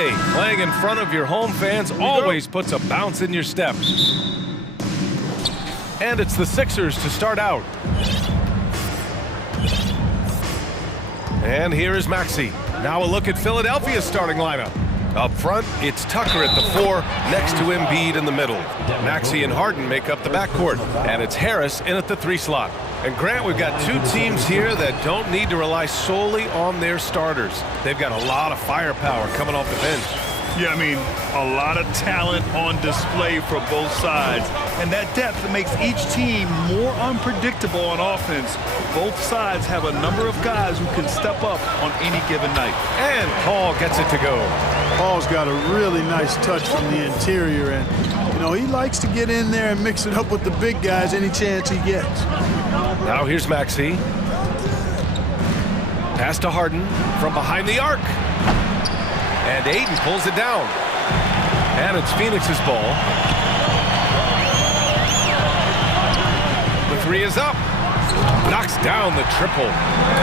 Hey, playing in front of your home fans always puts a bounce in your step. And it's the Sixers to start out. And here is Maxey. Now a look at Philadelphia's starting lineup. Up front, it's Tucker at the 4, next to Embiid in the middle. Maxey and Harden make up the backcourt, and it's Harris in at the 3 slot. And Grant, we've got two teams here that don't need to rely solely on their starters. They've got a lot of firepower coming off the bench. Yeah, I mean, a lot of talent on display for both sides. And that depth makes each team more unpredictable on offense. Both sides have a number of guys who can step up on any given night. And Paul gets it to go. Paul's got a really nice touch from the interior, and, you know, he likes to get in there and mix it up with the big guys any chance he gets. Now here's Maxey. Pass to Harden from behind the arc. And Ayton pulls it down. And it's Phoenix's ball. The 3 is up. Knocks down the triple.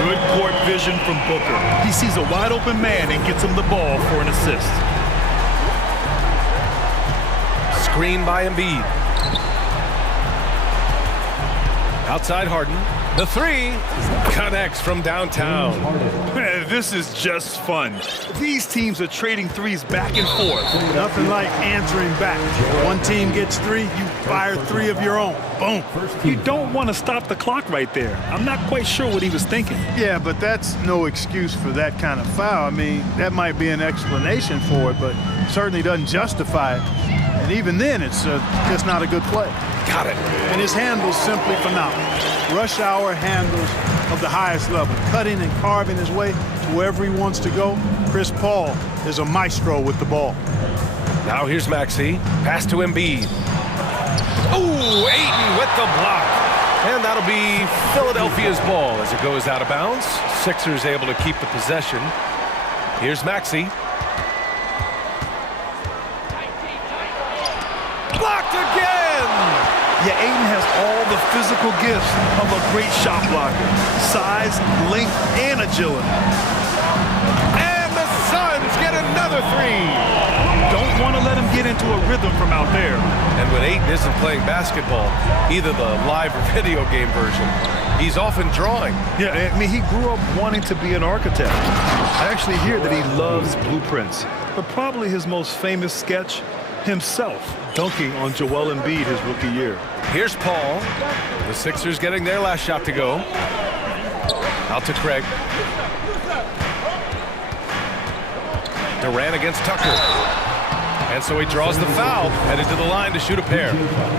Good court vision from Booker. He sees a wide open man and gets him the ball for an assist. Screen by Embiid. Outside Harden. The 3 connects from downtown. Man, this is just fun. These teams are trading threes back and forth. Nothing like answering back. One team gets 3, you fire 3 of your own. Boom. You don't want to stop the clock right there. I'm not quite sure what he was thinking. Yeah, but that's no excuse for that kind of foul. I mean, that might be an explanation for it, but certainly doesn't justify it. And even then, it's just not a good play. Got it. And his handle's simply phenomenal. Rush hour handles of the highest level, cutting and carving his way to wherever he wants to go. Chris Paul is a maestro with the ball. Now here's Maxey. Pass to Embiid. Ooh, Ayton with the block. And that'll be Philadelphia's ball as it goes out of bounds. Sixers able to keep the possession. Here's Maxey. Blocked again! Yeah, Ayton has all the physical gifts of a great shot blocker. Size, length, and agility. And the Suns get another 3. Don't want to let him get into a rhythm from out there. And when Ayton isn't playing basketball, either the live or video game version, he's often drawing. Yeah, I mean, he grew up wanting to be an architect. I actually hear that he loves blueprints. But probably his most famous sketch, himself dunking on Joel Embiid his rookie year. Here's Paul. The Sixers getting their last shot to go. Out to Craig. Durant against Tucker. And so he draws the foul, headed to the line to shoot a pair.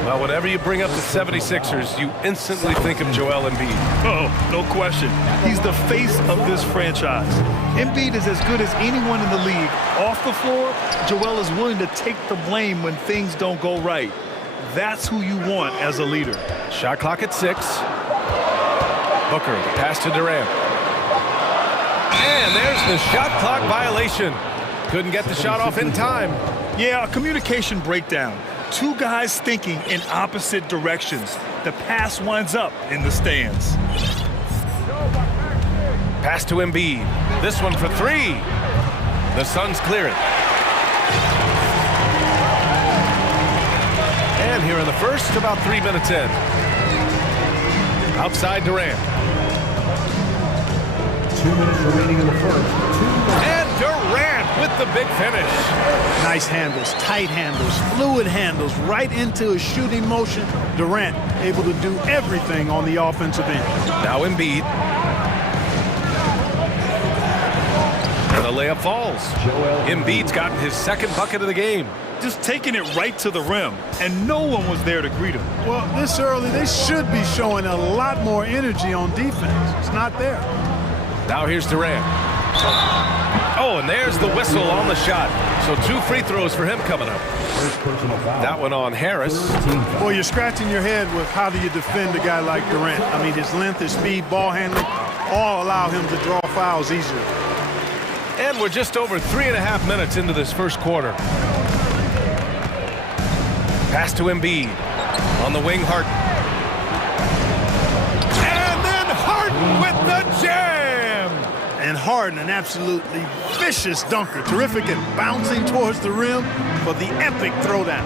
Well, whenever you bring up the 76ers, you instantly think of Joel Embiid. Oh, no question. He's the face of this franchise. Embiid is as good as anyone in the league. Off the floor, Joel is willing to take the blame when things don't go right. That's who you want as a leader. Shot clock at 6. Booker, the pass to Durant. And there's the shot clock violation. Couldn't get the shot off in time. Yeah, a communication breakdown. Two guys thinking in opposite directions. The pass winds up in the stands. Pass to Embiid. This one for 3. The Suns clear it. And here in the first, about 3 minutes in. Outside Durant. 2 minutes remaining in the first. And Durant with the big finish. Nice handles, tight handles, fluid handles, right into his shooting motion. Durant able to do everything on the offensive end. Now Embiid. And the layup falls. Embiid's gotten his second bucket of the game. Just taking it right to the rim, and no one was there to greet him. Well, this early, they should be showing a lot more energy on defense. It's not there. Now here's Durant. Oh, and there's the whistle on the shot. So 2 free throws for him coming up. That one on Harris. Well, you're scratching your head with how do you defend a guy like Durant. I mean, his length, his speed, ball handling, all allow him to draw fouls easier. And we're just over 3.5 minutes into this first quarter. Pass to Embiid. On the wing, Harden. And then Harden with the jam! And Harden, an absolutely vicious dunker. Terrific at bouncing towards the rim for the epic throwdown.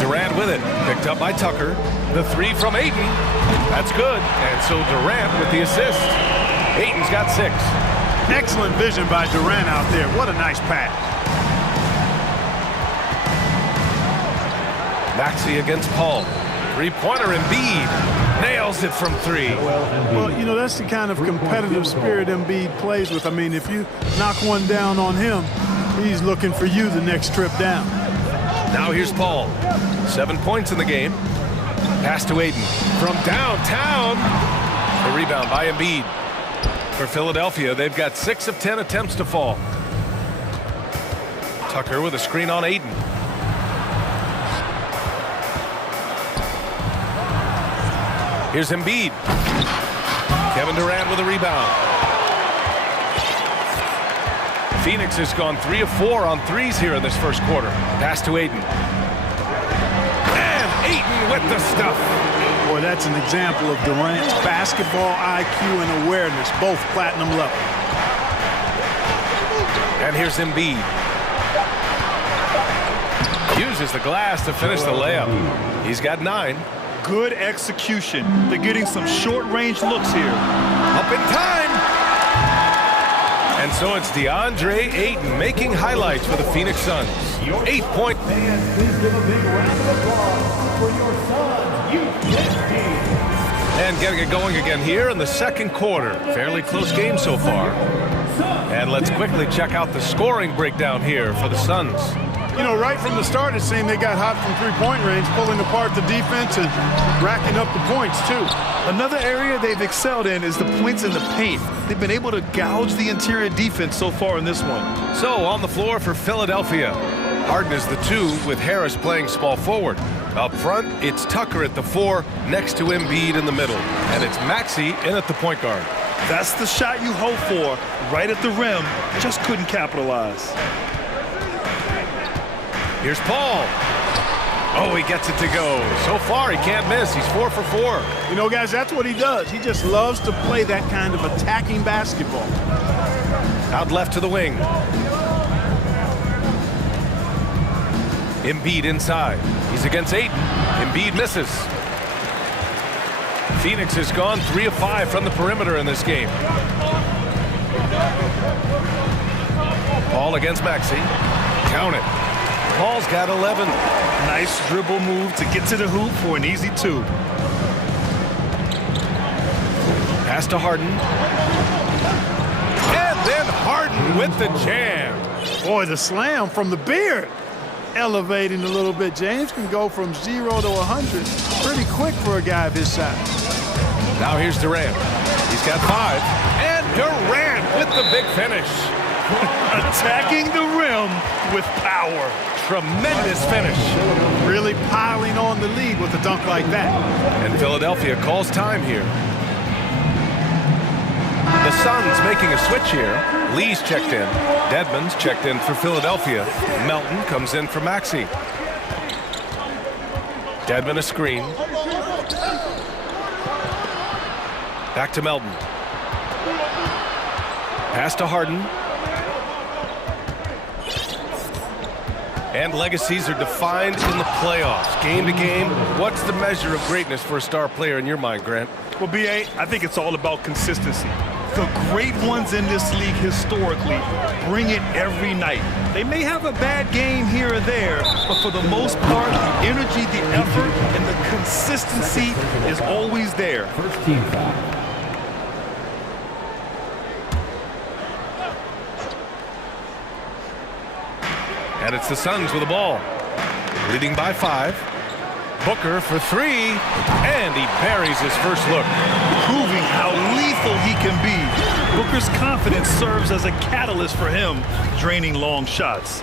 Durant with it. Picked up by Tucker. The three from Ayton. That's good. And so Durant with the assist. Ayton's got 6. Excellent vision by Durant out there. What a nice pass. Maxey against Paul. Three-pointer Embiid. Nails it from 3. Well, you know, that's the kind of competitive spirit Embiid plays with. I mean, if you knock one down on him, he's looking for you the next trip down. Now here's Paul. 7 points in the game. Pass to Ayton. From downtown. The rebound by Embiid. For Philadelphia, they've got 6 of 10 attempts to fall. Tucker with a screen on Ayton. Here's Embiid. Kevin Durant with a rebound. Phoenix has gone 3 of 4 on threes here in this first quarter. Pass to Ayton. And Ayton with the stuff. Boy, that's an example of Durant's basketball IQ and awareness, both platinum level. And here's Embiid. Uses the glass to finish the layup. He's got 9. Good execution. They're getting some short-range looks here. Up in time. And so it's DeAndre Ayton making highlights for the Phoenix Suns. 8-point. Please give a big round of applause for your Suns youth team. And getting it going again here in the second quarter. Fairly close game so far. And let's quickly check out the scoring breakdown here for the Suns. You know, right from the start, it seemed they got hot from three-point range, pulling apart the defense and racking up the points, too. Another area they've excelled in is the points in the paint. They've been able to gouge the interior defense so far in this one. So on the floor for Philadelphia, Harden is the 2 with Harris playing small forward. Up front, it's Tucker at the 4 next to Embiid in the middle. And it's Maxey in at the point guard. That's the shot you hope for, right at the rim. Just couldn't capitalize. Here's Paul. Oh, he gets it to go. So far, he can't miss. He's 4 for 4. You know, guys, that's what he does. He just loves to play that kind of attacking basketball. Out left to the wing. Embiid inside. He's against Ayton. Embiid misses. Phoenix has gone 3 of 5 from the perimeter in this game. Paul against Maxey. Count it. Paul's got 11. Nice dribble move to get to the hoop for an easy 2. Pass to Harden. And then Harden with the jam. Boy, the slam from the beard. Elevating a little bit. James can go from 0 to 100 pretty quick for a guy of his size. Now here's Durant. He's got 5. And Durant with the big finish. Attacking the rim with power. Tremendous finish. Really piling on the lead with a dunk like that. And Philadelphia calls time here. The Suns making a switch here. Lee's checked in. Dedmon's checked in for Philadelphia. Melton comes in for Maxey. Dedmon a screen. Back to Melton. Pass to Harden. And legacies are defined in the playoffs. Game to game, what's the measure of greatness for a star player in your mind, Grant? Well, B.A., I think it's all about consistency. The great ones in this league historically bring it every night. They may have a bad game here or there, but for the most part, the energy, the effort, and the consistency is always there. First team foul. And it's the Suns with the ball. Leading by 5. Booker for 3. And he buries his first look. Proving how lethal he can be. Booker's confidence serves as a catalyst for him, draining long shots.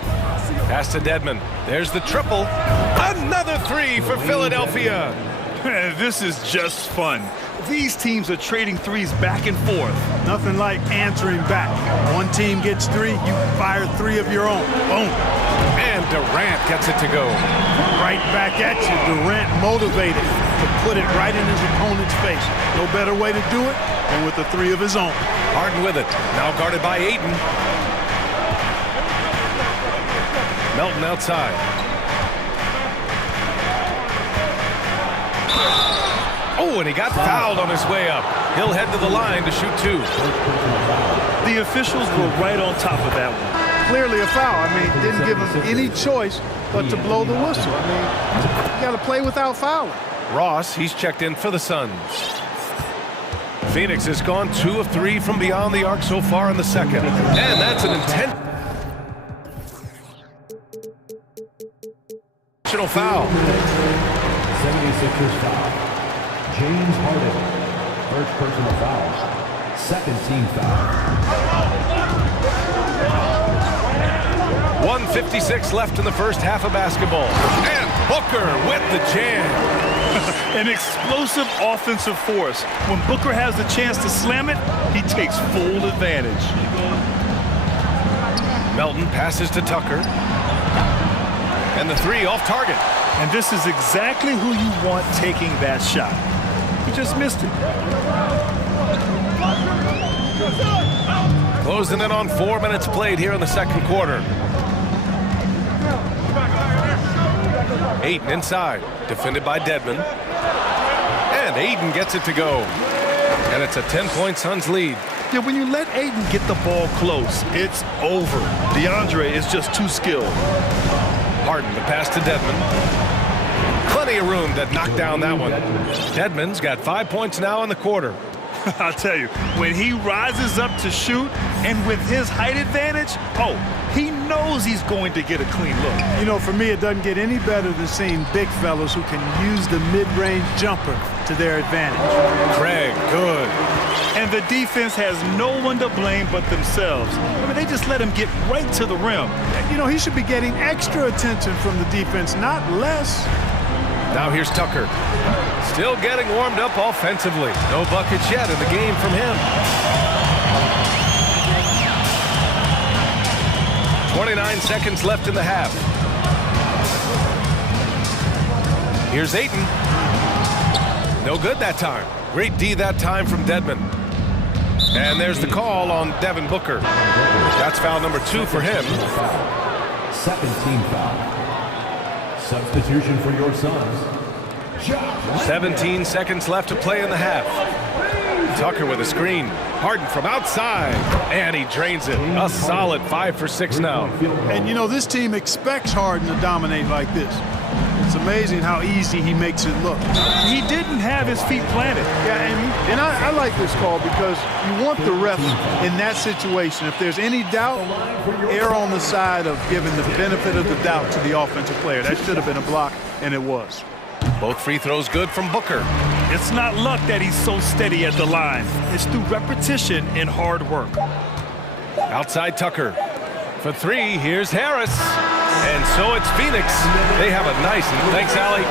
Pass to Dedmon. There's the triple. Another 3 for Philadelphia. This is just fun. These teams are trading threes back and forth. Nothing like answering back. One team gets 3, you fire 3 of your own. Boom. And Durant gets it to go. Right back at you, Durant motivated. to put it right in his opponent's face. No better way to do it than with a three of his own. Harden with it. Now guarded by Ayton. Melton outside. Oh, and he got fouled on his way up. He'll head to the line to shoot two. The officials were right on top of that one. Clearly a foul. I mean, didn't give him any choice but to blow the whistle. I mean, you got to play without fouling. Ross, he's checked in for the Suns. Phoenix has gone 2 of 3 from beyond the arc so far in the second. And that's an intentional foul. 76ers foul. James Harden. First personal foul. Second team foul. 1:56 left in the first half of basketball. And Booker with the jam. An explosive offensive force. When Booker has the chance to slam it, he takes full advantage. Melton passes to Tucker. And the three off target. And this is exactly who you want taking that shot. He just missed it. Closing in on 4 minutes played here in the second quarter. Ayton inside, defended by Dedmon. And Ayton gets it to go. And it's a 10-point Suns lead. Yeah, when you let Ayton get the ball close, it's over. DeAndre is just too skilled. Harden the pass to Dedmon. Plenty of room to knock down that one. Dedmon's got 5 points now in the quarter. I'll tell you, when he rises up to shoot, and with his height advantage, oh, he knows he's going to get a clean look. You know, for me, it doesn't get any better than seeing big fellas who can use the mid-range jumper to their advantage. Craig, good. And the defense has no one to blame but themselves. I mean, they just let him get right to the rim. You know, he should be getting extra attention from the defense, not less. Now here's Tucker. Still getting warmed up offensively. No buckets yet in the game from him. 29 seconds left in the half. Here's Ayton. No good that time. Great D that time from Dedmon. And there's the call on Devin Booker. That's foul number 2 for him. Second team foul. Substitution for your Suns. 17 seconds left to play in the half. Tucker with a screen. Harden from outside. And he drains it. A solid 5 for 6 now. And, you know, this team expects Harden to dominate like this. It's amazing how easy he makes it look. He didn't have his feet planted. Yeah, and I like this call because you want the refs in that situation. If there's any doubt, err on the side of giving the benefit of the doubt to the offensive player. That should have been a block, and it was. Both free throws good from Booker. It's not luck that he's so steady at the line. It's through repetition and hard work. Outside Tucker. For 3, here's Harris. And so it's Phoenix. They have a nice, and thanks, Allie.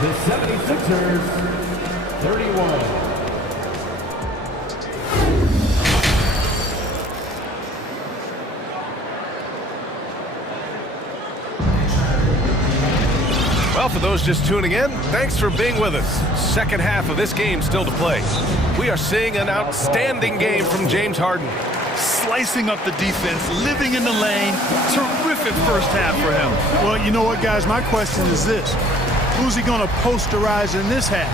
The 76ers, 31. Well, for those just tuning in, thanks for being with us. Second half of this game still to play. We are seeing an outstanding game from James Harden. Slicing up the defense, living in the lane. Terrific first half for him. Well, you know what, guys? My question is this. Who's he going to posterize in this half?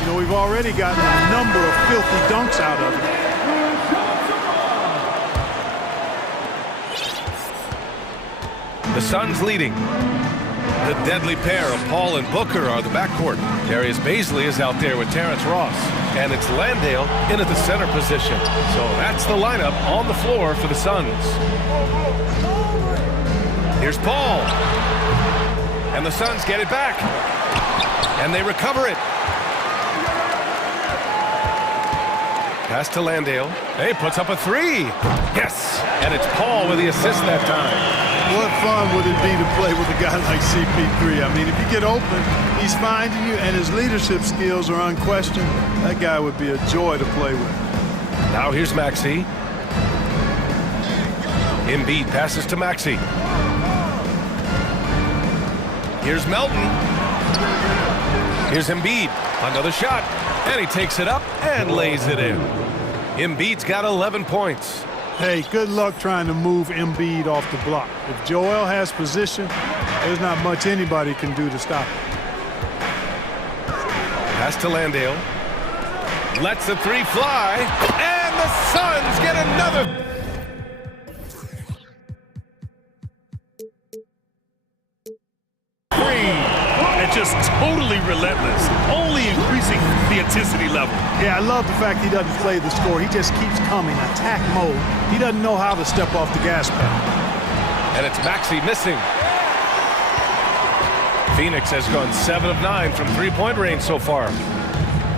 You know, we've already gotten a number of filthy dunks out of him. The Suns leading. The deadly pair of Paul and Booker are the backcourt. Darius Baisley is out there with Terrence Ross. And it's Landale in at the center position. So that's the lineup on the floor for the Suns. Here's Paul. And the Suns get it back. And they recover it. Pass to Landale. Hey, puts up a 3. Yes. And it's Paul with the assist that time. What fun would it be to play with a guy like CP3? I mean, if you get open, he's finding you, and his leadership skills are unquestioned. That guy would be a joy to play with. Now here's Maxey. Embiid passes to Maxey. Here's Melton. Here's Embiid. Another shot. And he takes it up and lays it in. Embiid's got 11 points. Hey, good luck trying to move Embiid off the block. If Joel has position, there's not much anybody can do to stop him. Pass to Landale. Lets the three fly. And the Suns get another. And just totally relentless, only increasing the intensity level. Yeah, I love the fact he doesn't play the score. He just keeps coming, attack mode. He doesn't know how to step off the gas pedal. And it's Maxey missing. Phoenix has gone 7 of 9 from three-point range so far.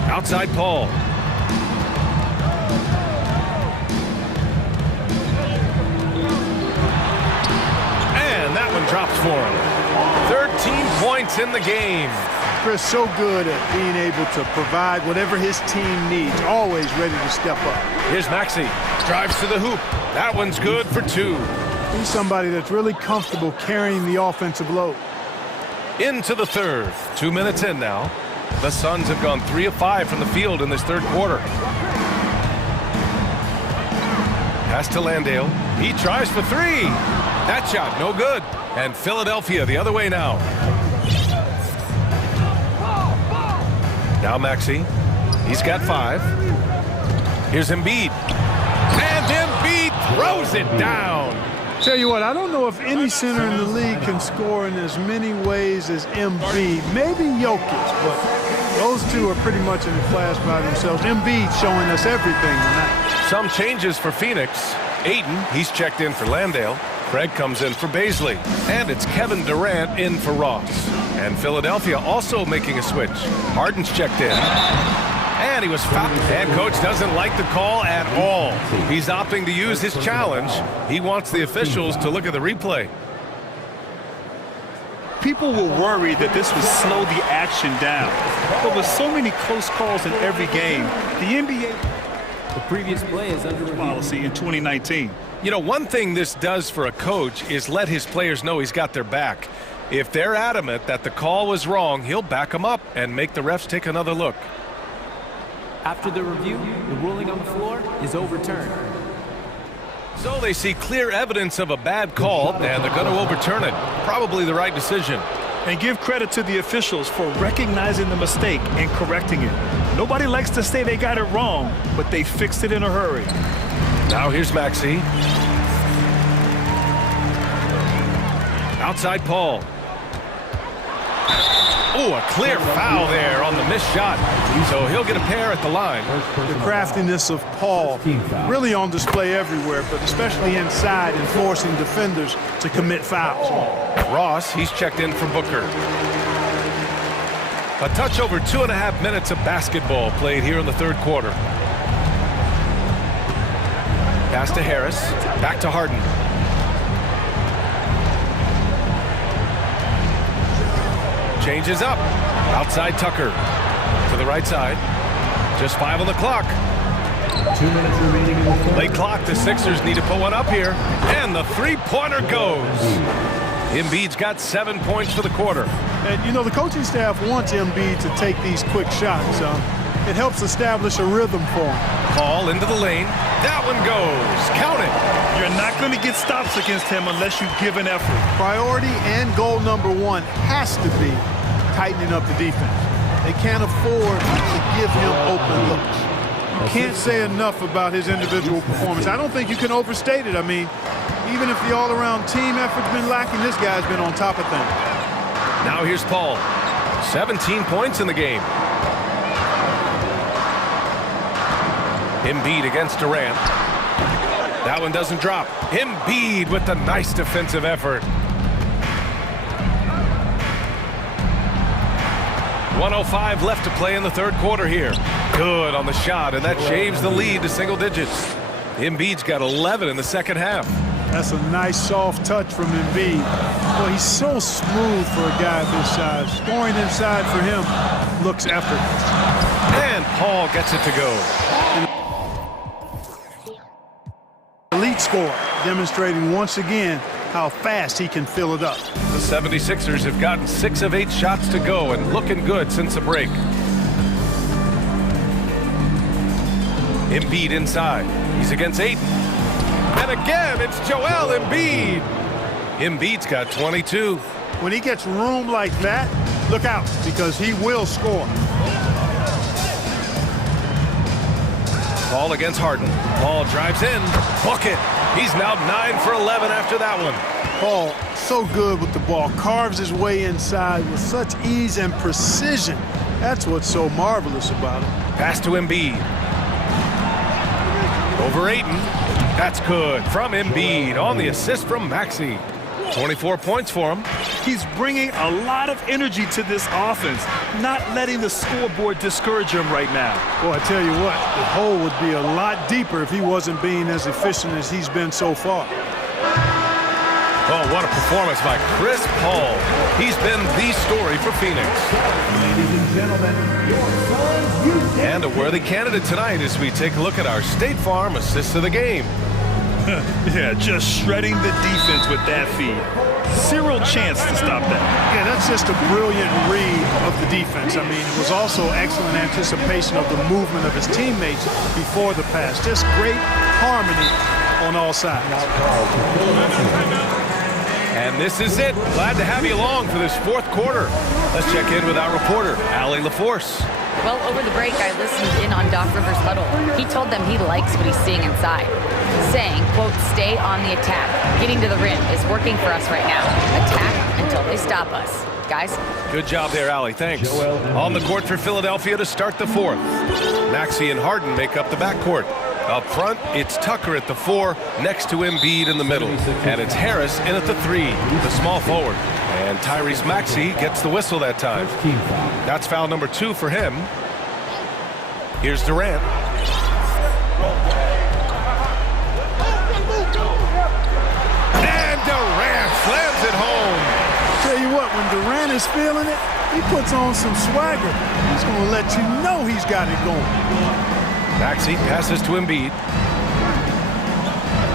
Outside Paul. And that one drops for him. 13 points in the game. Chris, so good at being able to provide whatever his team needs, always ready to step up. Here's Maxey. Drives to the hoop. That one's good for 2. He's somebody that's really comfortable carrying the offensive load. Into the third. 2 minutes in now. The Suns have gone 3 of 5 from the field in this third quarter. Pass to Landale. He tries for 3. That shot, no good. And Philadelphia the other way now. Now Maxey. He's got 5. Here's Embiid. And Embiid throws it down. Tell you what, I don't know if any center in the league can score in as many ways as Embiid. Maybe Jokic, but those two are pretty much in a class by themselves. Embiid showing us everything tonight. Some changes for Phoenix. Aiden, he's checked in for Landale. Craig comes in for Baisley. And it's Kevin Durant in for Ross. And Philadelphia also making a switch. Harden's checked in. And he was fouled. And coach doesn't like the call at all. He's opting to use his challenge. He wants the officials to look at the replay. People were worried that this would slow the action down. But with so many close calls in every game, the NBA The previous play is under review. Policy in 2019. You know, one thing this does for a coach is let his players know he's got their back. If they're adamant that the call was wrong, he'll back them up and make the refs take another look. After the review, the ruling on the floor is overturned. So they see clear evidence of a bad call, and they're going to overturn it. Probably the right decision. And give credit to the officials for recognizing the mistake and correcting it. Nobody likes to say they got it wrong, but they fixed it in a hurry. Now here's Maxey. Outside Paul. Oh, a clear foul there on the missed shot. So he'll get a pair at the line. The craftiness of Paul really on display everywhere, but especially inside and forcing defenders to commit fouls. Ross, he's checked in for Booker. A touch over 2.5 minutes of basketball played here in the third quarter. Pass to Harris. Back to Harden. Changes up. Outside Tucker. To the right side. Just 5 on the clock. 2 minutes remaining in the fourth. Late clock. The Sixers need to put one up here. And the three-pointer goes. Embiid's got 7 points for the quarter. And, you know, the coaching staff wants Embiid to take these quick shots. It helps establish a rhythm for him. Paul into the lane. That one goes. Count it. You're not going to get stops against him unless you give an effort. Priority and goal number one has to be tightening up the defense. They can't afford to give him open looks. You can't say enough about his individual performance. I don't think you can overstate it. I mean, even if the all-around team effort's been lacking, this guy's been on top of things. Now here's Paul. 17 points in the game. Embiid against Durant. That one doesn't drop. Embiid with the nice defensive effort. 1:05 left to play in the third quarter here. Good on the shot, and that shaves the lead to single digits. Embiid's got 11 in the second half. That's a nice soft touch from Embiid. Well, he's so smooth for a guy this size. Scoring inside for him looks effortless. And Paul gets it to go. Elite score, demonstrating once again how fast he can fill it up. The 76ers have gotten 6 of 8 shots to go and looking good since the break. Embiid inside. He's against Ayton. And again, it's Joel Embiid. Embiid's got 22. When he gets room like that, look out, because he will score. Ball against Harden. Ball drives in. Bucket. He's now 9 for 11 after that one. Paul, so good with the ball. Carves his way inside with such ease and precision. That's what's so marvelous about it. Pass to Embiid. Over Ayton. That's good from Embiid on the assist from Maxey. 24 points for him. He's bringing a lot of energy to this offense, not letting the scoreboard discourage him right now. Boy, I tell you what, the hole would be a lot deeper if he wasn't being as efficient as he's been so far. Oh, what a performance by Chris Paul. He's been the story for Phoenix. Ladies and gentlemen, your Suns youth And a worthy candidate tonight as we take a look at our State Farm assist of the game. Yeah, just shredding the defense with that feed. Zero chance to stop that. Yeah, that's just a brilliant read of the defense. I mean, it was also excellent anticipation of the movement of his teammates before the pass. Just great harmony on all sides. And this is it. Glad to have you along for this fourth quarter. Let's check in with our reporter, Allie LaForce. Well, over the break, I listened in on Doc Rivers' huddle. He told them he likes what he's seeing inside, saying, quote, stay on the attack. Getting to the rim is working for us right now. Attack until they stop us. Guys? Good job there, Allie. Thanks. On the court for Philadelphia to start the fourth. Maxey and Harden make up the backcourt. Up front, it's Tucker at the 4, next to Embiid in the middle. And it's Harris in at the 3, the small forward. And Tyrese Maxey gets the whistle that time. That's foul number 2 for him. Here's Durant. And Durant slams it home. Tell you what, when Durant is feeling it, he puts on some swagger. He's going to let you know he's got it going. Maxey passes to Embiid.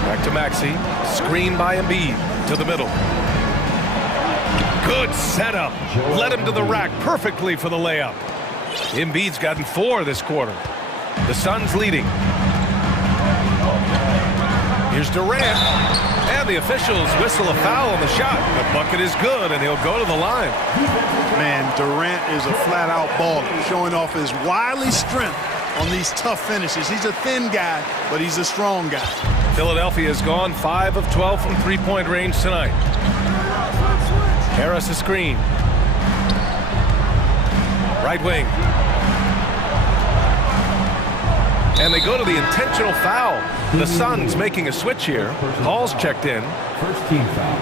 Back to Maxey. Screen by Embiid to the middle. Good setup. Led him to the rack perfectly for the layup. Embiid's gotten 4 this quarter. The Suns leading. Here's Durant. And the officials whistle a foul on the shot. The bucket is good, and he'll go to the line. Man, Durant is a flat-out baller, showing off his wily strength on these tough finishes. He's a thin guy, but he's a strong guy. Philadelphia has gone 5 of 12 from three-point range tonight. Harris a screen. Right wing. And they go to the intentional foul. The Suns making a switch here. Hall's checked in. First team foul.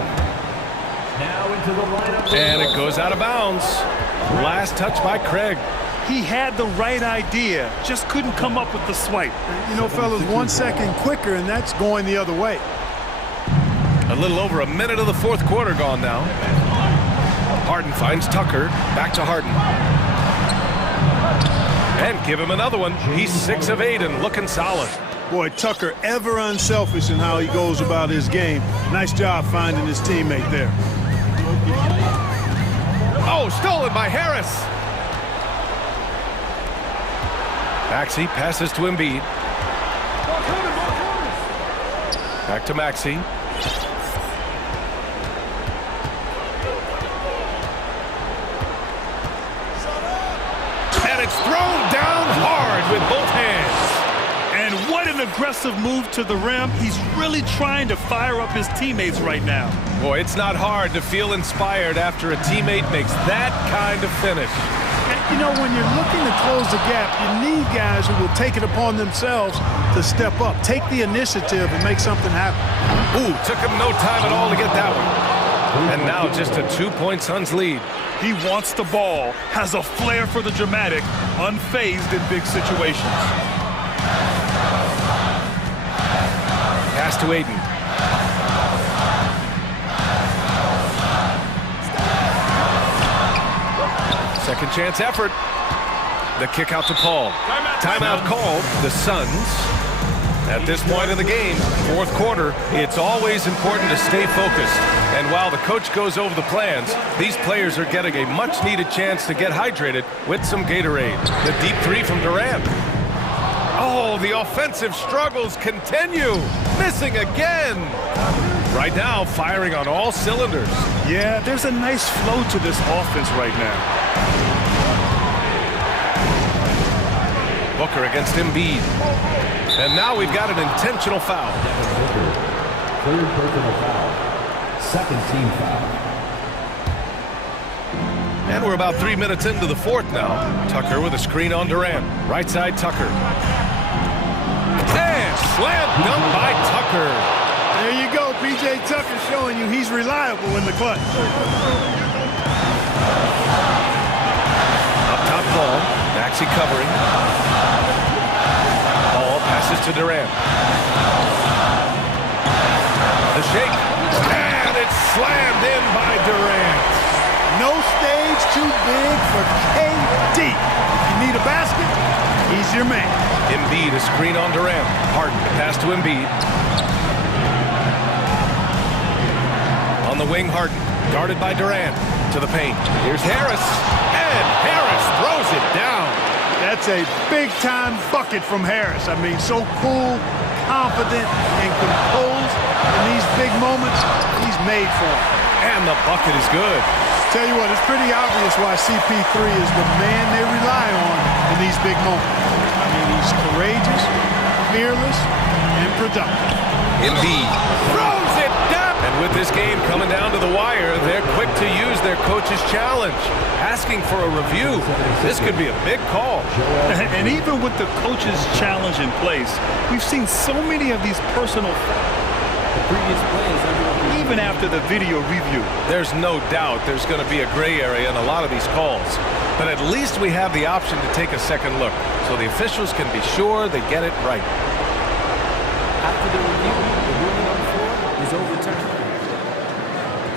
Now into the lineup. And it goes out of bounds. Last touch by Craig. He had the right idea, just couldn't come up with the swipe. You know, fellas, 1 second quicker, and that's going the other way. A little over a minute of the fourth quarter gone now. Harden finds Tucker. Back to Harden. And give him another one. He's 6 of 8 and looking solid. Boy, Tucker ever unselfish in how he goes about his game. Nice job finding his teammate there. Oh, stolen by Harris. Maxey passes to Embiid. Back to Maxey. And it's thrown down hard with both hands. And what an aggressive move to the rim. He's really trying to fire up his teammates right now. Boy, it's not hard to feel inspired after a teammate makes that kind of finish. You know, when you're looking to close the gap, you need guys who will take it upon themselves to step up, take the initiative, and make something happen. Ooh, took him no time at all to get that one. And now just a 2-point Suns lead. He wants the ball, has a flair for the dramatic, unfazed in big situations. Pass to Ayton. Second chance effort. The kick out to Paul. Timeout called. The Suns At this point of the game, fourth quarter, it's always important to stay focused. And while the coach goes over the plans, these players are getting a much-needed chance to get hydrated with some Gatorade. The deep three from Durant. Oh, the offensive struggles continue. Missing again. Right now, firing on all cylinders. Yeah, there's a nice flow to this offense right now. Booker against Embiid. And now we've got an intentional foul. Third personal foul. Second team foul. And we're about 3 minutes into the fourth now. Tucker with a screen on Durant. Right side, Tucker. And slam dunk by Tucker. There you go, P.J. Tucker showing you he's reliable in the clutch. Up top ball, Maxey covering. Ball passes to Durant. The shake, and it's slammed in by Durant. No stage too big for KD. If you need a basket, he's your man. Embiid, a screen on Durant. Harden, the pass to Embiid. On the wing, Harden, guarded by Durant. To the paint. Here's Harris, and Harris throws it down. That's a big-time bucket from Harris. I mean, so cool, confident, and composed. In these big moments, he's made for it. And the bucket is good. Tell you what, it's pretty obvious why CP3 is the man they rely on in these big moments. I mean, he's courageous, fearless, and productive. Embiid throws it down. And with this game coming down to the wire, they're quick to use their coach's challenge. Asking for a review. This could be a big call. And even with the coach's challenge in place, we've seen so many of these personal Previous plays under even after the video review. There's no doubt there's going to be a gray area in a lot of these calls. But at least we have the option to take a second look, so the officials can be sure they get it right. After the review, the ruling on the floor is overturned.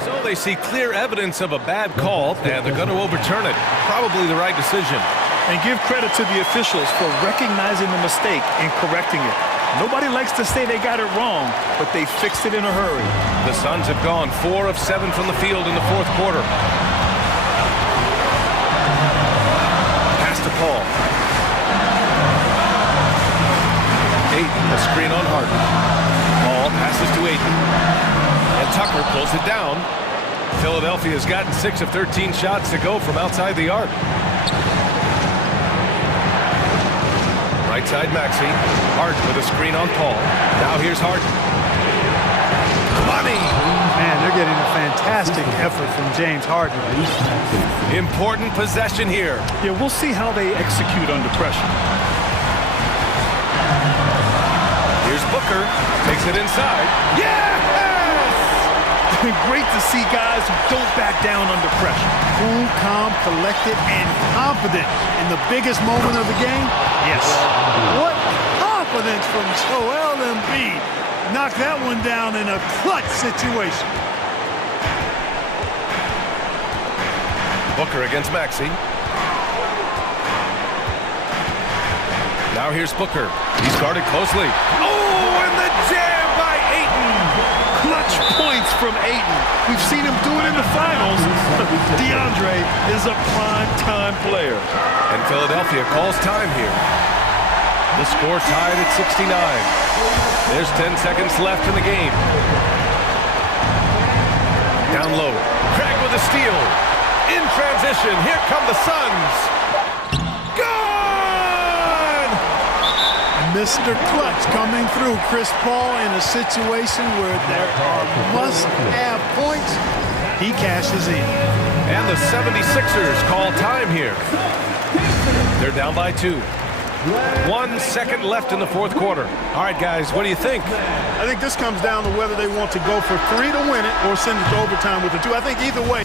So they see clear evidence of a bad call, and they're going to overturn it. Probably the right decision. And give credit to the officials for recognizing the mistake and correcting it. Nobody likes to say they got it wrong, but they fixed it in a hurry. The Suns have gone 4 of 7 from the field in the fourth quarter. Pass to Paul. Ayton, a screen on Harden. Ball passes to Ayton. And Tucker pulls it down. Philadelphia's gotten 6 of 13 shots to go from outside the arc. Right side, Maxey. Harden with a screen on Paul. Now here's Harden. Money! Man, they're getting a fantastic effort from James Harden. Important possession here. Yeah, we'll see how they execute under pressure. Here's Booker. Takes it inside. Yes! Great to see guys who don't back down under pressure. Cool, calm, collected, and confident in the biggest moment of the game. Yes. What confidence from Joel Embiid. Knocked that one down in a clutch situation. Booker against Maxey. Now here's Booker. He's guarded closely. Oh, and the jam by Ayton. Clutch points from Ayton. We've seen him do it in the finals. DeAndre is a prime-time player. And Philadelphia calls time here. The score tied at 69. There's 10 seconds left in the game. Down low. Craig with a steal. In transition, here come the Suns. Good! Mr. Clutch coming through. Chris Paul in a situation where there are must-have points. He cashes in. And the 76ers call time here. They're down by 2. 1 second left in the fourth quarter. All right, guys, what do you think? I think this comes down to whether they want to go for 3 to win it or send it to overtime with a 2. I think either way.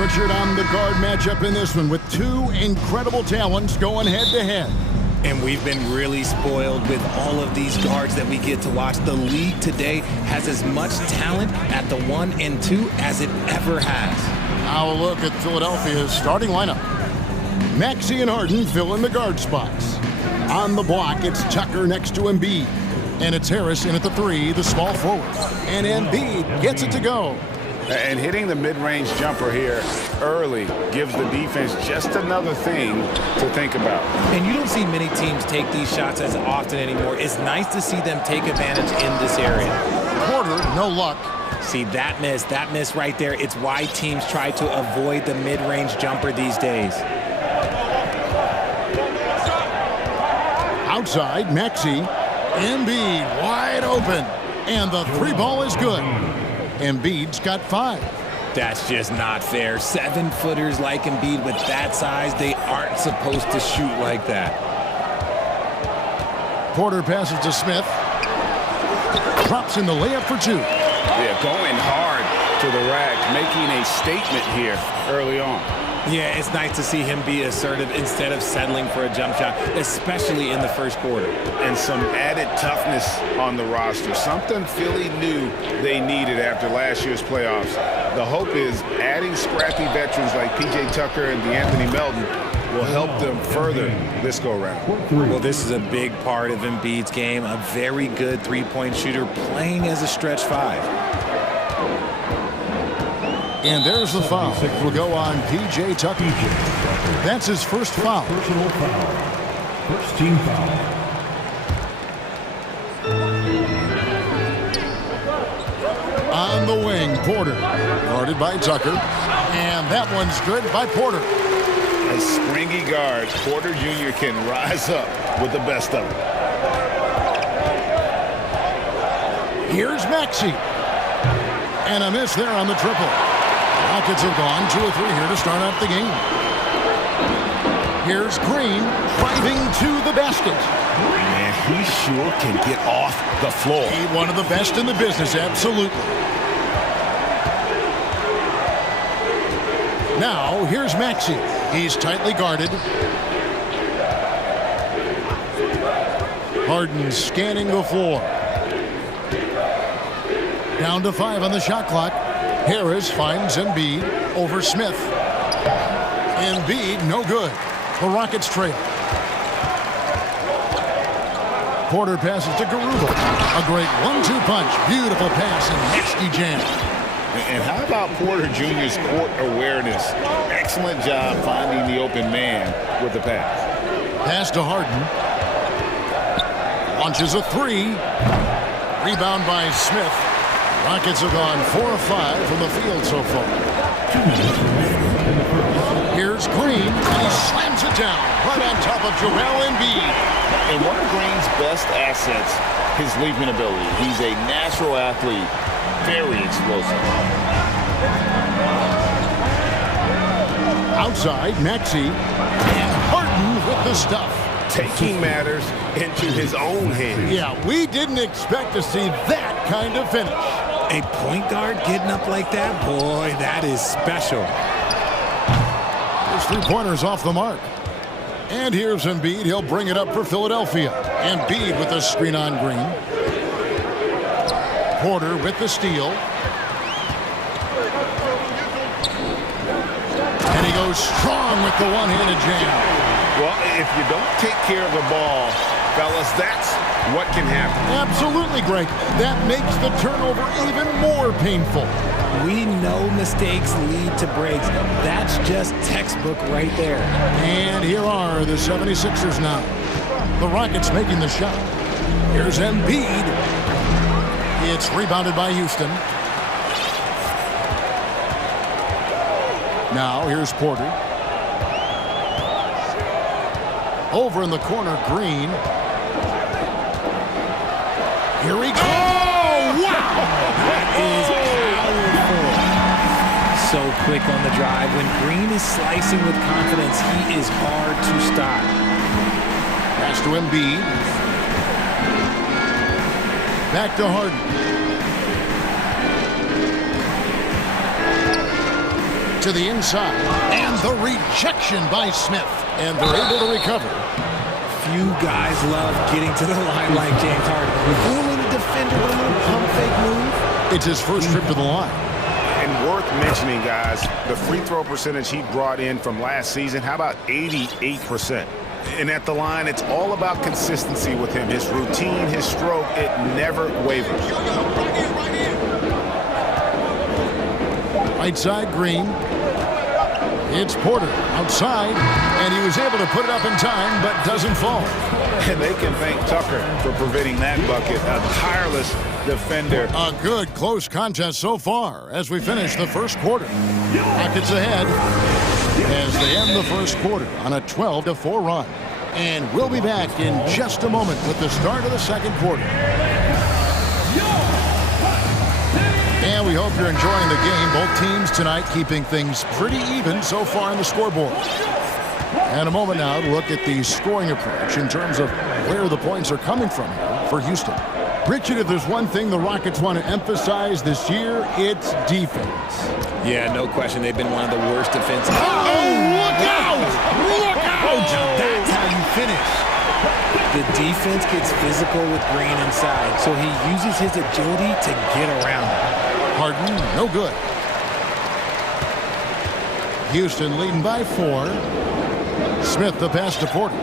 Richard on the guard matchup in this one with two incredible talents going head-to-head. And we've been really spoiled with all of these guards that we get to watch. The league today has as much talent at the 1 and 2 as it ever has. Now a look at Philadelphia's starting lineup. Maxey and Harden fill in the guard spots. On the block, it's Tucker next to Embiid. And it's Harris in at the 3, the small forward. And Embiid gets it to go. And hitting the mid-range jumper here early gives the defense just another thing to think about. And you don't see many teams take these shots as often anymore. It's nice to see them take advantage in this area. Porter, no luck. See, that miss right there. It's why teams try to avoid the mid-range jumper these days. Outside, Maxey. Embiid wide open. And the 3 ball is good. Embiid's got 5. That's just not fair. 7-footers like Embiid with that size, they aren't supposed to shoot like that. Porter passes to Smith. Drops in the layup for 2. Yeah, going hard to the rack, making a statement here early on. Yeah, it's nice to see him be assertive instead of settling for a jump shot, especially in the first quarter. And some added toughness on the roster, something Philly knew they needed after last year's playoffs. The hope is adding scrappy veterans like P.J. Tucker and DeAnthony Melton will help them further this go-round. Well, this is a big part of Embiid's game, a very good three-point shooter playing as a stretch 5. And there's the foul. Will go on P.J. Tucker. That's his first foul. Personal foul. First team foul. On the wing, Porter. Guarded by Tucker. And that one's good by Porter. A springy guard, Porter Jr. can rise up with the best of them. Here's Maxey. And a miss there on the triple. Rockets have gone 2 or 3 here to start out the game. Here's Green driving to the basket. Man, he sure can get off the floor. He's one of the best in the business, absolutely. Now, here's Maxey. He's tightly guarded. Harden scanning the floor. Down to 5 on the shot clock. Harris finds Embiid over Smith. Embiid, no good. The Rockets trail. Porter passes to Garuba. A great 1-2 punch. Beautiful pass and nasty jam. And how about Porter Jr.'s court awareness? Excellent job finding the open man with the pass. Pass to Harden. Launches a 3. Rebound by Smith. Rockets have gone 4 of 5 from the field so far. Here's Green. He slams it down right on top of Joel Embiid. And one of Green's best assets, his leaping ability. He's a natural athlete, very explosive. Outside, Maxey. And Harden with the stuff. Taking matters into his own hands. Yeah, we didn't expect to see that kind of finish. A point guard getting up like that? Boy, that is special. There's 3-pointers off the mark. And here's Embiid. He'll bring it up for Philadelphia. Embiid with the screen on Green. Porter with the steal. And he goes strong with the one-handed jam. Well, if you don't take care of the ball, fellas, that's what can happen. Absolutely, Greg. That makes the turnover even more painful. We know mistakes lead to breaks. That's just textbook right there. And here are the 76ers now. The Rockets making the shot. Here's Embiid. It's rebounded by Houston. Now here's Porter. Over in the corner, Green. Here he goes. Oh, wow! That is powerful. So quick on the drive. When Green is slicing with confidence, he is hard to stop. Pass to Embiid. Back to Harden. To the inside. And the rejection by Smith. And they're able to recover. Few guys love getting to the line like James Harden. Fooling the defender with a little pump fake move. It's his first trip to the line. And worth mentioning, guys, the free throw percentage he brought in from last season, how about 88%? And at the line, it's all about consistency with him. His routine, his stroke, it never wavers. Right side, Green. It's Porter outside, and he was able to put it up in time, but doesn't fall. And they can thank Tucker for preventing that bucket. A tireless defender. A good close contest so far as we finish the first quarter. Rockets ahead as they end the first quarter on a 12-4 run. And we'll be back in just a moment with the start of the second quarter. And we hope you're enjoying the game. Both teams tonight keeping things pretty even so far on the scoreboard. And a moment now to look at the scoring approach in terms of where the points are coming from here for Houston. Richard, if there's one thing the Rockets want to emphasize this year, it's defense. Yeah, no question. They've been one of the worst defensive. Oh, look out! Look out! That's how you finish. The defense gets physical with Green inside, so he uses his agility to get around him. Harden, no good. Houston leading by 4. Smith the pass to Porter.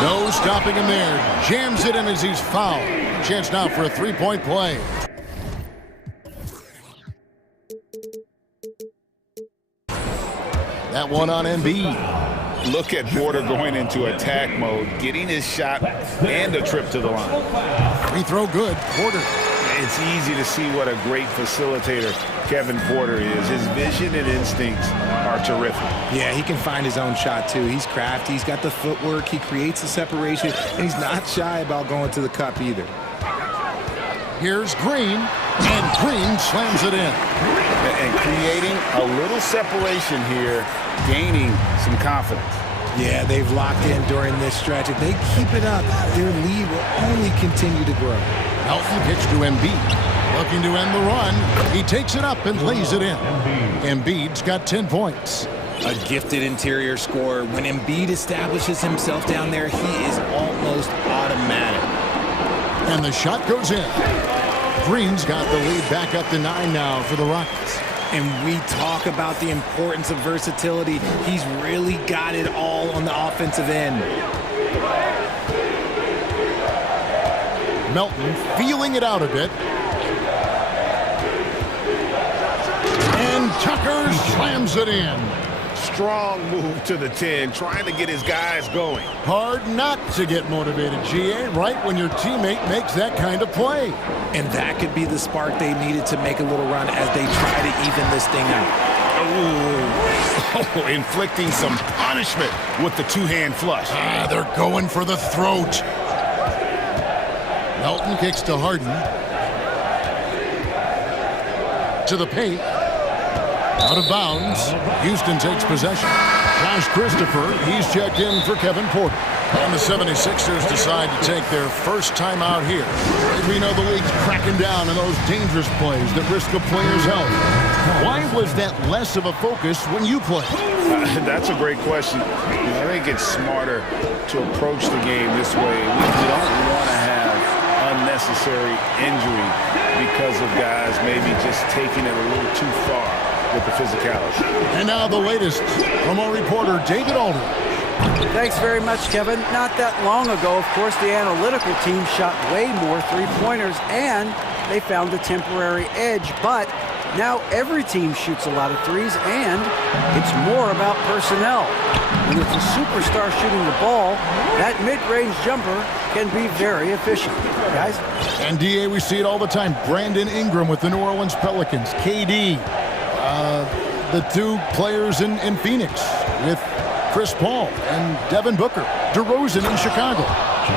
No stopping him there. Jams it in as he's fouled. Chance now for a three-point play. That one on Embiid. Look at Porter going into attack mode, getting his shot and a trip to the line. Free throw good. Porter. It's easy to see what a great facilitator Kevin Porter is. His vision and instincts are terrific. Yeah, he can find his own shot, too. He's crafty. He's got the footwork. He creates the separation. And he's not shy about going to the cup either. Here's Green. And Green slams it in. And creating a little separation here, gaining some confidence. Yeah, they've locked in during this stretch. If they keep it up, their lead will only continue to grow. Melton pitch to Embiid. Looking to end the run. He takes it up and lays it in. Embiid's got 10 points. A gifted interior scorer. When Embiid establishes himself down there, he is almost automatic. And the shot goes in. Green's got the lead back up to 9 now for the Rockets. And we talk about the importance of versatility. He's really got it all on the offensive end. Melton feeling it out a bit. And Tucker slams it in. Strong move to the 10, trying to get his guys going. Hard not to get motivated, GA, right when your teammate makes that kind of play. And that could be the spark they needed to make a little run as they try to even this thing out. Oh, inflicting some punishment with the two-hand flush. They're going for the throat. Melton kicks to Harden. To the paint. Out of bounds. Houston takes possession. Josh Christopher, he's checked in for Kevin Porter. And the 76ers decide to take their first time out here. We know the league's cracking down on those dangerous plays that risk a player's health. Why was that less of a focus when you played? That's a great question. I think it's smarter to approach the game this way. We don't want to have unnecessary injury because of guys maybe just taking it a little too far with the physicality. And now the latest from our reporter, David Aldridge. Thanks very much, Kevin. Not that long ago, of course, the analytical team shot way more three-pointers, and they found a temporary edge. But now every team shoots a lot of threes, and it's more about personnel. When it's a superstar shooting the ball, that mid-range jumper can be very efficient. Guys? And, DA, we see it all the time. Brandon Ingram with the New Orleans Pelicans. KD. The two players in Phoenix with Chris Paul and Devin Booker. DeRozan in Chicago.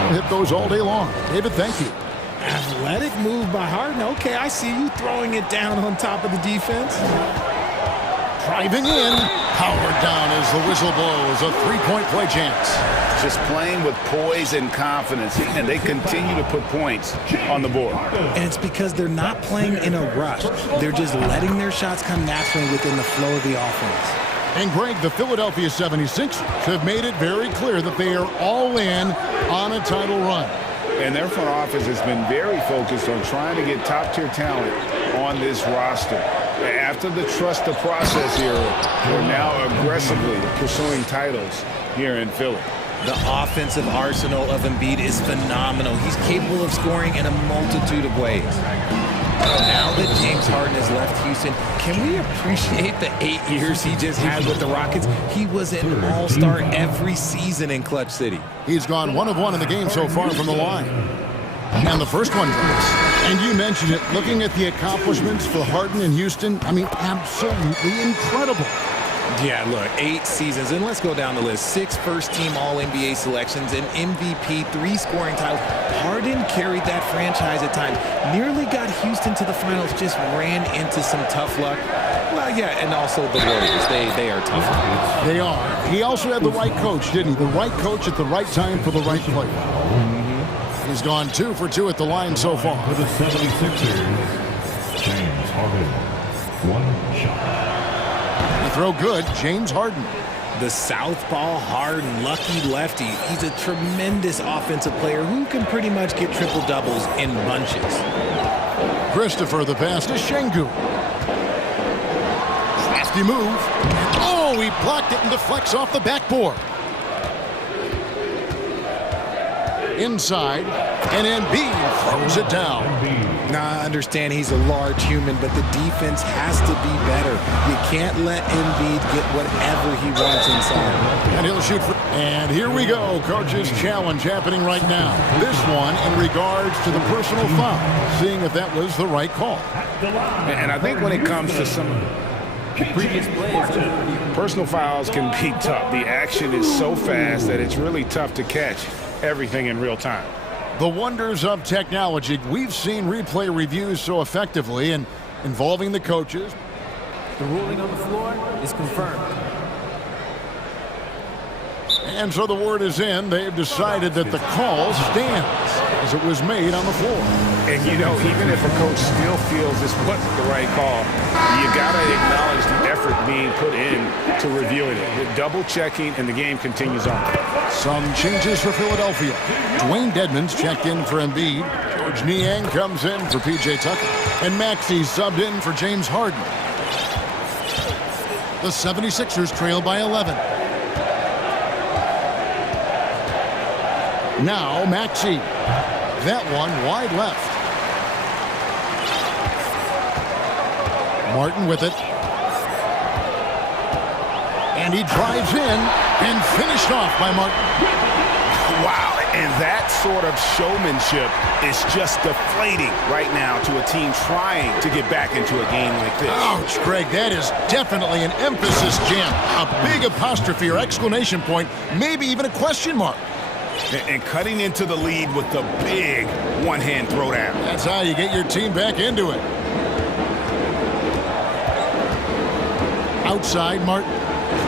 We'll hit those all day long. David, thank you. Athletic move by Harden. Okay, I see you throwing it down on top of the defense. Driving in, powered down as the whistle blows, a three-point play chance. Just playing with poise and confidence, and they continue to put points on the board. And it's because they're not playing in a rush. They're just letting their shots come naturally within the flow of the offense. And Greg, the Philadelphia 76ers have made it very clear that they are all in on a title run. And their front office has been very focused on trying to get top-tier talent on this roster. After the trust the process era, they're now aggressively pursuing titles here in Philly. The offensive arsenal of Embiid is phenomenal. He's capable of scoring in a multitude of ways. Now that James Harden has left Houston, can we appreciate the 8 years he just had with the Rockets? He was an all-star every season in Clutch City. He's gone 1 of 1 in the game so far from the line. And the first one drops. And you mentioned it, looking at the accomplishments for Harden in Houston, I mean, absolutely incredible. Yeah, look, 8 seasons, and let's go down the list. 6 first-team All-NBA selections, an MVP, 3 scoring titles. Harden carried that franchise at times. Nearly got Houston to the finals, just ran into some tough luck. Well, yeah, and also the Warriors. They are tough. They are. He also had the right coach, didn't he? The right coach at the right time for the right player. He's gone 2 for 2 at the line so far. For the 76ers, James Harden. 1 shot. Throw good, James Harden. The southpaw Harden, lucky lefty. He's a tremendous offensive player who can pretty much get triple-doubles in bunches. Christopher, the pass to Şengün. Crafty move. Oh, he blocked it and deflects off the backboard. Inside, and Embiid throws it down. Now, I understand he's a large human, but the defense has to be better. You can't let Embiid get whatever he wants inside. And he'll shoot for... And here we go, coach's challenge happening right now. This one in regards to the personal foul, seeing if that was the right call. And I think when it comes to some Previous plays. personal fouls can be tough. The action is so fast that it's really tough to catch everything in real time. The wonders of technology. We've seen replay reviews so effectively and involving the coaches. The ruling on the floor is confirmed. And so the word is in. They've decided that the call stands as it was made on the floor. And, you know, even if a coach still feels this wasn't the right call, you got to acknowledge the effort being put in to reviewing it. The double-checking, and the game continues on. Some changes for Philadelphia. Dwayne Dedmon's checked in for Embiid. George Niang comes in for P.J. Tucker. And Maxey subbed in for James Harden. The 76ers trail by 11. Now Maxey. That one wide left. Martin with it. And he drives in and finished off by Martin. Wow, and that sort of showmanship is just deflating right now to a team trying to get back into a game like this. Ouch, Greg, that is definitely an emphasis jam. A big apostrophe or exclamation point, maybe even a question mark. And cutting into the lead with the big one-hand throwdown. That's how you get your team back into it. Outside, Martin.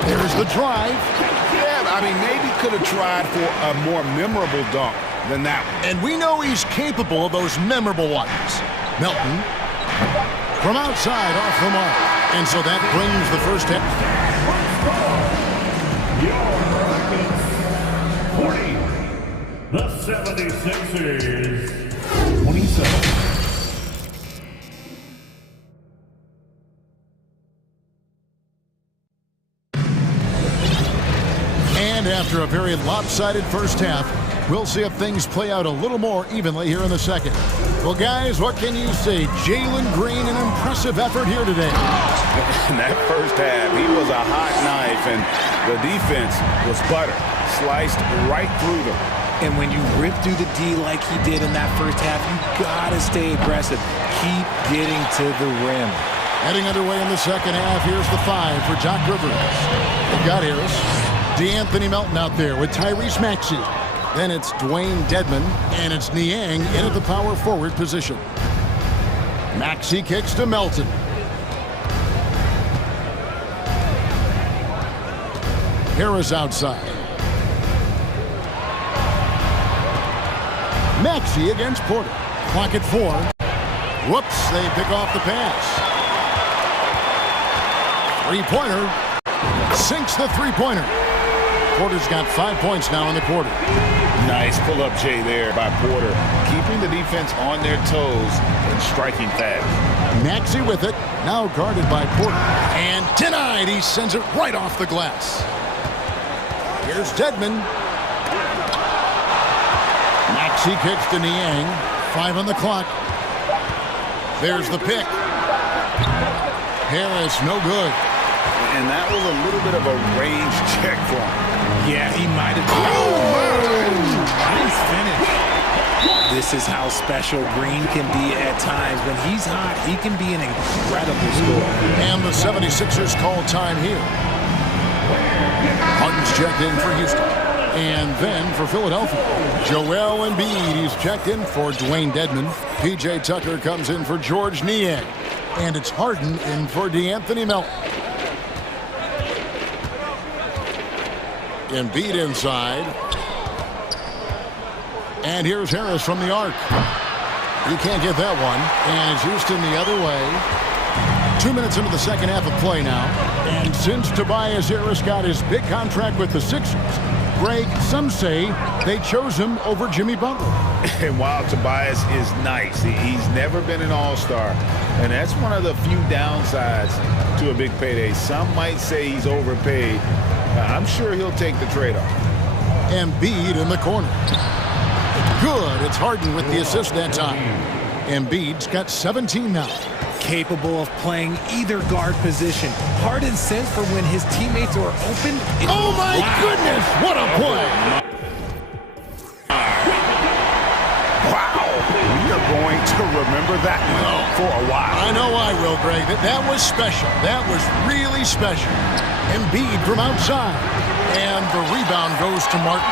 There's the drive. Yeah, I mean, maybe could have tried for a more memorable dunk than that one. And we know he's capable of those memorable ones. Melton from outside off the mark. And so that brings the first half. 40. The 76ers, 27. And after a very lopsided first half, we'll see if things play out a little more evenly here in the second. Well, guys, what can you say? Jalen Green, an impressive effort here today. In that first half, he was a hot knife, and the defense was butter, sliced right through them. And when you rip through the D like he did in that first half, you gotta stay aggressive. Keep getting to the rim. Heading underway in the second half, here's the 5 for Doc Rivers. They've got Harris. DeAnthony Melton out there with Tyrese Maxey. Then it's Dwayne Dedmon, and it's Niang in at the power forward position. Maxey kicks to Melton. Harris outside. Maxey against Porter. Clock at 4. Whoops, they pick off the pass. Three-pointer. Sinks the three-pointer. Porter's got 5 points now in the quarter. Nice pull-up, Jay, there by Porter. Keeping the defense on their toes and striking fast. Maxey with it. Now guarded by Porter. And denied. He sends it right off the glass. Here's Dedmon. Maxey kicks to Niang. 5 on the clock. There's the pick. Harris, no good. And that was a little bit of a range check for him. Yeah, he might have. Nice finish. This is how special Green can be at times. When he's hot, he can be an incredible scorer. And the 76ers call time here. Harden's checked in for Houston. And then for Philadelphia, Joel Embiid. He's checked in for Dwayne Dedmon. PJ Tucker comes in for George Niang. And it's Harden in for DeAnthony Melton. Embiid inside. And here's Harris from the arc. He can't get that one. And it's Houston the other way. 2 minutes into the second half of play now. And since Tobias Harris got his big contract with the Sixers, Greg, some say they chose him over Jimmy Butler. And while Tobias is nice, he's never been an all-star. And that's one of the few downsides to a big payday. Some might say he's overpaid. I'm sure he'll take the trade-off. Embiid in the corner. Good. It's Harden with the assist that time. Embiid's got 17 now. Capable of playing either guard position. Harden sends for when his teammates are open. Oh my goodness! What a play! Wow! We are going to remember that for a while. I know I will, Greg. That was special. That was really special. Embiid from outside. And the rebound goes to Martin.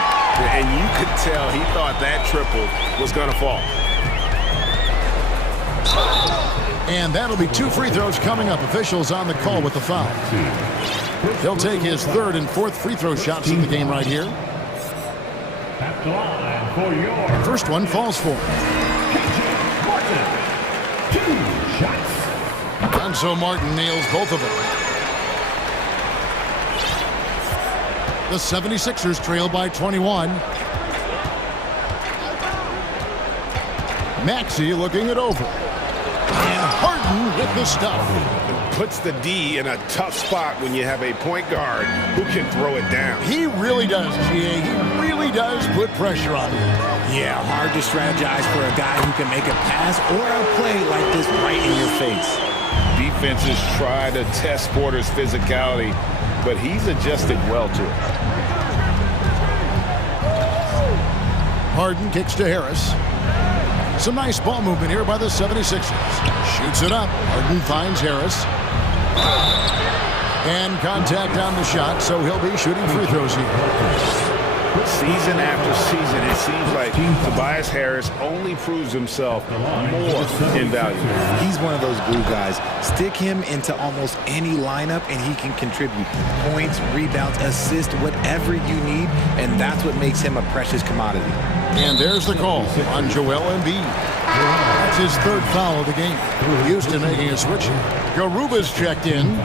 And you could tell he thought that triple was going to fall. And that'll be 2 free throws coming up. Officials on the call with the foul. He'll take his third and fourth free throw shots in the game right here. First one falls for him. And so Martin nails both of them. The 76ers trail by 21. Maxey looking it over. And Harden with the stuff. Puts the D in a tough spot when you have a point guard who can throw it down. He really does, GA. He really does put pressure on him. Yeah, hard to strategize for a guy who can make a pass or a play like this right in your face. Defenses try to test Porter's physicality, but he's adjusted well to it. Harden kicks to Harris. Some nice ball movement here by the 76ers. Shoots it up. Harden finds Harris. And contact on the shot, so he'll be shooting free throws here. Season after season, it seems like Tobias Harris only proves himself more in value. He's one of those glue guys. Stick him into almost any lineup and he can contribute points, rebounds, assists, whatever you need, and that's what makes him a precious commodity. And there's the call on Joel Embiid. That's his third foul of the game. Houston making a switch. Garuba's checked in.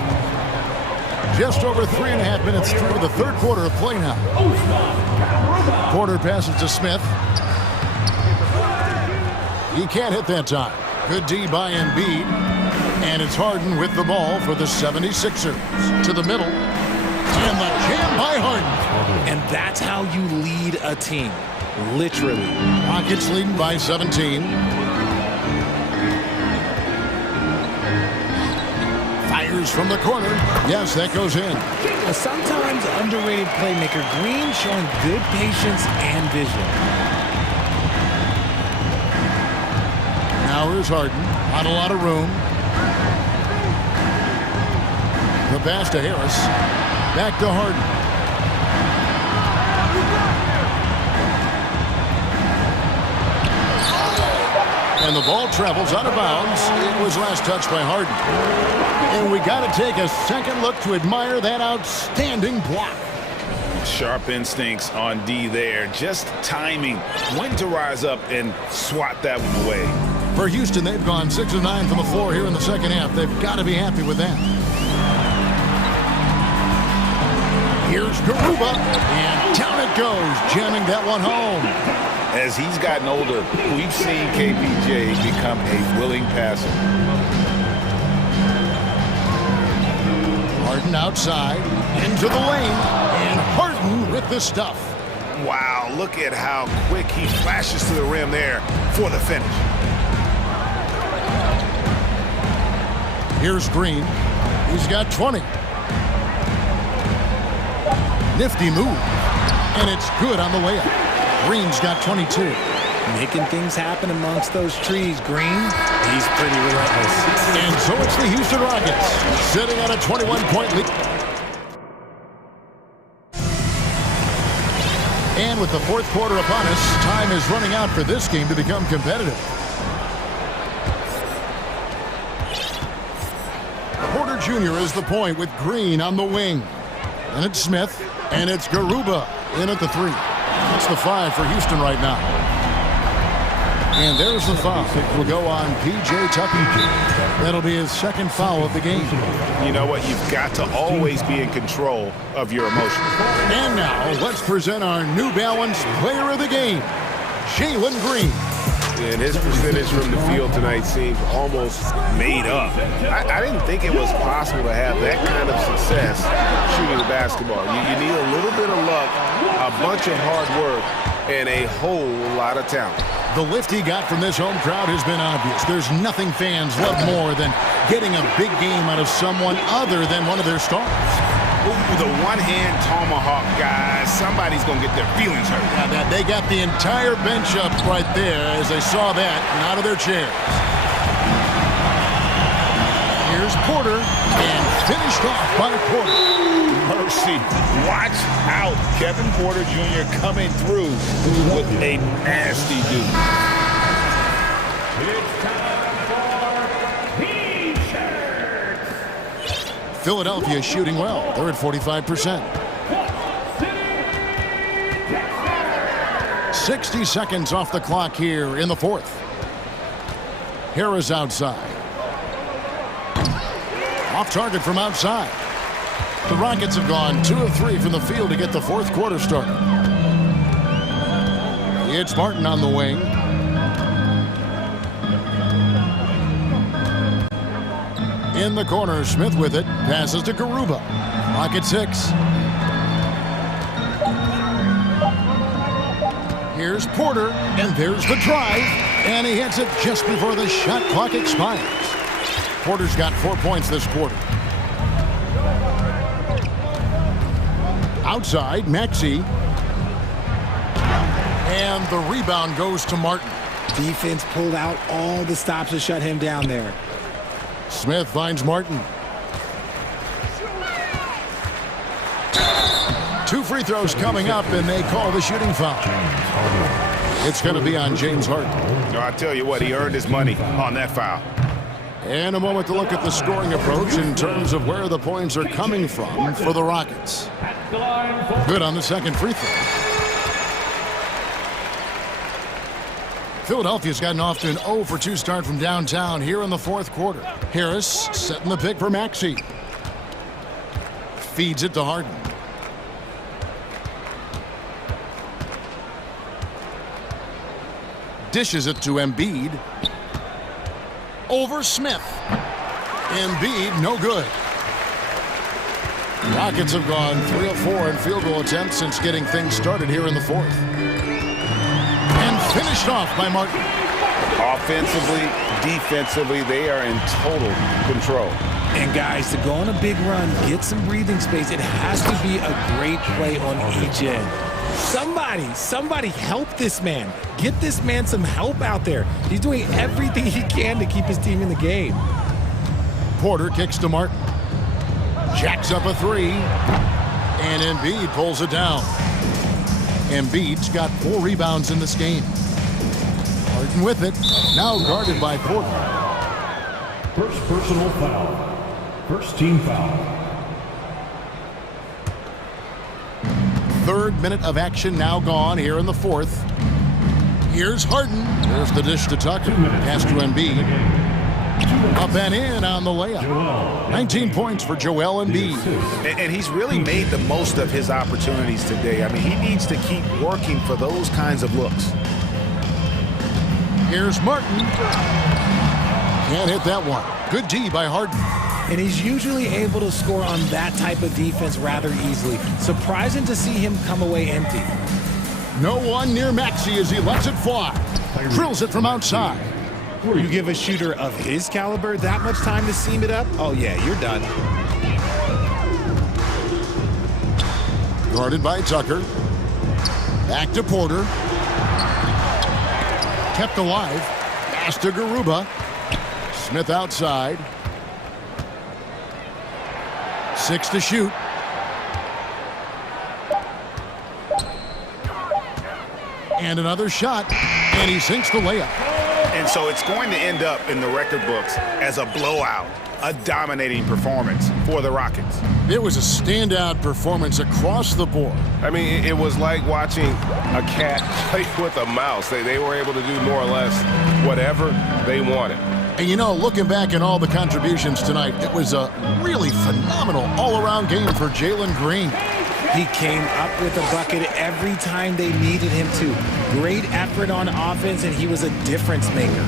Just over 3.5 minutes through the third quarter of play now. Porter passes to Smith. He can't hit that time. Good D by Embiid. And it's Harden with the ball for the 76ers. To the middle. And the jam by Harden. And that's how you lead a team. Literally. Rockets leading by 17. Fires from the corner. Yes, that goes in. A sometimes underrated playmaker, Green, showing good patience and vision. Now here's Harden. Not a lot of room. The pass to Harris. Back to Harden. And the ball travels out of bounds. It was last touched by Harden. And we got to take a second look to admire that outstanding block. Sharp instincts on D there. Just timing when to rise up and swat that one away. For Houston, they've gone 6 of 9 from the floor here in the second half. They've got to be happy with that. Here's Garuba, and down it goes, jamming that one home. As he's gotten older, we've seen KPJ become a willing passer. Harden outside, into the lane, and Harden with the stuff. Wow, look at how quick he flashes to the rim there for the finish. Here's Green. He's got 20. Nifty move, and it's good on the layup. Green's got 22. Making things happen amongst those trees, Green. He's pretty relentless. And so it's the Houston Rockets sitting on a 21-point lead. And with the fourth quarter upon us, time is running out for this game to become competitive. Porter Jr. is the point with Green on the wing. And it's Smith, and it's Garuba in at the 3. That's the 5 for Houston right now. And there's the foul. Will go on P.J. Tucker. That'll be his second foul of the game. You know what? You've got to always be in control of your emotions. And now, let's present our New Balance Player of the Game, Jalen Green. And his percentage from the field tonight seems almost made up. I didn't think it was possible to have that kind of success shooting the basketball. You need a little bit of luck, a bunch of hard work, and a whole lot of talent. The lift he got from this home crowd has been obvious. There's nothing fans love more than getting a big game out of someone other than one of their stars. Ooh, the one-hand tomahawk, guys. Somebody's going to get their feelings hurt. Yeah, they got the entire bench up right there as they saw that and out of their chairs. Here's Porter, and finished off by Porter. Mercy. Watch out. Kevin Porter Jr. coming through with a nasty dude. Philadelphia shooting well. They're at 45%. 60 seconds off the clock here in the fourth. Harris outside. Off target from outside. The Rockets have gone 2 of 3 from the field to get the fourth quarter started. It's Martin on the wing. In the corner, Smith with it. Passes to Garuba. Rocket 6. Here's Porter, and there's the drive. And he hits it just before the shot clock expires. Porter's got 4 points this quarter. Outside, Maxey. And the rebound goes to Martin. Defense pulled out all the stops to shut him down there. Smith finds Martin. 2 free throws coming up, and they call the shooting foul. It's going to be on James Harden. No, I tell you what, he earned his money on that foul. And a moment to look at the scoring approach in terms of where the points are coming from for the Rockets. Good on the second free throw. Philadelphia's gotten off to an 0 for 2 start from downtown here in the fourth quarter. Harris setting the pick for Maxey. Feeds it to Harden. Dishes it to Embiid. Over Smith. Embiid, no good. Rockets have gone 3 of 4 in field goal attempts since getting things started here in the fourth. And finished off by Martin. Offensively, defensively, they are in total control. And guys, to go on a big run, get some breathing space, it has to be a great play on each end. Somebody help this man. Get this man some help out there. He's doing everything he can to keep his team in the game. Porter kicks to Martin. Jacks up a 3. And Embiid pulls it down. Embiid's got 4 rebounds in this game. Harden with it. Now guarded by Porter. First personal foul. First team foul. Third minute of action now gone here in the fourth. Here's Harden. There's the dish to Tucker. Pass to Embiid. Up and in on the layup. 19 points for Joel Embiid. And he's really made the most of his opportunities today. I mean, he needs to keep working for those kinds of looks. Here's Martin. Can't hit that one. Good D by Harden. And he's usually able to score on that type of defense rather easily. Surprising to see him come away empty. No one near Maxey as he lets it fly. Drills it from outside. You give a shooter of his caliber that much time to seam it up? Oh, yeah, you're done. Guarded by Tucker. Back to Porter. Kept alive. Pass to Garuba. Smith outside. 6 to shoot. And another shot. And he sinks the layup. And so it's going to end up in the record books as a blowout, a dominating performance for the Rockets. It was a standout performance across the board. I mean, it was like watching a cat play with a mouse. They were able to do more or less whatever they wanted. And you know, looking back at all the contributions tonight, it was a really phenomenal all-around game for Jalen Green. He came up with a bucket every time they needed him to. Great effort on offense, and he was a difference maker.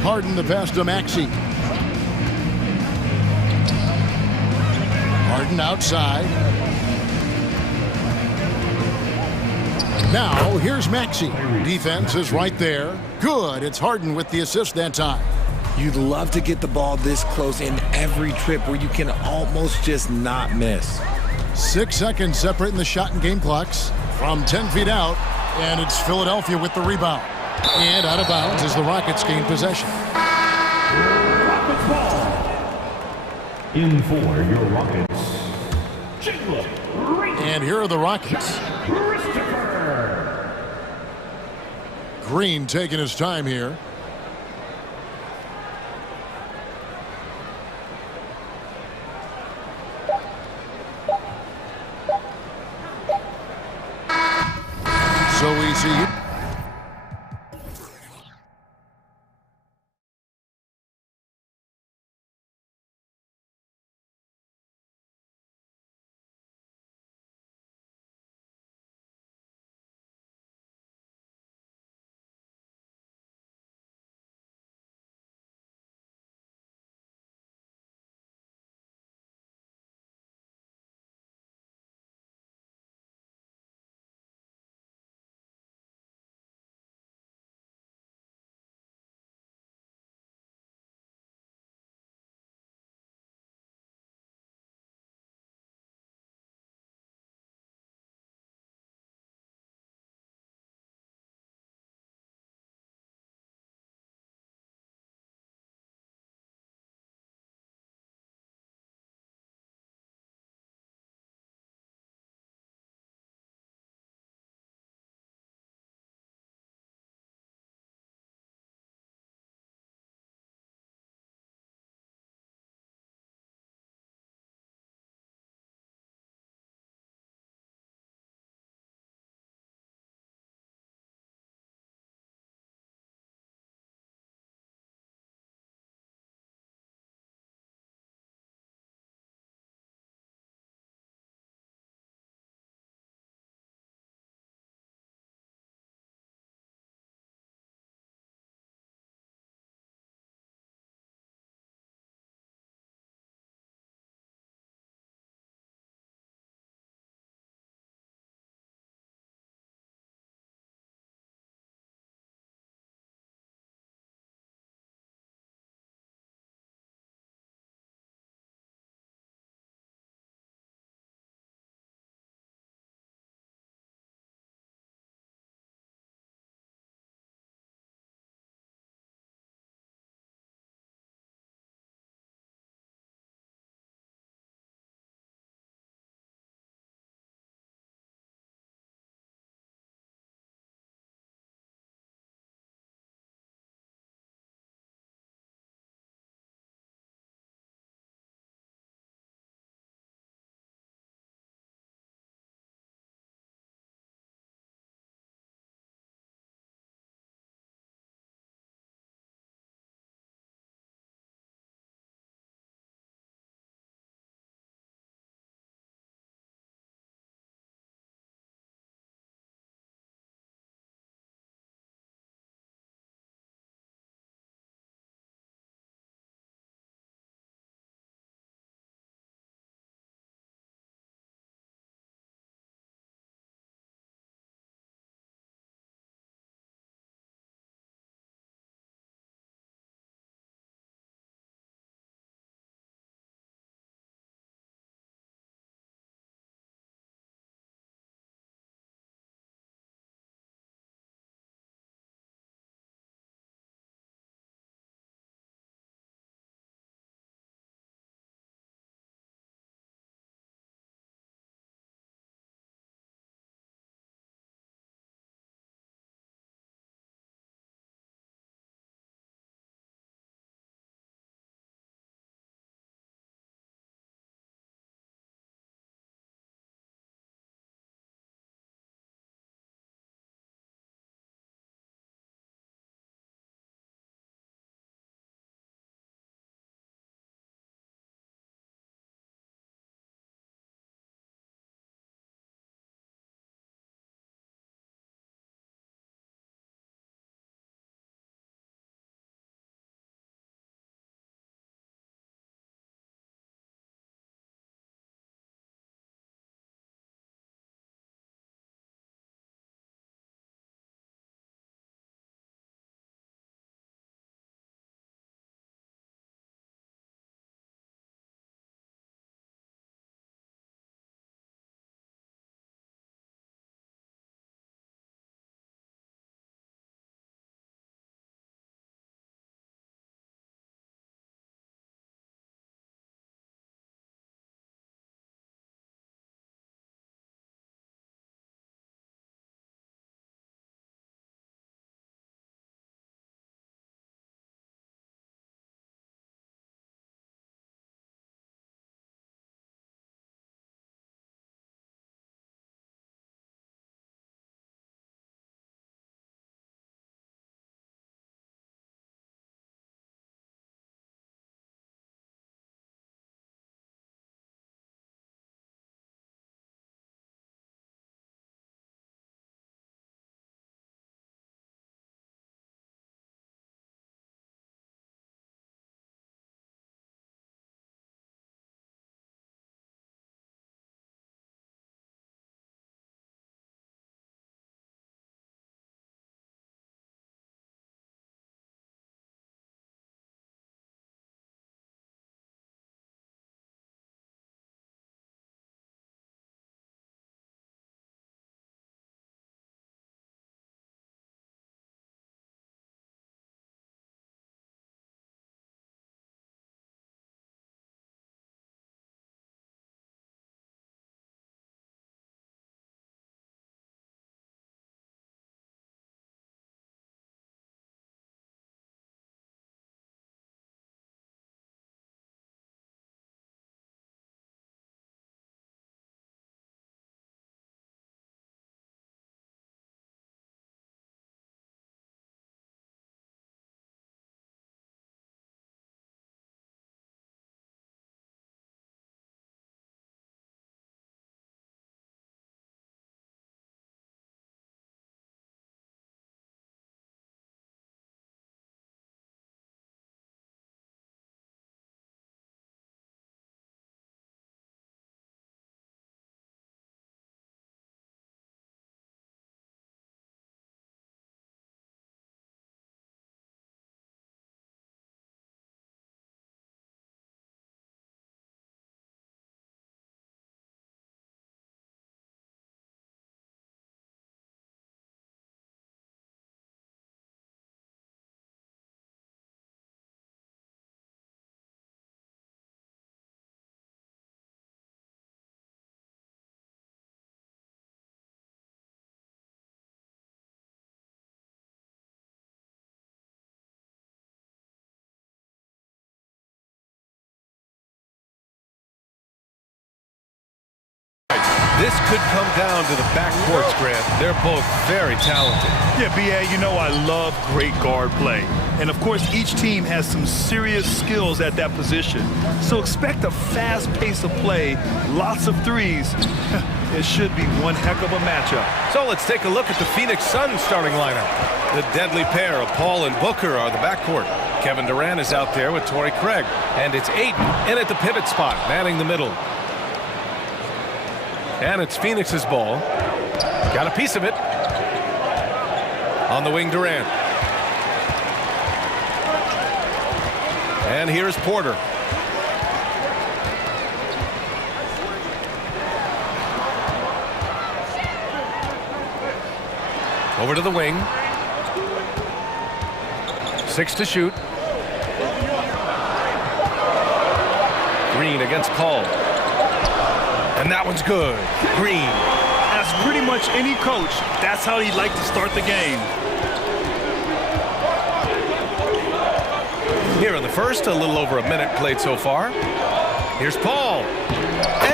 Harden the pass to Maxey. Harden outside. Now, here's Maxey. Defense is right there. Good. It's Harden with the assist that time. You'd love to get the ball this close in every trip where you can almost just not miss. 6 seconds separating the shot and game clocks from 10 feet out, and it's Philadelphia with the rebound. And out of bounds as the Rockets gain possession. Rockets ball. In for your Rockets. And here are the Rockets. Green taking his time here. So easy. This could come down to the backcourts, Grant. They're both very talented. Yeah, B.A., you know I love great guard play. And, of course, each team has some serious skills at that position. So expect a fast pace of play, lots of threes. It should be one heck of a matchup. So let's take a look at the Phoenix Suns starting lineup. The deadly pair of Paul and Booker are the backcourt. Kevin Durant is out there with Torrey Craig. And it's Ayton in at the pivot spot, manning the middle. And it's Phoenix's ball. Got a piece of it. On the wing, Durant. And here's Porter. Over to the wing. 6 to shoot. Green against Paul. And that one's good. Green. As pretty much any coach, that's how he'd like to start the game. Here in the first, a little over a minute played so far. Here's Paul.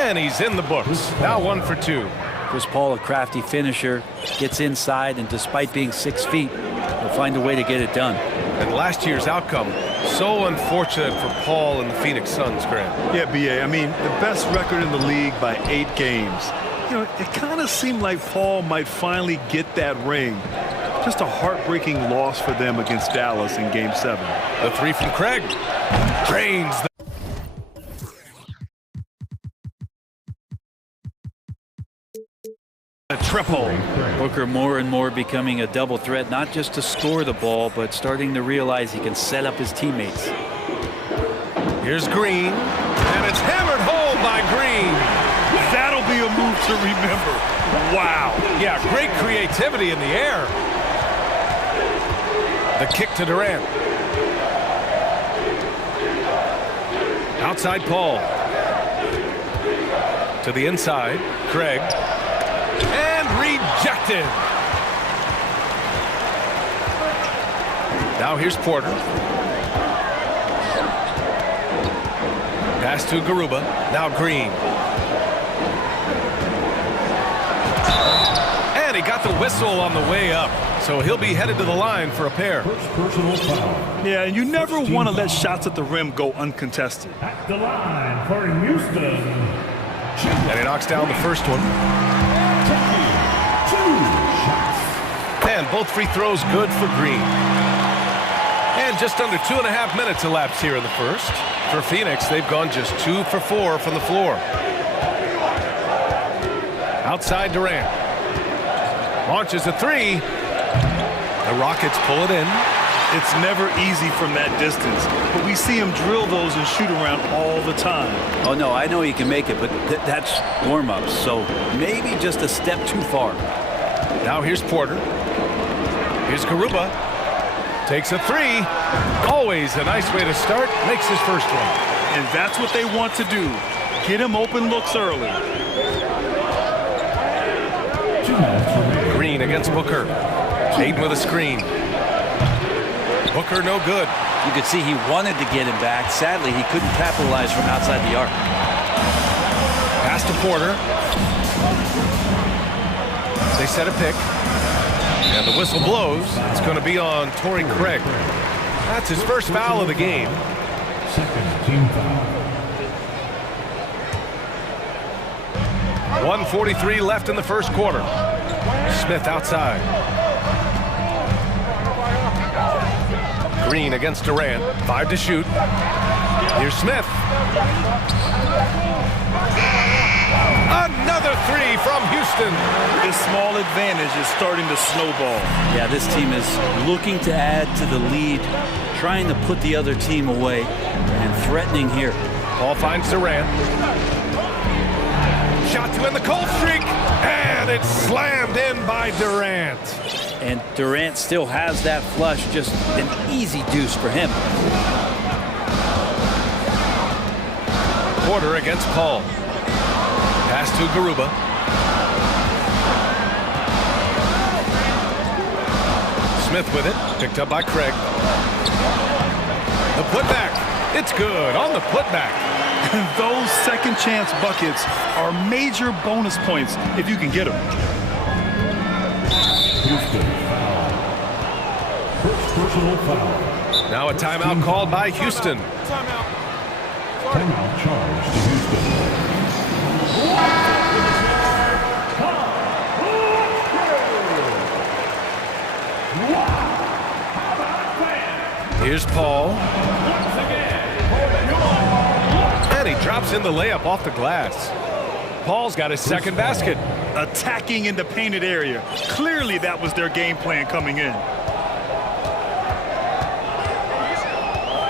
And he's in the books. Now 1 for 2. Chris Paul, a crafty finisher, gets inside, and despite being 6 feet, he'll find a way to get it done. And last year's outcome, so unfortunate for Paul and the Phoenix Suns, Grant. Yeah, B.A., I mean, the best record in the league by 8 games. You know, it kind of seemed like Paul might finally get that ring. Just a heartbreaking loss for them against Dallas in Game 7. The 3 from Craig. Drains the triple. Booker more and more becoming a double threat, not just to score the ball, but starting to realize he can set up his teammates. Here's Green, and it's hammered home by Green. That'll be a move to remember. Wow. Yeah, great creativity in the air. The kick to Durant. Outside Paul. To the inside, Craig. And rejected. Now here's Porter. Pass to Garuba. Now Green. And he got the whistle on the way up. So he'll be headed to the line for a pair. Yeah, and you never want to let shots at the rim go uncontested. At the line for Houston. And he knocks down the first one. And both free throws good for Green. And just under 2.5 minutes elapsed here in the first. For Phoenix, they've gone just 2 for 4 from the floor. Outside Durant. Launches a 3. The Rockets pull it in. It's never easy from that distance, but we see him drill those and shoot around all the time. Oh, no, I know he can make it, but that's warm-ups, so maybe just a step too far. Now here's Porter. Here's Garuba. Takes a 3. Always a nice way to start. Makes his first one. And that's what they want to do. Get him open looks early. Green against Booker. Ayton with a screen. Booker no good. You could see he wanted to get him back. Sadly, he couldn't capitalize from outside the arc. Pass to Porter. They set a pick. And the whistle blows. It's going to be on Torrey Craig. That's his first foul of the game. Second team foul. 1:43 left in the first quarter. Smith outside. Green against Durant. 5 to shoot. Here's Smith. Another 3 from Houston. This small advantage is starting to snowball. Yeah, this team is looking to add to the lead, trying to put the other team away, and threatening here. Ball finds Durant. Shot to end the cold streak, and it's slammed in by Durant. And Durant still has that flush, just an easy deuce for him. Porter against Paul. Pass to Garuba. Smith with it, picked up by Craig. The putback, it's good on the putback. And those second chance buckets are major bonus points if you can get them. Houston foul. First personal foul. Now a timeout called by Houston. Timeout charge to Houston. Here's Paul. And he drops in the layup off the glass. Paul's got his second basket. Attacking in the painted area. Clearly that was their game plan coming in.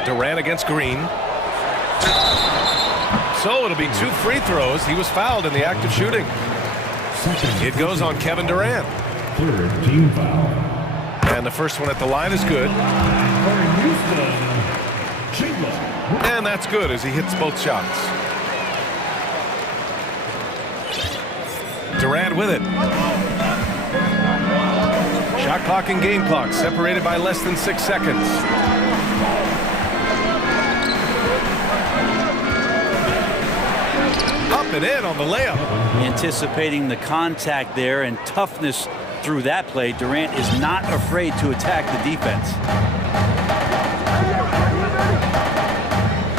Durant against Green. So it'll be 2 free throws. He was fouled in the act of shooting. It goes on Kevin Durant. Third team foul. And the first one at the line is good. And that's good as he hits both shots. Durant with it. Shot clock and game clock separated by less than 6 seconds. Up and in on the layup. Anticipating the contact there and toughness through that play, Durant is not afraid to attack the defense.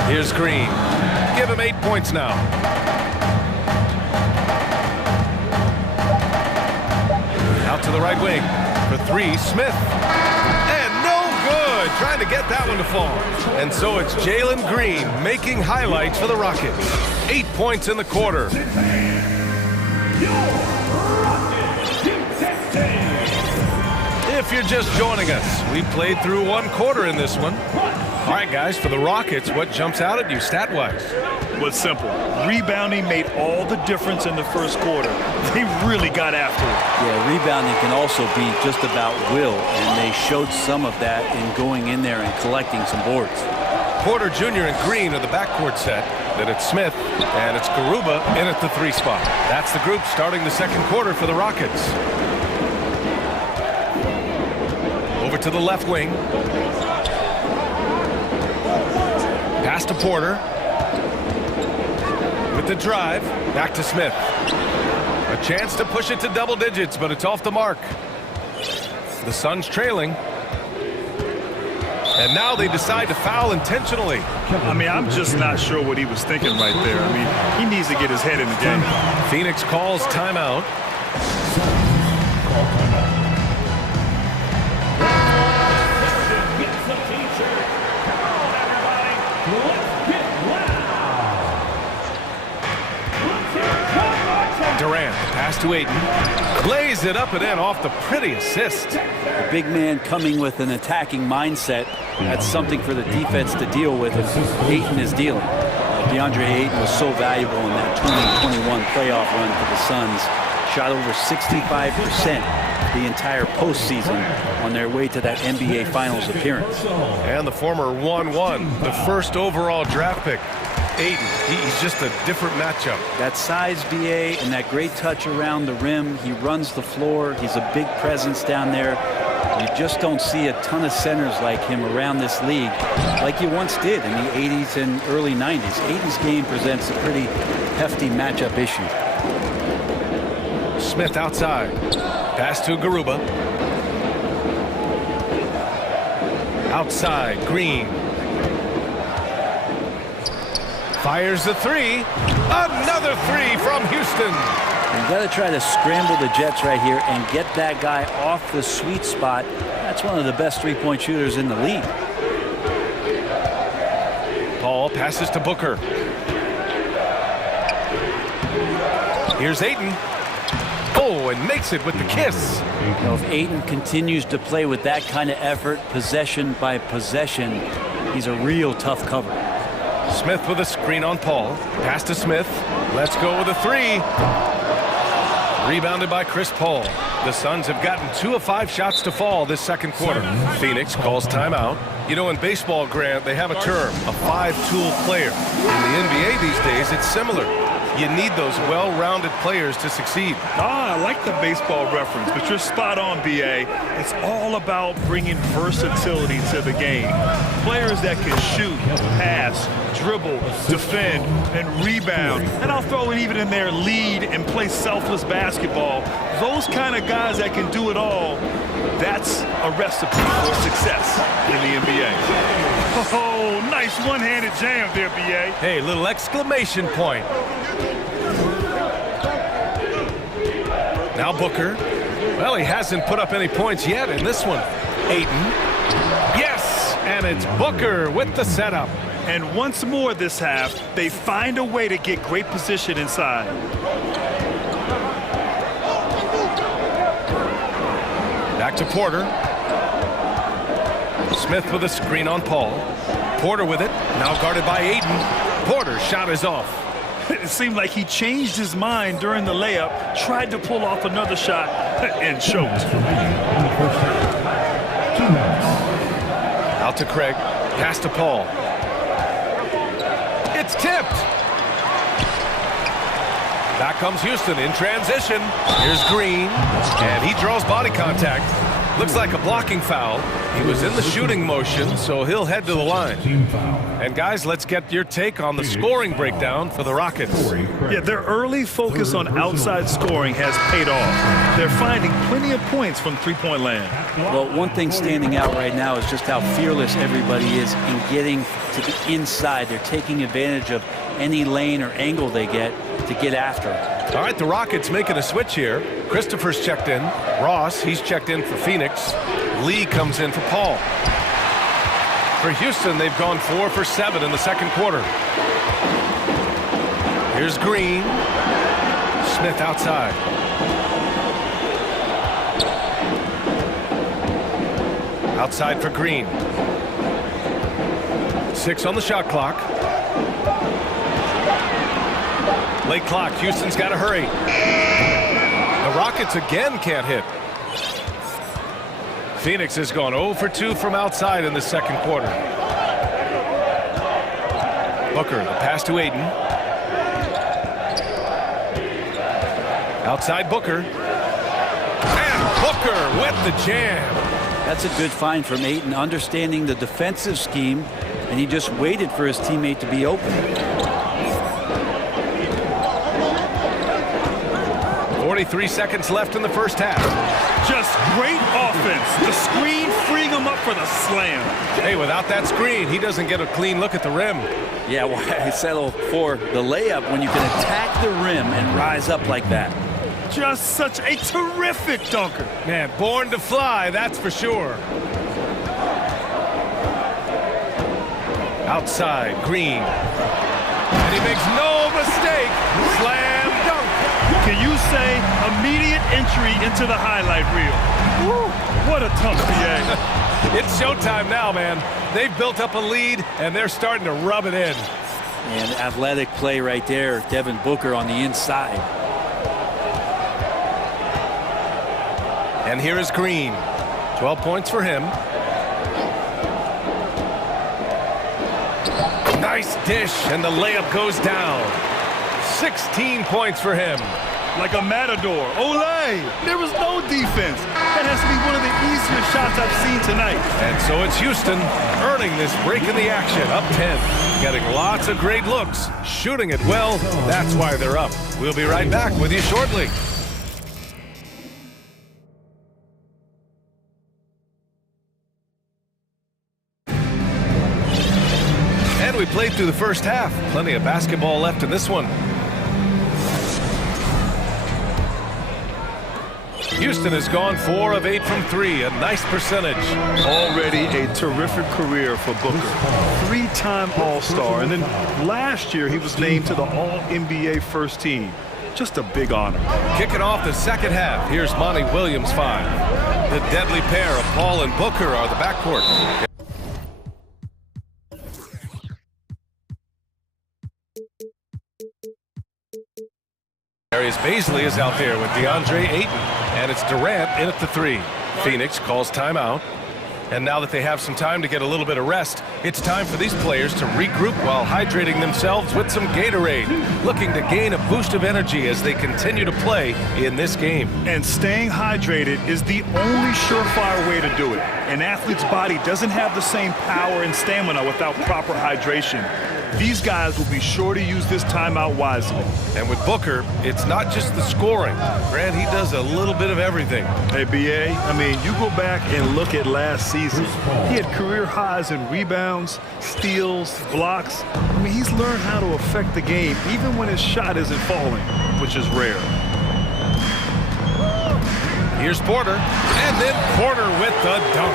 Here's Green. Give him 8 points now. Out to the right wing. For 3, Smith. And no good. Trying to get that one to fall. And so it's Jalen Green making highlights for the Rockets. 8 points in the quarter. If you're just joining us, we played through 1 quarter in this one. All right, guys, for the Rockets, what jumps out at you stat-wise? Well, it's simple. Rebounding made all the difference in the first quarter. They really got after it. Yeah, rebounding can also be just about will, and they showed some of that in going in there and collecting some boards. Porter Jr. and Green are the backcourt set. Then it's Smith, and it's Garuba in at the 3 spot. That's the group starting the second quarter for the Rockets. Over to the left wing. Pass to Porter. With the drive, back to Smith. A chance to push it to double digits, but it's off the mark. The Suns trailing. And now they decide to foul intentionally. I mean, I'm just not sure what he was thinking right there. I mean, he needs to get his head in the game. Phoenix calls timeout. Durant, pass to Ayton. Lays it up and in off the pretty assist. The big man coming with an attacking mindset. That's something for the defense to deal with if Ayton is dealing. DeAndre Ayton was so valuable in that 2021 playoff run for the Suns. Shot over 65% the entire postseason on their way to that NBA Finals appearance. And the former 1-1, the first overall draft pick. Ayton, he's just a different matchup. That size, BA, and that great touch around the rim. He runs the floor. He's a big presence down there. You just don't see a ton of centers like him around this league like you once did in the 80s and early 90s. Ayton's game presents a pretty hefty matchup issue. Smith outside. Pass to Garuba. Outside, Green. Fires the 3. Another 3 from Houston. You got to try to scramble the Jets right here and get that guy off the sweet spot. That's one of the best three-point shooters in the league. Paul passes to Booker. Here's Ayton. Oh, and makes it with the kiss. You know, if Ayton continues to play with that kind of effort, possession by possession, he's a real tough cover. Smith with a screen on Paul. Pass to Smith. Let's go with a 3. Rebounded by Chris Paul. The Suns have gotten 2 of 5 shots to fall this second quarter. Phoenix calls timeout. You know, in baseball, Grant, they have a term, a 5-tool player. In the NBA these days, it's similar. You need those well-rounded players to succeed. I like the baseball reference, but you're spot on, B.A. It's all about bringing versatility to the game. Players that can shoot, pass, dribble, defend, and rebound. And I'll throw it even in there, lead and play selfless basketball. Those kind of guys that can do it all, that's a recipe for success in the NBA. Oh, nice one-handed jam there, B.A. Hey, little exclamation point. Now Booker. Well, he hasn't put up any points yet in this one. Ayton. Yes, and it's Booker with the setup. And once more this half, they find a way to get great position inside. Back to Porter. Smith with a screen on Paul. Porter with it, now guarded by Ayton. Porter's shot is off. It seemed like he changed his mind during the layup, tried to pull off another shot, and choked. Out to Craig, pass to Paul. It's tipped. Back comes Houston in transition. Here's Green, and he draws body contact. Looks like a blocking foul. He was in the shooting motion, so he'll head to the line. And guys, let's get your take on the scoring breakdown for the Rockets. Yeah, their early focus on outside scoring has paid off. They're finding plenty of points from three-point land. Well, one thing standing out right now is just how fearless everybody is in getting to the inside. They're taking advantage of any lane or angle they get to get after it. All right, the Rockets making a switch here. Christopher's checked in. Ross, he's checked in for Phoenix. Lee comes in for Paul. For Houston, they've gone 4 for 7 in the second quarter. Here's Green. Smith outside. Outside for Green. 6 on the shot clock. Late clock. Houston's got to hurry. The Rockets again can't hit. Phoenix has gone 0 for 2 from outside in the second quarter. Booker, the pass to Ayton. Outside Booker. And Booker with the jam. That's a good find from Ayton, understanding the defensive scheme, and he just waited for his teammate to be open. 43 seconds left in the first half. Just great offense. The screen freeing him up for the slam. Hey, without that screen, he doesn't get a clean look at the rim. Yeah, why settle for the layup when you can attack the rim and rise up like that? Just such a terrific dunker. Man, born to fly, that's for sure. Outside, Green. And he makes no mistake. Slam dunk. Can you say immediate entry into the highlight reel? Woo, what a tough PA. It's showtime now, man. They've built up a lead, and they're starting to rub it in. And athletic play right there. Devin Booker on the inside. And here is Green. 12 points for him. Nice dish, and the layup goes down. 16 points for him. Like a matador. Olay! There was no defense. That has to be one of the easier shots I've seen tonight. And so it's Houston earning this break in the action, up 10. Getting lots of great looks, shooting it well. That's why they're up. We'll be right back with you shortly. And we played through the first half. Plenty of basketball left in this one. Houston has gone 4 of 8 from 3, a nice percentage. Already a terrific career for Booker. 3-time All-Star, and then last year he was named to the All-NBA first team. Just a big honor. Kicking off the second half, here's Monty Williams 5. The deadly pair of Paul and Booker are the backcourt. Darius Baisley is out there with DeAndre Ayton, and it's Durant in at the 3. Phoenix calls timeout. And now that they have some time to get a little bit of rest, it's time for these players to regroup while hydrating themselves with some Gatorade, looking to gain a boost of energy as they continue to play in this game. And staying hydrated is the only surefire way to do it. An athlete's body doesn't have the same power and stamina without proper hydration. These guys will be sure to use this timeout wisely. And with Booker, it's not just the scoring. Grant, he does a little bit of everything. Hey, B.A., I mean, you go back and look at last season. He had career highs in rebounds, steals, blocks. I mean, he's learned how to affect the game even when his shot isn't falling, which is rare. Here's Porter, and then Porter with the dunk.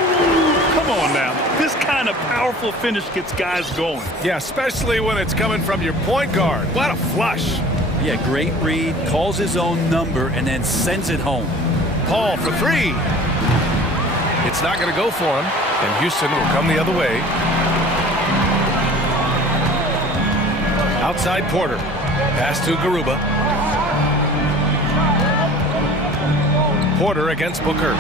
Come on now. This kind of powerful finish gets guys going. Yeah, especially when it's coming from your point guard. What a flush. Yeah, great read, calls his own number, and then sends it home. Paul for three. It's not going to go for him, and Houston will come the other way. Outside Porter. Pass to Garuba. Porter against Booker.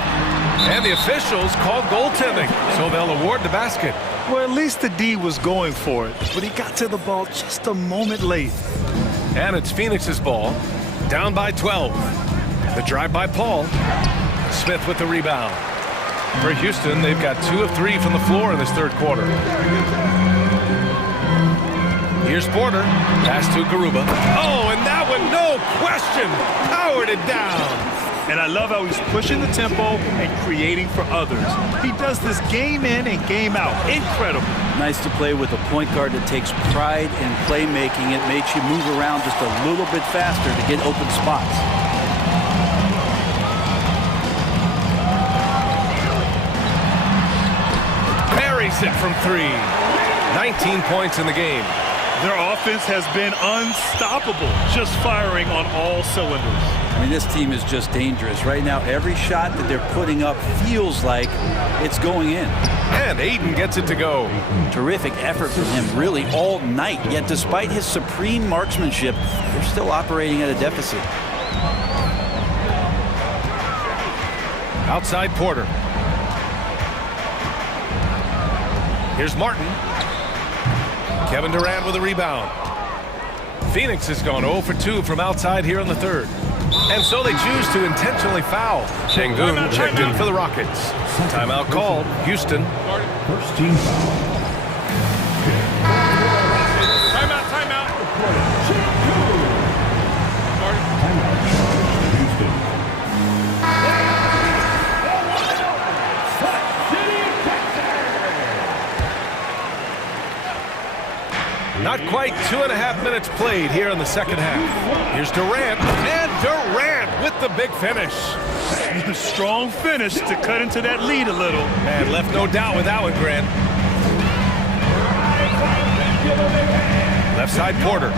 And the officials called goaltending, so they'll award the basket. Well, at least the D was going for it, but he got to the ball just a moment late. And it's Phoenix's ball, down by 12. The drive by Paul. Smith with the rebound. For Houston, they've got 2 of 3 from the floor in this third quarter. Here's Porter. Pass to Garuba. Oh, and that one, no question, powered it down. And I love how he's pushing the tempo and creating for others. He does this game in and game out. Incredible. Nice to play with a point guard that takes pride in playmaking. It makes you move around just a little bit faster to get open spots. Buries it from 3. 19 points in the game. Their offense has been unstoppable, just firing on all cylinders. I mean, this team is just dangerous. Right now, every shot that they're putting up feels like it's going in. And Aiden gets it to go. Terrific effort from him, really, all night. Yet, despite his supreme marksmanship, they're still operating at a deficit. Outside Porter. Here's Martin. Kevin Durant with a rebound. Phoenix has gone 0 for 2 from outside here in the third. And so they choose to intentionally foul. Şengün checked in for the Rockets. Timeout called. Houston. First team foul. Timeout, timeout. Timeout. Houston. Not quite 2.5 minutes played here in the second half. Here's Durant, and Durant with the big finish. Strong finish to cut into that lead a little. And left no doubt with that one, Grant. Left side Porter.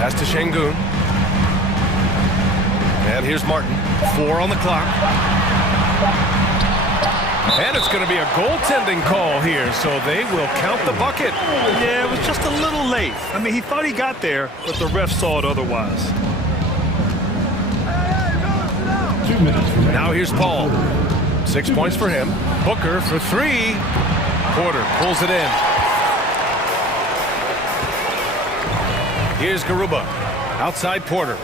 Pass to Şengün. And here's Martin. 4 on the clock. And it's going to be a goaltending call here, so they will count the bucket. Yeah, it was just a little late. I mean, he thought he got there, but the ref saw it otherwise. 2 minutes remaining. Now here's Paul. 6 points for him. Booker for 3. Porter pulls it in. Here's Garuba. Outside Porter.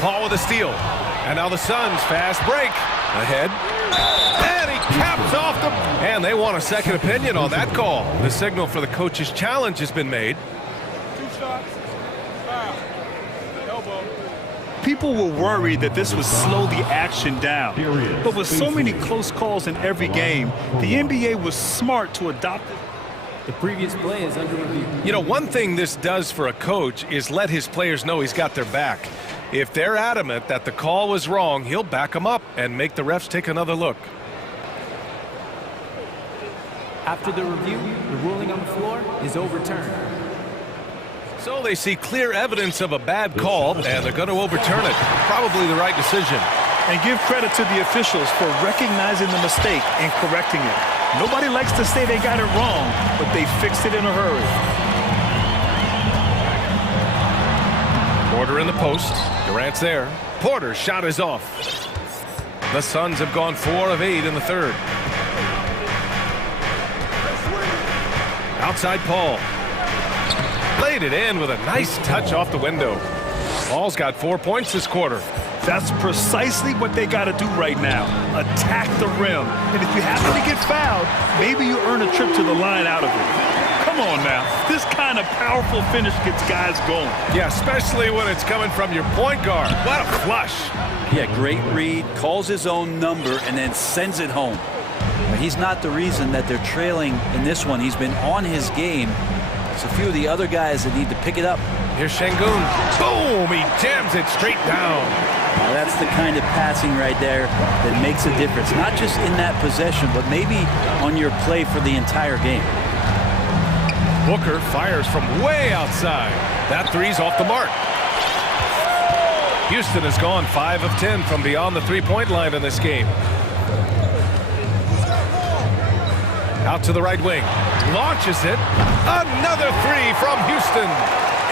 Paul with a steal. And now the Suns fast break. Ahead. And he caps off the... And they want a second opinion on that call. The signal for the coach's challenge has been made. 2 shots. Foul. Elbow. People were worried that this would slow the action down. But with so many close calls in every game, the NBA was smart to adopt it. The previous play is under review. You know, one thing this does for a coach is let his players know he's got their back. If they're adamant that the call was wrong, he'll back them up and make the refs take another look. After the review, the ruling on the floor is overturned. So they see clear evidence of a bad call, and they're going to overturn it. Probably the right decision. And give credit to the officials for recognizing the mistake and correcting it. Nobody likes to say they got it wrong, but they fixed it in a hurry. Porter in the post. Durant's there. Porter's shot is off. The Suns have gone 4 of 8 in the third. Outside Paul. Laid it in with a nice touch off the window. Paul's got 4 points this quarter. That's precisely what they got to do right now. Attack the rim. And if you happen to get fouled, maybe you earn a trip to the line out of it. Come on now. This kind of powerful finish gets guys going. Yeah, especially when it's coming from your point guard. What a flush. Yeah, great read, calls his own number, and then sends it home. But he's not the reason that they're trailing in this one. He's been on his game. It's a few of the other guys that need to pick it up. Here's Şengün. Boom! He jams it straight down. Now that's the kind of passing right there that makes a difference. Not just in that possession, but maybe on your play for the entire game. Booker fires from way outside. That three's off the mark. Houston has gone 5 of 10 from beyond the three-point line in this game. Out to the right wing. Launches it. Another three from Houston.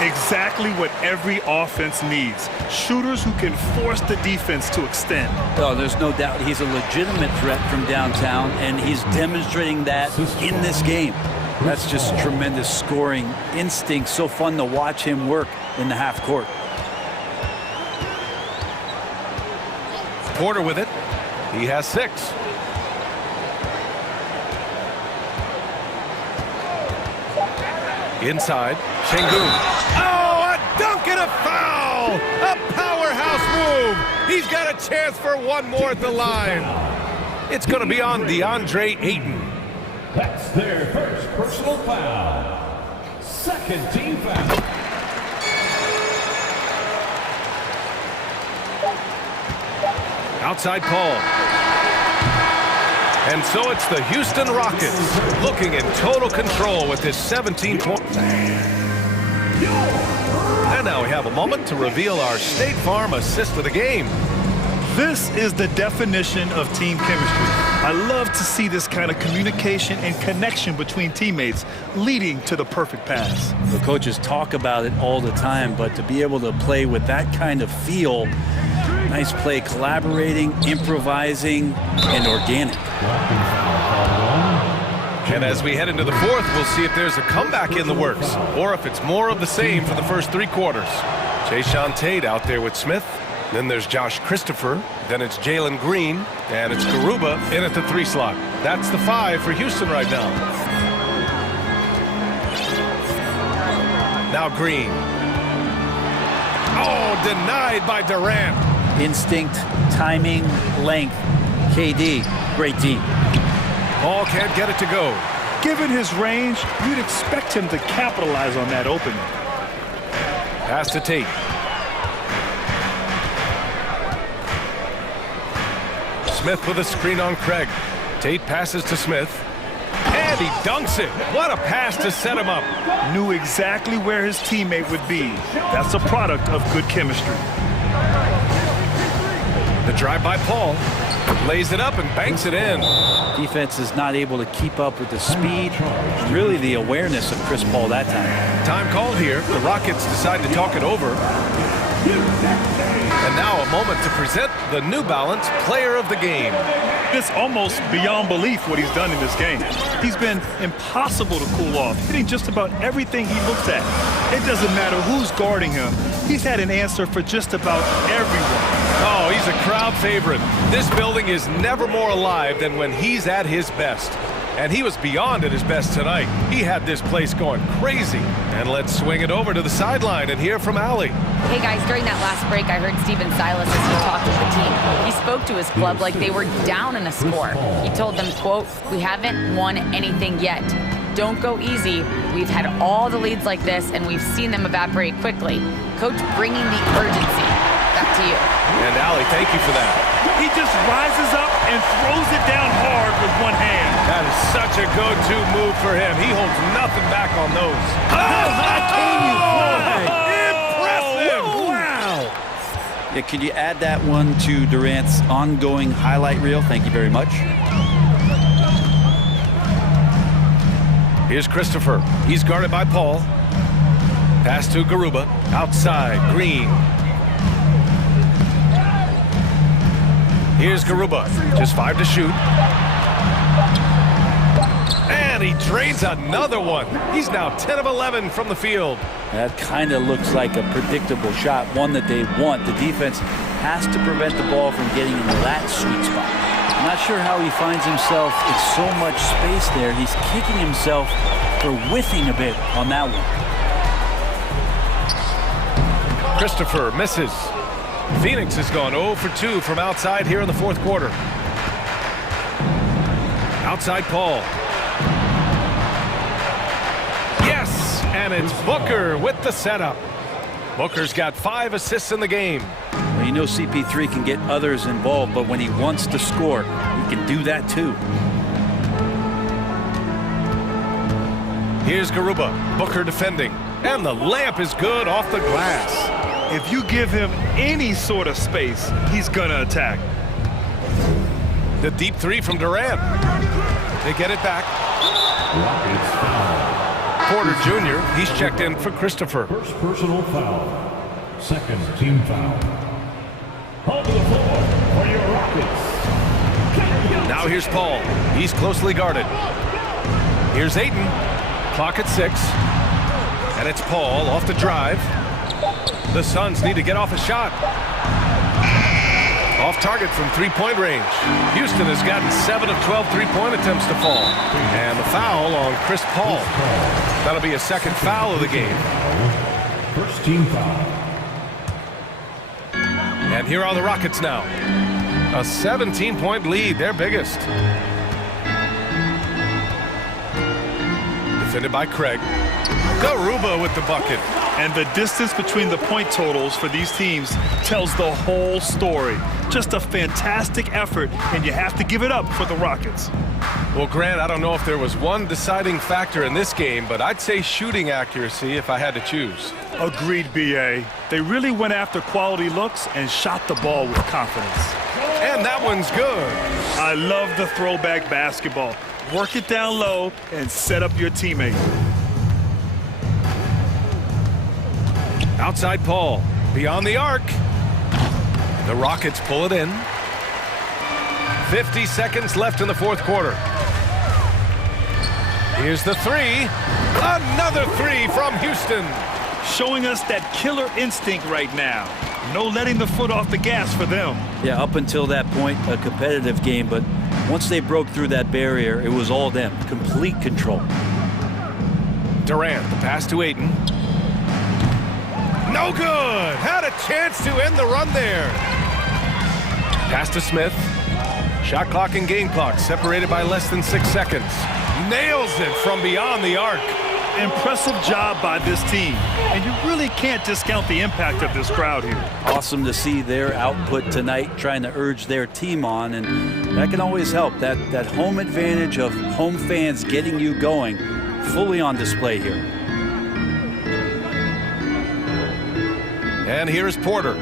Exactly what every offense needs. Shooters who can force the defense to extend. Oh, there's no doubt he's a legitimate threat from downtown, and he's demonstrating that in this game. That's just tremendous scoring instinct. So fun to watch him work in the half court. Porter with it. He has 6. Inside, Şengün. Oh, a dunk and a foul! A powerhouse move! He's got a chance for one more at the line. It's going to be on DeAndre Ayton. That's their first personal foul. Second team foul. Outside Paul. And so it's the Houston Rockets looking in total control with this 17 points. And now we have a moment to reveal our State Farm assist of the game. This is the definition of team chemistry. I love to see this kind of communication and connection between teammates leading to the perfect pass. The coaches talk about it all the time, but to be able to play with that kind of feel, nice play, collaborating, improvising, and organic. And as we head into the fourth, we'll see if there's a comeback in the works or if it's more of the same for the first 3 quarters. Jae'Sean Tate out there with Smith. Then there's Josh Christopher. Then it's Jalen Green. And it's Garuba in at the 3 slot. That's the 5 for Houston right now. Now Green. Oh, denied by Durant. Instinct, timing, length. KD, great D. Paul can't get it to go. Given his range, you'd expect him to capitalize on that opening. Pass to Tate. Smith with a screen on Craig. Tate passes to Smith. And he dunks it. What a pass to set him up. Knew exactly where his teammate would be. That's a product of good chemistry. The drive by Paul. Lays it up and banks it in. Defense is not able to keep up with the speed, really the awareness of Chris Paul that time. Time called here. The Rockets decide to talk it over. And now a moment to present the New Balance Player of the Game. It's almost beyond belief what he's done in this game. He's been impossible to cool off, hitting just about everything he looks at. It doesn't matter who's guarding him. He's had an answer for just about everyone. Oh, he's a crowd favorite. This building is never more alive than when he's at his best. And he was beyond at his best tonight. He had this place going crazy. And let's swing it over to the sideline and hear from Allie. Hey guys, during that last break, I heard Stephen Silas as he talked with the team. He spoke to his club like they were down in a score. He told them, quote, "We haven't won anything yet. Don't go easy. We've had all the leads like this, and we've seen them evaporate quickly." Coach bringing the urgency. Back to you. And Allie, thank you for that. He just rises up and throws it down hard with one hand. That is such a go-to move for him. He holds nothing back on those. Impressive! Wow! Yeah, could you add that one to Durant's ongoing highlight reel? Thank you very much. Here's Christopher. He's guarded by Paul. Pass to Garuba. Outside. Green. Here's Garuba. Just 5 to shoot. And he drains another one. He's now 10 of 11 from the field. That kind of looks like a predictable shot, one that they want. The defense has to prevent the ball from getting into that sweet spot. I'm not sure how he finds himself in so much space there. He's kicking himself for whiffing a bit on that one. Christopher misses. Phoenix has gone 0 for 2 from outside here in the fourth quarter. Outside Paul. Yes, and it's Booker with the setup. Booker's got 5 assists in the game. Well, you know CP3 can get others involved, but when he wants to score, he can do that too. Here's Garuba. Booker defending. And the layup is good off the glass. If you give him any sort of space, he's gonna attack. The deep 3 from Durant. They get it back. Porter Jr., he's checked in for Christopher. First personal foul. Second team foul. Onto the floor for your Rockets. Now here's Paul. He's closely guarded. Here's Ayton. Clock at 6. And it's Paul off the drive. The Suns need to get off a shot. Off target from three-point range. Houston has gotten 7 of 12 three-point attempts to fall. And the foul on Chris Paul. That'll be a second foul of the game. First team foul. And here are the Rockets now. A 17-point lead, their biggest. Defended by Craig. Garuba with the bucket. And the distance between the point totals for these teams tells the whole story. Just a fantastic effort, and you have to give it up for the Rockets. Well, Grant, I don't know if there was one deciding factor in this game, but I'd say shooting accuracy if I had to choose. Agreed, B.A. They really went after quality looks and shot the ball with confidence. And that one's good. I love the throwback basketball. Work it down low and set up your teammate. Outside Paul, beyond the arc. The Rockets pull it in. 50 seconds left in the fourth quarter. Here's the 3. Another 3 from Houston. Showing us that killer instinct right now. No letting the foot off the gas for them. Yeah, up until that point, a competitive game, but once they broke through that barrier, it was all them. Complete control. Durant, the pass to Ayton. No good. Had a chance to end the run there. Pass to Smith. Shot clock and game clock separated by less than 6 seconds. Nails it from beyond the arc. Impressive job by this team. And you really can't discount the impact of this crowd here. Awesome to see their output tonight, trying to urge their team on, and that can always help. That home advantage of home fans getting you going, fully on display here. And here's Porter.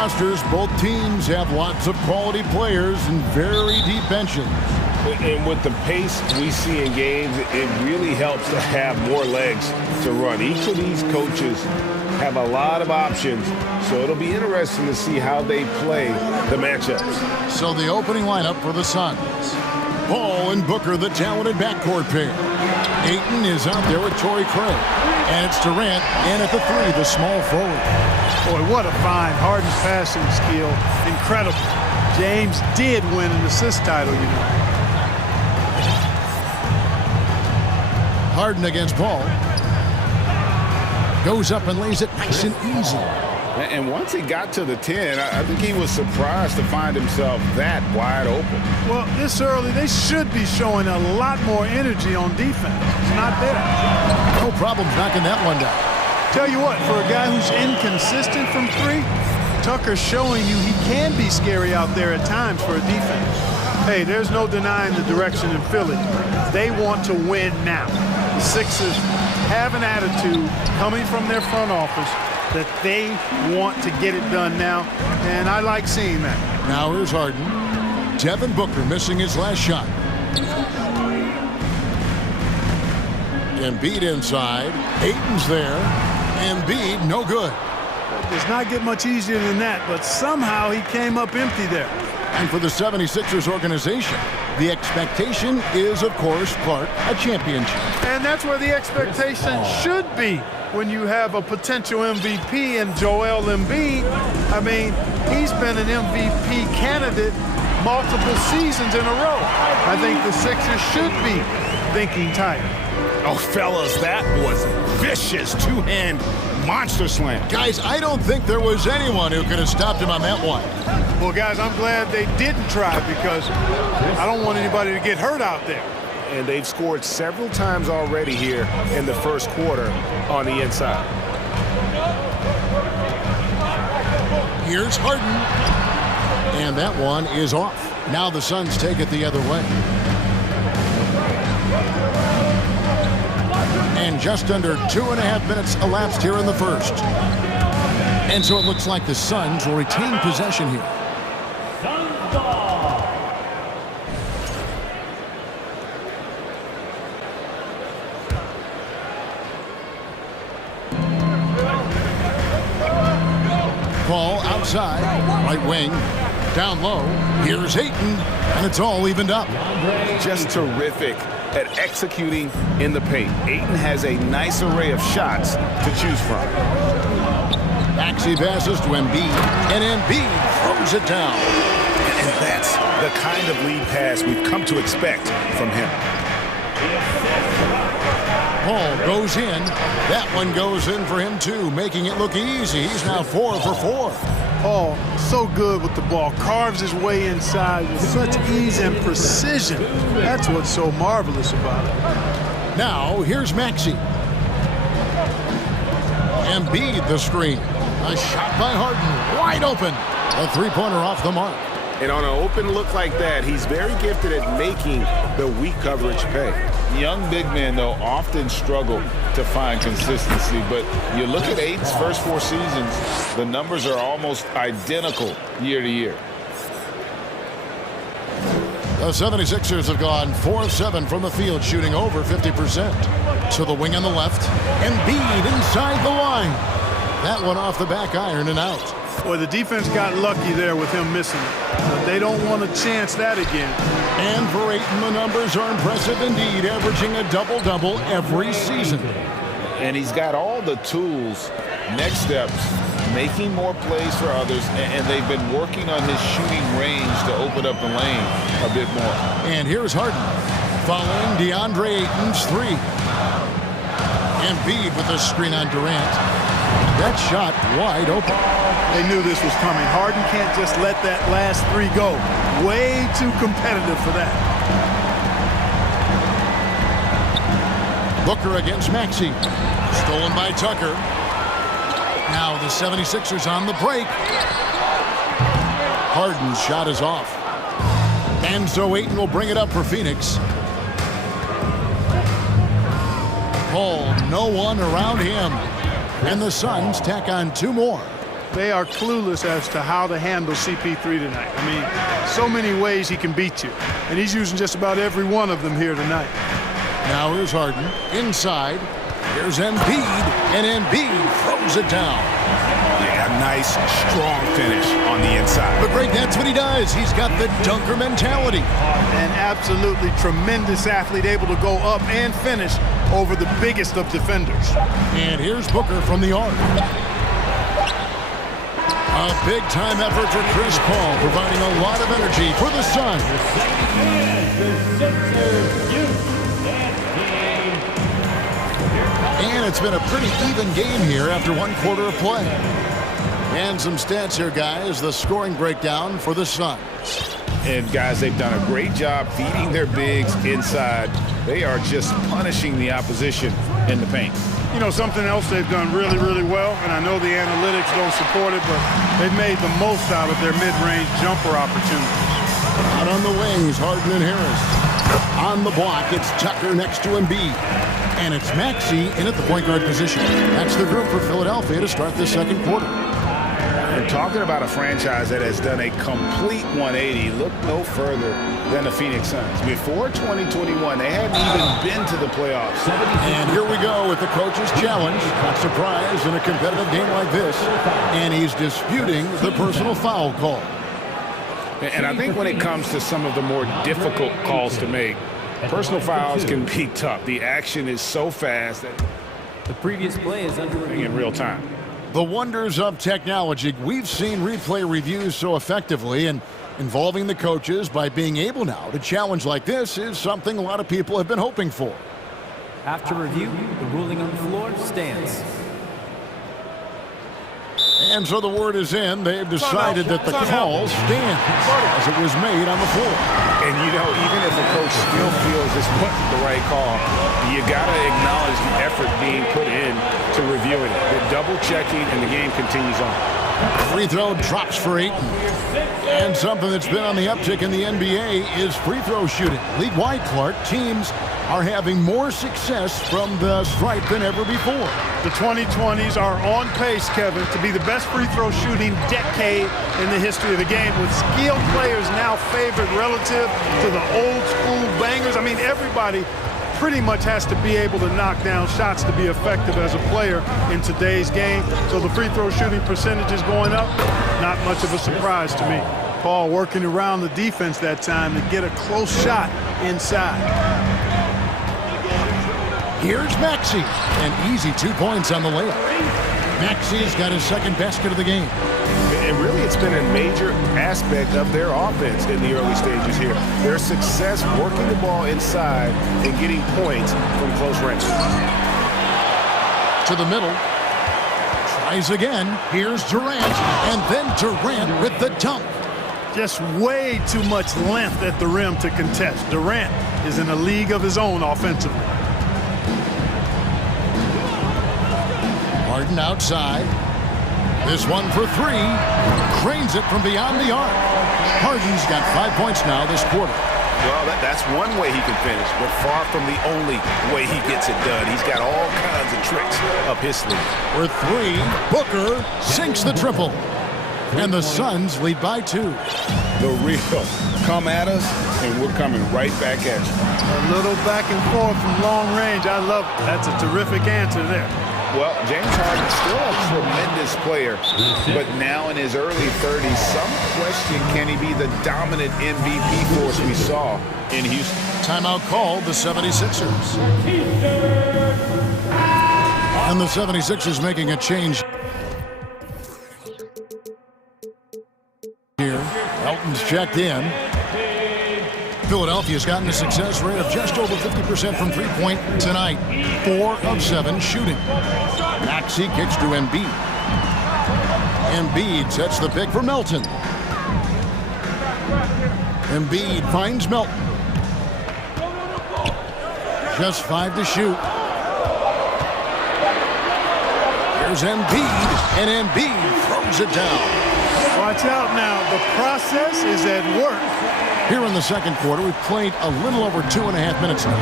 Rosters, both teams have lots of quality players and very deep benches. And with the pace we see in games, it really helps to have more legs to run. Each of these coaches have a lot of options, so it'll be interesting to see how they play the matchups. So the opening lineup for the Suns. Paul and Booker, the talented backcourt pair. Ayton is out there with Torrey Craig. And it's Durant in at the 3, the small forward. Boy, what a find. Harden's passing skill, incredible. James did win an assist title, you know. Harden against Paul. Goes up and lays it nice and easy. And once he got to the 10, I think he was surprised to find himself that wide open. Well, this early, they should be showing a lot more energy on defense. It's not there. No problem knocking that one down. Tell you what, for a guy who's inconsistent from 3, Tucker's showing you he can be scary out there at times for a defense. Hey, there's no denying the direction in Philly. They want to win now. The Sixers have an attitude coming from their front office that they want to get it done now, and I like seeing that. Now here's Harden. Devin Booker missing his last shot. Embiid inside. Ayton's there. Embiid, no good. It does not get much easier than that, but somehow he came up empty there. And for the 76ers organization, the expectation is, of course, Clark, a championship. And that's where the expectation should be when you have a potential MVP in Joel Embiid. I mean, he's been an MVP candidate multiple seasons in a row. I think the Sixers should be thinking tight. Oh, fellas, that was vicious two-hand monster slam. Guys, I don't think there was anyone who could have stopped him on that one. Well, guys, I'm glad they didn't try because I don't want anybody to get hurt out there. And they've scored several times already here in the first quarter on the inside. Here's Harden. And that one is off. Now the Suns take it the other way. And just under 2.5 minutes elapsed here in the first. And so it looks like the Suns will retain possession here. Paul outside, right wing, down low. Here's Ayton, and it's all evened up. Just terrific at executing in the paint. Ayton has a nice array of shots to choose from. Maxey passes to Embiid, and Embiid throws it down. And that's the kind of lead pass we've come to expect from him. Paul goes in. That one goes in for him, too, making it look easy. He's now 4 for 4. Paul, so good with the ball. Carves his way inside with such ease and precision. That's what's so marvelous about it. Now, here's Maxey. Embiid the screen. A shot by Harden, wide open. A three-pointer off the mark. And on an open look like that, he's very gifted at making the weak coverage pay. Young big men, though, often struggle to find consistency. But you look at Ayton's first 4 seasons, the numbers are almost identical year to year. The 76ers have gone 4 of 7 from the field, shooting over 50%. To the wing on the left. Embiid inside the line. That one off the back iron and out. Boy, the defense got lucky there with him missing it. But they don't want to chance that again. And for Ayton, the numbers are impressive indeed, averaging a double-double every season. And he's got all the tools. Next steps, making more plays for others, and they've been working on his shooting range to open up the lane a bit more. And here's Harden, following DeAndre Ayton's 3. Embiid with a screen on Durant. That shot wide open. They knew this was coming. Harden can't just let that last 3 go. Way too competitive for that. Booker against Maxey. Stolen by Tucker. Now the 76ers on the break. Harden's shot is off. And so Ayton will bring it up for Phoenix. Paul, no one around him. And the Suns tack on 2 more. they are clueless as to how to handle CP3 tonight. I mean, so many ways he can beat you, and he's using just about every one of them here tonight. Now here's Harden inside. Here's Embiid, and Embiid throws it down. Yeah, a nice, strong finish on the inside. But Greg, that's what he does. He's got the dunker mentality. An absolutely tremendous athlete, able to go up and finish over the biggest of defenders. And here's Booker from the arc. A big-time effort for Chris Paul, providing a lot of energy for the Suns. And it's been a pretty even game here after one quarter of play. And some stats here, guys. The scoring breakdown for the Suns. And, guys, they've done a great job feeding their bigs inside. They are just punishing the opposition in the paint. You know, something else they've done really, really well, and I know the analytics don't support it, but they've made the most out of their mid-range jumper opportunities. Out on the wings, Harden and Harris. On the block, it's Tucker next to Embiid. And it's Maxey in at the point guard position. That's the group for Philadelphia to start this second quarter. And talking about a franchise that has done a complete 180, look no further than the Phoenix Suns. Before 2021, they hadn't even been to the playoffs. And here we go with the coach's challenge. Not surprised in a competitive game like this. And he's disputing the personal foul call. And I think when it comes to some of the more difficult calls to make, personal fouls can be tough. The action is so fast that the previous play is under review in real time. The wonders of technology. We've seen replay reviews so effectively, and involving the coaches by being able now to challenge like this is something a lot of people have been hoping for. After review, the ruling on the floor stands. And so the word is in. They've decided that the call stands as it was made on the floor. And, you know, even if a coach still feels this wasn't the right call, you got to acknowledge the effort being put in to reviewing it. They're double-checking, and the game continues on. Free throw drops for Ayton. And something that's been on the uptick in the NBA is free throw shooting. League-wide, Clark, teams are having more success from the stripe than ever before. The 2020s are on pace, Kevin, to be the best free throw shooting decade in the history of the game, with skilled players now favored relative to the old school bangers. I mean, everybody pretty much has to be able to knock down shots to be effective as a player in today's game. So the free throw shooting percentage is going up. Not much of a surprise to me. Paul working around the defense that time to get a close shot inside. Here's Maxey, and easy 2 points on the layup. Maxey's got his second basket of the game. And really, it's been a major aspect of their offense in the early stages here. Their success working the ball inside and getting points from close range. To the middle. Tries again. Here's Durant, and then Durant with the dunk. Just way too much length at the rim to contest. Durant is in a league of his own offensively. Harden outside. This one for three. Cranes it from beyond the arc. Harden's got 5 points now this quarter. Well, that's one way he can finish, but far from the only way he gets it done. He's got all kinds of tricks up his sleeve. For three, Booker sinks the triple. And the Suns lead by 2. The real come at us, and we're coming right back at you. A little back and forth from long range. I love it. That's a terrific answer there. Well, James Harden's still a tremendous player, but now in his early 30s, some question, can he be the dominant MVP force we saw in Houston? Timeout called the 76ers. And the 76ers making a change here. Elton's checked in. Philadelphia's gotten a success rate of just over 50% from three-point tonight. 4 of 7 shooting. Maxey kicks to Embiid. Embiid sets the pick for Melton. Embiid finds Melton. Just 5 to shoot. Here's Embiid, and Embiid throws it down. Watch out now. The process is at work. Here in the second quarter, we've played a little over 2.5 minutes now.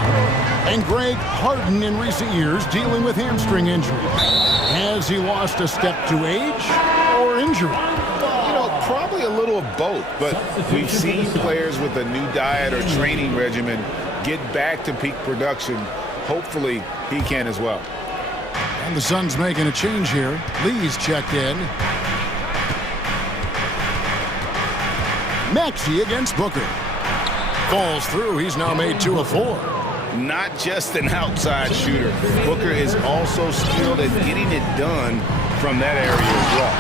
And Greg, Harden in recent years dealing with hamstring injury. Has he lost a step to age, or injury? You know, probably a little of both, but we've seen players with a new diet or training regimen get back to peak production. Hopefully, he can as well. And the Suns making a change here. Lee's checked in. Maxey against Booker. Falls through. He's now made 2 of 4. Not just an outside shooter. Booker is also skilled at getting it done from that area as well.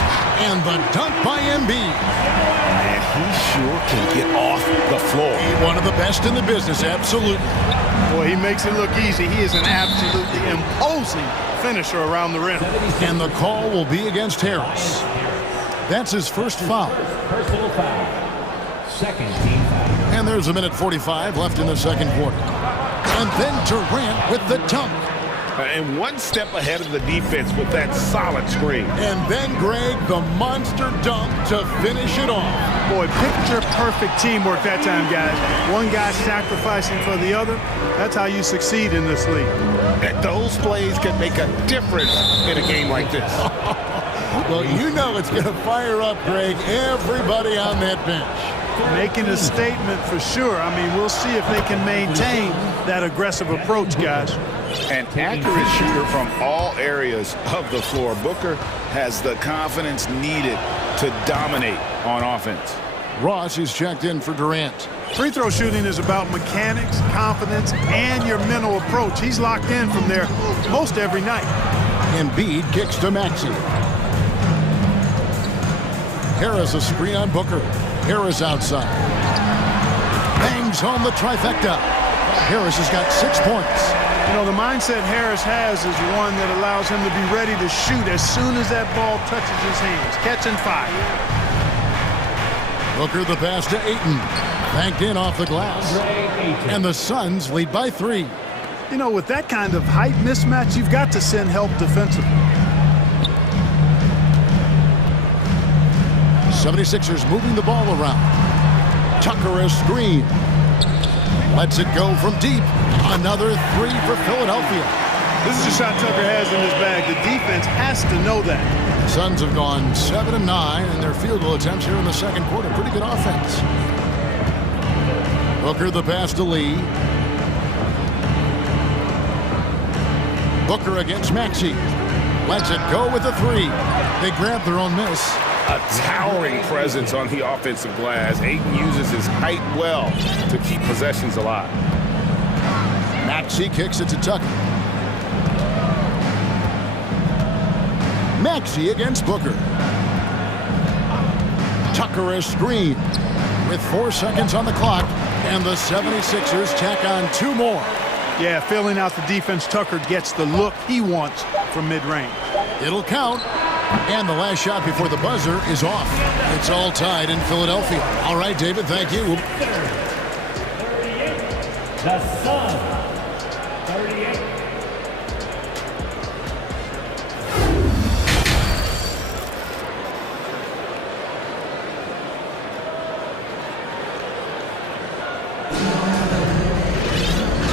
And the dunk by Embiid. And he sure can get off the floor. One of the best in the business, absolutely. Boy, he makes it look easy. He is an absolutely imposing finisher around the rim. And the call will be against Harris. That's his first foul. Personal foul. Second team foul. And there's 1:45 left in the second quarter. And then Durant with the dunk. And one step ahead of the defense with that solid screen. And then Greg, the monster dunk to finish it off. Boy, picture-perfect teamwork that time, guys. One guy sacrificing for the other. That's how you succeed in this league. And those plays can make a difference in a game like this. Well, you know it's going to fire up, Greg, everybody on that bench. Making a statement for sure. I mean, we'll see if they can maintain that aggressive approach, guys. An accurate shooter from all areas of the floor. Booker has the confidence needed to dominate on offense. Ross is checked in for Durant. Free throw shooting is about mechanics, confidence, and your mental approach. He's locked in from there most every night. Embiid kicks to Maxey. Harris a screen on Booker. Harris outside. Bangs home the trifecta. Harris has got 6 points. You know, the mindset Harris has is one that allows him to be ready to shoot as soon as that ball touches his hands. Catch and fire. Booker the pass to Ayton. Banked in off the glass. And the Suns lead by 3. You know, with that kind of height mismatch, you've got to send help defensively. 76ers moving the ball around. Tucker a screen. Lets it go from deep. Another 3 for Philadelphia. This is a shot Tucker has in his bag. The defense has to know that. The Suns have gone 7 of 9 in their field goal attempts here in the second quarter. Pretty good offense. Booker the pass to Lee. Booker against Maxey. Lets it go with a 3. They grab their own miss. A towering presence on the offensive glass. Ayton uses his height well to keep possessions alive. Maxey kicks it to Tucker. Maxey against Booker. Tucker a screen with 4 seconds on the clock, and the 76ers tack on 2 more. Yeah, filling out the defense, Tucker gets the look he wants from mid-range. It'll count. And the last shot before the buzzer is off. It's all tied in Philadelphia. All right, David, thank you. The Suns, 38.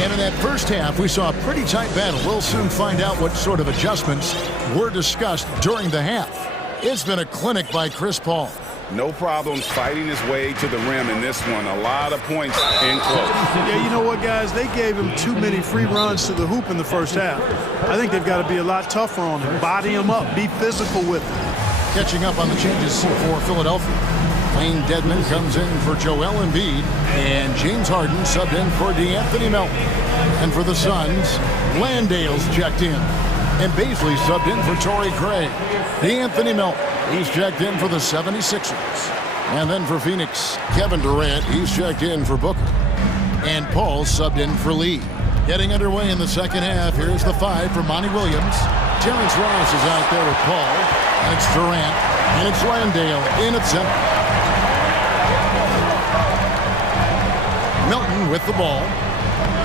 And in that first half, we saw a pretty tight battle. We'll soon find out what sort of adjustments were discussed during the half. It's been a clinic by Chris Paul. No problems fighting his way to the rim in this one. A lot of points in close. Yeah, you know what, guys? They gave him too many free runs to the hoop in the first half. I think they've got to be a lot tougher on him. Body him up. Be physical with him. Catching up on the changes for Philadelphia. Wayne Dedmon comes in for Joel Embiid, and James Harden subbed in for DeAnthony Melton. And for the Suns, Landale's checked in, and Baisley subbed in for Torrey Craig. DeAnthony Melton, he's checked in for the 76ers. And then for Phoenix, Kevin Durant, he's checked in for Booker. And Paul subbed in for Lee. Getting underway in the second half, here's the 5 for Monty Williams. Terrence Ross is out there with Paul, and it's Durant, and it's Landale in at center. Milton with the ball.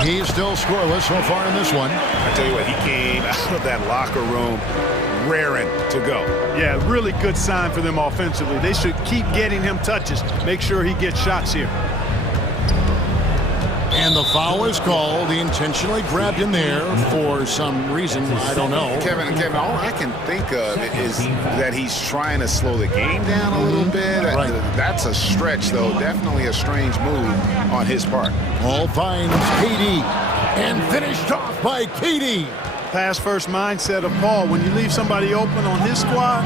He's still scoreless so far in this one. I tell you what, he came out of that locker room raring to go. Yeah, really good sign for them offensively. They should keep getting him touches. Make sure he gets shots here. And And the foul is called. He intentionally grabbed him there for some reason. I don't know. Kevin, all I can think of is that he's trying to slow the game down a little bit. Right. That's a stretch, though. Definitely a strange move on his part. Paul finds KD and finished off by KD. Pass first mindset of Paul. When you leave somebody open on his squad,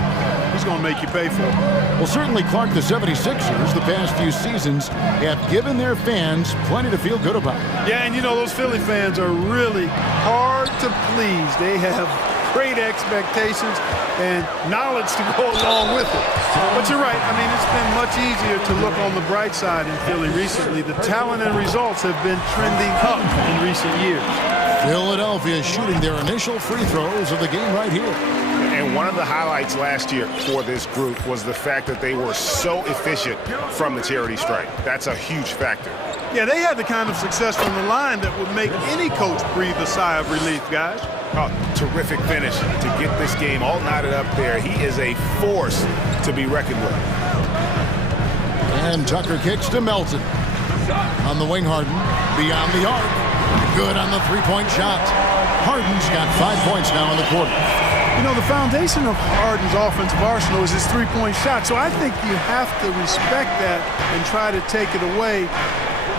he's going to make you pay for it. Well, certainly, Clark, the 76ers, the past few seasons, have given their fans plenty to feel good about. Yeah, and you know, those Philly fans are really hard to please. They have great expectations and knowledge to go along with it. But you're right. I mean, it's been much easier to look on the bright side in Philly recently. The talent and results have been trending up in recent years. Philadelphia shooting their initial free throws of the game right here. And one of the highlights last year for this group was the fact that they were so efficient from the charity stripe. That's a huge factor. Yeah, they had the kind of success from the line that would make any coach breathe a sigh of relief, guys. Oh, terrific finish to get this game all knotted up there. He is a force to be reckoned with. And Tucker kicks to Melton. On the wing, Harden. Beyond the arc. Good on the three-point shot. Harden's got 5 points now in the quarter. You know, the foundation of Harden's offensive arsenal is his three-point shot. So I think you have to respect that and try to take it away,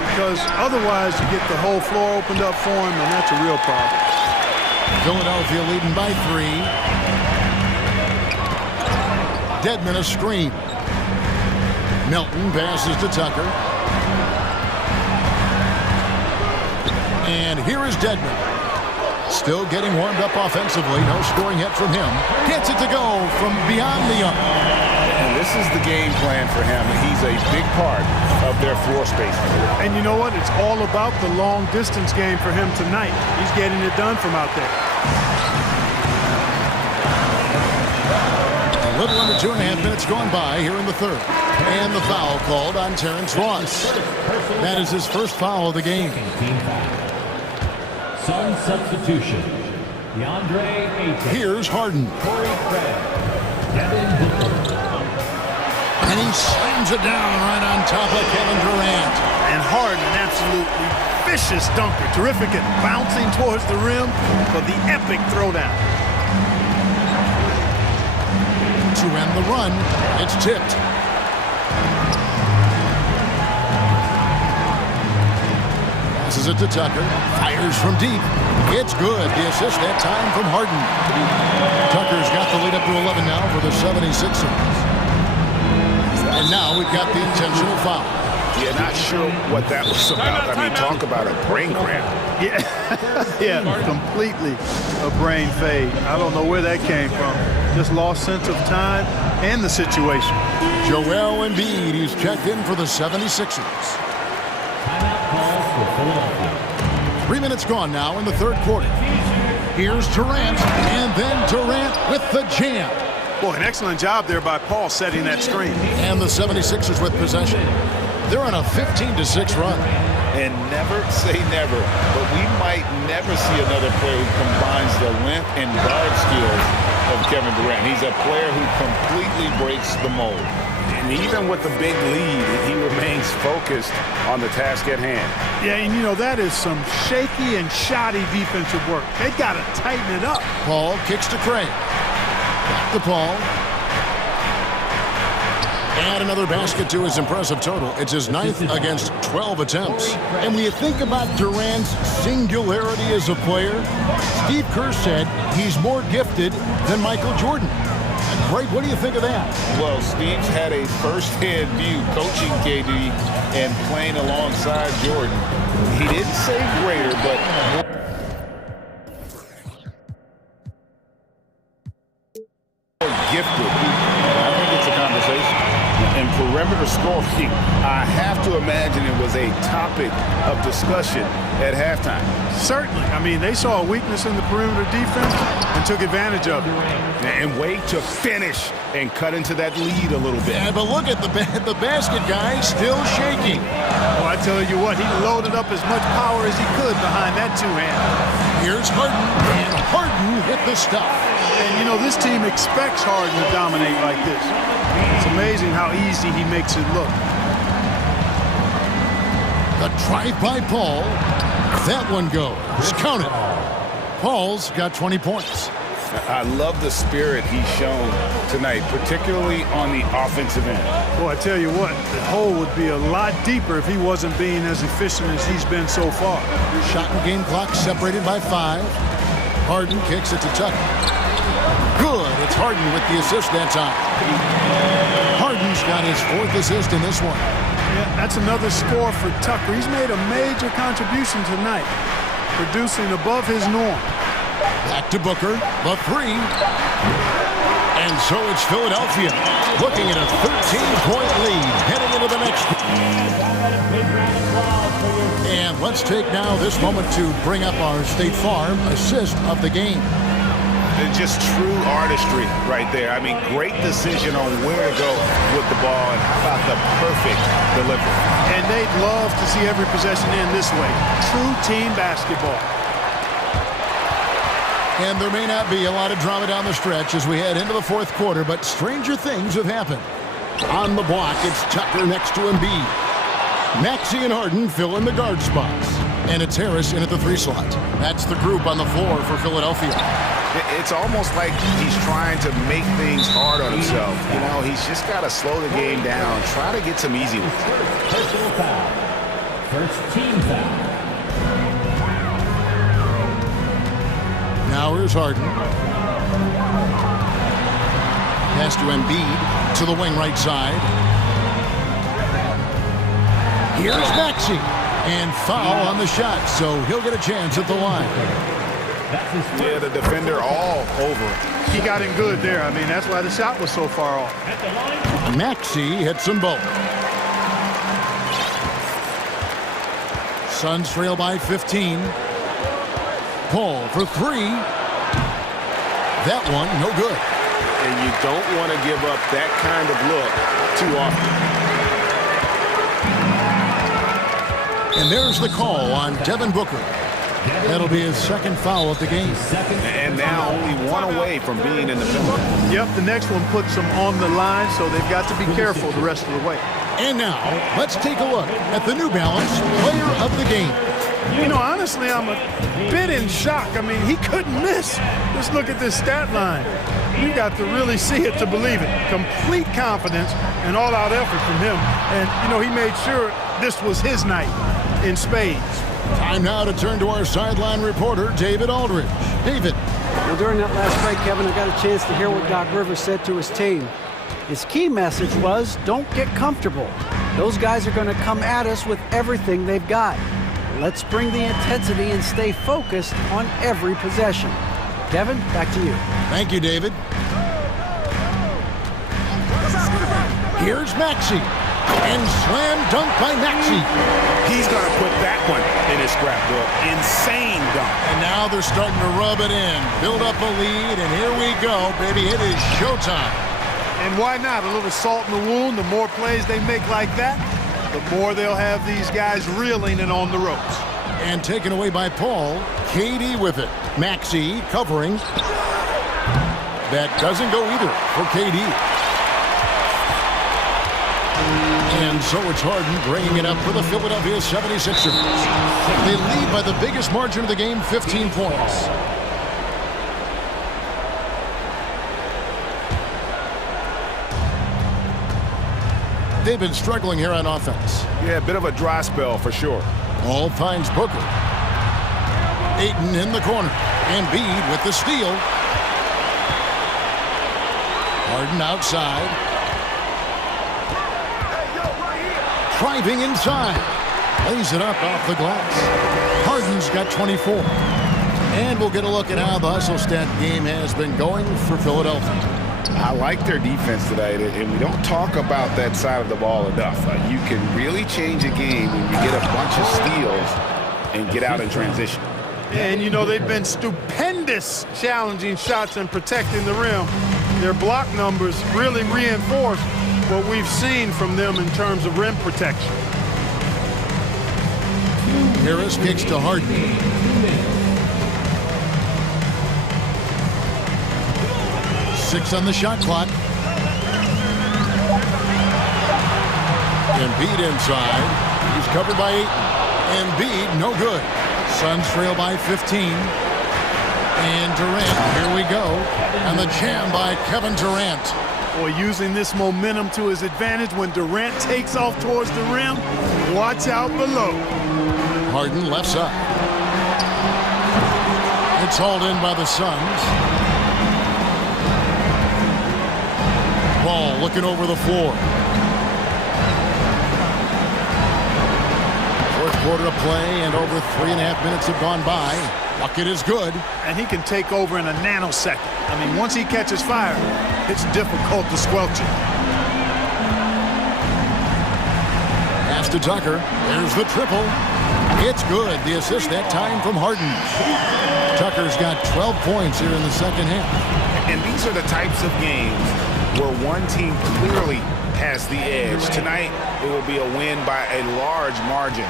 because otherwise you get the whole floor opened up for him, and that's a real problem. Philadelphia leading by 3. Dedmon a screen. Melton passes to Tucker. And here is Dedmon. Still getting warmed up offensively. No scoring yet from him. Gets it to go from beyond the arc. And this is the game plan for him. He's a big part of their floor space. And you know what? It's all about the long distance game for him tonight. He's getting it done from out there. A little under 2.5 minutes gone by here in the third. And the foul called on Terrence Ross. That is his first foul of the game. Sun substitution. DeAndre Ayton. Here's Harden. And he slams it down right on top of Kevin Durant. And Harden, an absolutely vicious dunker. Terrific at bouncing towards the rim for the epic throwdown. To end the run, it's tipped. Passes it to Tucker. Fires from deep. It's good. The assist that time from Harden. Tucker's got the lead up to 11 now for the 76ers. And now we've got the intentional foul. Yeah, not sure what that was about. I mean, talk about a brain cramp. Yeah, completely a brain fade. I don't know where that came from. Just lost sense of time and the situation. Joel Embiid, he's checked in for the 76ers. 3 minutes gone now in the third quarter. Here's Durant, and then Durant with the jam. Boy, an excellent job there by Paul setting that screen. And the 76ers with possession. They're on a 15-6 run. And never say never, but we might never see another player who combines the length and guard skills of Kevin Durant. He's a player who completely breaks the mold. And even with the big lead, he remains focused on the task at hand. Yeah, and you know, that is some shaky and shoddy defensive work. They got to tighten it up. Paul kicks to Craig. Back to Paul. And another basket to his impressive total. It's his 9th against 12 attempts. And when you think about Durant's singularity as a player, Steve Kerr said he's more gifted than Michael Jordan. Craig, what do you think of that? Well, Steve's had a first-hand view coaching KD and playing alongside Jordan. He didn't say greater, but more gifted. I think it's a conversation. And perimeter scoring, I have to imagine it was a topic of discussion at halftime. Certainly. I mean, they saw a weakness in the perimeter defense and took advantage of it. And way to finish and cut into that lead a little bit. Yeah, but look at the basket guy still shaking. Well, I tell you what, he loaded up as much power as he could behind that two-hand. Here's Harden, and Harden hit the stuff. And, you know, this team expects Harden to dominate like this. It's amazing how easy he makes it look. The drive by Paul. That one goes. Count it. Paul's got 20 points. I love the spirit he's shown tonight, particularly on the offensive end. Boy, I tell you what, the hole would be a lot deeper if he wasn't being as efficient as he's been so far. Shot and game clock separated by 5. Harden kicks it to Tucker. Good. It's Harden with the assist that time. Harden's got his 4th assist in this one. Yeah, that's another score for Tucker. He's made a major contribution tonight, producing above his norm. Back to Booker, the 3. And so it's Philadelphia looking at a 13-point lead heading into the next. And let's take now this moment to bring up our State Farm assist of the game. It's just true artistry right there. I mean, great decision on where to go with the ball, and how about the perfect delivery. And they'd love to see every possession end this way. True team basketball. And there may not be a lot of drama down the stretch as we head into the 4th quarter, but stranger things have happened. On the block, it's Tucker next to Embiid. Maxey and Harden fill in the guard spots. And it's Harris in at the 3 slot. That's the group on the floor for Philadelphia. It's almost like he's trying to make things hard on himself. You know, he's just got to slow the game down, try to get some easy ones. Personal foul. First team foul. Now here's Harden. Pass to Embiid to the wing right side. Here's Maxey. And foul on the shot, so he'll get a chance at the line. Yeah, the defender all over him. He got in good there. I mean, that's why the shot was so far off. Maxey hits them both. Suns trail by 15. Paul for 3. That one, no good. And you don't want to give up that kind of look too often. And there's the call on Devin Booker. That'll be his 2nd foul of the game. And now only 1 away from being in the middle. Yep, the next one puts them on the line, so they've got to be careful the rest of the way. And now, let's take a look at the New Balance player of the game. You know, honestly, I'm a bit in shock. I mean, he couldn't miss. Just look at this stat line. You got to really see it to believe it. Complete confidence and all-out effort from him. And, you know, he made sure this was his night in spades. Time now to turn to our sideline reporter, David Aldridge. David. Well, during that last break, Kevin, I got a chance to hear what Doc Rivers said to his team. His key message was, don't get comfortable. Those guys are going to come at us with everything they've got. Let's bring the intensity and stay focused on every possession. Kevin, back to you. Thank you, David. Here's Maxey. And slam dunk by Maxey. He's going to put that one in his scrapbook. Insane dunk. And now they're starting to rub it in. Build up a lead, and here we go, baby. It is showtime. And why not? A little salt in the wound. The more plays they make like that, the more they'll have these guys reeling and on the ropes. And taken away by Paul. KD with it. Maxey covering. That doesn't go either for KD. And so it's Harden bringing it up for the Philadelphia 76ers. They lead by the biggest margin of the game, 15 points. They've been struggling here on offense. Yeah, a bit of a dry spell for sure. Ball finds Booker. Ayton in the corner. Embiid with the steal. Harden outside. Driving inside. Lays it up off the glass. Harden's got 24. And we'll get a look at how the hustle stat game has been going for Philadelphia. I like their defense tonight, and we don't talk about that side of the ball enough. You can really change a game when you get a bunch of steals and get out in transition. And, you know, they've been stupendous challenging shots and protecting the rim. Their block numbers really reinforce what we've seen from them in terms of rim protection. Harris kicks to Harden. Six on the shot clock. Embiid inside. He's covered by Ayton. Embiid, no good. Suns trail by 15. And Durant, here we go. And the jam by Kevin Durant. Or using this momentum to his advantage when Durant takes off towards the rim. Watch out below. Harden left side. It's hauled in by the Suns. Ball looking over the floor. Fourth quarter of play, and over 3.5 minutes have gone by. Bucket is good. And he can take over in a nanosecond. I mean, once he catches fire, it's difficult to squelch it. Pass to Tucker. There's the triple. It's good. The assist that time from Harden. Tucker's got 12 points here in the second half. And these are the types of games where one team clearly has the edge. Tonight, it will be a win by a large margin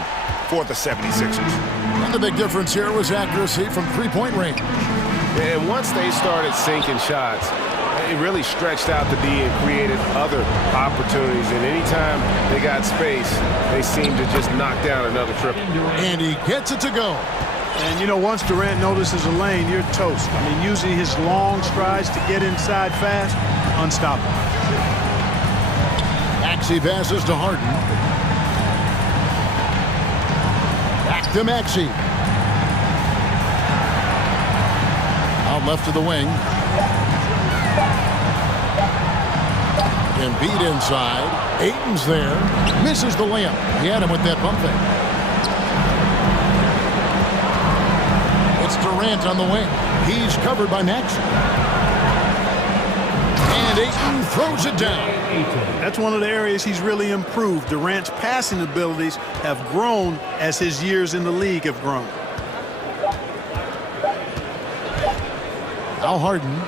for the 76ers. And the big difference here was accuracy from three-point range. And once they started sinking shots, it really stretched out the D and created other opportunities. And anytime they got space, they seemed to just knock down another triple. And he gets it to go. And, you know, once Durant notices a lane, you're toast. I mean, using his long strides to get inside fast, unstoppable. Maxey passes to Harden. Back to Maxey. Out left to the wing. Embiid inside. Ayton's there. Misses the layup. He had him with that bump fake. It's Durant on the wing. He's covered by Maxey. And Ayton throws it down. That's one of the areas he's really improved. Durant's passing abilities have grown as his years in the league have grown. Now Harden.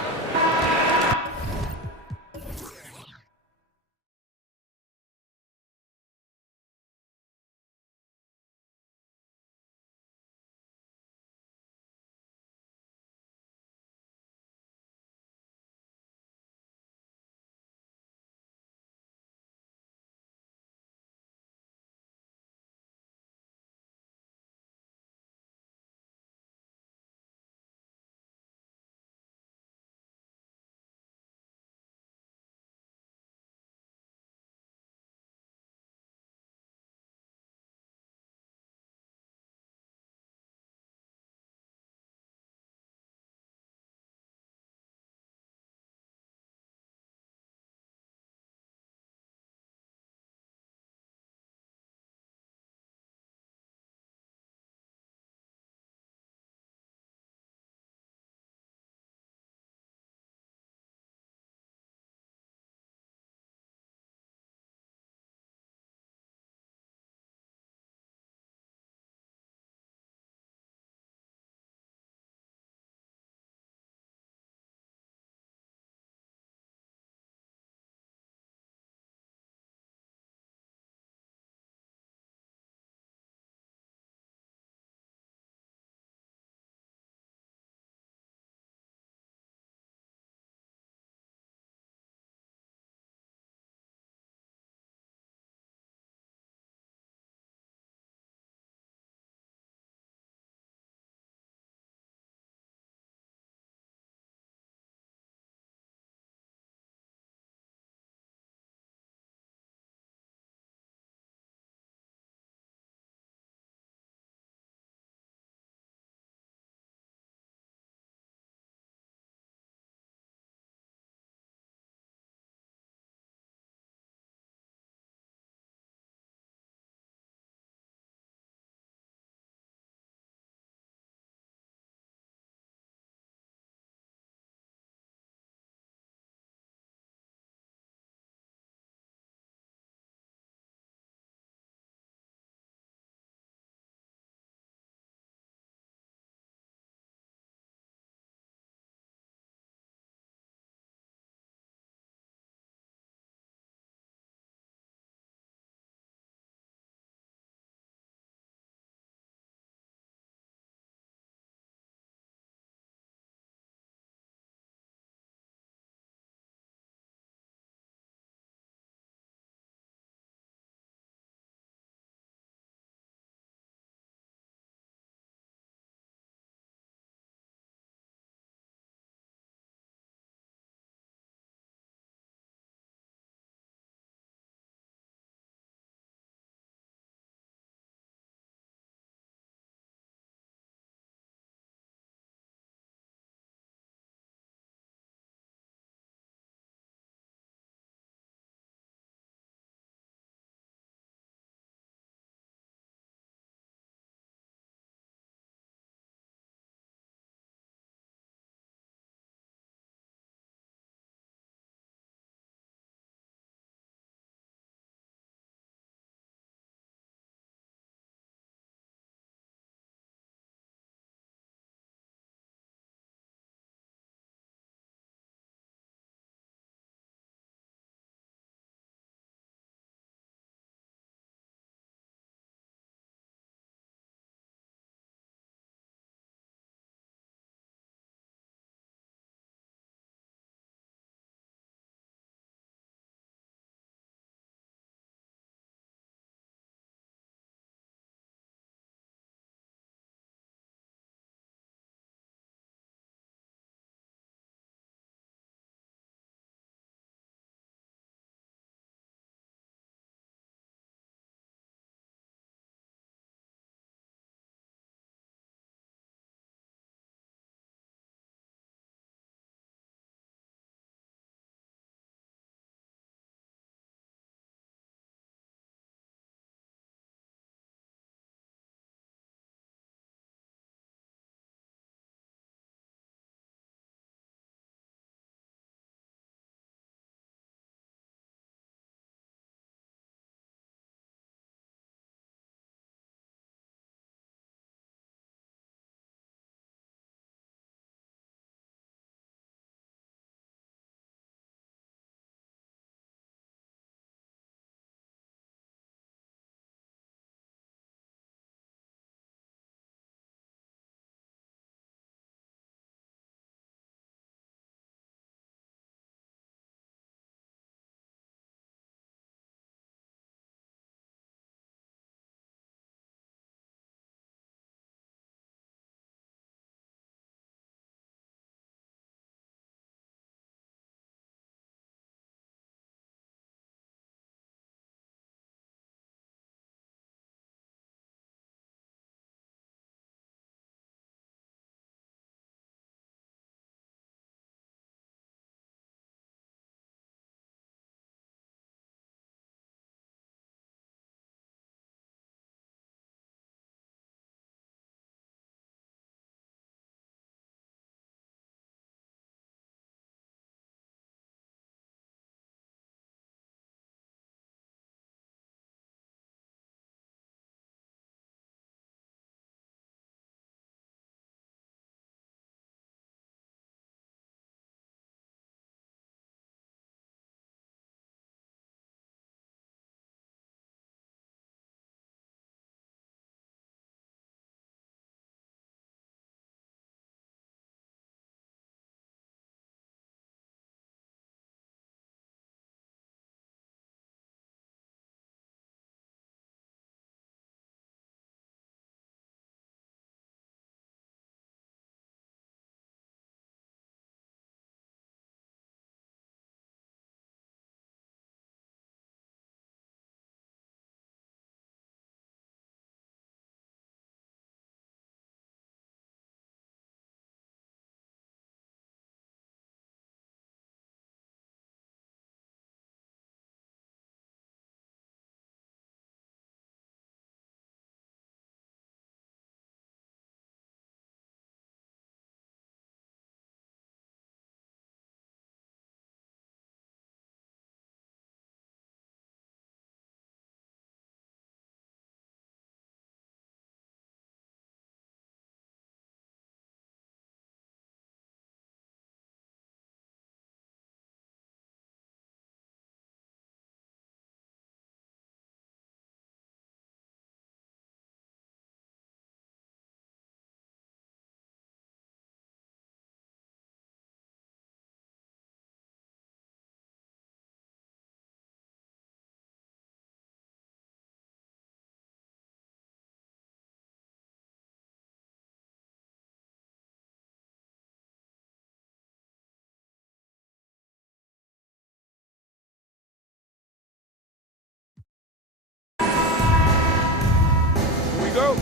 go.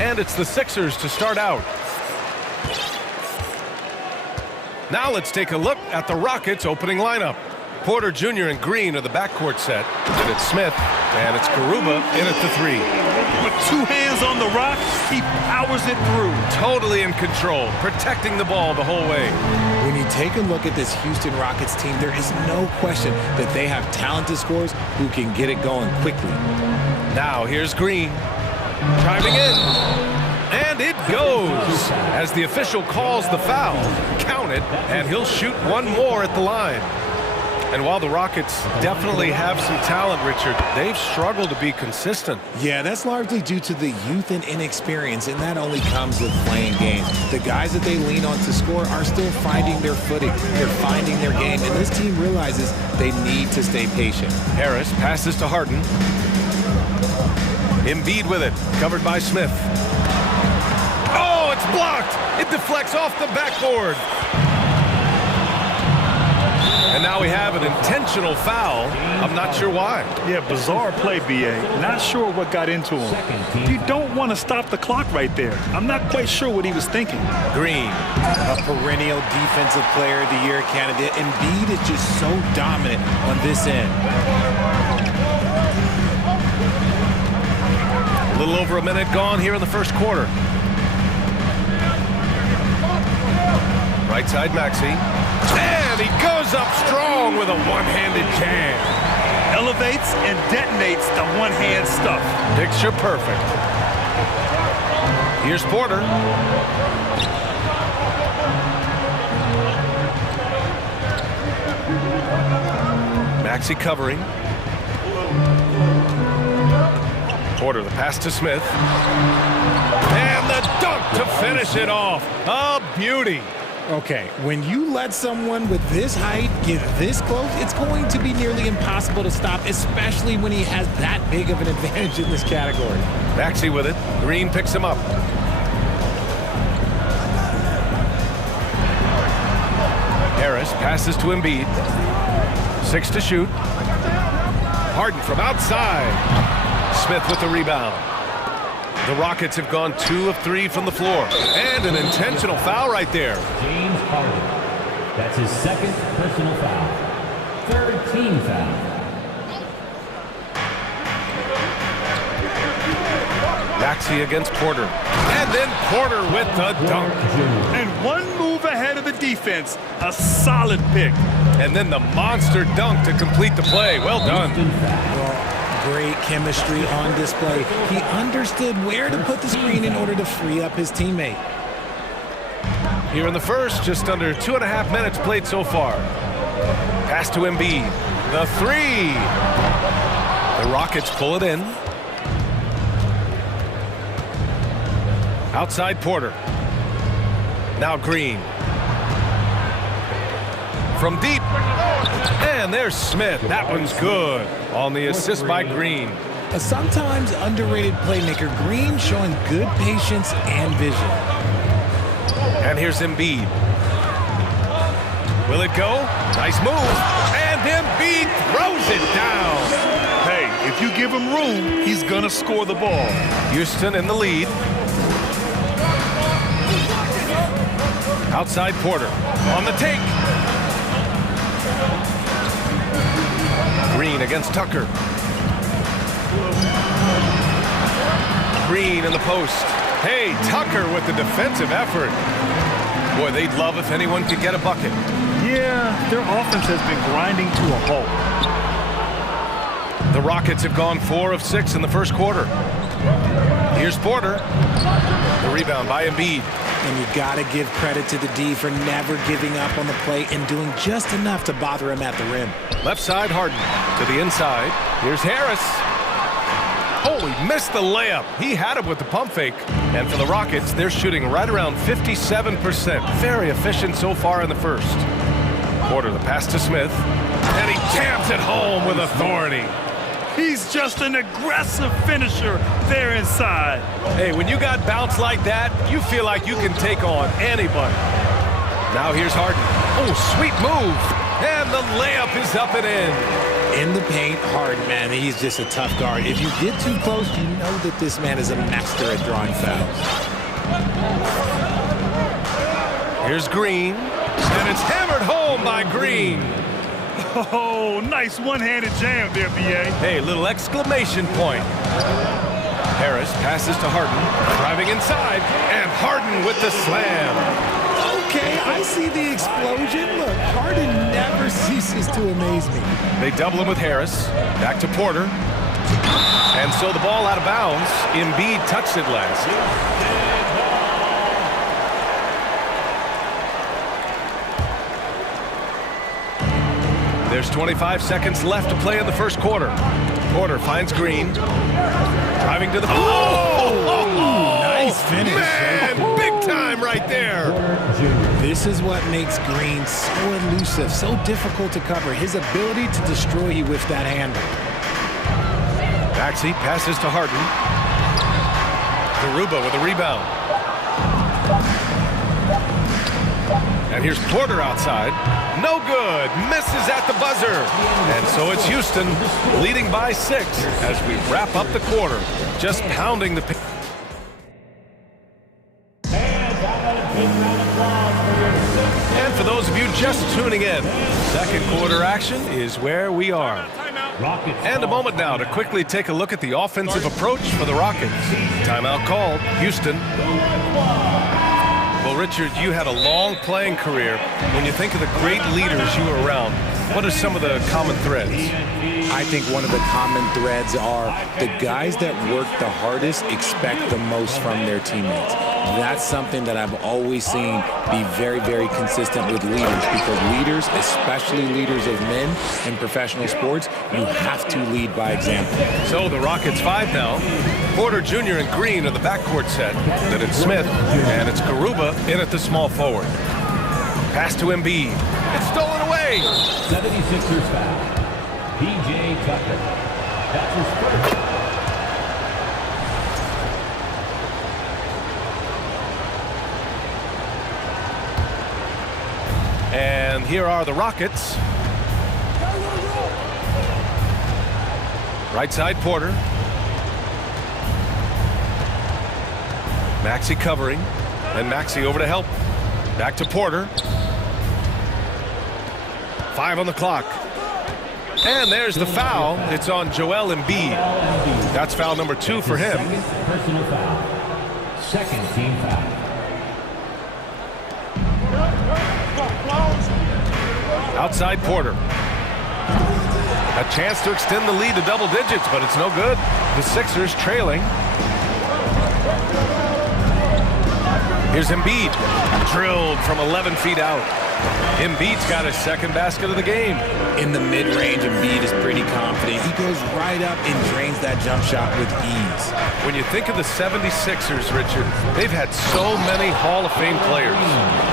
And it's the Sixers to start out. Now let's take a look at the Rockets' opening lineup. Porter Jr. and Green are the backcourt set. Then it's Smith, and it's Garuba in at the 3. With 2 hands on the rock, he powers it through. Totally in control, protecting the ball the whole way. When you take a look at this Houston Rockets team, there is no question that they have talented scorers who can get it going quickly. Now here's Green, driving in, and it goes. As the official calls the foul, count it, and he'll shoot one more at the line. And while the Rockets definitely have some talent, Richard, they've struggled to be consistent. Yeah, that's largely due to the youth and inexperience, and that only comes with playing games. The guys that they lean on to score are still finding their footing. They're finding their game, and this team realizes they need to stay patient. Harris passes to Harden. Embiid with it, covered by Smith. Oh, it's blocked! It deflects off the backboard. And now we have an intentional foul. I'm not sure why. Yeah, bizarre play, B.A. Not sure what got into him. You don't want to stop the clock right there. I'm not quite sure what he was thinking. Green. A perennial defensive player of the year candidate. Embiid is just so dominant on this end. A little over a minute gone here in the first quarter. Right side, Maxey. And he goes up strong with a one-handed jam. Elevates and detonates the one-hand stuff. Picture perfect. Here's Porter. Maxey covering. Porter, the pass to Smith. And the dunk to finish it off. A beauty. Okay, when you let someone with this height get this close, it's going to be nearly impossible to stop, especially when he has that big of an advantage in this category. Maxey with it. Green picks him up. Harris passes to Embiid. 6 to shoot. Harden from outside. Smith with the rebound. The Rockets have gone 2 of 3 from the floor. And an intentional foul right there. James Harden. That's his second personal foul. Third team foul. Maxey against Porter. And then Porter with the dunk. And one move ahead of the defense. A solid pick. And then the monster dunk to complete the play. Well done. Great chemistry on display. He understood where to put the screen in order to free up his teammate. Here in the first, just under 2.5 minutes played so far. Pass to Embiid. The 3. The Rockets pull it in. Outside Porter. Now Green. From deep. And there's Smith. That one's good. On the assist by Green. A sometimes underrated playmaker, Green showing good patience and vision. And here's Embiid. Will it go? Nice move. And Embiid throws it down. Hey, if you give him room, he's gonna score the ball. Houston in the lead. Outside Porter. On the take. Green against Tucker. Green in the post. Hey, Tucker with the defensive effort. Boy, they'd love if anyone could get a bucket. Yeah, their offense has been grinding to a halt. The Rockets have gone 4 of 6 in the first quarter. Here's Porter. The rebound by Embiid. And you got to give credit to the D for never giving up on the play and doing just enough to bother him at the rim. Left side, Harden. To the inside. Here's Harris. Oh, he missed the layup. He had it with the pump fake. And for the Rockets, they're shooting right around 57%. Very efficient so far in the first. Porter, the pass to Smith. And he jams it home with authority. He's just an aggressive finisher there inside. Hey, when you got bounce like that, you feel like you can take on anybody. Now here's Harden. Oh, sweet move. And the layup is up and in. In the paint, Harden, man, he's just a tough guard. If you get too close, you know that this man is a master at drawing fouls. Here's Green, and it's hammered home by Green. Oh, nice one-handed jam there, B.A. Hey, little exclamation point. Harris passes to Harden, driving inside, and Harden with the slam. Okay, I see the explosion. Look, Harden never ceases to amaze me. They double him with Harris. Back to Porter. And so the ball out of bounds. Embiid touched it last. There's 25 seconds left to play in the first quarter. Porter finds Green. Driving to the... Oh! Nice finish. Man, big time right there. This is what makes Green so elusive, so difficult to cover. His ability to destroy you with that handle. Maxey passes to Harden. Garuba with a rebound. And here's Porter outside. No good. Misses at the buzzer. And so it's Houston leading by 6 as we wrap up the quarter. Just pounding the... And for those of you just tuning in, second quarter action is where we are. And a moment now to quickly take a look at the offensive approach for the Rockets. Timeout called. Houston. Well, Richard, you had a long playing career. When you think of the great leaders you were around, what are some of the common threads? I think one of the common threads are the guys that work the hardest expect the most from their teammates. That's something that I've always seen be very, very consistent with leaders, because leaders, especially leaders of men in professional sports, you have to lead by example. So the Rockets 5 now. Porter Jr. and Green are the backcourt set. Then it's Smith, and it's Garuba in at the small forward. Pass to Embiid. It's stolen away. 76ers foul. P.J. Tucker. That's his first. And here are the Rockets. Right side Porter. Maxey covering. And Maxey over to help. Back to Porter. 5 on the clock. And there's the foul. It's on Joel Embiid. That's foul number 2 for him. Second personal foul. Second team foul. Outside Porter. A chance to extend the lead to double digits, but it's no good. The Sixers trailing. Here's Embiid. Drilled from 11 feet out. Embiid's got his second basket of the game. In the mid-range, Embiid is pretty confident. He goes right up and drains that jump shot with ease. When you think of the 76ers, Richard, they've had so many Hall of Fame players.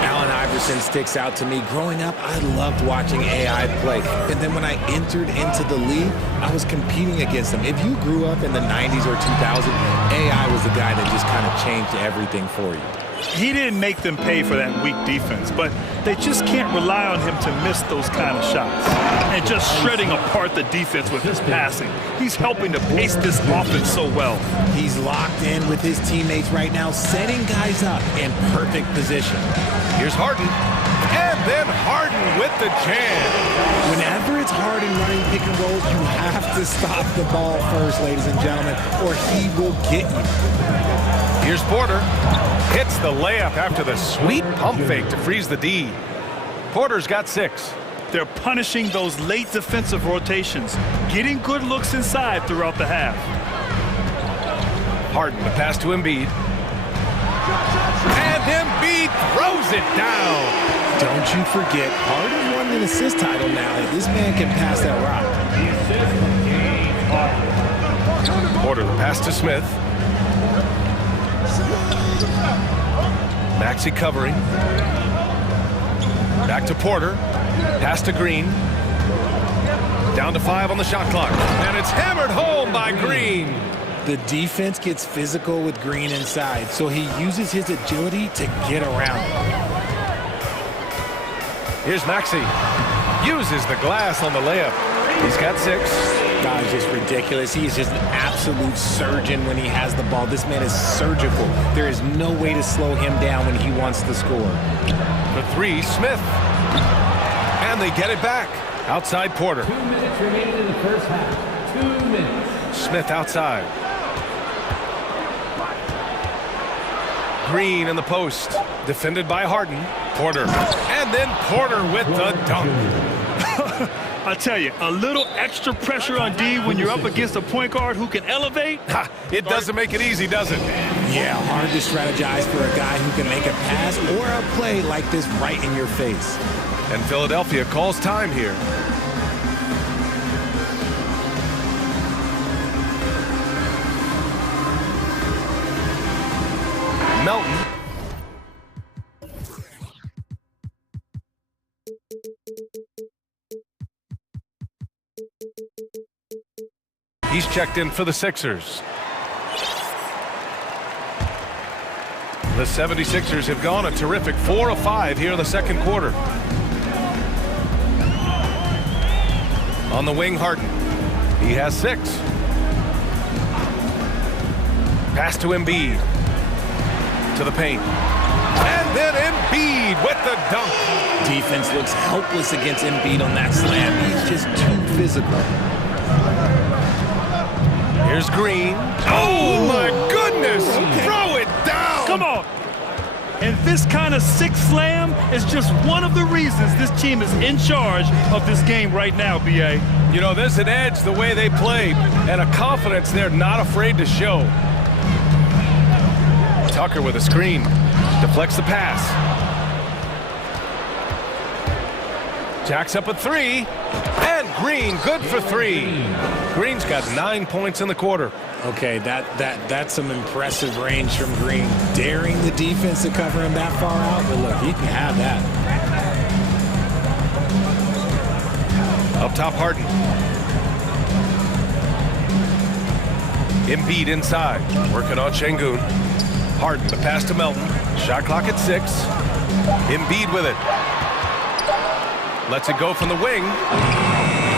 Allen Iverson sticks out to me. Growing up, I loved watching AI play. And then when I entered into the league, I was competing against him. If you grew up in the 90s or 2000s, AI was the guy that just kind of changed everything for you. He didn't make them pay for that weak defense, but they just can't rely on him to miss those kind of shots. And just shredding apart the defense with his passing. He's helping to pace this offense so well. He's locked in with his teammates right now, setting guys up in perfect position. Here's Harden. And then Harden with the jam. Whenever it's Harden running pick and rolls, you have to stop the ball first, ladies and gentlemen, or he will get you. Here's Porter. Hits the layup after the sweet pump fake to freeze the D. Porter's got 6. They're punishing those late defensive rotations, getting good looks inside throughout the half. Harden, the pass to Embiid. And Embiid throws it down. Don't you forget, Harden won an assist title now. This man can pass that rock. Porter, the pass to Smith. Maxey covering. Back to Porter. Pass to Green. Down to 5 on the shot clock. And it's hammered home by Green. The defense gets physical with Green inside, so he uses his agility to get around it. Here's Maxey. Uses the glass on the layup. He's got 6. Guy's just ridiculous. He is just an absolute surgeon when he has the ball. This man is surgical. There is no way to slow him down when he wants to score. For 3, Smith. And they get it back. Outside Porter. 2 minutes remaining in the first half. 2 minutes. Smith outside. Green in the post. Defended by Harden. Porter. And then Porter with the dunk. I tell you, a little extra pressure on D when you're up against a point guard who can elevate. It doesn't make it easy, does it? Yeah, hard to strategize for a guy who can make a pass or a play like this right in your face. And Philadelphia calls time here. Melton. He's checked in for the Sixers. The 76ers have gone a terrific 4 of 5 here in the second quarter. On the wing, Harden. He has 6. Pass to Embiid. To the paint. And then Embiid with the dunk. Defense looks helpless against Embiid on that slam. He's just too physical. Here's Green. Oh, my goodness! Okay. Throw it down! Come on! And this kind of sick slam is just one of the reasons this team is in charge of this game right now, B.A. You know, there's an edge the way they play and a confidence they're not afraid to show. Tucker with a screen. Deflects the pass. Jacks up a 3. And Green, good for 3. Green's got 9 points in the quarter. Okay, that's some impressive range from Green. Daring the defense to cover him that far out, but look, he can have that. Up top, Harden. Embiid inside, working on Şengün. Harden, the pass to Melton. Shot clock at 6. Embiid with it. Lets it go from the wing.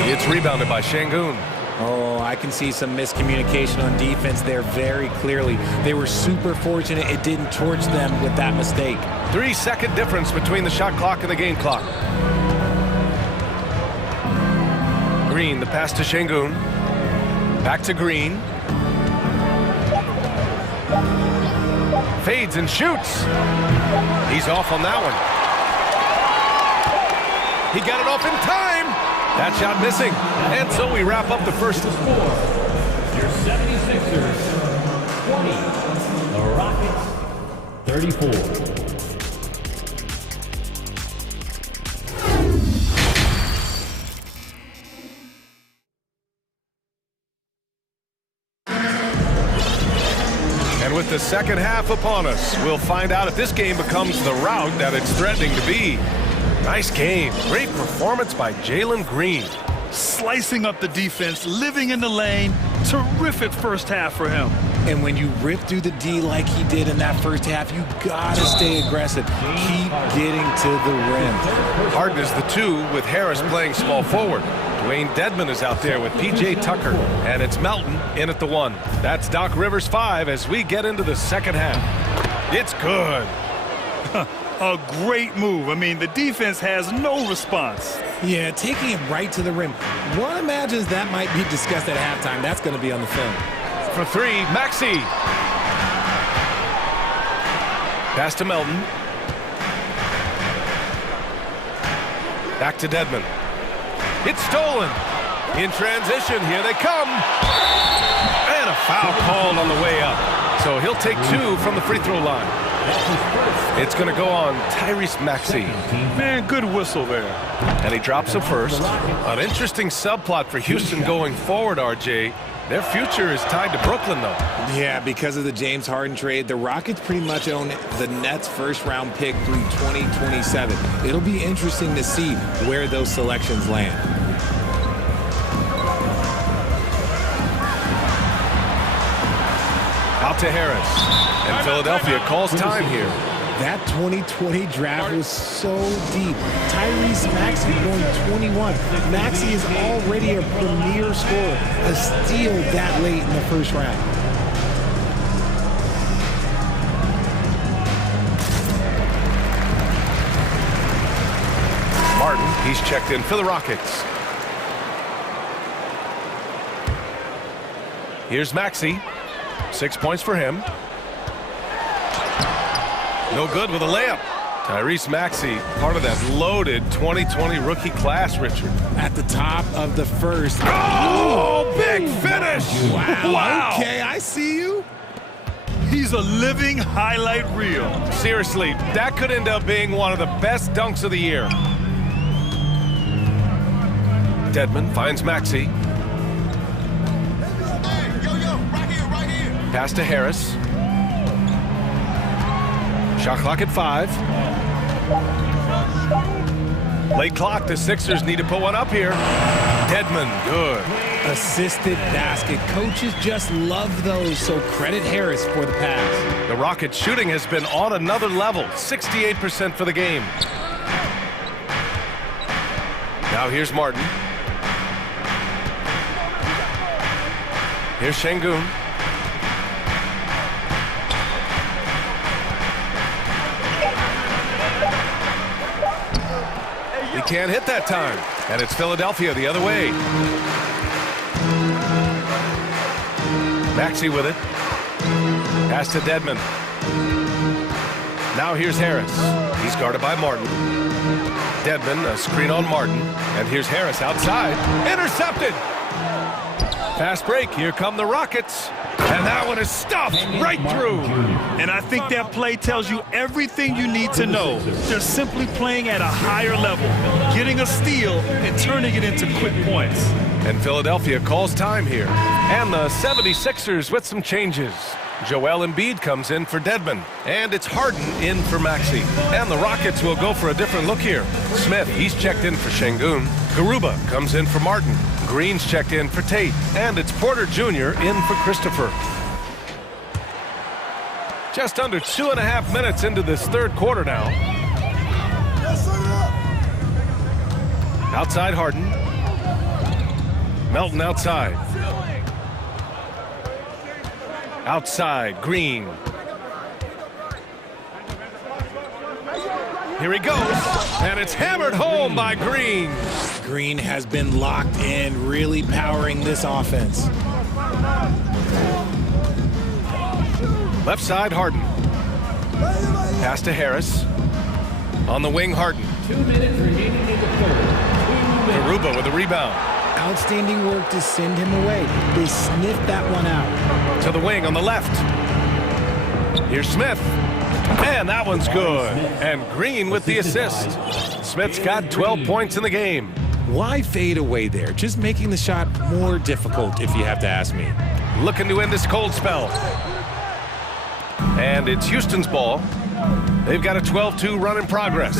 It's rebounded by Şengün. Oh, I can see some miscommunication on defense there very clearly. They were super fortunate it didn't torch them with that mistake. 3-second difference between the shot clock and the game clock. Green, the pass to Şengün. Back to Green. Fades and shoots. He's off on that one. He got it off in time. That shot missing. And so we wrap up the first. Your 76ers, 20. The Rockets, 34. And with the second half upon us, we'll find out if this game becomes the rout that it's threatening to be. Nice game. Great performance by Jalen Green. Slicing up the defense, living in the lane. Terrific first half for him. And when you rip through the D like he did in that first half, you gotta stay aggressive. Keep getting to the rim. Harden is the 2 with Harris playing small forward. Dwayne Dedmon is out there with P.J. Tucker. And it's Melton in at the 1. That's Doc Rivers 5 as we get into the second half. It's good. A great move. I mean, the defense has no response. Yeah, taking it right to the rim. One imagines that might be discussed at halftime. That's going to be on the film. For 3, Maxey. Pass to Melton. Back to Dedmon. It's stolen. In transition, here they come. And a foul called on the way up. So he'll take 2 from the free throw line. It's going to go on Tyrese Maxey. Man, good whistle there. And he drops a first. An interesting subplot for Houston going forward, RJ. Their future is tied to Brooklyn, though. Yeah, because of the James Harden trade, the Rockets pretty much own the Nets' first-round pick through 2027. It'll be interesting to see where those selections land. Out to Harris. And Philadelphia calls time here. That 2020 draft was so deep. Tyrese Maxey going 21. Maxey is already a premier scorer. A steal that late in the first round. Martin, he's checked in for the Rockets. Here's Maxey. 6 points for him. No good with a layup. Tyrese Maxey, part of that loaded 2020 rookie class, Richard. At the top of the first. Oh, big finish! Wow. Okay, I see you. He's a living highlight reel. Seriously, that could end up being one of the best dunks of the year. Dedmon finds Maxey. Pass to Harris. Shot clock at 5. Late clock, the Sixers need to put one up here. Dedmon, good. Assisted basket. Coaches just love those, so credit Harris for the pass. The Rockets' shooting has been on another level, 68% for the game. Now here's Martin. Here's Şengün. He can't hit that time. And it's Philadelphia the other way. Maxey with it. Pass to Dedmon. Now here's Harris. He's guarded by Martin. Dedmon, a screen on Martin. And here's Harris outside. Intercepted! Fast break. Here come the Rockets. And that one is stuffed right through. And I think that play tells you everything you need to know. They're simply playing at a higher level, getting a steal and turning it into quick points. And Philadelphia calls time here. And the 76ers with some changes. Joel Embiid comes in for Dedmon. And it's Harden in for Maxey. And the Rockets will go for a different look here. Smith, he's checked in for Şengün. Garuba comes in for Martin. Green's checked in for Tate. And it's Porter Jr. in for Christopher. Just under 2.5 minutes into this third quarter now. Outside Harden. Melton outside. Outside, Green. Here he goes, and it's hammered home by Green. Green has been locked in, really powering this offense. Left side, Harden. Pass to Harris. On the wing, Harden. 2 minutes remaining in the third. Garuba with a rebound. Outstanding work to send him away. They sniffed that one out. To the wing on the left. Here's Smith. And that one's good. And Green with the assist. Smith's got 12 points in the game. Why fade away there? Just making the shot more difficult, if you have to ask me. Looking to end this cold spell. And it's Houston's ball. They've got a 12-2 run in progress.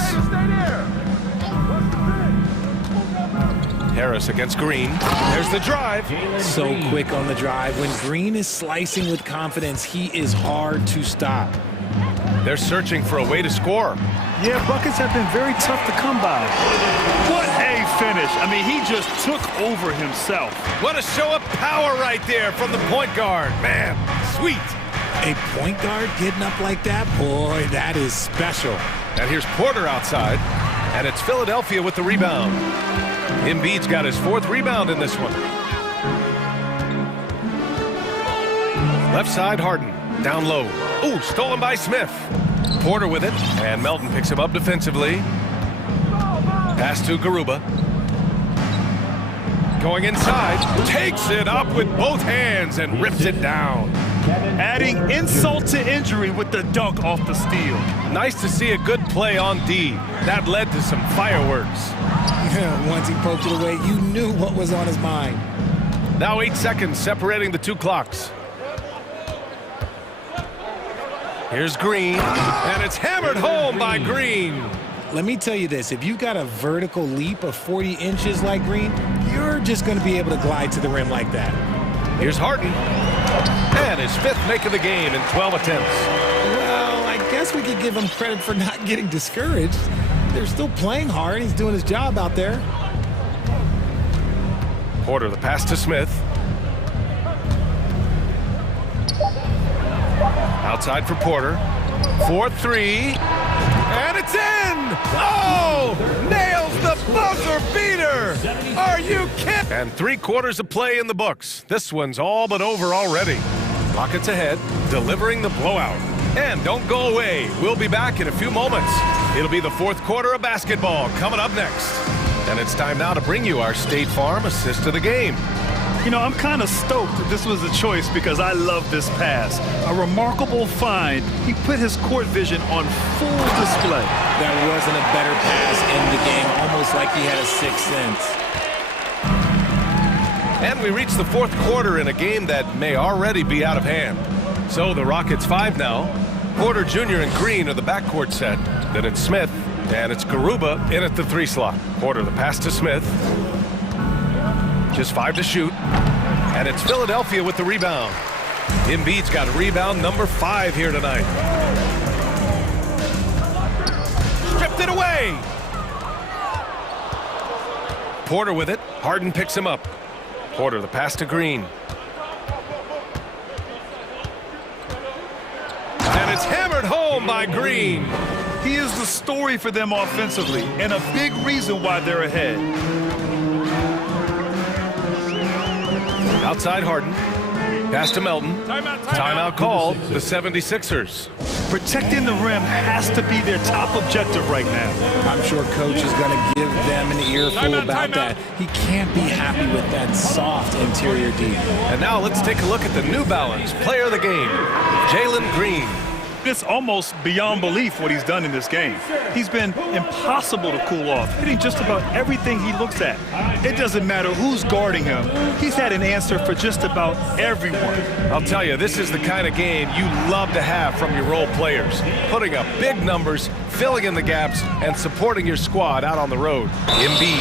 Harris against Green. There's the drive. So quick on the drive. When Green is slicing with confidence, he is hard to stop. They're searching for a way to score. Yeah, buckets have been very tough to come by. What a finish. I mean, he just took over himself. What a show of power right there from the point guard. Man, sweet. A point guard getting up like that? Boy, that is special. And here's Porter outside. And it's Philadelphia with the rebound. Embiid's got his 4th rebound in this one. Left side, Harden. Down low. Ooh, stolen by Smith. Porter with it. And Melton picks him up defensively. Pass to Garuba. Going inside. Takes it up with both hands and rips it down. Adding insult to injury with the dunk off the steal. Nice to see a good play on D. That led to some fireworks. Once he poked it away, you knew what was on his mind. Now 8 seconds separating the two clocks. Here's Green, and it's hammered home by Green. Let me tell you this, if you've got a vertical leap of 40 inches like Green, you're just going to be able to glide to the rim like that. Here's Harden, and his 5th make of the game in 12 attempts. Well, I guess we could give him credit for not getting discouraged. They're still playing hard. He's doing his job out there. Porter, the pass to Smith. Outside for Porter. 4-3. And it's in! Oh! Nails the buzzer beater! Are you kidding? And 3/4 of play in the books. This one's all but over already. Rockets ahead, delivering the blowout. And don't go away. We'll be back in a few moments. It'll be the 4th quarter of basketball coming up next. And it's time now to bring you our State Farm assist of the game. You know, I'm kind of stoked that this was a choice because I love this pass. A remarkable find. He put his court vision on full display. There wasn't a better pass in the game, almost like he had a sixth sense. And we reach the 4th quarter in a game that may already be out of hand. So the Rockets 5 now. Porter Jr. and Green are the backcourt set. Then it's Smith, and it's Garuba in at the 3 slot. Porter, the pass to Smith. Just 5 to shoot. And it's Philadelphia with the rebound. Embiid's got rebound number 5 here tonight. Stripped it away. Porter with it. Harden picks him up. Porter, the pass to Green. And it's hammered home by Green. He is the story for them offensively and a big reason why they're ahead. Outside Harden. Pass to Melton. Timeout called. The 76ers. Protecting the rim has to be their top objective right now. I'm sure Coach is going to give them an earful about that. He can't be happy with that soft interior D. And now let's take a look at the New Balance player of the game, Jalen Green. It's almost beyond belief what he's done in this game. He's been impossible to cool off, hitting just about everything he looks at. It doesn't matter who's guarding him. He's had an answer for just about everyone. I'll tell you, this is the kind of game you love to have from your role players. Putting up big numbers, filling in the gaps, and supporting your squad out on the road. Embiid.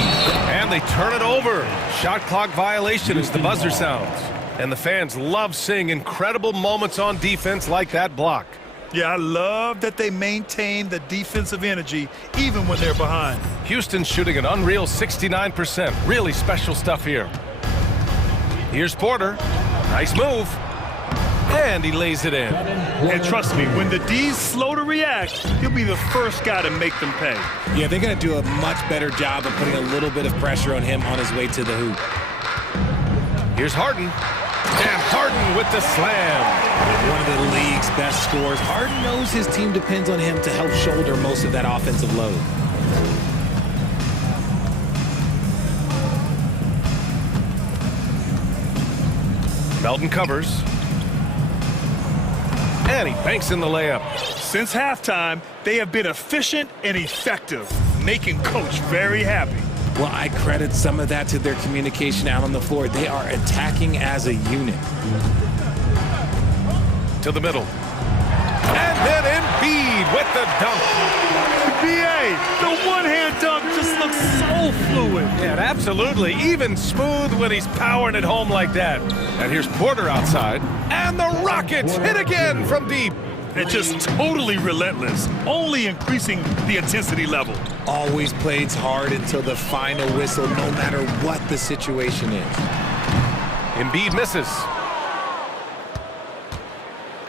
And they turn it over. Shot clock violation as the buzzer sounds. And the fans love seeing incredible moments on defense like that block. Yeah, I love that they maintain the defensive energy even when they're behind. Houston's shooting an unreal 69%. Really special stuff here. Here's Porter. Nice move. And he lays it in. And trust me, when the D's slow to react, he'll be the first guy to make them pay. Yeah, they're going to do a much better job of putting a little bit of pressure on him on his way to the hoop. Here's Harden. And Harden with the slam. One of the league's best scorers. Harden knows his team depends on him to help shoulder most of that offensive load. Melton covers. And he banks in the layup. Since halftime, they have been efficient and effective, making Coach very happy. Well, I credit some of that to their communication out on the floor. They are attacking as a unit. To the middle. And then Embiid with the dunk. BA, the one-hand dunk just looks so fluid. Yeah, absolutely. Even smooth when he's powering it home like that. And here's Porter outside. And the Rockets hit again from deep. And just totally relentless, only increasing the intensity level. Always plays hard until the final whistle, no matter what the situation is. Embiid misses.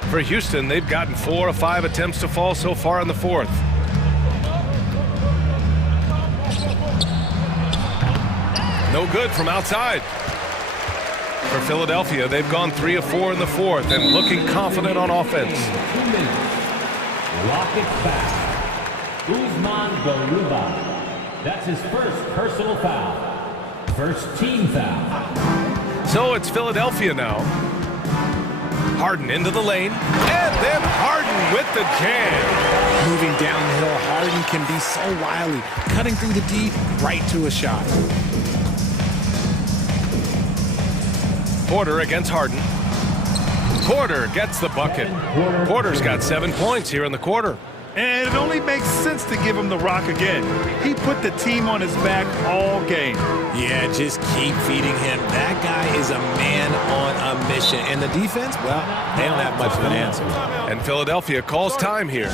For Houston, they've gotten 4 of 5 attempts to fall so far in the 4th. No good from outside. For Philadelphia, they've gone 3 of 4 in the 4th and looking confident on offense. Rockets back. Usman Garuba. That's his first personal foul. First team foul. So it's Philadelphia now. Harden into the lane, and then Harden with the jam. Moving downhill, Harden can be so wily, cutting through the D right to a shot. Porter against Harden. Porter gets the bucket. Porter's got 7 points here in the quarter. And it only makes sense to give him the rock again. He put the team on his back all game. Yeah, just keep feeding him. That guy is a man on a mission. And the defense, well, they don't have much of an answer. And Philadelphia calls time here.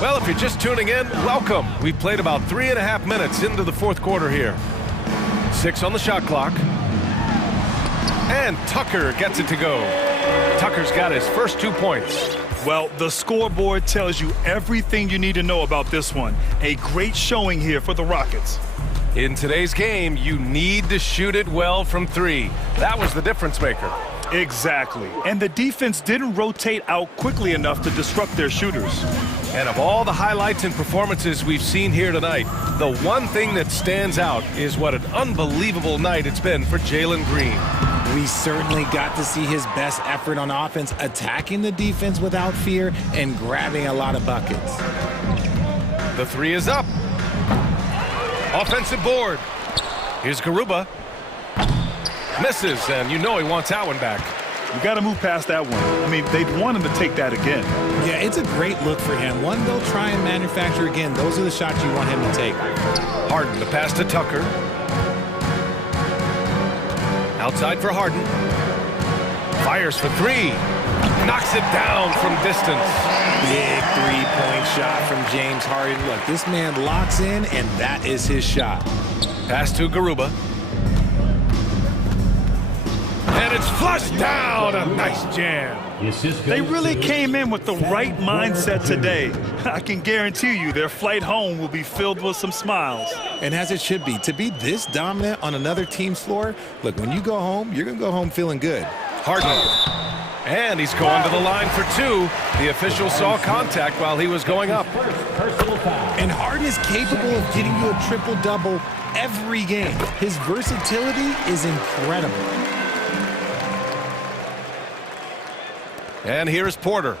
Well, if you're just tuning in, welcome. We've played about 3.5 minutes into the fourth quarter here. 6 on the shot clock. And Tucker gets it to go. Tucker's got his first 2 points. Well, the scoreboard tells you everything you need to know about this one. A great showing here for the Rockets. In today's game, you need to shoot it well from 3. That was the difference maker. Exactly. And the defense didn't rotate out quickly enough to disrupt their shooters. And of all the highlights and performances we've seen here tonight, the one thing that stands out is what an unbelievable night it's been for Jalen Green. We certainly got to see his best effort on offense, attacking the defense without fear and grabbing a lot of buckets. The 3 is up. Offensive board. Here's Garuba. Misses, and you know he wants that one back. You got to move past that one. I mean, they'd want him to take that again. Yeah, it's a great look for him. One they'll try and manufacture again. Those are the shots you want him to take. Harden, the pass to Tucker. Outside for Harden. Fires for 3. Knocks it down from distance. Big three-point shot from James Harden. Look, this man locks in, and that is his shot. Pass to Garuba. And it's flushed down. A nice jam. They really came in with the right mindset today. I can guarantee you their flight home will be filled with some smiles. And as it should be. To be this dominant on another team's floor, look, when you go home, you're going to go home feeling good. Harden. And he's going to the line for 2. The official saw contact while he was going up. And Harden is capable of getting you a triple-double every game. His versatility is incredible. And here's Porter.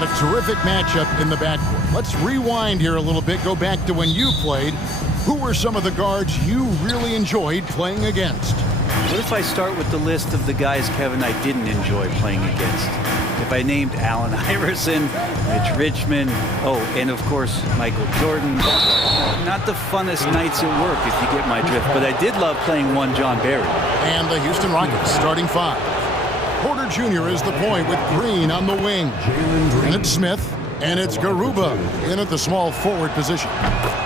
A terrific matchup in the backcourt. Let's rewind here a little bit. Go back to when you played. Who were some of the guards you really enjoyed playing against? What if I start with the list of the guys, Kevin, I didn't enjoy playing against? If I named Allen Iverson, Mitch Richmond, and of course, Michael Jordan. Not the funnest nights at work, if you get my drift, but I did love playing one John Barry. And the Houston Rockets starting 5. Porter Jr. is the point with Green on the wing. And it's Smith, and it's Garuba in at the small forward position.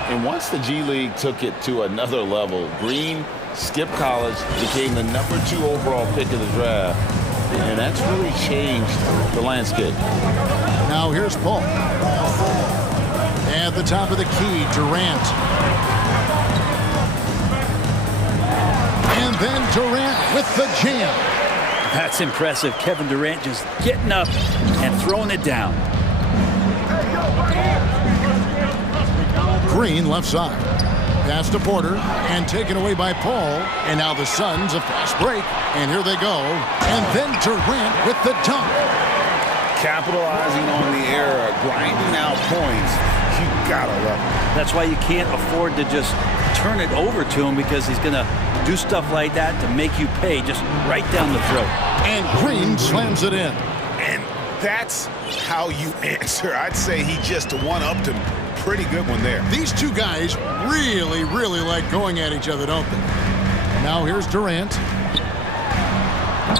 And once the G League took it to another level, Green skipped college, became the #2 overall pick of the draft, and that's really changed the landscape. Now here's Paul. At the top of the key, Durant. And then Durant with the jam. That's impressive. Kevin Durant just getting up and throwing it down. Green left side. Pass to Porter and taken away by Paul. And now the Suns a fast break. And here they go. And then Durant with the dunk. Capitalizing on the error, grinding out points. You gotta love it. That's why you can't afford to just turn it over to him, because he's going to do stuff like that to make you pay just right down the throat. And Green slams it in. And that's how you answer. I'd say he just one-upped him. Pretty good one there. These two guys really, really like going at each other, don't they? Now here's Durant.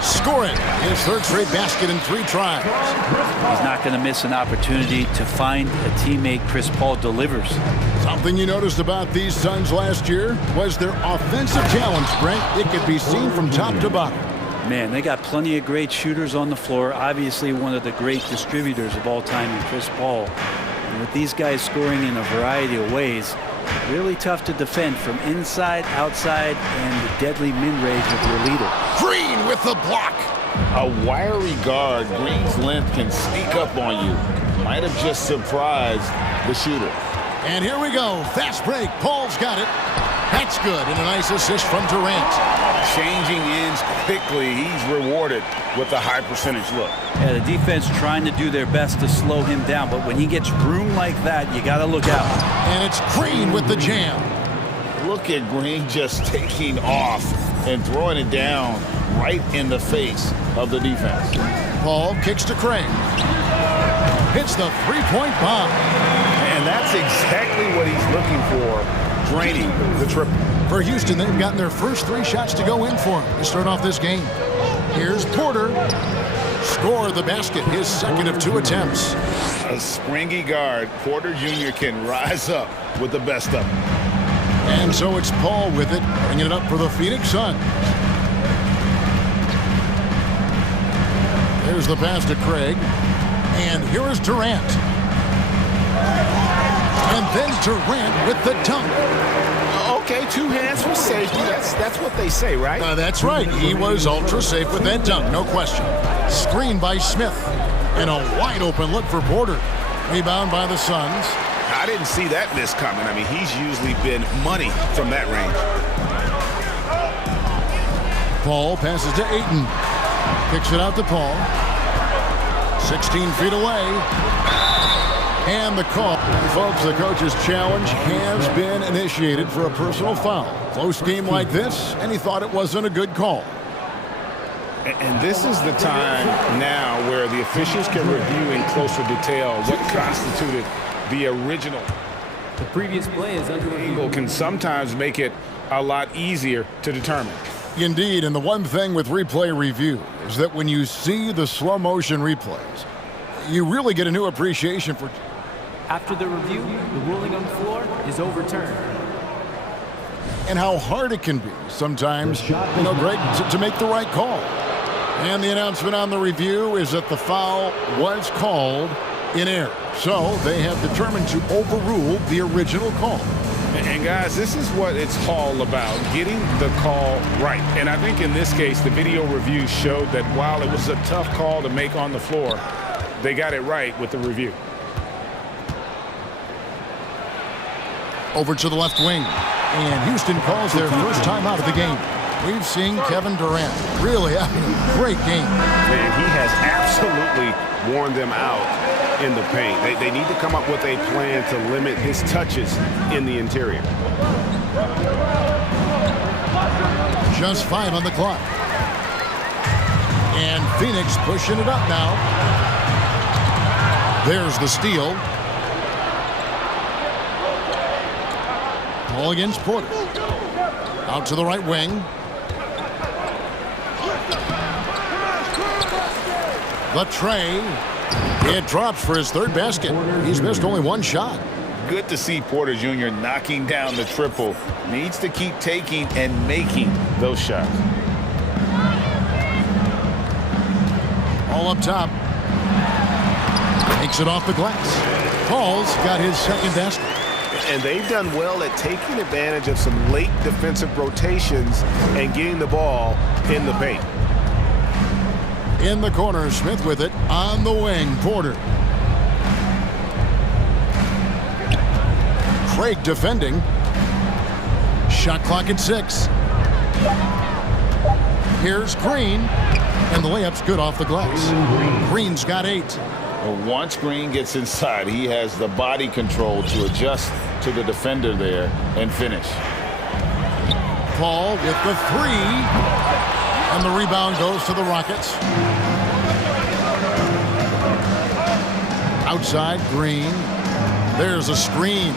Scoring his third straight basket in 3 tries. He's not going to miss an opportunity to find a teammate. Chris Paul delivers. Something you noticed about these Suns last year was their offensive talent strength. It could be seen from top to bottom. Man, they got plenty of great shooters on the floor. Obviously, one of the great distributors of all time in Chris Paul. And with these guys scoring in a variety of ways, really tough to defend from inside, outside, and the deadly mid-range of your leader. Green with the block. A wiry guard, Green's length can sneak up on you. Might have just surprised the shooter. And here we go. Fast break. Paul's got it. That's good. And a nice assist from Durant. Changing ends quickly. He's rewarded with a high percentage look. Yeah, the defense trying to do their best to slow him down, but when he gets room like that, you got to look out. And it's Green with the jam. Look at Green just taking off and throwing it down right in the face of the defense. Paul kicks to Craig. Hits the three-point bomb. And that's exactly what he's looking for, draining the triple. For Houston, they've gotten their first 3 shots to go in for him to start off this game. Here's Porter. Score the basket, his second of 2 attempts. A springy guard, Porter Jr. can rise up with the best of them. And so it's Paul with it, bringing it up for the Phoenix Suns. There's the pass to Craig. And here is Durant. And then Durant with the dunk. Okay, 2 hands for safety. That's what they say, right? That's right. He was ultra safe with that dunk, no question. Screen by Smith. And a wide open look for Porter. Rebound by the Suns. I didn't see that miss coming. I mean, he's usually been money from that range. Paul passes to Ayton. Kicks it out to Paul. 16 feet away. And the call. Folks, the coach's challenge has been initiated for a personal foul. Close game like this, and he thought it wasn't a good call. And this is the time now where the officials can review in closer detail what constituted the original. The previous play is under review. Can sometimes make it a lot easier to determine. Indeed, and the one thing with replay review is that when you see the slow motion replays, you really get a new appreciation for. After the review, the ruling on the floor is overturned. And how hard it can be sometimes, Greg, to make the right call. And the announcement on the review is that the foul was called in error. So they have determined to overrule the original call. And guys, this is what it's all about, getting the call right. And I think in this case, the video review showed that while it was a tough call to make on the floor, they got it right with the review. Over to the left wing. And Houston calls their first time out of the game. We've seen Kevin Durant really having a great game. Man, he has absolutely worn them out in the paint. They need to come up with a plan to limit his touches in the interior. Just 5 on the clock. And Phoenix pushing it up now. There's the steal. Ball against Porter. Out to the right wing. The tray. It drops for his third basket. He's missed only one shot. Good to see Porter Jr. knocking down the triple. Needs to keep taking and making those shots. All up top. Takes it off the glass. Paul's got his second basket. And they've done well at taking advantage of some late defensive rotations and getting the ball in the paint. In the corner, Smith with it. On the wing, Porter. Craig defending. Shot clock at 6. Here's Green. And the layup's good off the glass. Green's got 8. Well, once Green gets inside, he has the body control to adjust to the defender there and finish. Paul with the 3. And the rebound goes to the Rockets. Outside, Green. There's a screen.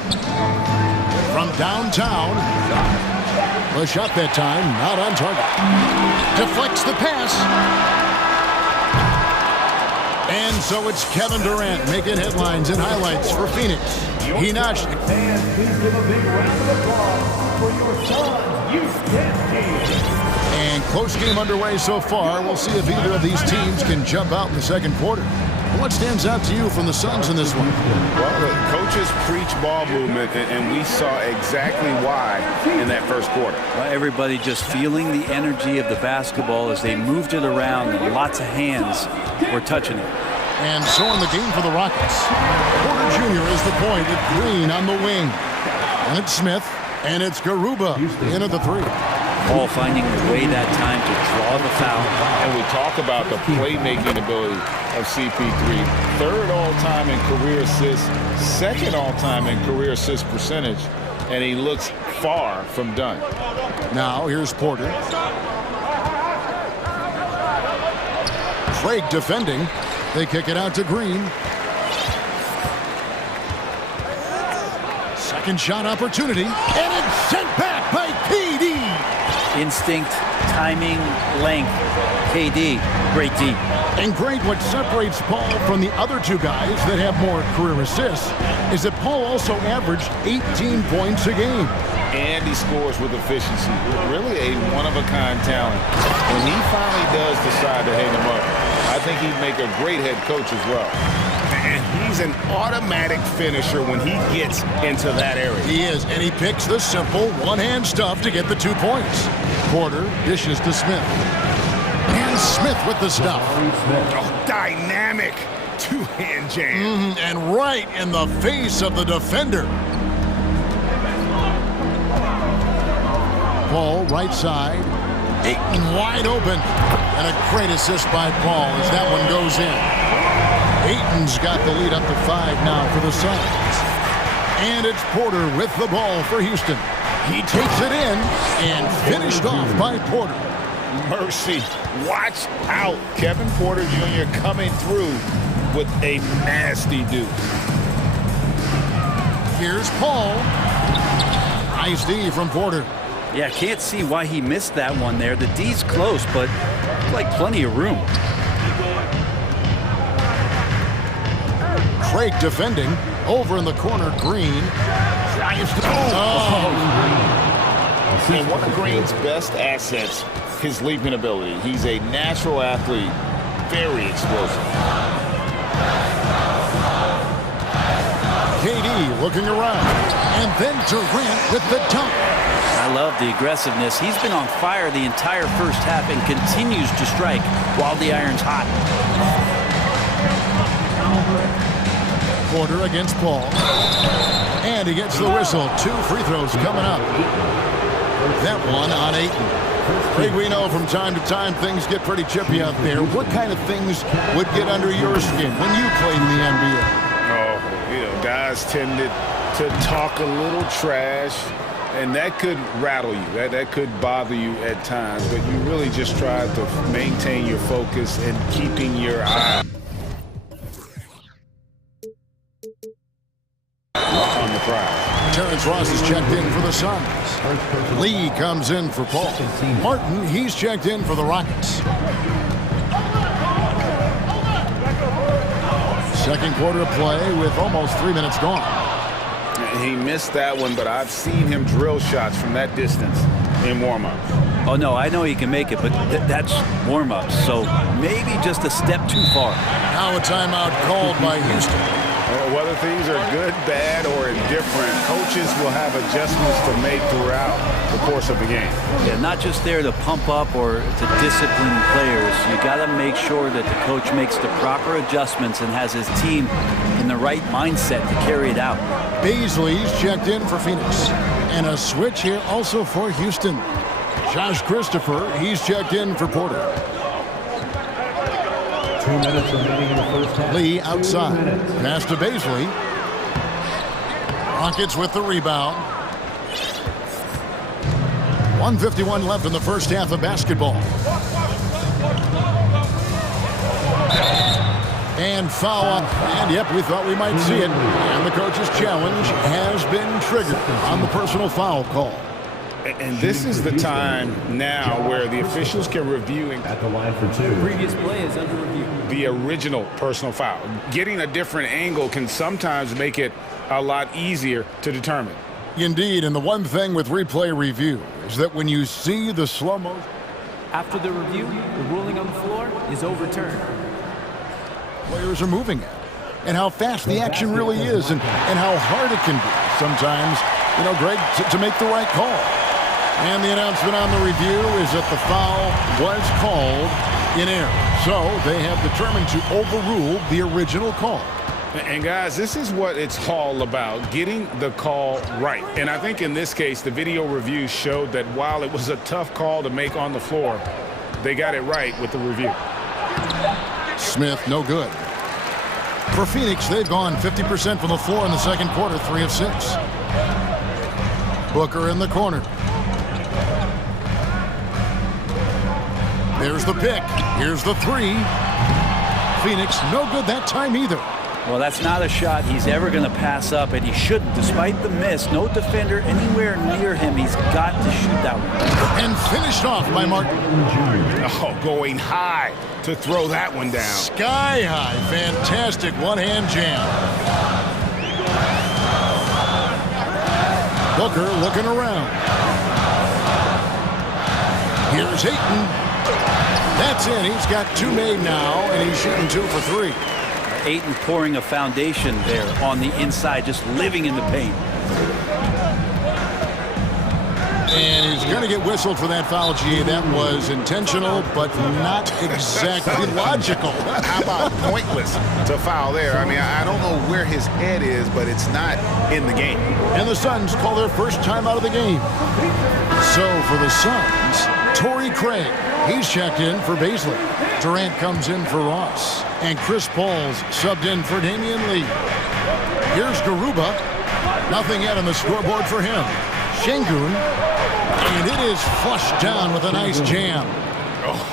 From downtown. The shot that time, not on target. Deflects the pass. And so it's Kevin Durant making headlines and highlights for Phoenix. He notched. And please give a big round of applause for your son, Houston. And close game underway so far. We'll see if either of these teams can jump out in the second quarter. What stands out to you from the Suns in this one? Well, the coaches preach ball movement, and we saw exactly why in that first quarter. Well, everybody just feeling the energy of the basketball as they moved it around, and lots of hands were touching it. And so in the game for the Rockets. Porter Jr. is the point with Green on the wing. And it's Smith, and it's Garuba in at the 3. Paul finding a way that time to draw the foul. And we talk about the playmaking ability of CP3. Third all-time in career assists, second all-time in career assist percentage, and he looks far from done. Now here's Porter. Craig defending. They kick it out to Green. Second shot opportunity, and it's sent back by KD. Instinct, timing, length. KD, great D. And great, what separates Paul from the other two guys that have more career assists is that Paul also averaged 18 points a game. And he scores with efficiency. Really a one-of-a-kind talent. When he finally does decide to hang him up, I think he'd make a great head coach as well. And he's an automatic finisher when he gets into that area. He is, and he picks the simple one-hand stuff to get the 2 points. Porter dishes to Smith. And Smith with the stuff. Oh, dynamic two-hand jam. And right in the face of the defender. Paul, right side. Ayton wide open. And a great assist by Paul as that one goes in. Ayton's got the lead up to 5 now for the Suns. And it's Porter with the ball for Houston. He takes it in and finished off by Porter. Mercy. Watch out. Kevin Porter Jr. coming through with a nasty deuce. Here's Paul. Nice D from Porter. Yeah, can't see why he missed that one there. The D's close, but like plenty of room. Craig defending. Over in the corner, Green. And one of Green's best assets, his leaping ability. He's a natural athlete, very explosive. KD looking around. And then Durant with the dunk. I love the aggressiveness. He's been on fire the entire first half and continues to strike while the iron's hot. Porter against Paul. And he gets the whistle. 2 free throws coming up. That one on Ayton. Greg, we know from time to time things get pretty chippy out there. What kind of things would get under your skin when you played in the NBA? Oh, guys tended to talk a little trash, and that could rattle you. That could bother you at times, but you really just try to maintain your focus and keeping your eye on the prize. Terrence Ross is checked in for the Suns. Lee comes in for Paul. Martin, he's checked in for the Rockets. Second quarter of play with almost 3 minutes gone. He missed that one, but I've seen him drill shots from that distance in warm-ups. Oh, no, I know he can make it, but that's warm-ups, so maybe just a step too far. Now a timeout called by Houston. Whether things are good, bad, or indifferent, coaches will have adjustments to make throughout the course of the game. Yeah, not just there to pump up or to discipline players. You got to make sure that the coach makes the proper adjustments and has his team in the right mindset to carry it out. Baisley's checked in for Phoenix. And a switch here also for Houston. Josh Christopher, he's checked in for Porter. 2 minutes remaining in the first half. Lee outside. Pass to Baisley. Rockets with the rebound. 1:51 left in the first half of basketball. And foul up. And yep, we thought we might see it. And the coach's challenge has been triggered on the personal foul call. And this is the time now where the officials can review At the line for two. Previous play is under review. the original personal foul. Getting a different angle can sometimes make it a lot easier to determine. Indeed, and the one thing with replay review is that when you see the slow motion. After the review, the ruling on the floor is overturned. Players are moving at, and how fast the action really is, and how hard it can be sometimes, Greg, to make the right call. And the announcement on the review is that the foul was called in error. So they have determined to overrule the original call. And guys, this is what it's all about, getting the call right. And I think in this case, the video review showed that while it was a tough call to make on the floor, they got it right with the review. Smith, no good. For Phoenix, they've gone 50% from the floor in the second quarter, 3 of 6. Booker in the corner. There's the pick. Here's the 3. Phoenix, no good that time either. Well, that's not a shot he's ever going to pass up, and he shouldn't. Despite the miss, no defender anywhere near him. He's got to shoot that one. And finished off by Martin. Oh, going high to throw that one down. Sky high. Fantastic one-hand jam. Booker looking around. Here's Ayton. That's in. He's got 2 made now, and he's shooting 2 for 3. Ayton pouring a foundation there on the inside, just living in the paint. And he's going to get whistled for that foul, G. That was intentional, but not exactly logical. How about pointless to foul there? I mean, I don't know where his head is, but it's not in the game. And the Suns call their first time out of the game. So for the Suns, Torrey Craig, he's checked in for Baisley. Durant comes in for Ross. And Chris Paul's subbed in for Damian Lee. Here's Garuba. Nothing yet on the scoreboard for him. Şengün. And it is flushed down with a nice jam.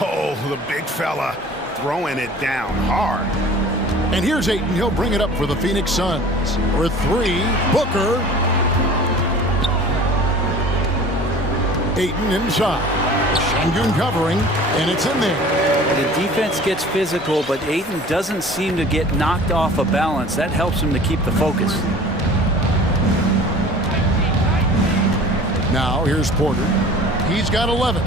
Oh, the big fella throwing it down hard. And here's Ayton. He'll bring it up for the Phoenix Suns. For 3, Booker. Ayton inside. Şengün covering, and it's in there. The defense gets physical, but Ayton doesn't seem to get knocked off of balance. That helps him to keep the focus. Now here's Porter. He's got 11.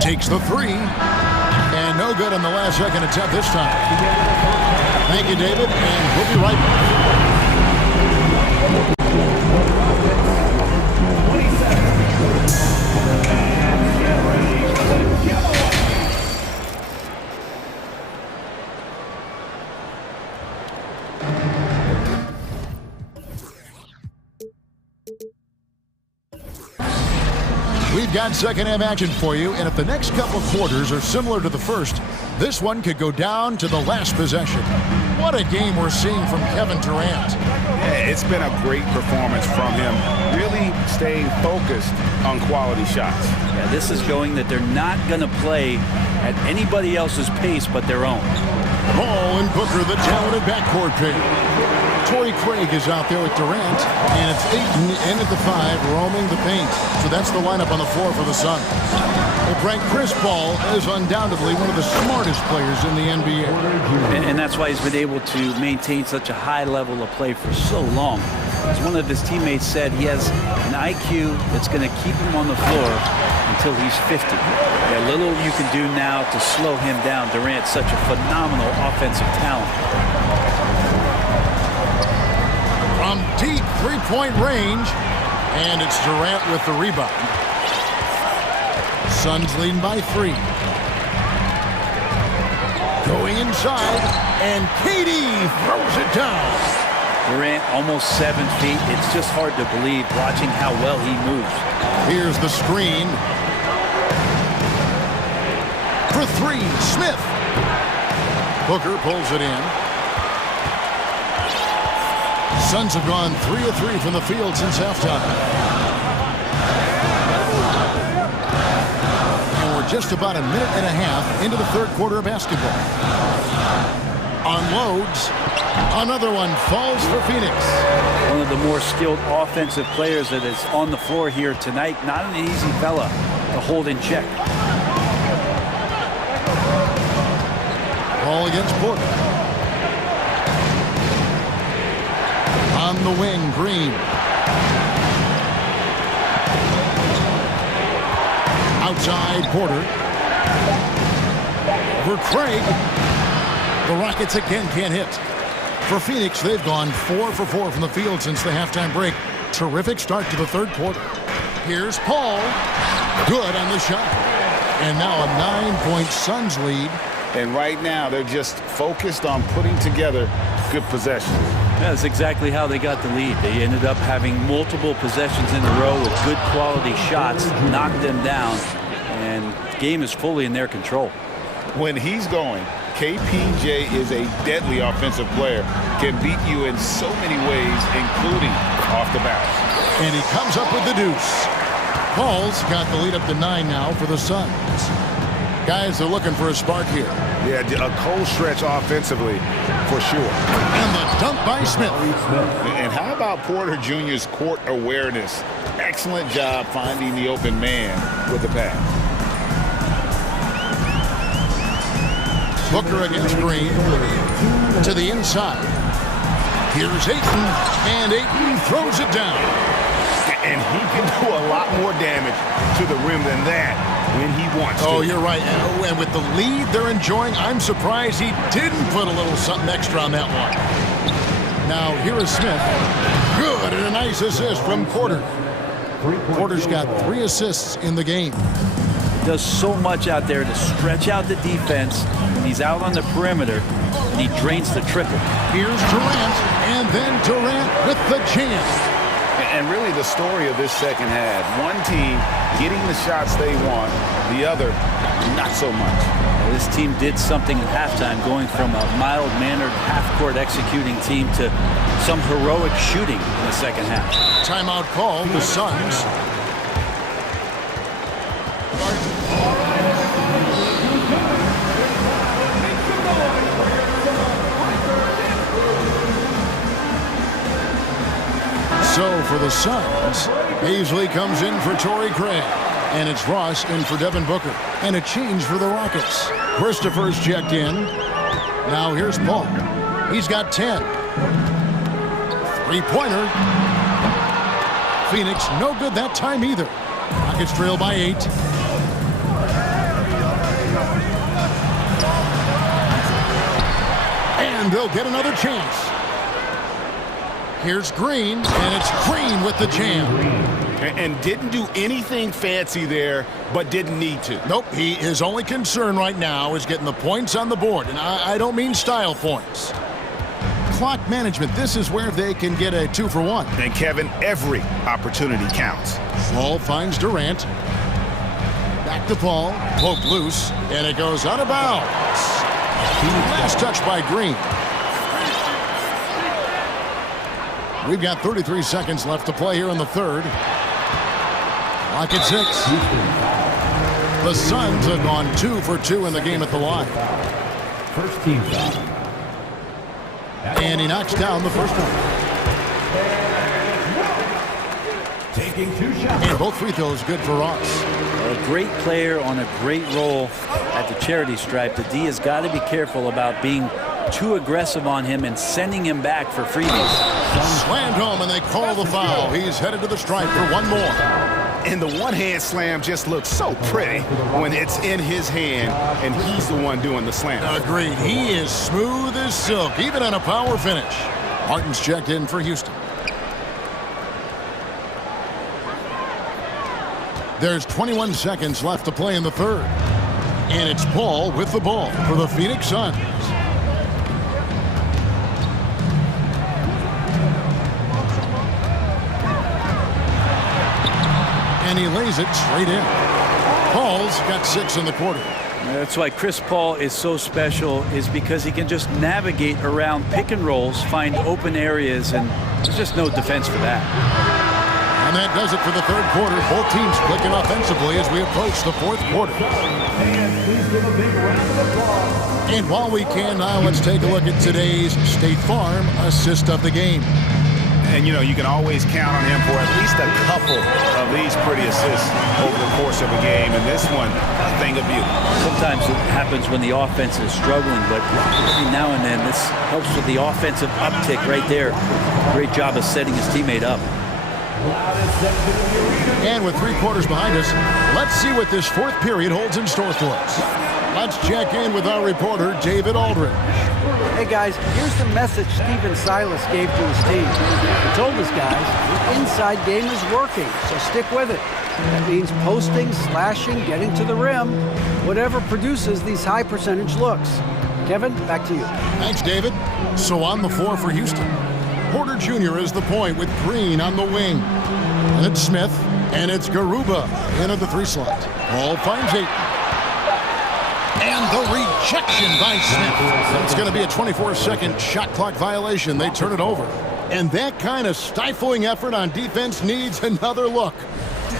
Takes the 3. And no good on the last second attempt this time. Thank you, David, and we'll be right back. We've got second half action for you, and if the next couple quarters are similar to the first, this one could go down to the last possession. What a game we're seeing from Kevin Durant. Yeah, it's been a great performance from him, really staying focused on quality shots. Yeah, this is showing that they're not going to play at anybody else's pace but their own. Paul and Booker, the talented backcourt pair. Torrey Craig is out there with Durant, and it's Ayton in at the 5, roaming the paint. So that's the lineup on the floor for the Suns. Well, Frank, Chris Paul is undoubtedly one of the smartest players in the NBA. And that's why he's been able to maintain such a high level of play for so long. As one of his teammates said, he has an IQ that's going to keep him on the floor until he's 50. A little you can do now to slow him down. Durant's such a phenomenal offensive talent. From deep three-point range, and it's Durant with the rebound. Suns leading by 3. Going inside, and KD throws it down. Durant almost 7 feet. It's just hard to believe watching how well he moves. Here's the screen. For 3, Smith. Booker pulls it in. Suns have gone 3 of 3 from the field since halftime. And we're just about a minute and a half into the third quarter of basketball. Unloads. Another one falls for Phoenix. One of the more skilled offensive players that is on the floor here tonight. Not an easy fella to hold in check. Ball against Porter. On the wing, Green. Outside, Porter. For Craig. The Rockets again can't hit. For Phoenix, they've gone 4 for 4 from the field since the halftime break. Terrific start to the third quarter. Here's Paul. Good on the shot. And now a 9-point Suns lead. And right now, they're just focused on putting together good possessions. That's exactly how they got the lead. They ended up having multiple possessions in a row with good quality shots, knocked them down, and the game is fully in their control. When he's going, KPJ is a deadly offensive player, can beat you in so many ways, including off the bounce. And he comes up with the deuce. Paul's got the lead up to 9 now for the Suns. Guys, they're looking for a spark here. Yeah, a cold stretch offensively, for sure. And the dunk by Smith. And how about Porter Jr.'s court awareness? Excellent job finding the open man with the pass. Booker against Green. To the inside. Here's Ayton. And Ayton throws it down. And he can do a lot more damage to the rim than that when he wants to. Oh, you're right. And with the lead they're enjoying, I'm surprised he didn't put a little something extra on that one. Now, here is Smith. Good, and a nice assist from Porter. Porter's got 3 assists in the game. Does so much out there to stretch out the defense. He's out on the perimeter, and he drains the triple. Here's Durant, and then Durant with the jam. And really the story of this second half, one team getting the shots they want, the other not so much. Well, this team did something at halftime, going from a mild-mannered half-court executing team to some heroic shooting in the second half. Timeout call, the Suns. So for the Suns, Paisley comes in for Torrey Craig. And it's Ross in for Devin Booker. And a change for the Rockets. Christopher's checked in. Now here's Paul. He's got 10. Three-pointer. Phoenix, no good that time either. Rockets trail by 8. And they'll get another chance. Here's Green, and it's Green with the jam. And didn't do anything fancy there, but didn't need to. Nope, his only concern right now is getting the points on the board, and I don't mean style points. Clock management, this is where they can get a 2-for-1. And Kevin, every opportunity counts. Ball finds Durant. Back to Paul, poked loose, and it goes out of bounds. Last touch by Green. We've got 33 seconds left to play here in the third. Clock at 6. The Suns have gone 2 for 2 in the game at the line. First team foul. And he knocks down the first one. Taking 2 shots. And both free throws good for Ross. A great player on a great role at the charity stripe. The D has got to be careful about being too aggressive on him and sending him back for freebies. Slammed home, and they call the foul. He's headed to the stripe for one more. And the one-hand slam just looks so pretty when it's in his hand and he's the one doing the slam. Agreed. He is smooth as silk, even on a power finish. Martin's checked in for Houston. There's 21 seconds left to play in the third. And it's Paul with the ball for the Phoenix Suns. And he lays it straight in. Paul's got 6 in the quarter. That's why Chris Paul is so special, is because he can just navigate around pick and rolls, find open areas, and there's just no defense for that. And that does it for the third quarter. Both teams clicking offensively as we approach the fourth quarter. And while we can now, let's take a look at today's State Farm assist of the game. And, you know, you can always count on him for at least a couple of these pretty assists over the course of a game. And this one, a thing of beauty. Sometimes it happens when the offense is struggling, but every now and then this helps with the offensive uptick right there. Great job of setting his teammate up. And with 3 quarters behind us, let's see what this fourth period holds in store for us. Let's check in with our reporter, David Aldridge. Hey guys, here's the message Stephen Silas gave to his team. He told his guys, the inside game is working, so stick with it. That means posting, slashing, getting to the rim, whatever produces these high percentage looks. Kevin, back to you. Thanks, David. So on the floor for Houston, Porter Jr. is the point with Green on the wing. And it's Smith, and it's Garuba in at the 3 slot. Paul finds 8. And the rejection by Smith. It's going to be a 24-second shot clock violation. They turn it over. And that kind of stifling effort on defense needs another look.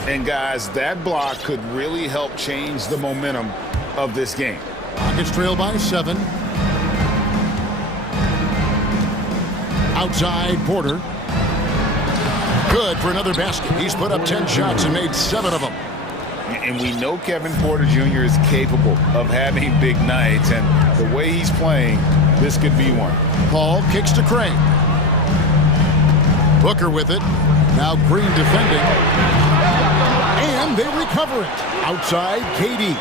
And guys, that block could really help change the momentum of this game. Rockets trail by 7. Outside Porter. Good for another basket. He's put up 10 shots and made 7 of them. And we know Kevin Porter Jr. is capable of having big nights, and the way he's playing, this could be one. Paul kicks to Craig. Booker with it. Now Green defending. And they recover it. Outside, KD.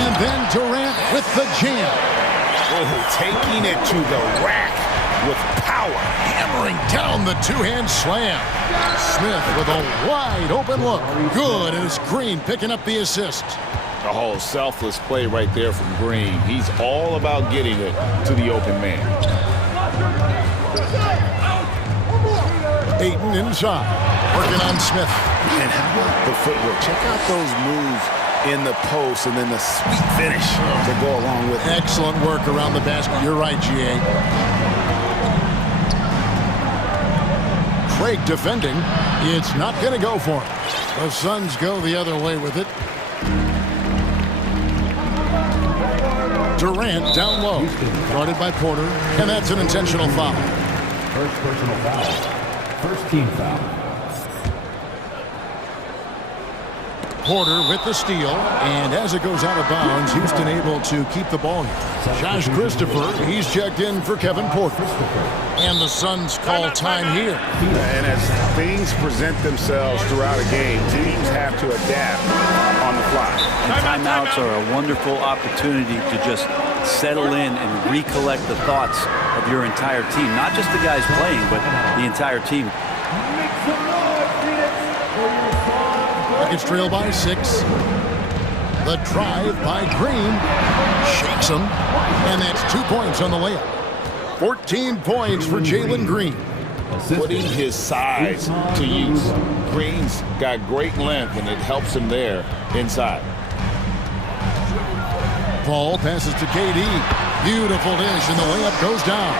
And then Durant with the jam. Oh, taking it to the rack with power. Hammering down the 2-hand slam. Smith with a wide open look. Good, and it's Green picking up the assist. Oh, selfless play right there from Green. He's all about getting it to the open man. Ayton inside, working on Smith. And how about the footwork? Check out those moves in the post and then the sweet finish to go along with it. Excellent work around the basket. You're right, G.A. Craig defending. It's not going to go for him. The Suns go the other way with it. Durant down low. Guarded by Porter. And that's an intentional foul. First personal foul. First team foul. Porter with the steal, and as it goes out of bounds, Houston able to keep the ball here. Josh Christopher, he's checked in for Kevin Porter. And the Suns call time here. And as things present themselves throughout a game, teams have to adapt on the fly. And timeouts are a wonderful opportunity to just settle in and recollect the thoughts of your entire team. Not just the guys playing, but the entire team. Rockets trail by 6. The drive by Green. Shakes him. And that's 2 points on the layup. 14 points for Jalen Green. Putting his size to use. Green's got great length, and it helps him there inside. Paul passes to KD. Beautiful dish, and the layup goes down.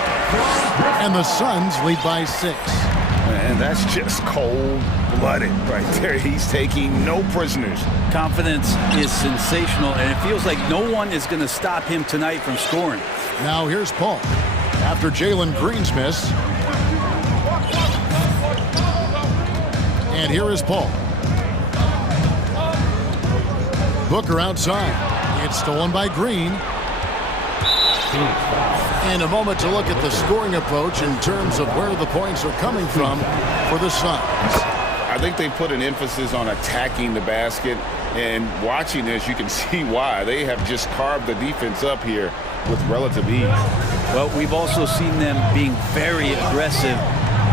And the Suns lead by 6. And that's just cold-blooded right there. He's taking no prisoners. Confidence is sensational, and it feels like no one is going to stop him tonight from scoring. Now here's Paul. After Jalen Green's miss. And here is Paul. Booker outside. It's stolen by Green. And a moment to look at the scoring approach in terms of where the points are coming from for the Suns. I think they put an emphasis on attacking the basket, and watching this, you can see why. They have just carved the defense up here with relative ease. Well, we've also seen them being very aggressive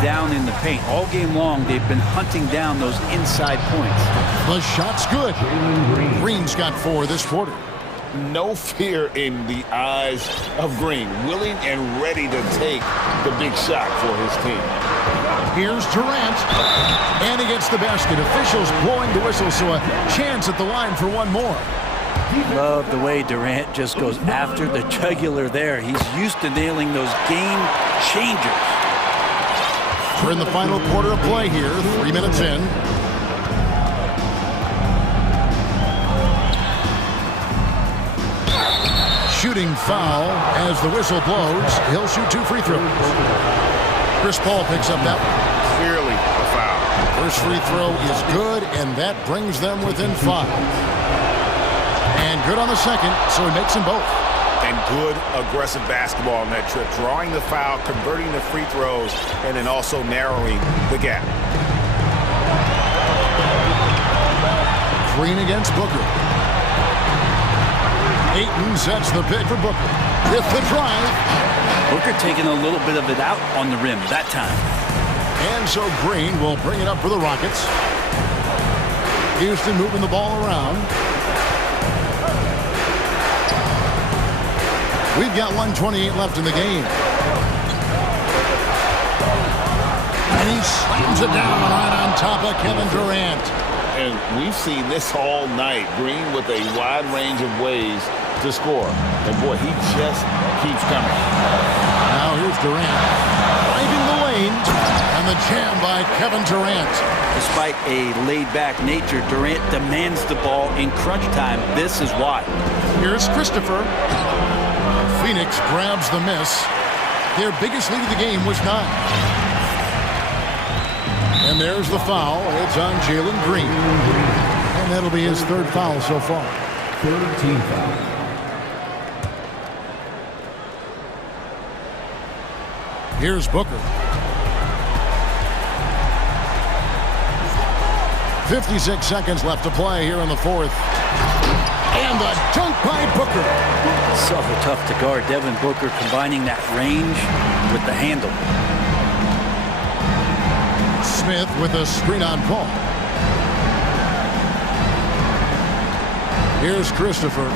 down in the paint. All game long, they've been hunting down those inside points. The shot's good. Green's got 4 this quarter. No fear in the eyes of Green, willing and ready to take the big shot for his team. Here's Durant, and he gets the basket. Officials blowing the whistle, so a chance at the line for one more. Love the way Durant just goes after the jugular there. He's used to nailing those game changers. We're in the final quarter of play here, 3 minutes in. Shooting foul as the whistle blows. He'll shoot 2 free throws. Chris Paul picks up that one. Clearly a foul. First free throw is good, and that brings them within 5. And good on the second, so he makes them both. And good aggressive basketball on that trip. Drawing the foul, converting the free throws, and then also narrowing the gap. Green against Booker. Ayton sets the pick for Booker. With the drive. Booker taking a little bit of it out on the rim that time. And so Green will bring it up for the Rockets. Houston moving the ball around. We've got 1:28 left in the game. And he slams it down right on top of Kevin Durant. And we've seen this all night. Green with a wide range of ways to score. And boy, he just keeps coming. Now here's Durant. Driving the lane. And the jam by Kevin Durant. Despite a laid-back nature, Durant demands the ball in crunch time. This is why. Here's Christopher. Phoenix grabs the miss. Their biggest lead of the game was 9. And there's the foul. It's on Jalen Green. And that'll be his 3rd foul so far. 3rd team foul. Here's Booker. 56 seconds left to play here in the 4th. And the dunk by Booker. So tough to guard. Devin Booker combining that range with the handle. Smith with a screen on Paul. Here's Christopher.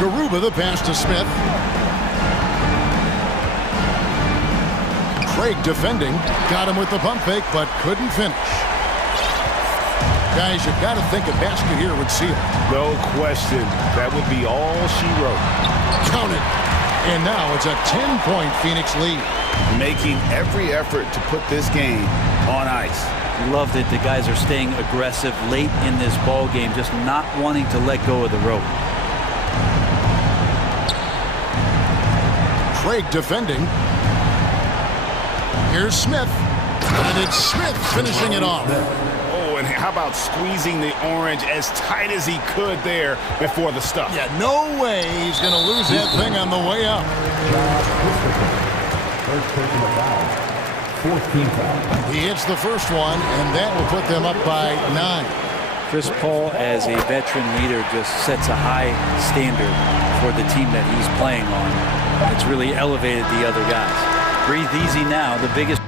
Garuba the pass to Smith. Craig defending. Got him with the pump fake, but couldn't finish. Guys, you've got to think a basket here would seal. No question. That would be all she wrote. Count it. And now it's a 10-point Phoenix lead. Making every effort to put this game on ice. Love that the guys are staying aggressive late in this ball game, just not wanting to let go of the rope. Craig defending. Here's Smith. And it's Smith finishing it off. Oh, and how about squeezing the orange as tight as he could there before the stuff? Yeah, no way he's going to lose that thing on the way up. First personal foul. 4th team foul. He hits the first one, and that will put them up by 9. Chris Paul, as a veteran leader, just sets a high standard for the team that he's playing on. It's really elevated the other guys. Breathe easy now. The biggest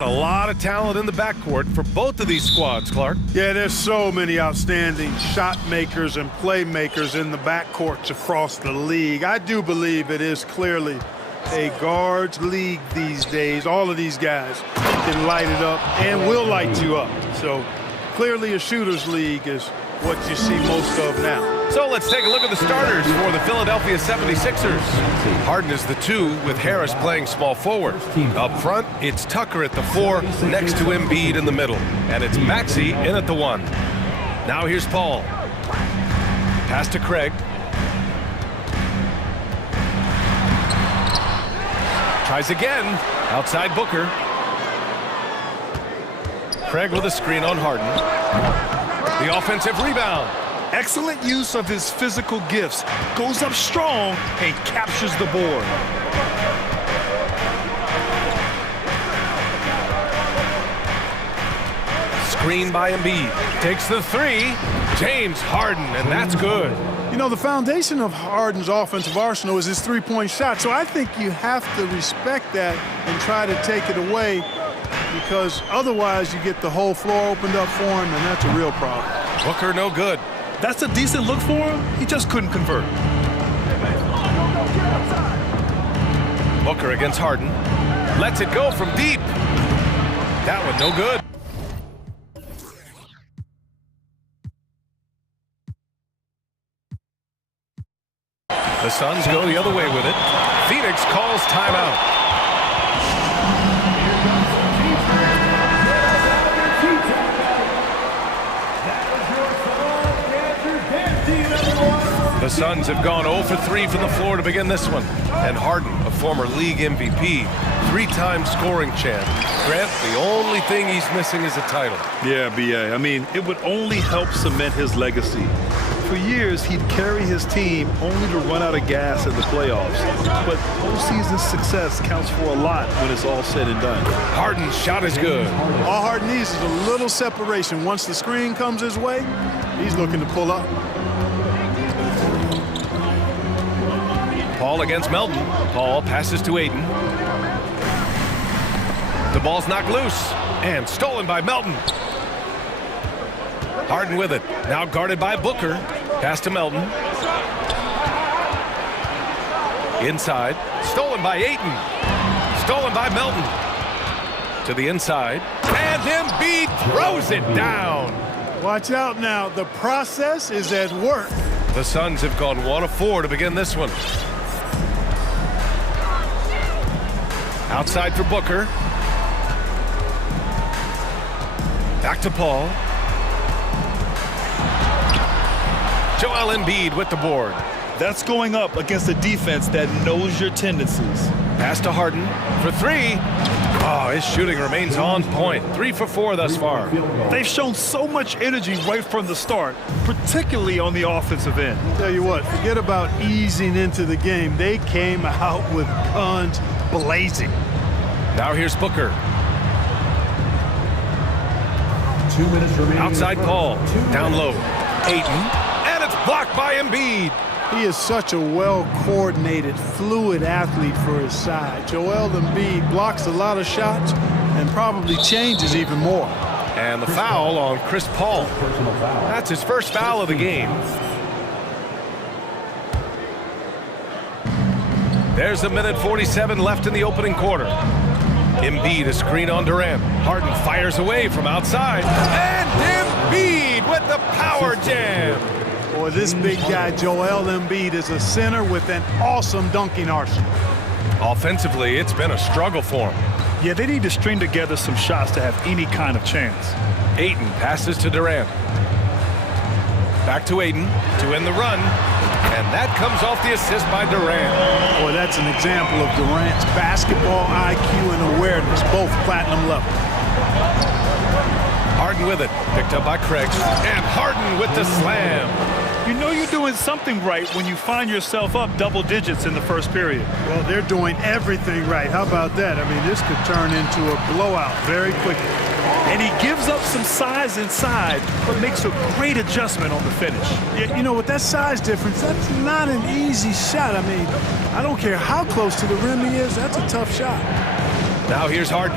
A lot of talent in the backcourt for both of these squads, Clark. Yeah, there's so many outstanding shot makers and playmakers in the backcourts across the league. I do believe it is clearly a guards league these days. All of these guys can light it up and will light you up. So clearly a shooters league is what you see most of now. So let's take a look at the starters for the Philadelphia 76ers. Harden is the 2 with Harris playing small forward. Up front, it's Tucker at the 4 next to Embiid in the middle. And it's Maxey in at the 1. Now here's Paul. Pass to Craig. Tries again. Outside Booker. Craig with a screen on Harden. The offensive rebound. Excellent use of his physical gifts. Goes up strong and captures the board. Screen by Embiid. Takes the 3. James Harden, and that's good. You know, the foundation of Harden's offensive arsenal is his three-point shot, so I think you have to respect that and try to take it away, because otherwise you get the whole floor opened up for him, and that's a real problem. Booker no good. That's a decent look for him. He just couldn't convert. Booker against Harden. Lets it go from deep. That one no good. The Suns go the other way with it. Phoenix calls timeout. The Suns have gone 0 for 3 from the floor to begin this one. And Harden, a former league MVP, 3-time scoring champ. Grant, the only thing he's missing is a title. Yeah, B.A. I mean, it would only help cement his legacy. For years, he'd carry his team only to run out of gas in the playoffs. But postseason success counts for a lot when it's all said and done. Harden's shot is good. All Harden needs is a little separation. Once the screen comes his way, he's looking to pull up. Paul against Melton. Paul passes to Ayton. The ball's knocked loose and stolen by Melton. Harden with it. Now guarded by Booker. Pass to Melton. Inside. Stolen by Ayton. Stolen by Melton. To the inside. And Embiid throws it down. Watch out now. The process is at work. The Suns have gone 1 of 4 to begin this one. Outside for Booker. Back to Paul. Joel Embiid with the board. That's going up against a defense that knows your tendencies. Pass to Harden for 3. Oh, his shooting remains on point. 3 for 4 thus far. They've shown so much energy right from the start, particularly on the offensive end. Tell you what, forget about easing into the game. They came out with guns blazing. Now here's Booker. 2 minutes remaining. Outside Paul. Down low. Ayton. And it's blocked by Embiid. He is such a well-coordinated, fluid athlete for his side. Joel Embiid blocks a lot of shots and probably changes even more. And the foul on Chris Paul. That's his first foul of the game. There's a minute 47 left in the opening quarter. Embiid a screen on Durant. Harden fires away from outside. And Embiid with the power jam. Boy, this big guy, Joel Embiid, is a center with an awesome dunking arsenal. Offensively, it's been a struggle for him. Yeah, they need to string together some shots to have any kind of chance. Ayton passes to Durant. Back to Ayton to end the run. And that comes off the assist by Durant. Boy, that's an example of Durant's basketball IQ and awareness, both platinum level. Harden with it. Picked up by Craig. And Harden with the slam. You know you're doing something right when you find yourself up double digits in the first period. Well, they're doing everything right. How about that? I mean, this could turn into a blowout very quickly. And he gives up some size inside, but makes a great adjustment on the finish. Yeah, you know, with that size difference, that's not an easy shot. I mean, I don't care how close to the rim he is. That's a tough shot. Now here's Harden.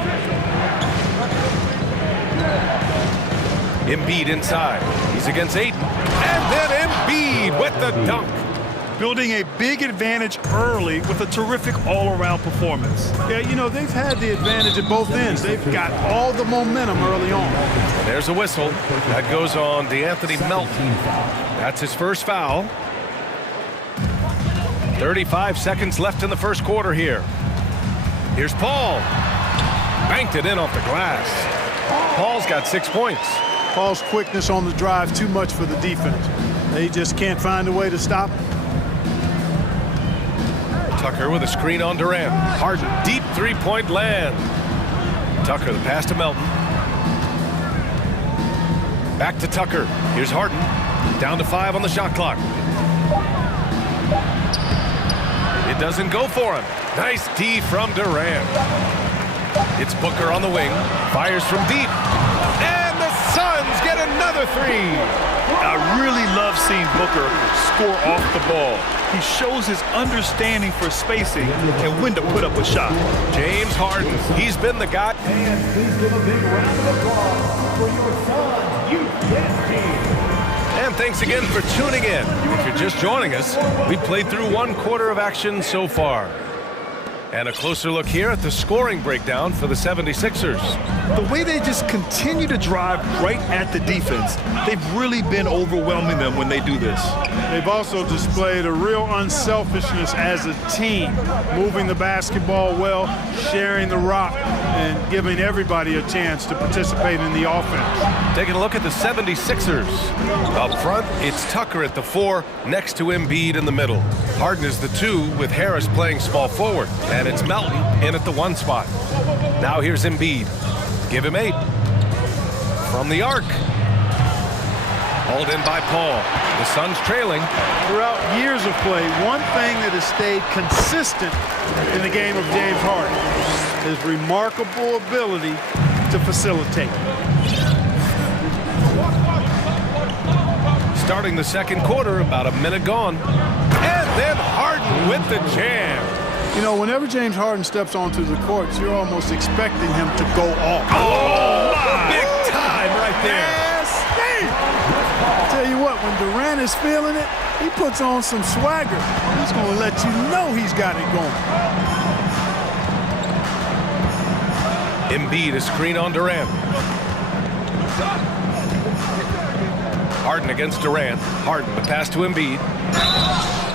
Embiid inside. He's against Ayton. And then Embiid with the dunk. Building a big advantage early with a terrific all-around performance. Yeah, you know, they've had the advantage at both ends. They've got all the momentum early on. And there's a whistle. That goes on DeAnthony Melton. That's his first foul. 35 seconds left in the first quarter here. Here's Paul. Banked it in off the glass. Paul's got 6 points. Paul's quickness on the drive, too much for the defense. They just can't find a way to stop him. Tucker with a screen on Durant. Harden, deep three-point land. Tucker, the pass to Melton. Back to Tucker. Here's Harden. Down to 5 on the shot clock. It doesn't go for him. Nice D from Durant. It's Booker on the wing. Fires from deep. And the Suns get another 3. I really love seeing Booker score off the ball. He shows his understanding for spacing and when to put up a shot. James Harden, he's been the guy. And please give a big round of applause for your Suns Youth team. And thanks again for tuning in. If you're just joining us, we've played through 1 quarter of action so far. And a closer look here at the scoring breakdown for the 76ers. The way they just continue to drive right at the defense, they've really been overwhelming them when they do this. They've also displayed a real unselfishness as a team, moving the basketball well, sharing the rock, and giving everybody a chance to participate in the offense. Taking a look at the 76ers. Up front, it's Tucker at the 4, next to Embiid in the middle. Harden is the 2, with Harris playing small forward. And it's Melton in at the 1 spot. Now here's Embiid. Give him 8. From the arc. Hauled in by Paul. The Suns trailing. Throughout years of play, one thing that has stayed consistent in the game of James Harden is remarkable ability to facilitate. Starting the second quarter, about a minute gone. And then Harden with the jam. You know, whenever James Harden steps onto the courts, you're almost expecting him to go off. Oh, big time right there. Yes, tell you what, when Durant is feeling it, he puts on some swagger. He's going to let you know he's got it going. Embiid, a screen on Durant. Harden against Durant. Harden, the pass to Embiid.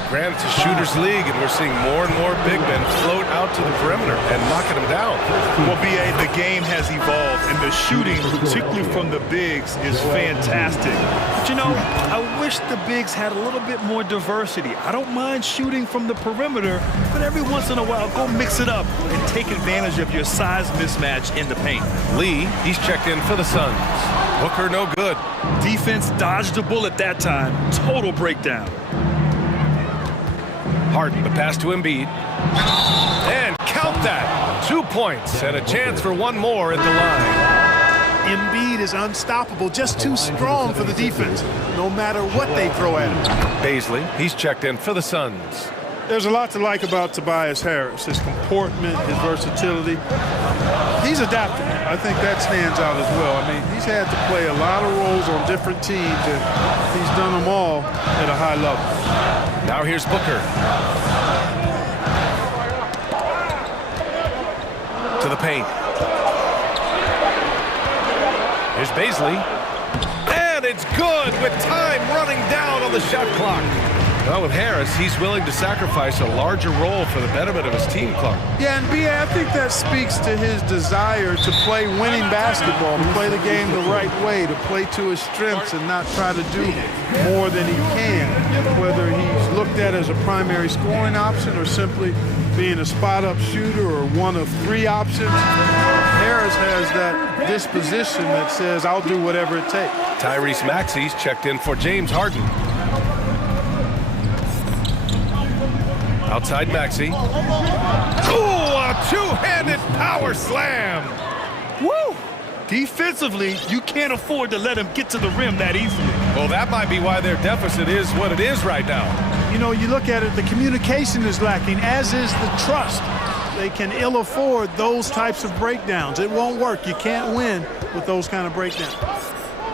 Granted, it's a shooter's league, and we're seeing more and more big men float out to the perimeter and knocking them down. Well, B.A., the game has evolved, and the shooting, particularly from the bigs, is fantastic. But, you know, I wish the bigs had a little bit more diversity. I don't mind shooting from the perimeter, but every once in a while, go mix it up and take advantage of your size mismatch in the paint. Lee, he's checked in for the Suns. Booker, no good. Defense dodged a bullet that time. Total breakdown. Harden, the pass to Embiid. And count that. 2 points and a chance for 1 more at the line. Embiid is unstoppable, just too strong for the defense, no matter what they throw at him. Baisley, he's checked in for the Suns. There's a lot to like about Tobias Harris, his comportment, his versatility. He's adaptable. I think that stands out as well. I mean, he's had to play a lot of roles on different teams, and he's done them all at a high level. Now here's Booker. To the paint. Here's Baisley. And it's good with time running down on the shot clock. Well, with Harris, he's willing to sacrifice a larger role for the betterment of his team, Clark. Yeah, and B.A., I think that speaks to his desire to play winning basketball, to play the game the right way, to play to his strengths and not try to do more than he can, whether he's looked at as a primary scoring option or simply being a spot-up shooter or one of 3 options. Harris has that disposition that says, I'll do whatever it takes. Tyrese Maxey's checked in for James Harden. Outside Maxey. Ooh, a two-handed power slam. Woo! Defensively, you can't afford to let him get to the rim that easily. Well, that might be why their deficit is what it is right now. You know, you look at it, the communication is lacking, as is the trust. They can ill afford those types of breakdowns. It won't work. You can't win with those kind of breakdowns.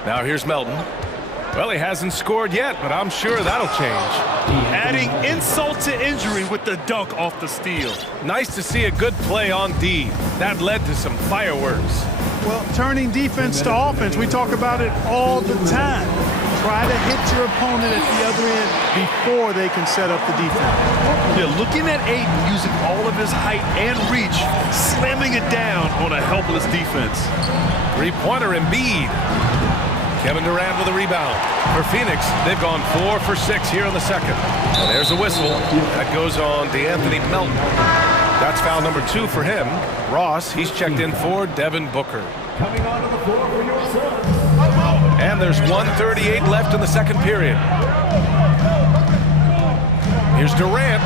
Now here's Melton. Well, he hasn't scored yet, but I'm sure that'll change. Adding insult to injury with the dunk off the steal. Nice to see a good play on D. That led to some fireworks. Well, turning defense to offense, we talk about it all the time. Try to hit your opponent at the other end before they can set up the defense. Yeah, looking at Ayton using all of his height and reach, slamming it down on a helpless defense. Three-pointer Embiid. Kevin Durant with a rebound. For Phoenix, they've gone 4 for 6 here in the second. And there's a whistle. That goes on DeAnthony Melton. That's foul number 2 for him. Ross, he's checked in for Devin Booker. Coming onto the floor for your son. And there's 1:38 left in the second period. Here's Durant.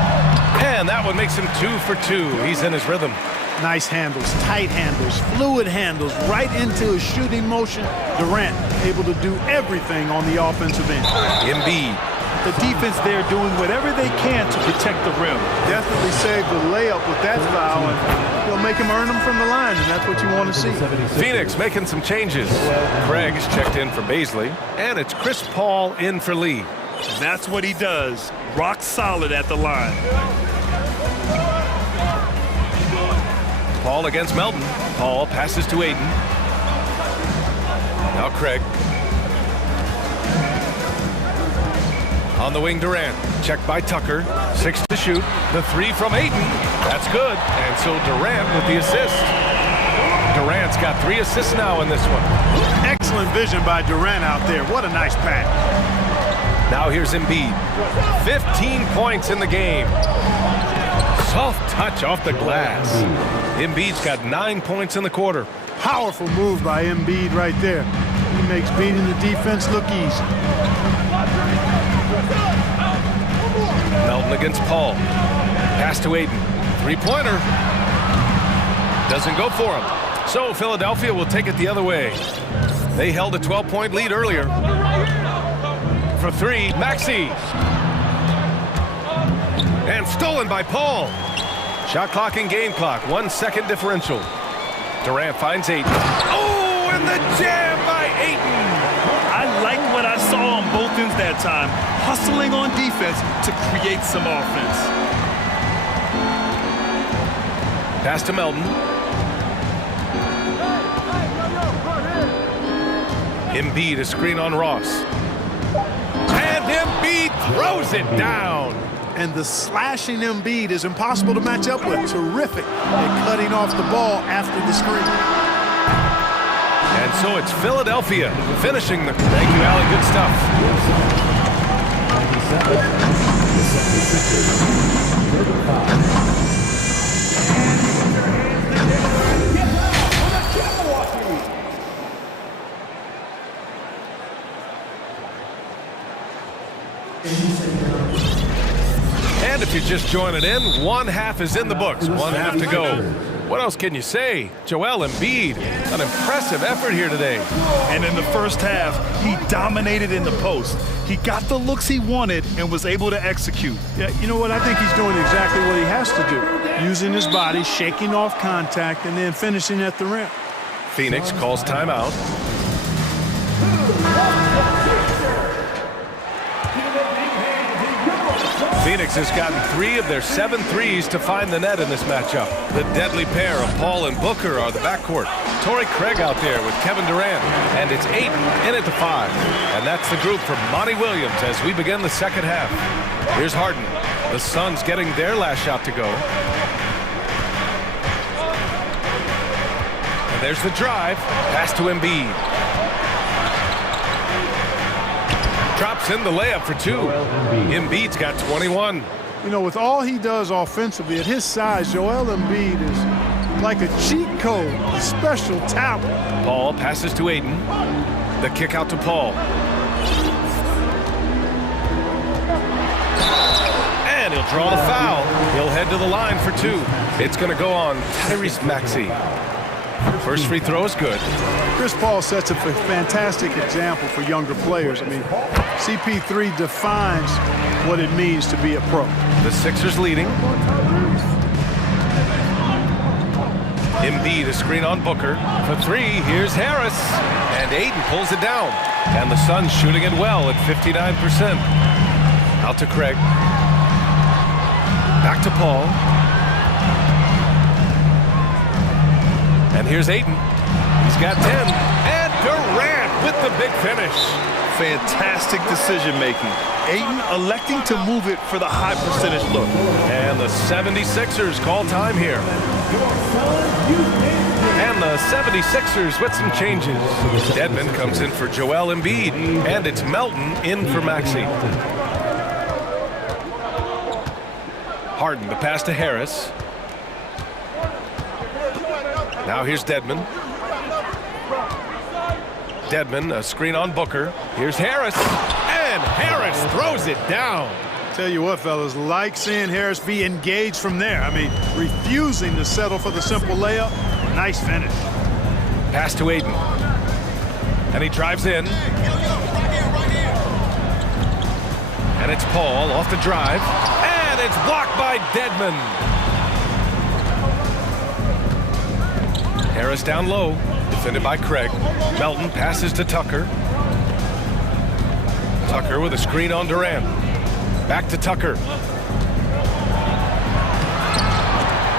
And that one makes him 2 for 2. He's in his rhythm. Nice handles, tight handles, fluid handles, right into his shooting motion. Durant able to do everything on the offensive end. Embiid. The defense there doing whatever they can to protect the rim. Definitely saved the layup with that foul, and he'll make him earn them from the line, and that's what you want to see. Phoenix making some changes. Craig is checked in for Baisley, and it's Chris Paul in for Lee. That's what he does. Rock solid at the line. Paul against Melton. Paul passes to Ayton. Now Craig. On the wing, Durant. Checked by Tucker. 6 to shoot. The 3 from Ayton. That's good. And so Durant with the assist. Durant's got 3 assists now in this one. Excellent vision by Durant out there. What a nice pass. Now here's Embiid. 15 points in the game. Soft touch off the glass. Embiid's got 9 points in the quarter. Powerful move by Embiid right there. He makes beating the defense look easy. Melton against Paul. Pass to Ayton. Three-pointer. Doesn't go for him. So Philadelphia will take it the other way. They held a 12-point lead earlier. For 3, Maxey. And stolen by Paul. Shot clock and game clock. 1 second differential. Durant finds Ayton. Oh, and the jam by Ayton. I like what I saw on both ends that time. Hustling on defense to create some offense. Pass to Melton. Embiid, a screen on Ross. And Embiid throws it down. And the slashing Embiid is impossible to match up with. Terrific at cutting off the ball after the screen. And so it's Philadelphia finishing the... Thank you, Allie. Good stuff. And if you're just joining in, 1 half is in the books. 1 half to go. What else can you say? Joel Embiid, an impressive effort here today. And in the first half, he dominated in the post. He got the looks he wanted and was able to execute. Yeah, you know what? I think he's doing exactly what he has to do. Using his body, shaking off contact, and then finishing at the rim. Phoenix calls timeout. Phoenix has gotten 3 of their 7 threes to find the net in this matchup. The deadly pair of Paul and Booker are the backcourt. Torrey Craig out there with Kevin Durant. And it's Ayton in at the 5. And that's the group for Monty Williams as we begin the second half. Here's Harden. The Suns getting their last shot to go. And there's the drive. Pass to Embiid. Drops in the layup for 2. Embiid's got 21. You know, with all he does offensively, at his size, Joel Embiid is like a cheat code, a special talent. Paul passes to Ayton. The kick out to Paul. And he'll draw the foul. He'll head to the line for 2. It's going to go on Tyrese Maxey. First free throw is good. Chris Paul sets a fantastic example for younger players. I mean, CP3 defines what it means to be a pro. The Sixers leading. Embiid, a screen on Booker. For three, here's Harris. And Aiden pulls it down. And the Suns shooting it well at 59%. Out to Craig. Back to Paul. And here's Aiden. He's got 10. And Durant with the big finish. Fantastic decision-making. Aiden electing to move it for the high percentage look. And the 76ers call time here. And the 76ers with some changes. Dedmon comes in for Joel Embiid. And it's Melton in for Maxey. Harden, the pass to Harris. Now here's Dedmon. Dedmon, a screen on Booker. Here's Harris. And Harris throws it down. Tell you what, fellas, like seeing Harris be engaged from there. I mean, refusing to settle for the simple layup. Nice finish. Pass to Aiden. And he drives in. And it's Paul off the drive. And it's blocked by Dedmon. Harris down low. Defended by Craig. Melton passes to Tucker. Tucker with a screen on Durant. Back to Tucker.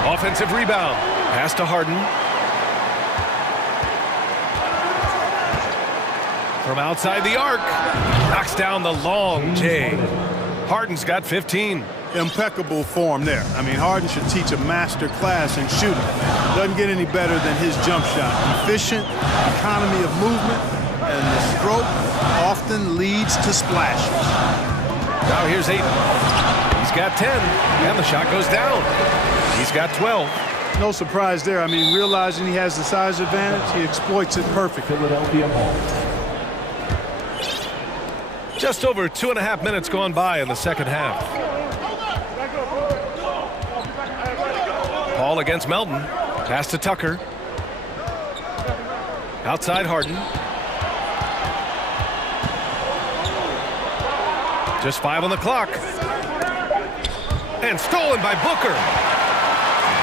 Offensive rebound. Pass to Harden. From outside the arc. Knocks down the long J. Harden's got 15. Impeccable form there. I mean, Harden should teach a master class in shooting. Doesn't get any better than his jump shot. Efficient, economy of movement, and the stroke often leads to splashes. Now here's Aiden. He's got 10, and the shot goes down. He's got 12. No surprise there. I mean, realizing he has the size advantage, he exploits it perfectly. Just over 2.5 minutes gone by in the second half. Paul against Melton. Pass to Tucker. Outside Harden. Just 5 on the clock. And stolen by Booker.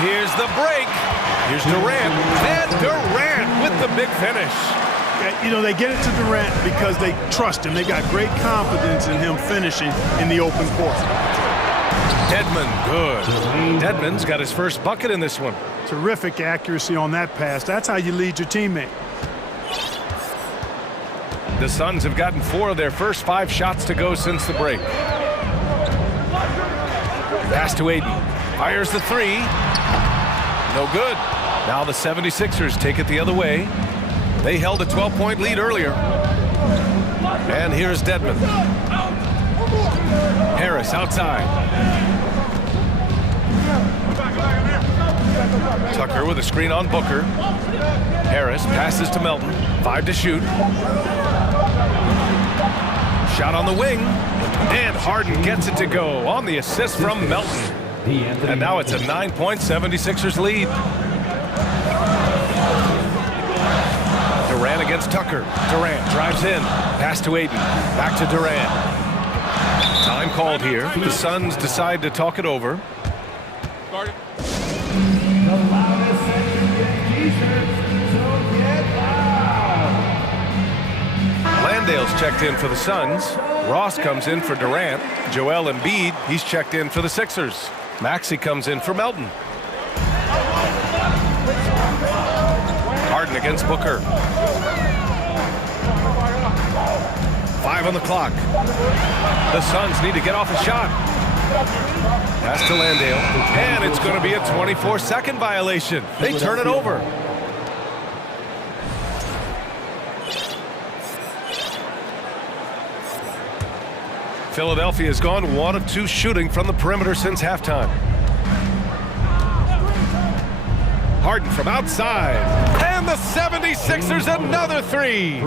Here's the break. Here's Durant. And Durant with the big finish. You know, they get it to Durant because they trust him. They got great confidence in him finishing in the open court. Dedmon, good. Dedmon's got his first bucket in this one. Terrific accuracy on that pass. That's how you lead your teammate. The Suns have gotten 4 of their first 5 shots to go since the break. Pass to Aiden. Fires the 3. No good. Now the 76ers take it the other way. They held a 12-point lead earlier. And here's Dedmon. Harris outside. Tucker with a screen on Booker. Harris passes to Melton. 5 to shoot. Shot on the wing. And Harden gets it to go on the assist from Melton. And now it's a 9-point 76ers lead. Durant against Tucker. Durant drives in. Pass to Aiden. Back to Durant. Time called here. The Suns decide to talk it over. Landale's checked in for the Suns. Ross comes in for Durant. Joel Embiid, he's checked in for the Sixers. Maxey comes in for Melton. Harden against Booker. 5 on the clock. The Suns need to get off a shot. Pass to Landale. And it's going to be a 24-second violation. They turn it over. Philadelphia has gone 1 of 2 shooting from the perimeter since halftime. Harden from outside. And the 76ers another 3.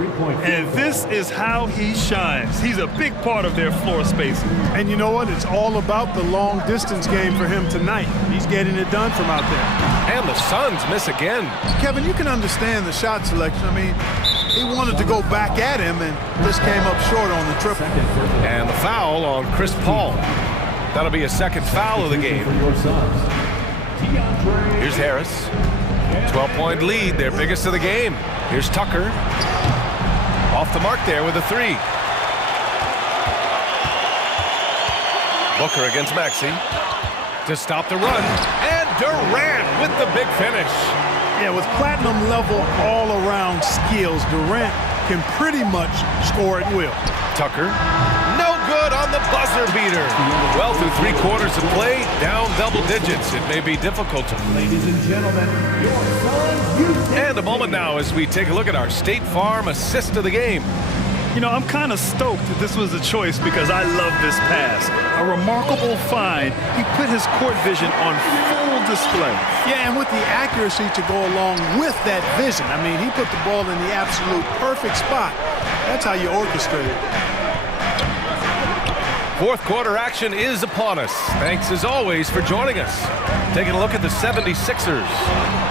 And this is how he shines. He's a big part of their floor spacing. And you know what? It's all about the long distance game for him tonight. He's getting it done from out there. And the Suns miss again. Kevin, you can understand the shot selection. I mean, he wanted to go back at him and just came up short on the triple. And the foul on Chris Paul. That'll be a second foul of the game. Here's Harris. 12-point lead, their biggest of the game. Here's Tucker. Off the mark there with a three. Booker against Maxey to stop the run. And Durant with the big finish. Yeah, with platinum level all-around skills, Durant can pretty much score at will. Tucker, no good on the buzzer beater. Well, through 3 quarters of play, down double digits. It may be difficult to. Ladies and gentlemen, your son, And a moment now as we take a look at our State Farm assist of the game. You know, I'm kind of stoked that this was a choice because I love this pass. A remarkable find. He put his court vision on full display. Yeah, and with the accuracy to go along with that vision. I mean, he put the ball in the absolute perfect spot. That's how you orchestrate it. Fourth quarter action is upon us. Thanks as always for joining us. Taking a look at the 76ers.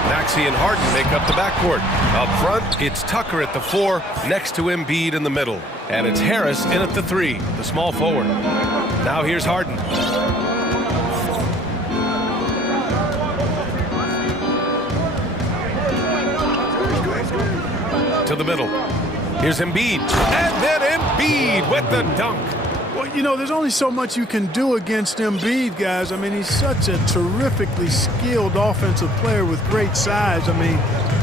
Maxey and Harden make up the backcourt. Up front, it's Tucker at the 4, next to Embiid in the middle. And it's Harris in at the 3, the small forward. Now here's Harden. To the middle. Here's Embiid. And then Embiid with the dunk. Well, you know, there's only so much you can do against Embiid, guys. I mean, he's such a terrifically skilled offensive player with great size. I mean,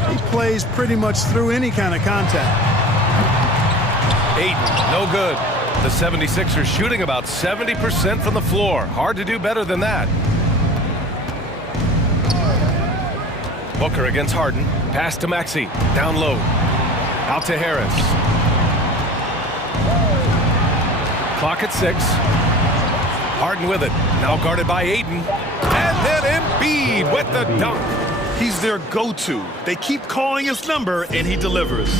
he plays pretty much through any kind of contact. Ayton, no good. The 76ers shooting about 70% from the floor. Hard to do better than that. Booker against Harden. Pass to Maxey. Down low. Out to Harris. Clock at 6. Harden with it. Now guarded by Ayton. And then Embiid with the dunk. He's their go-to. They keep calling his number, and he delivers.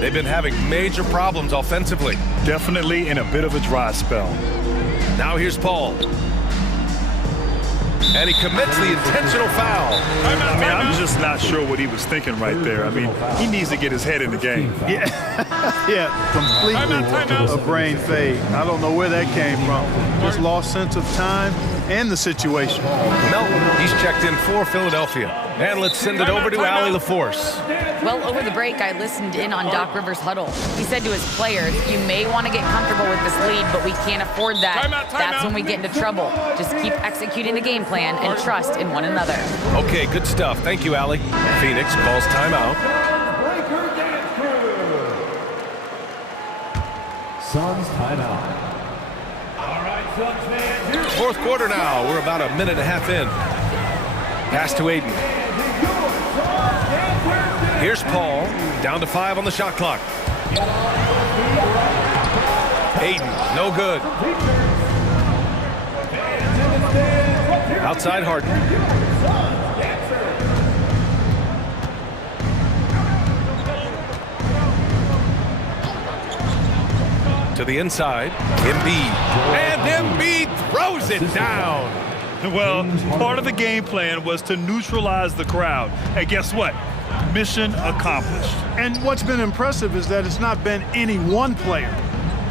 They've been having major problems offensively. Definitely in a bit of a dry spell. Now here's Paul. And he commits the intentional foul. I mean, I'm just not sure what he was thinking right there. I mean, he needs to get his head in the game. Yeah, yeah, completely a brain fade. I don't know where that came from. Just lost sense of time and the situation. Melton, he's checked in for Philadelphia. And let's send it over to Allie LaForce. Well, over the break, I listened in on Doc Rivers' huddle. He said to his players, you may want to get comfortable with this lead, but we can't afford that. That's when we get into trouble. Just keep executing the game plan and trust in one another. Okay, good stuff. Thank you, Allie. Phoenix calls timeout. Suns timeout. All right, Suns fans. Fourth quarter now. We're about a minute and a half in. Pass to Ayton. Here's Paul. Down to 5 on the shot clock. Ayton, no good. Outside Harden. To the inside. Embiid. And Embiid throws it down. Well, part of the game plan was to neutralize the crowd. And guess what? Mission accomplished. And what's been impressive is that it's not been any one player.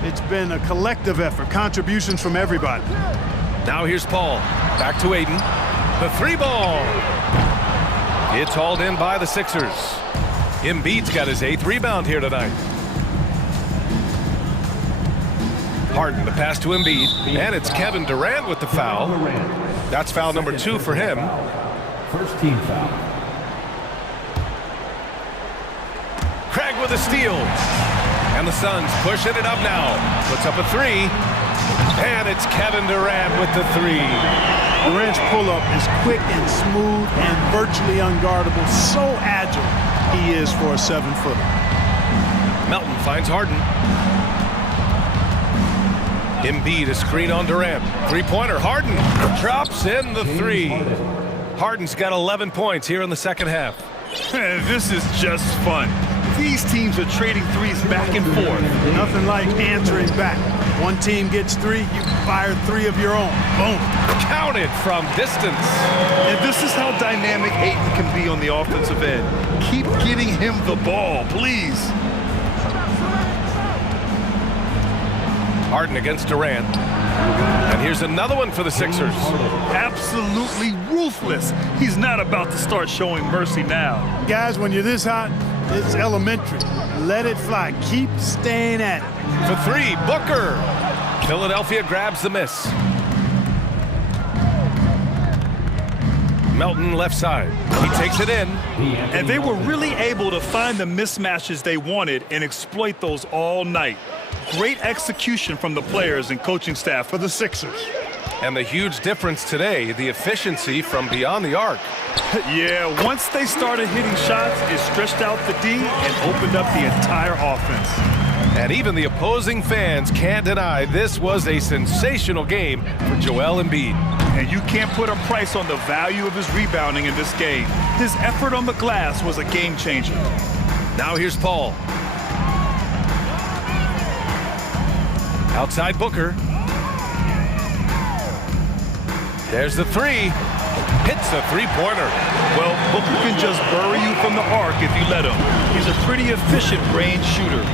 It's been a collective effort, contributions from everybody. Now here's Paul. Back to Ayton. The 3 ball. It's hauled in by the Sixers. Embiid's got his 8th rebound here tonight. Harden, the pass to Embiid. And it's Kevin Durant with the foul. That's foul number 2 for him. First team foul. Craig with a steal. And the Suns pushing it up now. Puts up a 3. And it's Kevin Durant with the 3. Durant's pull-up is quick and smooth and virtually unguardable. So agile he is for a 7-footer. Melton finds Harden. Embiid, a screen on Durant. 3-pointer. Harden drops in the 3. Harden's got 11 points here in the second half. This is just fun. These teams are trading threes back and forth. Nothing like answering back. One team gets 3, you fire 3 of your own. Boom. Counted from distance. And this is how dynamic Ayton can be on the offensive end. Keep getting him the ball, please. Harden against Durant. And here's another one for the Sixers. Absolutely ruthless. He's not about to start showing mercy now. Guys, when you're this hot, it's elementary. Let it fly. Keep staying at it. For three, Booker. Philadelphia grabs the miss. Melton left side. He takes it in. And they were really able to find the mismatches they wanted and exploit those all night. Great execution from the players and coaching staff for the Sixers. And the huge difference today, the efficiency from beyond the arc. Yeah, once they started hitting shots, it stretched out the D and opened up the entire offense. And even the opposing fans can't deny this was a sensational game for Joel Embiid. And you can't put a price on the value of his rebounding in this game. His effort on the glass was a game changer. Now here's Paul. Outside Booker. There's the three. Hits a three-pointer. Well, Booker can just bury you from the arc if you let him. He's a pretty efficient range shooter.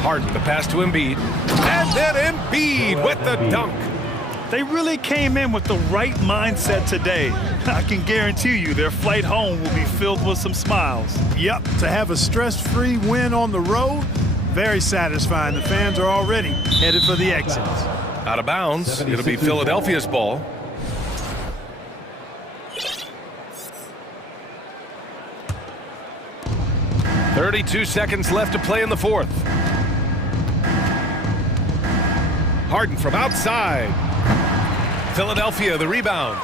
Harden, the pass to Embiid. And then Embiid with the dunk. They really came in with the right mindset today. I can guarantee you their flight home will be filled with some smiles. Yep, to have a stress-free win on the road, very satisfying. The fans are already headed for the exits. Out of bounds. It'll be Philadelphia's ball. .32 seconds left to play in the fourth. Harden from outside. Philadelphia, the rebound.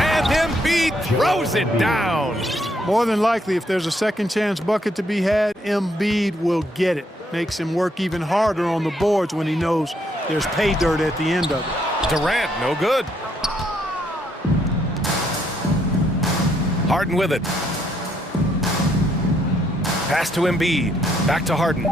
And Embiid throws it down. More than likely, if there's a second chance bucket to be had, Embiid will get it. Makes him work even harder on the boards when he knows there's pay dirt at the end of it. Durant, no good. Harden with it. Pass to Embiid. Back to Harden.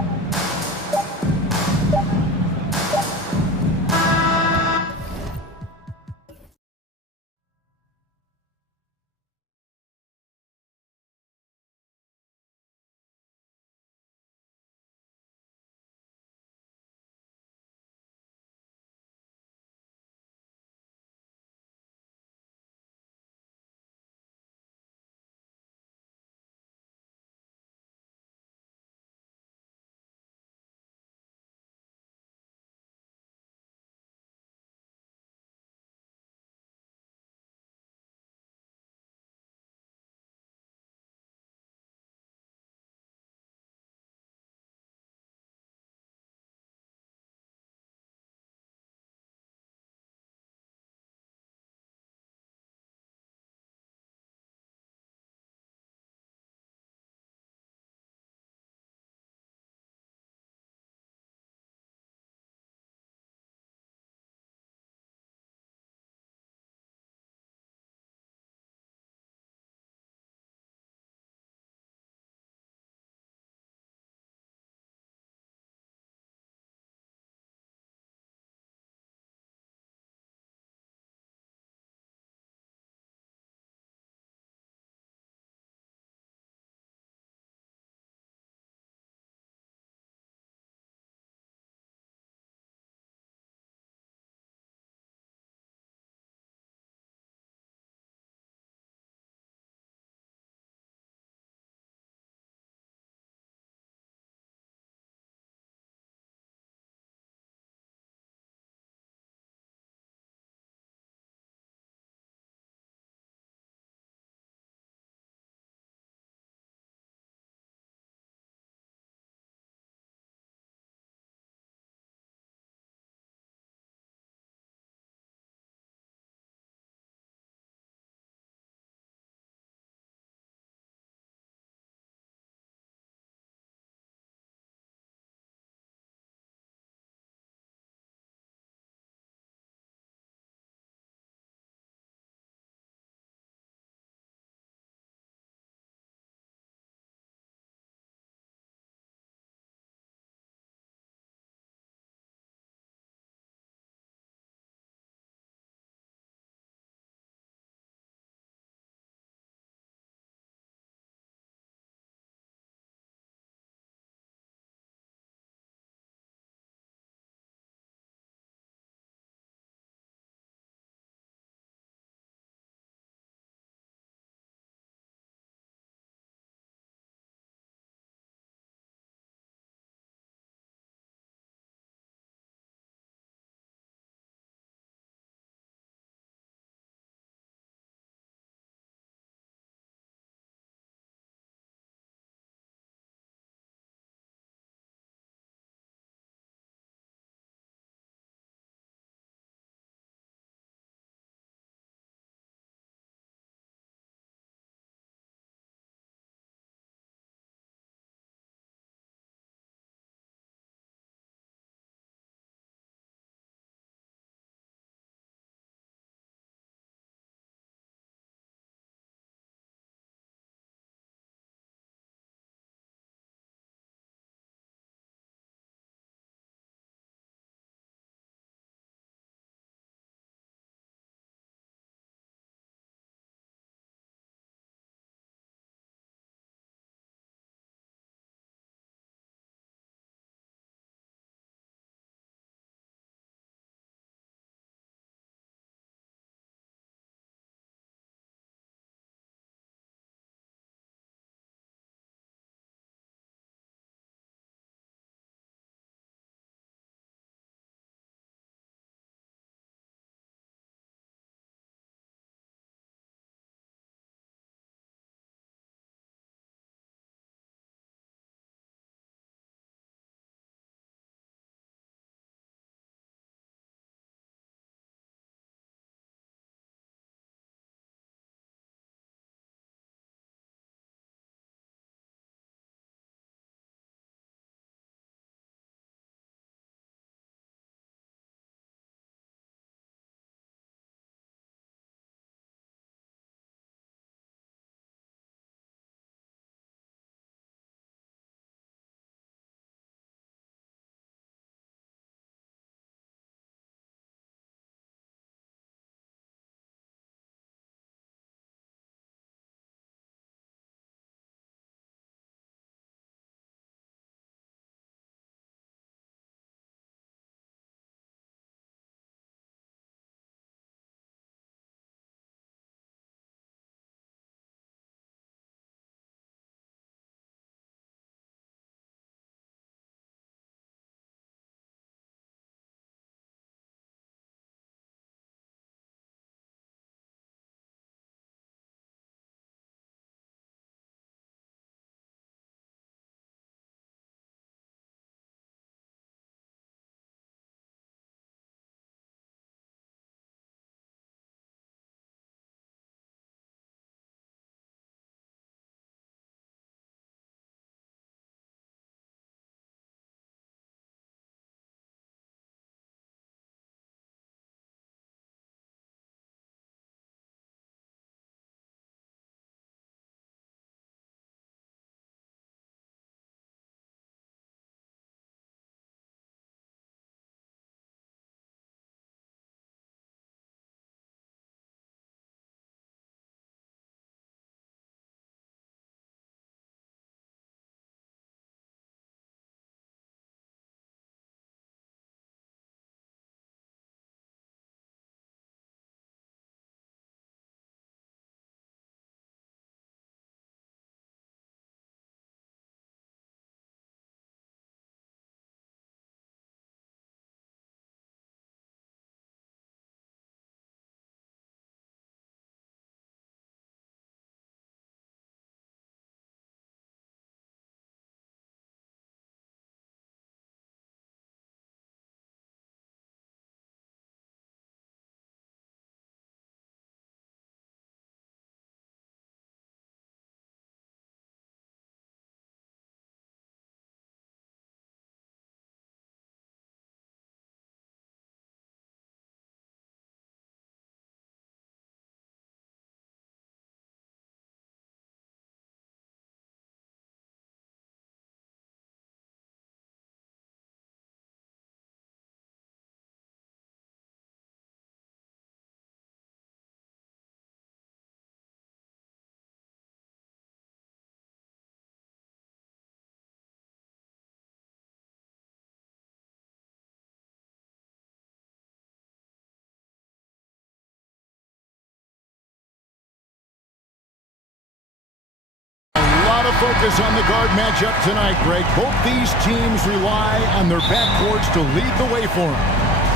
to focus on the guard matchup tonight, Greg. Both these teams rely on their backcourts to lead the way for them.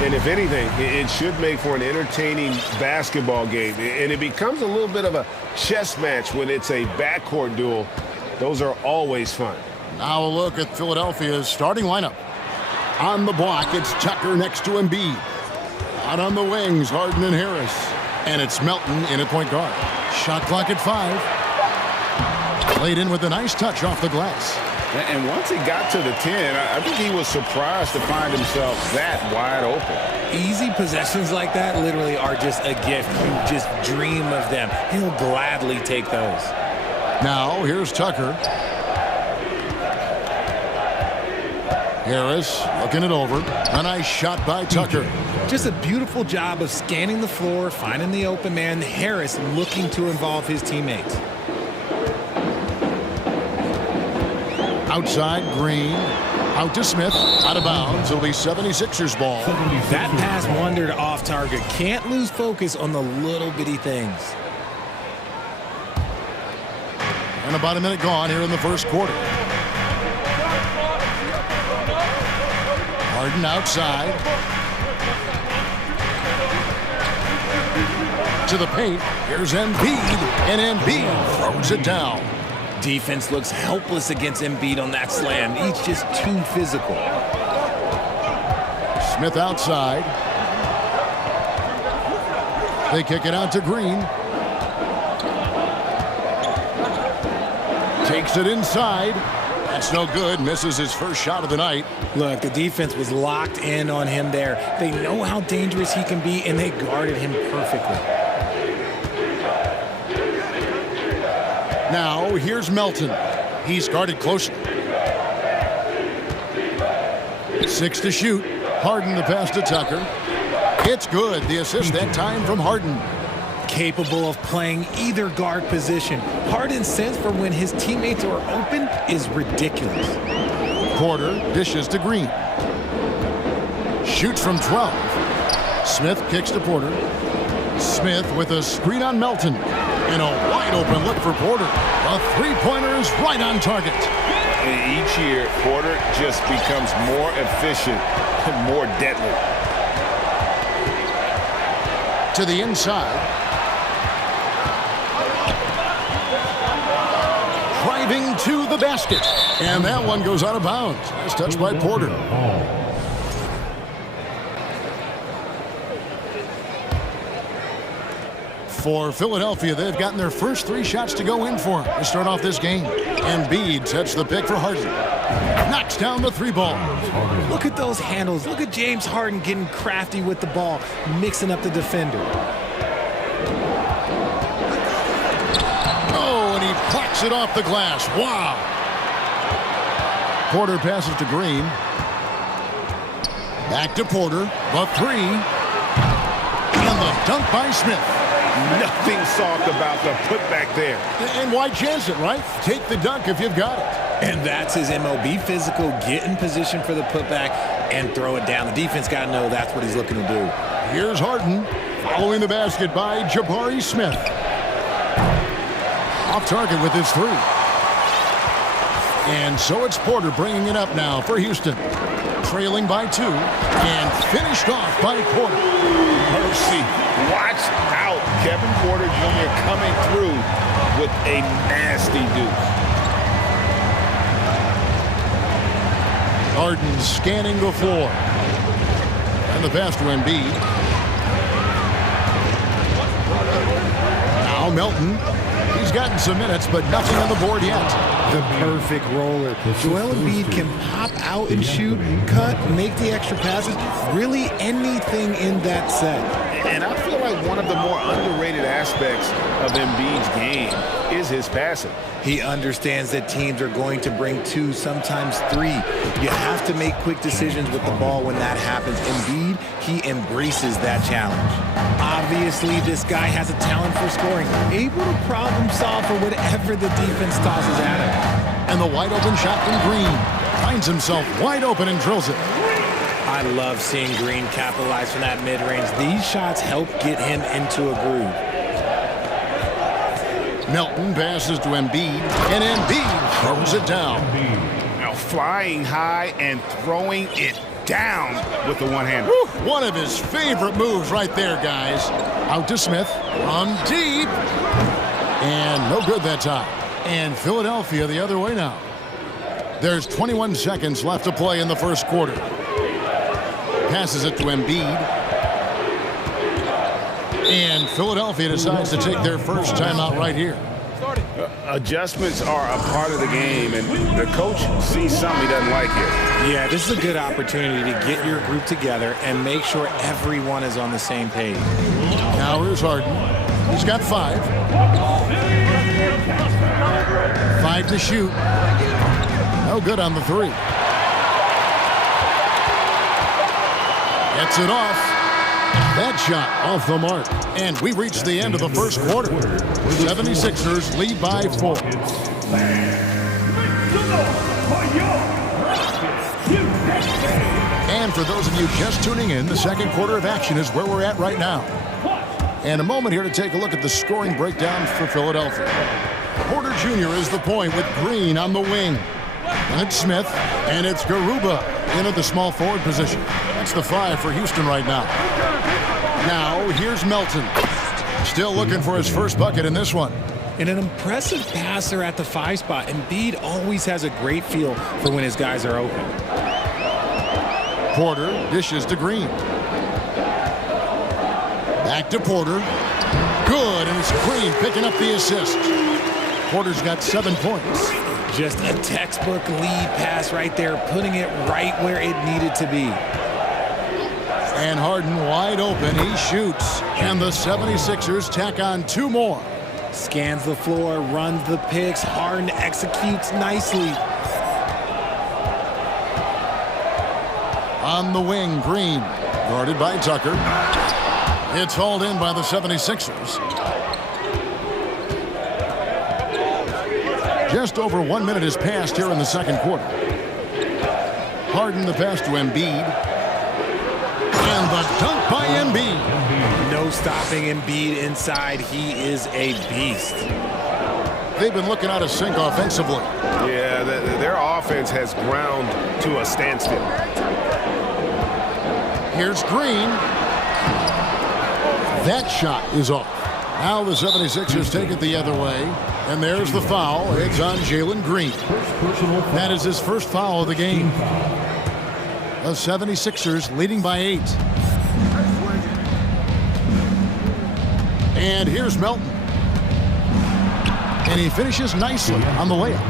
And if anything, it should make for an entertaining basketball game. And it becomes a little bit of a chess match when it's a backcourt duel. Those are always fun. Now a look at Philadelphia's starting lineup. On the block, it's Tucker next to Embiid. Out on the wings, Harden and Harris. And it's Melton in at point guard. Shot clock at 5. Played in with a nice touch off the glass. And once he got to the 10, I think he was surprised to find himself that wide open. Easy possessions like that literally are just a gift. You just dream of them. He'll gladly take those. Now, here's Tucker. Harris looking it over. A nice shot by Tucker. Just a beautiful job of scanning the floor, finding the open man. Harris looking to involve his teammates. Outside, Green. Out to Smith. Out of bounds. It'll be 76ers ball. That pass wandered off target. Can't lose focus on the little bitty things. And about a minute gone here in the first quarter. Harden outside. To the paint. Here's Embiid. And Embiid throws it down. Defense looks helpless against Embiid on that slam. He's just too physical. Smith outside. They kick it out to Green. Takes it inside. That's no good. Misses his first shot of the night. Look, the defense was locked in on him there. They know how dangerous he can be, and they guarded him perfectly. Now, here's Melton. He's guarded closely. 6 to shoot. Harden the pass to Tucker. It's good. The assist that time from Harden. Capable of playing either guard position. Harden's sense for when his teammates are open is ridiculous. Porter dishes to Green. Shoots from 12. Smith kicks to Porter. Smith with a screen on Melton. And a wide open look for Porter. A three-pointer is right on target. Each year, Porter just becomes more efficient and more deadly. To the inside. Driving to the basket. And that one goes out of bounds. Nice touch by Porter. For Philadelphia, they've gotten their first 3 shots to go in for them to start off this game. Embiid sets the pick for Harden. Knocks down the 3 ball. Look at those handles. Look at James Harden getting crafty with the ball, mixing up the defender. Oh, and he plucks it off the glass. Wow. Porter passes to Green. Back to Porter. The 3. And the dunk by Smith. Nothing soft about the putback there. And why chance it, right? Take the dunk if you've got it. And that's his MO. Be physical, get in position for the putback, and throw it down. The defense got to know that's what he's looking to do. Here's Harden, following the basket by Jabari Smith. Off target with his 3. And so it's Porter bringing it up now for Houston. Trailing by 2, and finished off by Porter. Mercy. Watch out. Kevin Porter Jr. coming through with a nasty deuce. Harden scanning the floor. And the pass to Embiid. Now Melton. He's gotten some minutes, but nothing on the board yet. The perfect roller. Joel Embiid can pop out and shoot, cut, make the extra passes. Really anything in that set. And I feel like one of the more underrated aspects of Embiid's game is his passing. He understands that teams are going to bring 2, sometimes 3. You have to make quick decisions with the ball when that happens. Embiid, he embraces that challenge. Obviously, this guy has a talent for scoring, able to problem solve for whatever the defense tosses at him. And the wide open shot from Green. Finds himself wide open and drills it. I love seeing Green capitalize from that mid-range. These shots help get him into a groove. Melton passes to Embiid, and Embiid throws it down. Now flying high and throwing it down with the one-hander. One of his favorite moves right there, guys. Out to Smith, from deep, and no good that time. And Philadelphia the other way now. There's 21 seconds left to play in the first quarter. Passes it to Embiid. And Philadelphia decides to take their first timeout right here. Adjustments are a part of the game, and the coach sees something he doesn't like here. Yeah, this is a good opportunity to get your group together and make sure everyone is on the same page. Now here's Harden. He's got 5. 5 to shoot. No good on the 3. Gets it off. That shot off the mark. And we reach the end of the first quarter. 76ers lead by 4. And for those of you just tuning in, the second quarter of action is where we're at right now. And a moment here to take a look at the scoring breakdown for Philadelphia. Porter Jr. is the point with Green on the wing. And it's Smith, and it's Garuba in at the small forward position. That's the 5 for Houston right now. Now, here's Melton. Still looking for his first bucket in this one. And an impressive passer at the 5 spot. Embiid always has a great feel for when his guys are open. Porter dishes to Green. Back to Porter. Good, and it's Green picking up the assist. Porter's got 7 points. Just a textbook lead pass right there, putting it right where it needed to be. And Harden wide open, he shoots. And the 76ers tack on 2 more. Scans the floor, runs the picks, Harden executes nicely. On the wing, Green, guarded by Tucker. It's hauled in by the 76ers. Just over 1 minute has passed here in the second quarter. Harden the pass to Embiid. And the dunk by Embiid. No stopping Embiid inside. He is a beast. They've been looking out of sync offensively. Yeah, their offense has ground to a standstill. Here's Green. That shot is off. Now the 76ers take it the other way. And there's the foul. It's on Jalen Green. That is his first foul of the game. The 76ers leading by 8. And here's Melton. And he finishes nicely on the layup.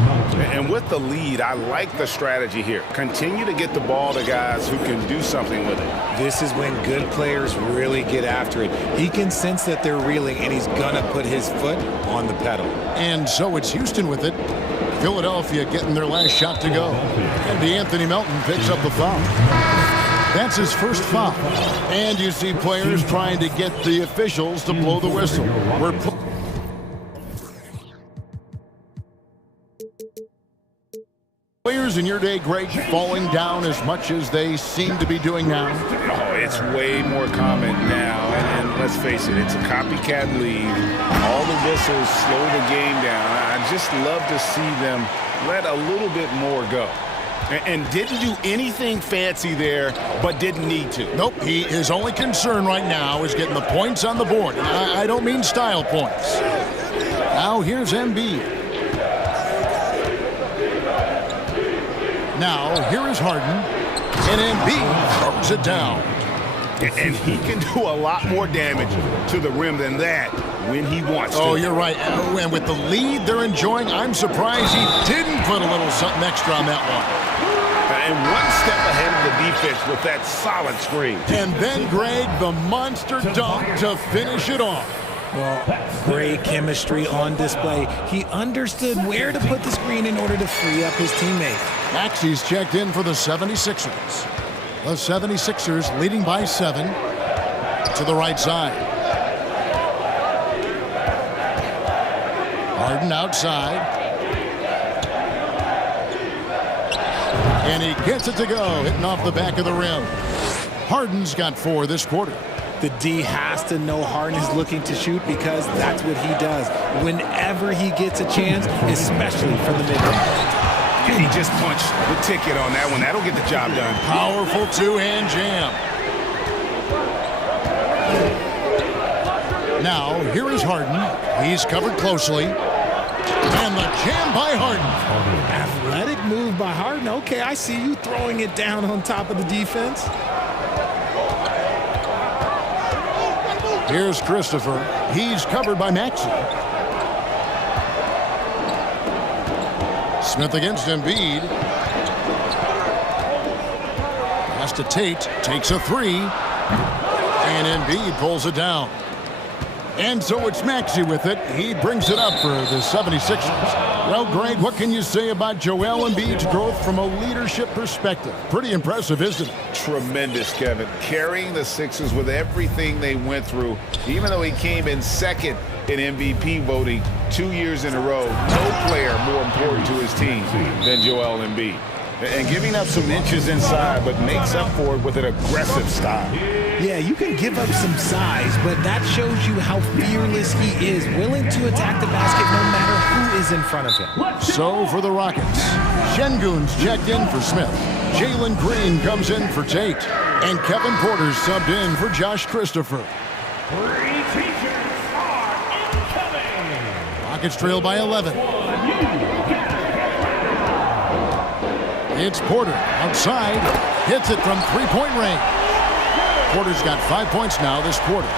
And with the lead, I like the strategy here. Continue to get the ball to guys who can do something with it. This is when good players really get after it. He can sense that they're reeling, and he's going to put his foot on the pedal. And so it's Houston with it. Philadelphia getting their last shot to go. And Anthony Melton picks up the foul. That's his first foul. And you see players trying to get the officials to blow the whistle. Players in your day, Greg, falling down as much as they seem to be doing now? Oh, it's way more common now. And let's face it, it's a copycat league. All the whistles slow the game down. I just love to see them let a little bit more go. And didn't do anything fancy there, but didn't need to. Nope, his only concern right now is getting the points on the board. And I don't mean style points. Now here's Embiid. Now, here is Harden, and Embiid throws it down. And he can do a lot more damage to the rim than that when he wants to. Oh, you're right. And with the lead they're enjoying, I'm surprised he didn't put a little something extra on that one. And one step ahead of the defense with that solid screen. And then, Greg, the monster dunk to finish it off. Well, great chemistry on display. He understood where to put the screen in order to free up his teammate. Maxey's checked in for the 76ers. The 76ers leading by 7 to the right side. Harden outside. And he gets it to go, hitting off the back of the rim. Harden's got 4 this quarter. The D has to know Harden is looking to shoot because that's what he does whenever he gets a chance, especially from the mid-range. He just punched the ticket on that one. That'll get the job done. Powerful two-hand jam. Now, here is Harden. He's covered closely. And the jam by Harden. Athletic move by Harden. Okay, I see you throwing it down on top of the defense. Here's Christopher. He's covered by Maxey. Smith against Embiid. Pass to Tate. Takes a three. And Embiid pulls it down. And so it's Maxey with it. He brings it up for the 76ers. Well, Greg, what can you say about Joel Embiid's growth from a leadership perspective? Pretty impressive, isn't it? Tremendous, Kevin. Carrying the Sixers with everything they went through, even though he came in second in MVP voting 2 years in a row. No player more important to his team than Joel Embiid. And giving up some inches inside, but makes up for it with an aggressive style. Yeah, you can give up some size, but that shows you how fearless he is, willing to attack the basket no matter who is in front of him. So for the Rockets, Şengün's checked in for Smith. Jalen Green comes in for Tate. And Kevin Porter's subbed in for Josh Christopher. Rockets trail by 11. It's Porter outside, hits it from three-point range. Porter's got 5 points now this quarter.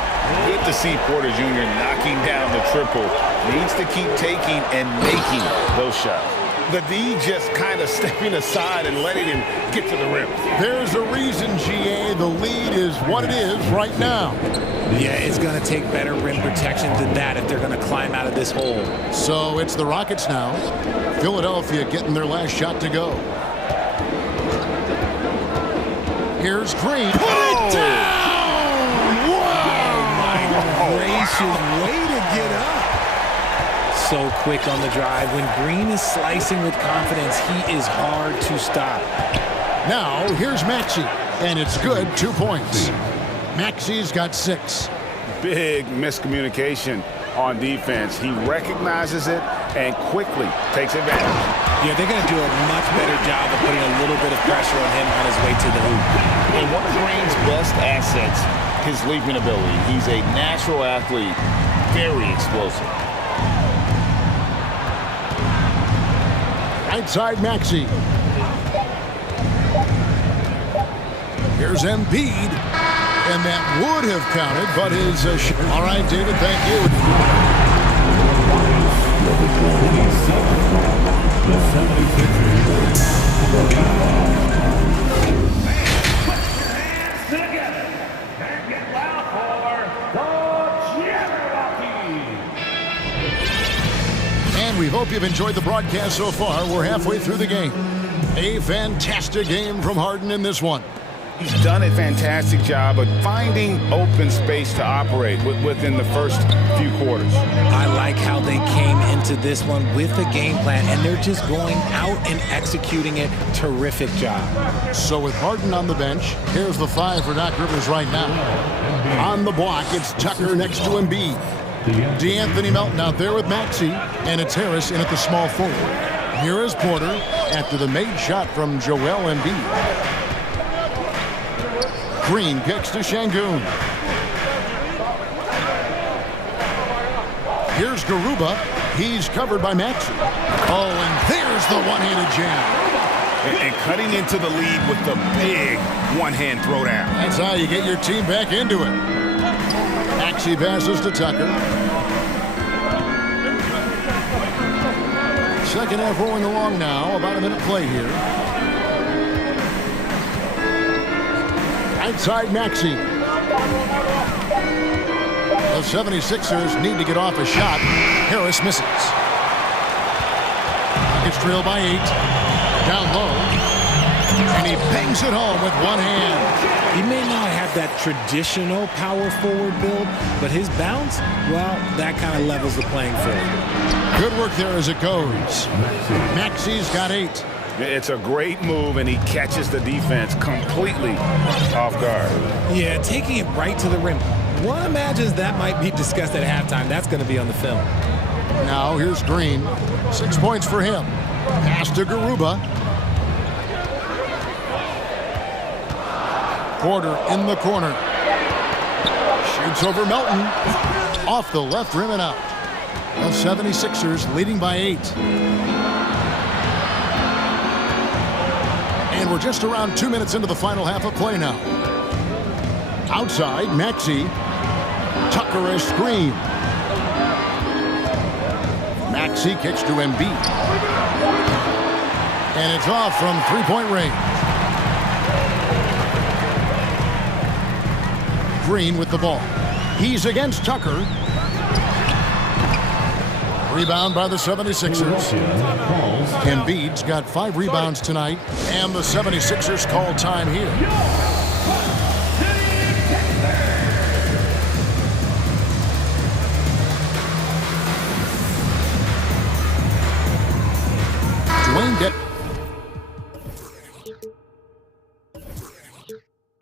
Good to see Porter Jr. knocking down the triple. Needs to keep taking and making those shots. The D just kind of stepping aside and letting him get to the rim. There's a reason, GA, the lead is what it is right now. Yeah, it's going to take better rim protection than that if they're going to climb out of this hole. So it's the Rockets now. Philadelphia getting their last shot to go. Here's Green. Put it down! Wow! My gracious, way to get up. So quick on the drive. When Green is slicing with confidence, he is hard to stop. Now, here's Maxey, and it's good, 2 points. Maxey's got 6. Big miscommunication on defense. He recognizes it and quickly takes advantage. Yeah, they're going to do a much better job of putting a little bit of pressure on him on his way to the hoop. And one of Green's best assets, his leaping ability. He's a natural athlete, very explosive. Outside Maxey. Here's Embiid. And that would have counted, but his... All right, David, thank you. And we hope you've enjoyed the broadcast so far. We're halfway through the game. A fantastic game from Harden in this one. He's done a fantastic job of finding open space to operate within the first few quarters. I like how they came into this one with a game plan, and they're just going out and executing it. Terrific job. So with Harden on the bench, here's the 5 for Doc Rivers right now. On the block, it's Tucker next to Embiid. D'Anthony Melton out there with Maxey, and it's Harris in at the small forward. Here is Porter after the made shot from Joel Embiid. Green kicks to Şengün. Here's Garuba. He's covered by Maxey. Oh, and there's the one-handed jam. And cutting into the lead with the big one-hand throwdown. That's how you get your team back into it. Maxey passes to Tucker. Second half rolling along now. About a minute play here. Outside Maxey. The 76ers need to get off a shot. Harris misses. Rockets trail by 8. Down low. And he bangs it home with one hand. He may not have that traditional power forward build, but his bounce, well, that kind of levels the playing field. Good work there as it goes. Maxey's got 8. It's a great move, and he catches the defense completely off guard. Yeah, taking it right to the rim. One imagines that might be discussed at halftime. That's going to be on the film. Now here's Green. 6 points for him. Pass to Garuba. Porter in the corner. Shoots over Melton. Off the left rim and out. The 76ers leading by 8. And we're just around 2 minutes into the final half of play now. Outside, Maxey. Tucker a screen. Maxey kicks to Embiid. And it's off from three-point range. Green with the ball. He's against Tucker. Rebound by the 76ers. Embiid's got 5 rebounds tonight, and the 76ers call time here. Dwayne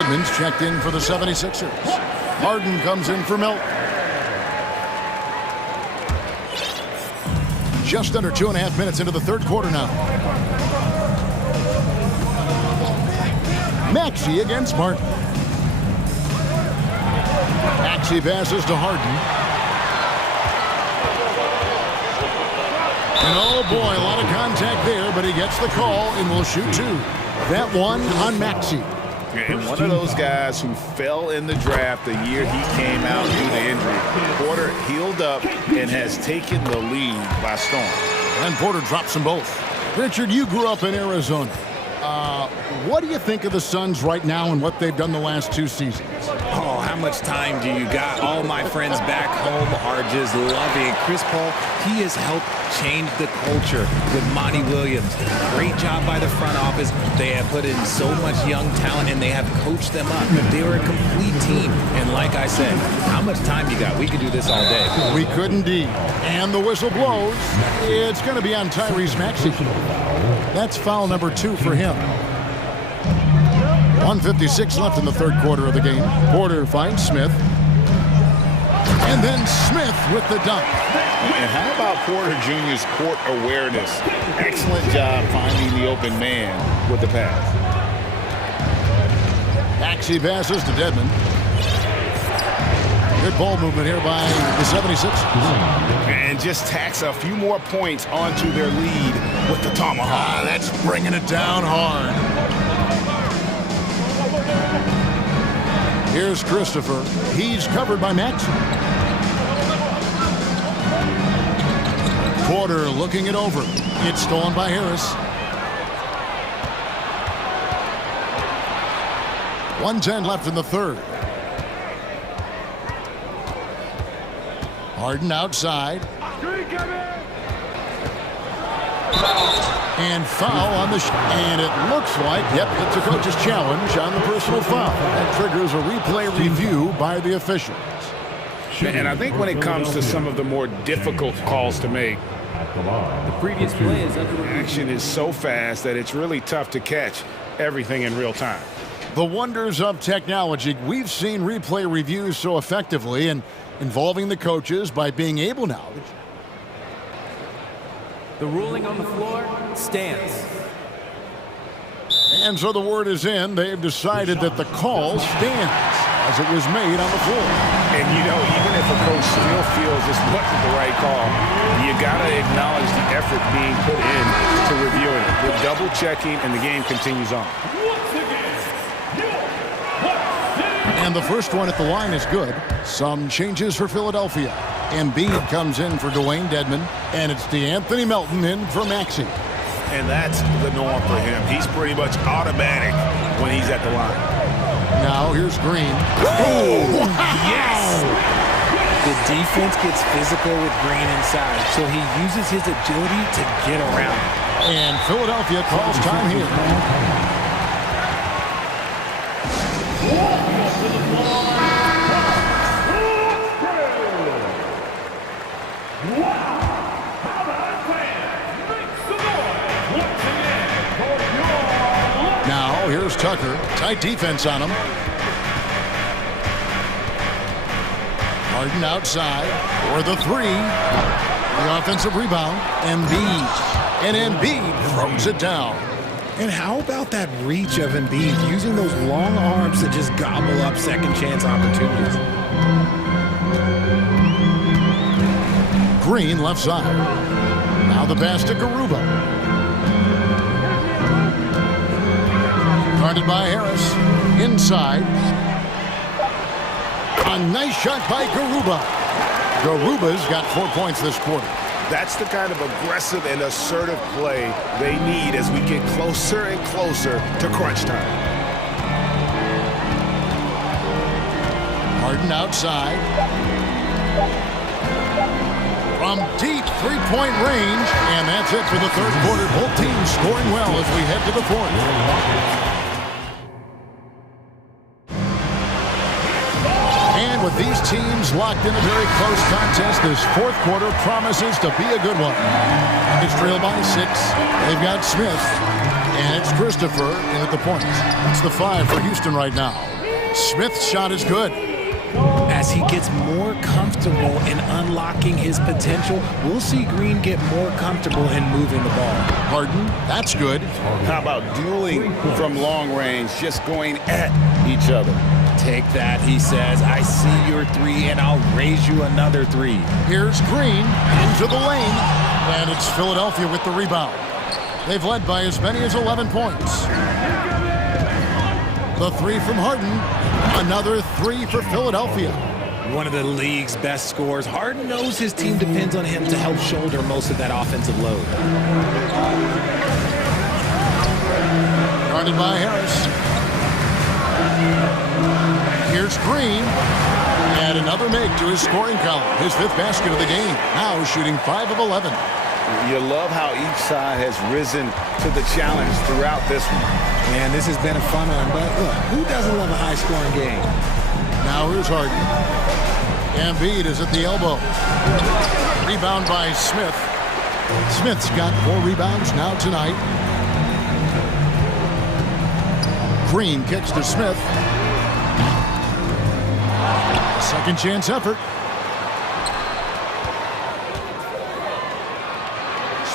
Dedmon's checked in for the 76ers. Harden comes in for Melton. Just under 2.5 minutes into the third quarter now. Maxey against Martin. Maxey passes to Harden. And oh boy, a lot of contact there, but he gets the call and will shoot 2. That one on Maxey. And one of those guys who fell in the draft the year he came out due to injury. Porter healed up and has taken the lead by storm. And Porter drops them both. Richard, you grew up in Arizona. What do you think of the Suns right now and what they've done the last 2 seasons? Oh, how much time do you got? All my friends back home are just loving Chris Paul. He has helped change the culture with Monty Williams. Great job by the front office. They have put in so much young talent, and they have coached them up. They were a complete team. And like I said, how much time you got? We could do this all day. We could indeed. And the whistle blows. It's going to be on Tyrese Maxey. That's foul number 2 for him. 1:56 left in the third quarter of the game. Porter finds Smith. And then Smith with the dunk. And how about Porter Jr.'s court awareness? Excellent job finding the open man with the pass. Maxey passes to Dedmon. Good ball movement here by the 76ers. And just tacks a few more points onto their lead with the tomahawk. That's bringing it down hard. Here's Christopher. He's covered by Maxey. Porter looking it over. It's stolen by Harris. 1:10 left in the third. Harden outside. And foul on the and it looks like, yep, it's a coach's challenge on the personal foul. That triggers a replay review by the officials. And I think when it comes to some of the more difficult calls to make, The previous play is under review. action is so fast that it's really tough to catch everything in real time. The wonders of technology. We've seen replay reviews so effectively and involving the coaches by being able now. The ruling on the floor stands. And so the word is in. They've decided that the call stands as it was made on the floor. And, you know, even if a coach still feels this wasn't the right call, you got to acknowledge the effort being put in to reviewing it. With double checking, and the game continues on. And the first one at the line is good. Some changes for Philadelphia. Embiid comes in for Dwayne Dedmon, and it's DeAnthony Melton in for Maxey. And that's the norm for him. He's pretty much automatic when he's at the line. Now here's Green. Oh, yes! The defense gets physical with Green inside, so he uses his agility to get around. And Philadelphia calls time here. Tucker. Tight defense on him. Harden outside for the three. The offensive rebound. Embiid. And Embiid throws it down. And how about that reach of Embiid, using those long arms to just gobble up second chance opportunities? Green left side. Now the pass to Garuba. Guarded by Harris. Inside. A nice shot by Garuba. Garuba's got 4 points this quarter. That's the kind of aggressive and assertive play they need as we get closer and closer to crunch time. Harden outside. From deep three-point range. And that's it for the third quarter. Both teams scoring well as we head to the fourth. And with these teams locked in a very close contest, this fourth quarter promises to be a good one. It's trailed by 6. They've got Smith. And it's Christopher in at the points. It's the 5 for Houston right now. Smith's shot is good. As he gets more comfortable in unlocking his potential, we'll see Green get more comfortable in moving the ball. Harden, that's good. How about dueling from long range, just going at each other? Take that, he says. I see your 3, and I'll raise you another 3. Here's Green into the lane, and it's Philadelphia with the rebound. They've led by as many as 11 points. The 3 from Harden, another 3 for Philadelphia. One of the league's best scorers. Harden knows his team depends on him to help shoulder most of that offensive load. Guarded by Harris. Here's Green. And another make to his scoring column. His 5th basket of the game. Now shooting 5 of 11. You love how each side has risen to the challenge throughout this one. Man, this has been a fun one, but look, who doesn't love a high-scoring game? Now here's Harden. Embiid is at the elbow. Rebound by Smith. Smith's got 4 rebounds now tonight. Green kicks to Smith. Second chance effort.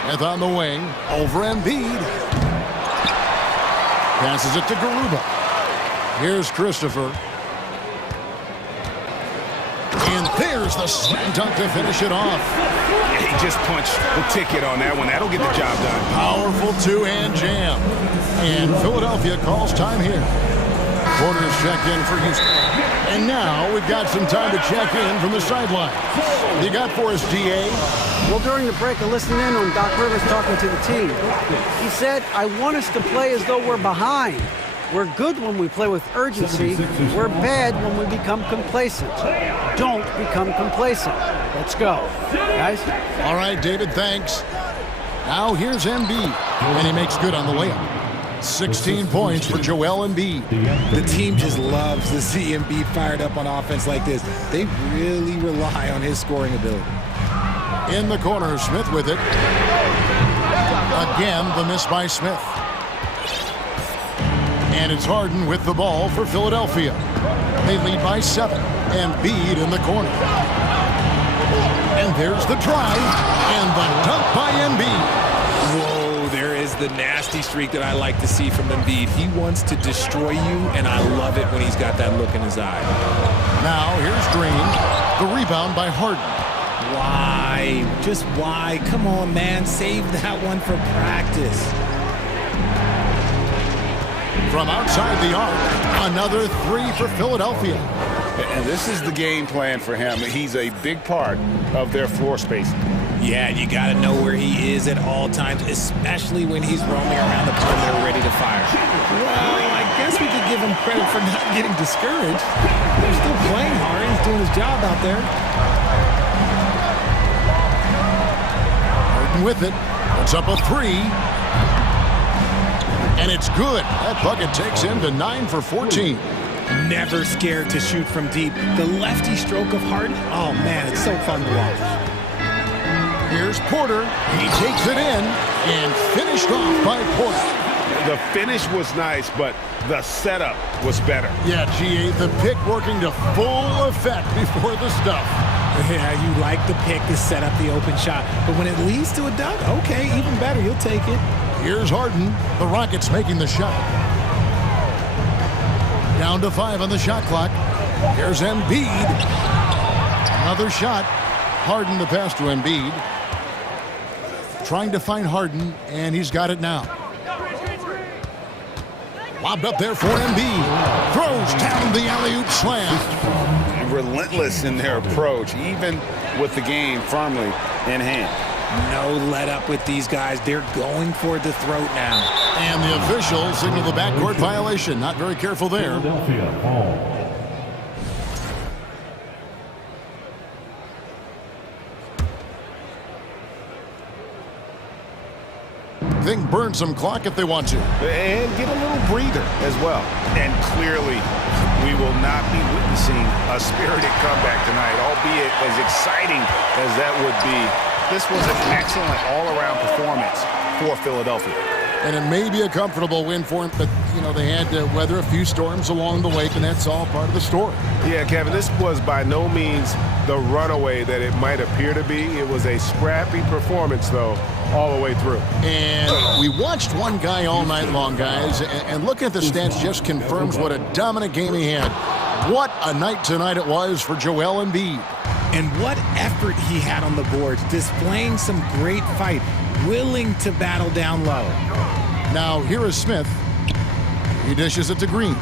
Smith on the wing. Over Embiid. Passes it to Garuba. Here's Christopher. And there's the slam dunk to finish it off. He just punched the ticket on that one. That'll get the job done. Powerful two-hand jam. And Philadelphia calls time here. Quarters checked in for Houston. And now we've got some time to check in from the sideline. You got for us, DA? Well, during the break, I listened in on Doc Rivers talking to the team. He said, I want us to play as though we're behind. We're good when we play with urgency. We're bad when we become complacent. Don't become complacent. Let's go. Guys? All right, David, thanks. Now here's Embiid. And he makes good on the layup. 16 points for Joel Embiid. The team just loves to see Embiid fired up on offense like this. They really rely on his scoring ability. In the corner, Smith with it. Again, the miss by Smith. And it's Harden with the ball for Philadelphia. They lead by 7. Embiid in the corner. And there's the drive. And the dunk by Embiid. Whoa, there is the nasty streak that I like to see from Embiid. He wants to destroy you, and I love it when he's got that look in his eye. Now, here's Green. The rebound by Harden. Why? Just why? Come on, man. Save that one for practice. From outside the arc, another 3 for Philadelphia. And this is the game plan for him. He's a big part of their floor spacing. Yeah, you got to know where he is at all times, especially when he's roaming around the perimeter ready to fire. Well, I guess we could give him credit for not getting discouraged. They're still playing hard. He's doing his job out there. Harden with it. Puts up a 3. And it's good. That bucket takes him to 9 for 14. Never scared to shoot from deep. The lefty stroke of Harden, oh man, it's so fun to watch. Here's Porter. He takes it in and finished off by Porter. The finish was nice, but The setup was better. Yeah, GA, the pick working to full effect before the stuff. Yeah, you like the pick to set up the open shot, but when it leads to a dunk, okay, even better, you'll take it. Here's Harden. The Rockets making the shot. Down to 5 on the shot clock. Here's Embiid. Another shot. Harden the pass to Embiid. Trying to find Harden, and he's got it now. Lobbed up there for Embiid. Throws down the alley-oop slam. Relentless in their approach, even with the game firmly in hand. No let up with these guys. They're going for the throat now. And the official signaled the backcourt violation. Not very careful there. Philadelphia ball. Think burn some clock if they want to. And get a little breather as well. And clearly, we will not be witnessing a spirited comeback tonight, albeit as exciting as that would be. This was an excellent all-around performance for Philadelphia. And it may be a comfortable win for them, but, you know, they had to weather a few storms along the way, and that's all part of the story. Yeah, Kevin, this was by no means the runaway that it might appear to be. It was a scrappy performance, though, all the way through. And we watched one guy all night long, guys, and looking at the stats just confirms what a dominant game he had. What a night tonight it was for Joel Embiid. And what effort he had on the boards, displaying some great fight, willing to battle down low. Now, here is Smith. He dishes it to Green.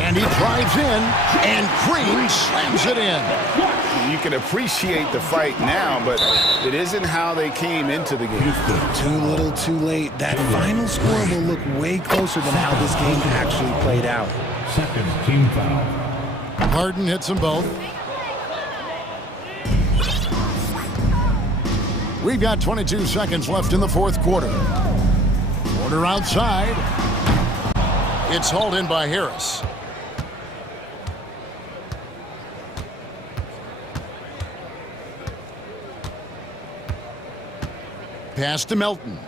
And he drives in, and Green slams it in. You can appreciate the fight now, but it isn't how they came into the game. Too little, too late. That final score will look way closer than how this game actually played out. Second team foul. Harden hits them both. We've got 22 seconds left in the fourth quarter. Quarter outside. It's hauled in by Harris. Pass to Melton.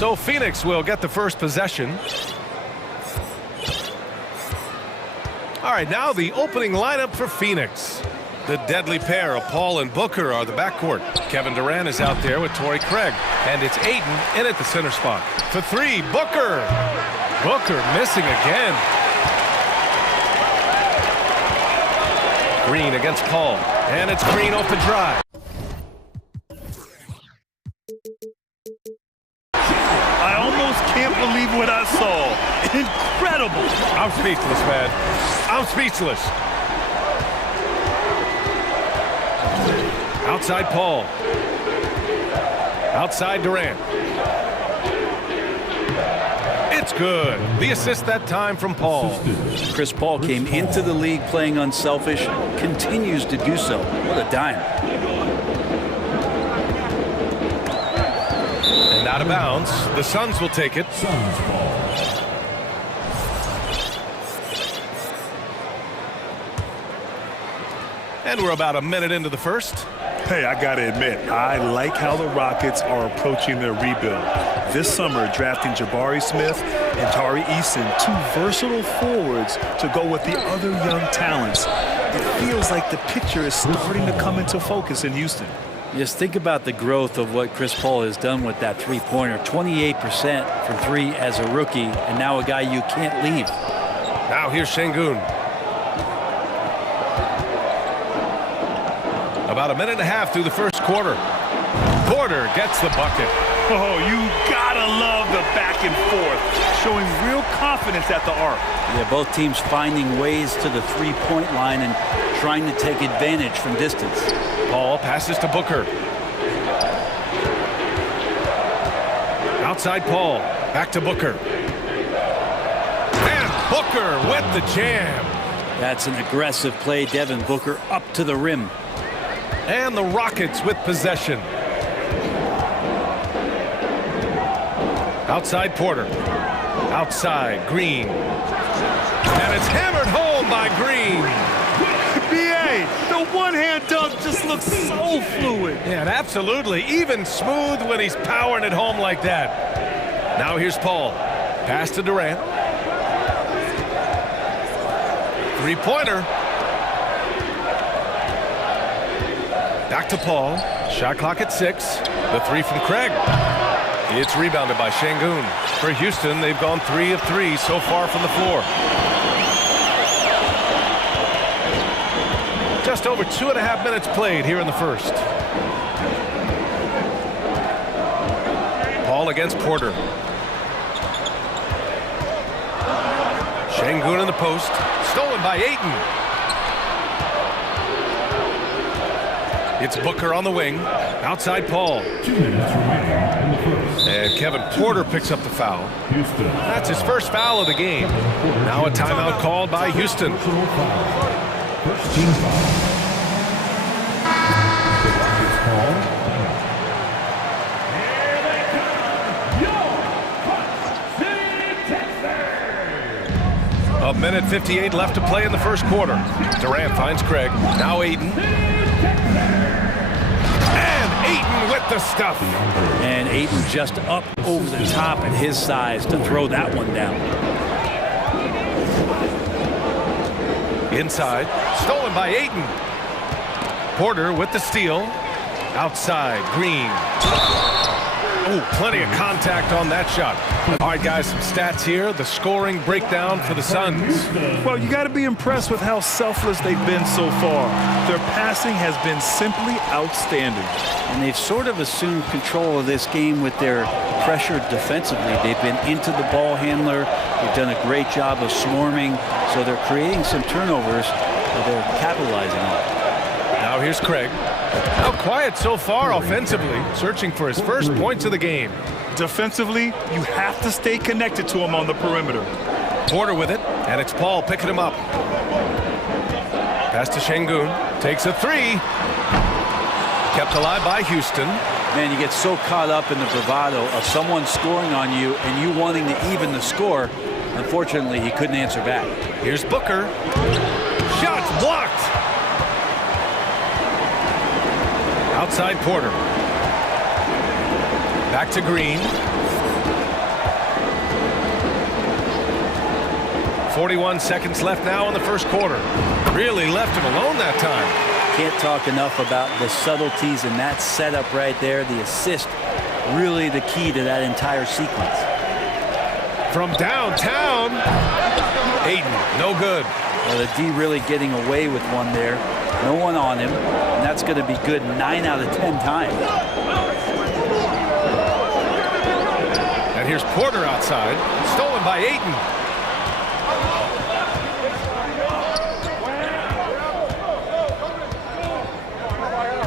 So Phoenix will get the first possession. All right, now the opening lineup for Phoenix. The deadly pair of Paul and Booker are the backcourt. Kevin Durant is out there with Torrey Craig. And it's Ayton in at the center spot. For three, Booker. Booker missing again. Green against Paul. And it's Green off the drive. I almost can't believe what I saw. Incredible. I'm speechless, man. I'm speechless. Outside Paul. Outside Durant. It's good. The assist that time from Paul. Chris Paul came into the league playing unselfish, continues to do so. What a dime. And out of bounds. The Suns will take it. Suns ball. And we're about a minute into the first. Hey, I got to admit, I like how the Rockets are approaching their rebuild. This summer, drafting Jabari Smith and Tari Eason, two versatile forwards to go with the other young talents. It feels like the picture is starting to come into focus in Houston. Just think about the growth of what Chris Paul has done with that three-pointer. 28% from three as a rookie, and now a guy you can't leave. Now here's Şengün. About a minute and a half through the first quarter. Porter gets the bucket. Oh, you gotta love the back and forth, showing real confidence at the arc. Yeah, both teams finding ways to the three-point line and trying to take advantage from distance. Paul passes to Booker. Outside Paul. Back to Booker. And Booker with the jam. That's an aggressive play. Devin Booker up to the rim. And the Rockets with possession. Outside Porter. Outside Green. And it's hammered home by Green. B.A., the one-hand dunk just looks so fluid. Yeah, and absolutely. Even smooth when he's powering it home like that. Now here's Paul. Pass to Durant. Three-pointer. Back to Paul. Shot clock at 6. The three from Craig. It's rebounded by Şengün. For Houston, they've gone 3 of 3 so far from the floor. Just over 2.5 minutes played here in the first. Paul against Porter. Şengün in the post. Stolen by Ayton. It's Booker on the wing. Outside Paul. 2 minutes remaining in the first. And Kevin Porter picks up the foul. Houston. That's his first foul of the game. Now a timeout called by Houston. Personal foul. First team foul. The Rockets call. Here they come. Your Texas. A minute 58 left to play in the first quarter. Durant finds Craig. Now Ayton. And Ayton with the stuff. And Ayton just up over the top at his size to throw that one down. Inside. Stolen by Ayton. Porter with the steal. Outside. Green. Oh, plenty of contact on that shot. All right, guys, some stats here. The scoring breakdown for the Suns. Well, you got to be impressed with how selfless they've been so far. Their passing has been simply outstanding. And they've sort of assumed control of this game with their pressure defensively. They've been into the ball handler. They've done a great job of swarming. So they're creating some turnovers that they're capitalizing on. Now here's Craig. How quiet so far offensively, searching for his first points of the game. Defensively, you have to stay connected to him on the perimeter. Porter with it, and it's Paul picking him up. Pass to Şengün, takes a three. Kept alive by Houston. Man, you get so caught up in the bravado of someone scoring on you and you wanting to even the score. Unfortunately, he couldn't answer back. Here's Booker. Shots blocked. Outside Porter. Back to Green. 41 seconds left now in the first quarter. Really left him alone that time. Can't talk enough about the subtleties in that setup right there. The assist, really the key to that entire sequence. From downtown, Ayton, no good. Well, the D really getting away with one there. No one on him, and that's going to be good 9 out of 10 times. And here's Porter outside, stolen by Ayton.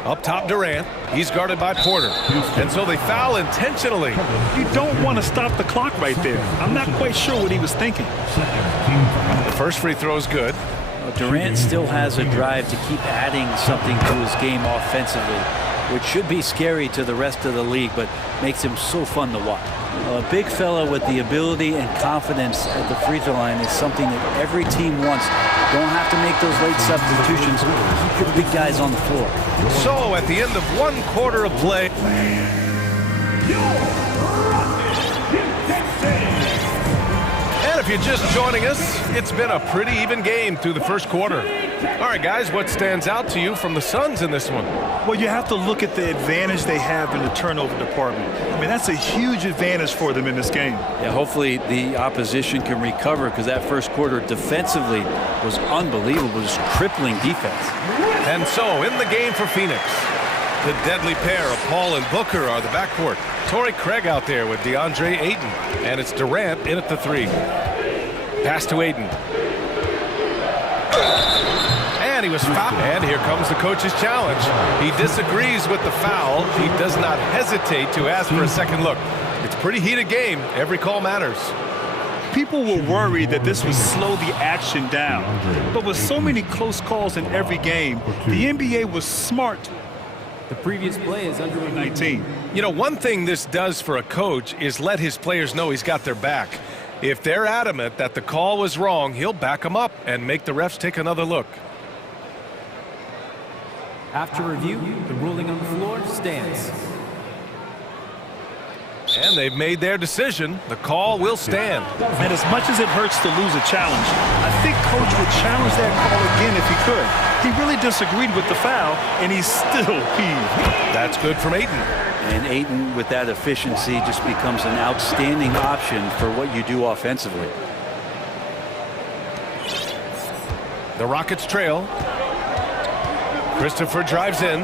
Up top, Durant. He's guarded by Porter. And so they foul intentionally. You don't want to stop the clock right there. I'm not quite sure what he was thinking. The first free throw is good. Well, Durant still has a drive to keep adding something to his game offensively, which should be scary to the rest of the league, but makes him so fun to watch. A big fella with the ability and confidence at the free throw line is something that every team wants. Don't have to make those late substitutions. Keep your big guys on the floor. So at the end of 1 quarter of play, and if you're just joining us, it's been a pretty even game through the first quarter. All right, guys, what stands out to you from the Suns in this one? Well, you have to look at the advantage they have in the turnover department. I mean, that's a huge advantage for them in this game. Yeah, hopefully the opposition can recover, because that first quarter defensively was unbelievable, just crippling defense. And so in the game for Phoenix, the deadly pair of Paul and Booker are the backcourt. Torrey Craig out there with DeAndre Ayton, and it's Durant in at the 3. Pass to Ayton. And he was fouled. And here comes the coach's challenge. He disagrees with the foul. He does not hesitate to ask for a second look. It's a pretty heated game. Every call matters. People were worried that this would slow the action down. But with so many close calls in every game, the NBA was smart. The previous play is under 19. You know, one thing this does for a coach is let his players know he's got their back. If they're adamant that the call was wrong, he'll back them up and make the refs take another look. After review, the ruling on the floor stands. And they've made their decision. The call will stand. And as much as it hurts to lose a challenge, I think Coach would challenge that call again if he could. He really disagreed with the foul, and he's still peeved. That's good from Ayton. And Ayton, with that efficiency, just becomes an outstanding option for what you do offensively. The Rockets trail. Christopher drives in.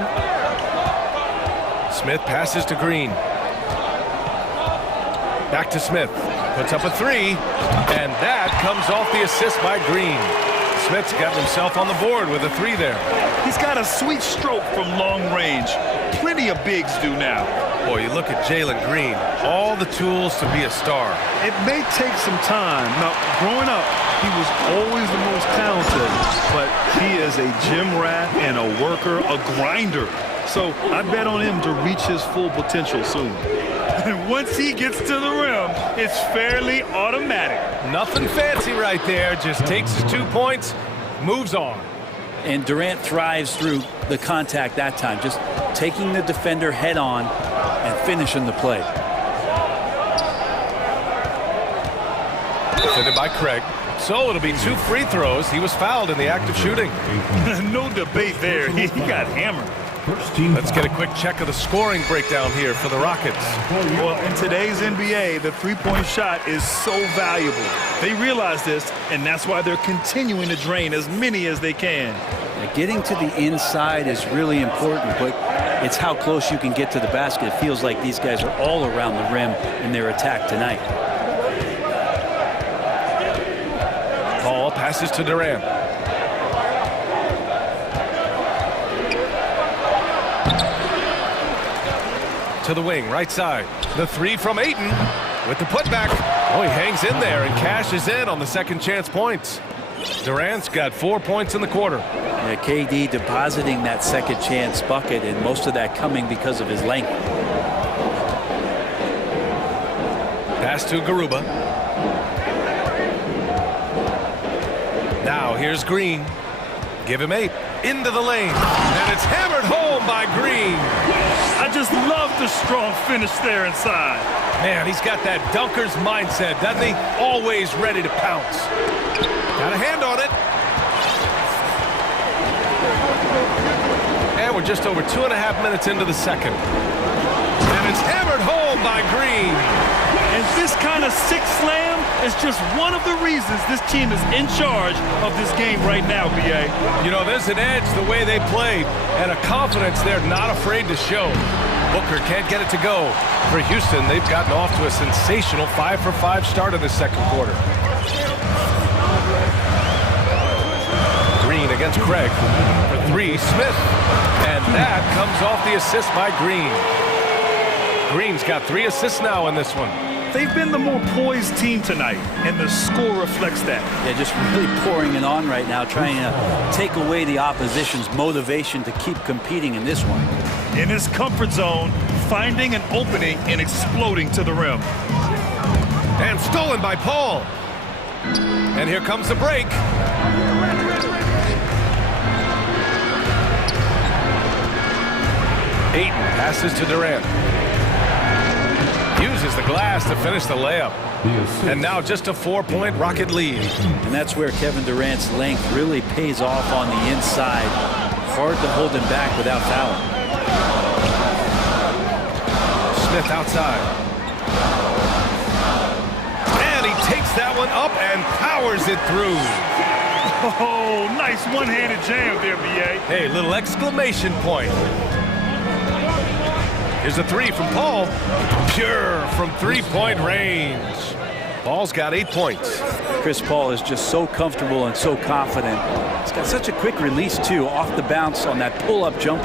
Smith passes to Green. Back to Smith. Puts up a 3. And that comes off the assist by Green. Smith's got himself on the board with a 3 there. He's got a sweet stroke from long range. Plenty of bigs do now. Boy, you look at Jalen Green. All the tools to be a star. It may take some time. Now, growing up, he was always the most talented, but he is a gym rat and a worker, a grinder. So I bet on him to reach his full potential soon. And once he gets to the rim, it's fairly automatic. Nothing fancy right there. Just takes his 2 points, moves on. And Durant thrives through the contact that time, just taking the defender head on and finishing the play. Defended by Craig. So it'll be 2 free throws. He was fouled in the act of shooting. No debate there. He got hammered. Let's get a quick check of the scoring breakdown here for the Rockets. Well, in today's NBA, the three-point shot is so valuable. They realize this, and that's why they're continuing to drain as many as they can. Getting to the inside is really important, but it's how close you can get to the basket. It feels like these guys are all around the rim in their attack tonight. Paul passes to Durant. To the wing, right side. The 3 from Ayton with the putback. Oh, he hangs in there and cashes in on the second chance points. Durant's got 4 points in the quarter. Yeah, KD depositing that second chance bucket, and most of that coming because of his length. Pass to Garuba. Now here's Green. Give him 8. Into the lane. And it's hammered home by Green. I just love the strong finish there inside. Man, he's got that dunker's mindset, doesn't he? Always ready to pounce. Got a hand on it. And we're just over 2.5 minutes into the second. And it's hammered home by Green. And this kind of sick slam is just one of the reasons this team is in charge of this game right now, B.A. You know, there's an edge the way they played and a confidence they're not afraid to show. Booker can't get it to go. For Houston, they've gotten off to a sensational 5-for-5 start in the second quarter. Green against Craig. For three, Smith. And that comes off the assist by Green. Green's got 3 assists now in this one. They've been the more poised team tonight, and the score reflects that. Yeah, just really pouring it on right now, trying to take away the opposition's motivation to keep competing in this one. In his comfort zone, finding an opening and exploding to the rim. And stolen by Paul. And here comes the break. Ayton passes to Durant. Uses the glass to finish the layup. And now just a 4-point Rocket lead. And that's where Kevin Durant's length really pays off on the inside. Hard to hold him back without fouling. Smith outside. And he takes that one up and powers it through. Oh, nice one-handed jam there, B.A. Hey, little exclamation point. Here's a 3 from Paul. Pure from 3-point range. Paul's got 8 points. Chris Paul is just so comfortable and so confident. He's got such a quick release, too, off the bounce on that pull-up jumper.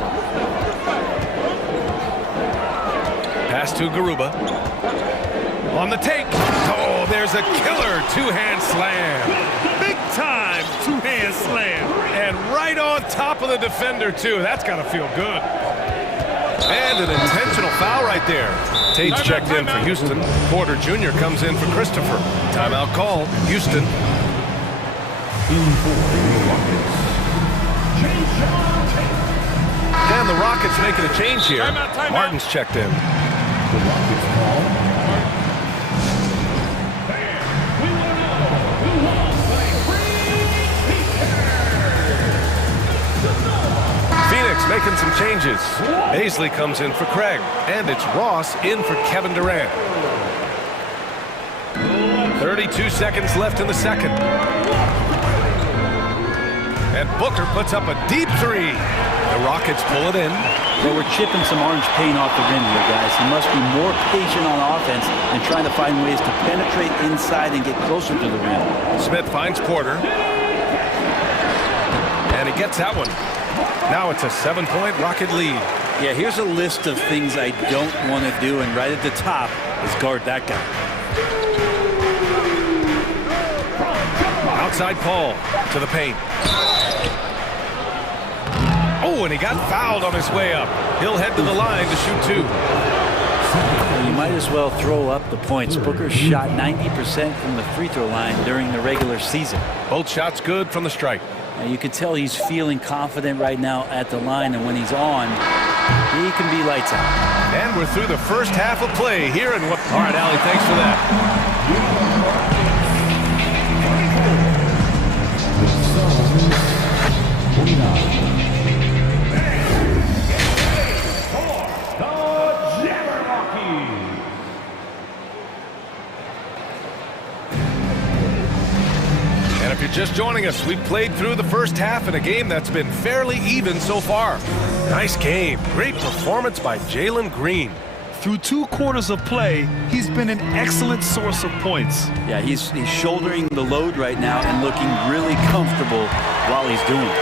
Pass to Garuba. On the take. Oh, there's a killer two-hand slam. Big time two-hand slam. And right on top of the defender, too. That's got to feel good. And an intentional foul right there. Tate's checked in for Houston. Porter Jr. comes in for Christopher. Timeout call, Houston. And the Rockets making a change here. Timeout. Martin's checked in. The Rockets call. We want to know who wants Phoenix making some changes. Baisley comes in for Craig. And it's Ross in for Kevin Durant. 32 seconds left in the second. And Booker puts up a deep 3. The Rockets pull it in. Well, we're chipping some orange paint off the rim here, guys. He must be more patient on offense and trying to find ways to penetrate inside and get closer to the rim. Smith finds Porter. And he gets that one. Now it's a 7-point Rocket lead. Yeah, here's a list of things I don't want to do, and right at the top is guard that guy. Outside Paul to the paint. Oh, and he got fouled on his way up. He'll head to the line to shoot 2. Well, you might as well throw up the points. Booker shot 90% from the free throw line during the regular season. Both shots good from the strike. Now, you can tell he's feeling confident right now at the line, and when he's on, he can be lights out. And we're through the first half of play here in what... All right, Allie, thanks for that. And if you're just joining us, we've played through the first half in a game that's been fairly even so far. Nice game. Great performance by Jalen Green. Through 2 quarters of play, he's been an excellent source of points. Yeah, he's shouldering the load right now and looking really comfortable while he's doing it.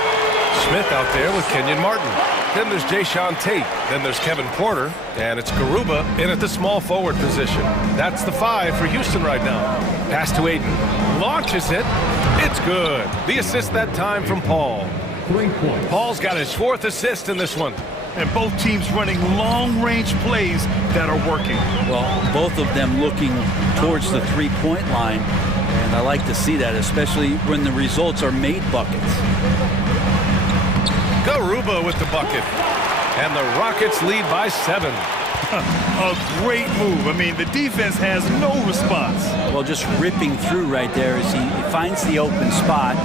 Smith out there with Kenyon Martin. Then there's Jayshawn Tate. Then there's Kevin Porter. And it's Garuba in at the small forward position. That's the 5 for Houston right now. Pass to Ayton. Launches it. It's good. The assist that time from Paul. 3 points. Paul's got his 4th assist in this one. And both teams running long-range plays that are working. Well, both of them looking towards the three-point line. And I like to see that, especially when the results are made buckets. Garuba with the bucket. And the Rockets lead by 7. A great move. I mean, the defense has no response. Well, just ripping through right there as he finds the open spot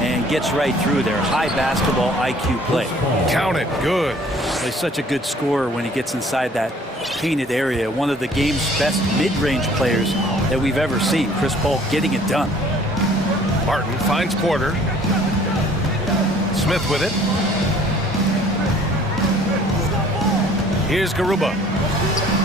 and gets right through there. High basketball IQ play. Count it. Good. Well, he's such a good scorer when he gets inside that painted area. One of the game's best mid-range players that we've ever seen. Chris Paul getting it done. Martin finds Porter. Smith with it. Here's Garuba.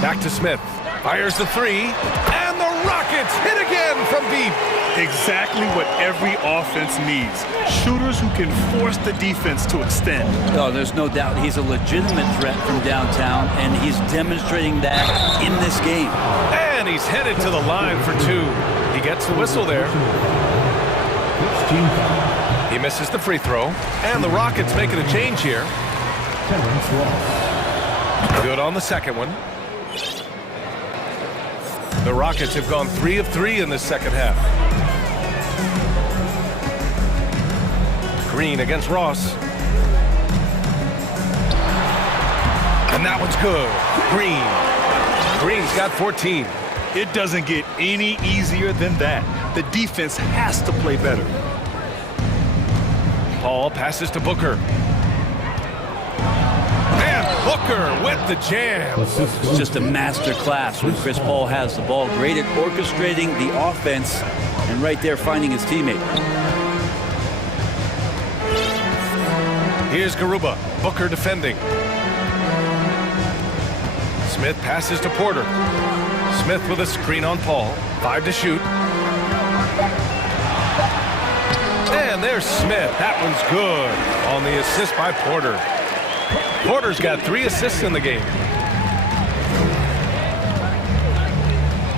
Back to Smith. Fires the three. And the Rockets hit again from deep. Exactly what every offense needs. Shooters who can force the defense to extend. Oh, there's no doubt he's a legitimate threat from downtown, and he's demonstrating that in this game. And he's headed to the line for two. He gets the whistle there. He misses the free throw. And the Rockets making a change here. Good on the second one. The Rockets have gone 3 of 3 in this second half. Green against Ross. And that one's good. Green's got 14. It doesn't get any easier than that. The defense has to play better. Paul passes to Booker. And Booker with the jam. It's just a master class when Chris Paul has the ball. Great at orchestrating the offense and right there finding his teammate. Here's Garuba. Booker defending. Smith passes to Porter. Smith with a screen on Paul. 5 to shoot. And there's Smith. That one's good on the assist by Porter. Porter's got 3 assists in the game.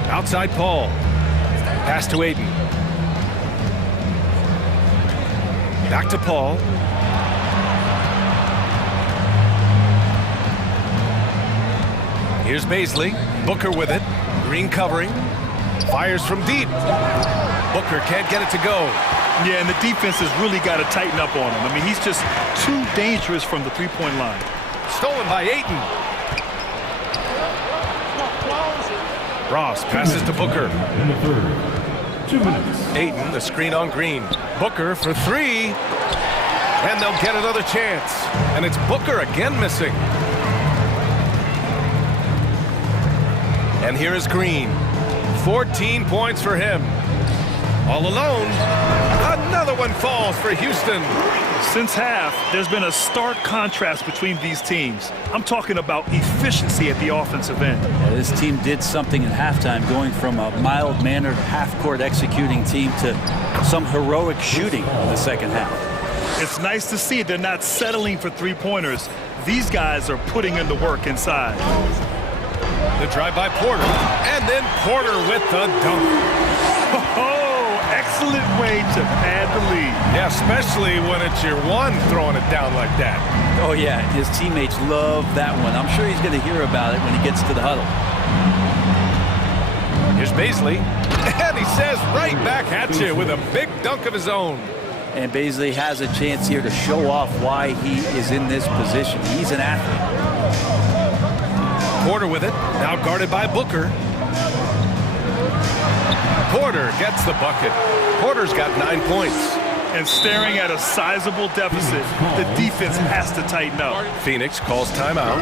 Outside Paul. Pass to Aiden. Back to Paul. Here's Baisley. Booker with it. Green covering. Fires from deep. Booker can't get it to go. Yeah, and the defense has really got to tighten up on him. I mean, he's just too dangerous from the three-point line. Stolen by Ayton. Ross passes to Booker. In the third. 2 minutes. Ayton, the screen on Green. Booker for 3. And they'll get another chance. And it's Booker again missing. And here is Green. 14 points for him. All alone. Another one falls for Houston. Since half, there's been a stark contrast between these teams. I'm talking about efficiency at the offensive end. Yeah, this team did something at halftime, going from a mild-mannered half-court executing team to some heroic shooting in the second half. It's nice to see they're not settling for three-pointers. These guys are putting in the work inside. The drive by Porter. And then Porter with the dunk. Oh, excellent way to pad the lead. Yeah, especially when it's your one throwing it down like that. Oh, yeah, his teammates love that one. I'm sure he's going to hear about it when he gets to the huddle. Here's Baisley. And he says right back at you with a big dunk of his own. And Baisley has a chance here to show off why he is in this position. He's an athlete. Porter with it, now guarded by Booker. Porter gets the bucket. Porter's got 9 points. And staring at a sizable deficit, the defense has to tighten up. Phoenix calls timeout.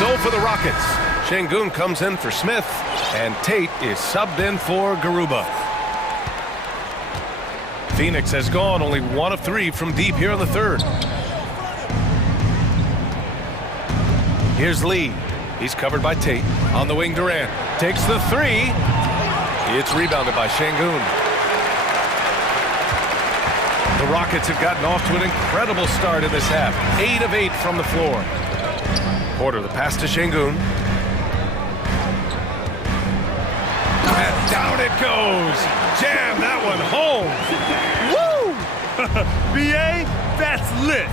So for the Rockets, Şengün comes in for Smith, and Tate is subbed in for Garuba. Phoenix has gone only 1 of 3 from deep here in the third. Here's Lee. He's covered by Tate. On the wing, Durant takes the 3. It's rebounded by Şengün. The Rockets have gotten off to an incredible start in this half. 8 of 8 from the floor. Porter, the pass to Şengün. And down it goes. Jam that one home. Woo! BA, that's lit.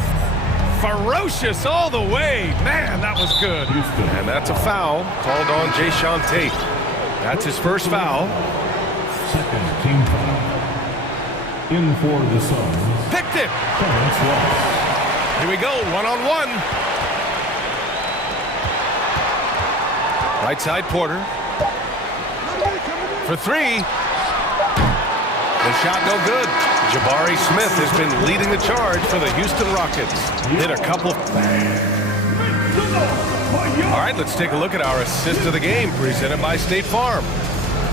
Ferocious all the way. Man, that was good. And that's a foul called on Jae'Sean Tate. That's his first foul. Second team foul. In for the Suns. Picked it. Terrence Ross. Here we go, one-on-one. Right side, Porter. For three. The shot no good. Jabari Smith has been leading the charge for the Houston Rockets. Hit a couple. All right, let's take a look at our assist of the game, presented by State Farm.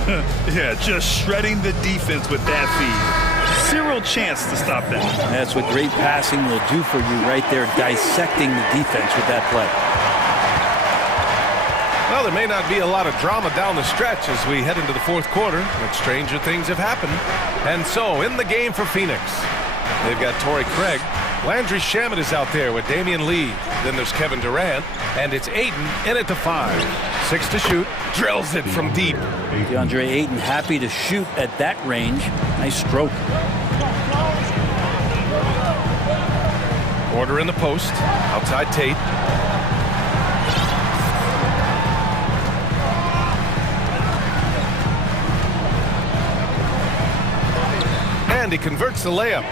Yeah, just shredding the defense with that feed. Zero chance to stop that. That's what great passing will do for you right there, dissecting the defense with that play. Well, there may not be a lot of drama down the stretch as we head into the fourth quarter, but stranger things have happened. And so, in the game for Phoenix, they've got Torrey Craig. Landry Shamet is out there with Damian Lee. Then there's Kevin Durant, and it's Ayton in at the 5. 6 to shoot, drills it from deep. DeAndre Ayton happy to shoot at that range. Nice stroke. Porter in the post, outside Tate. And he converts the layup.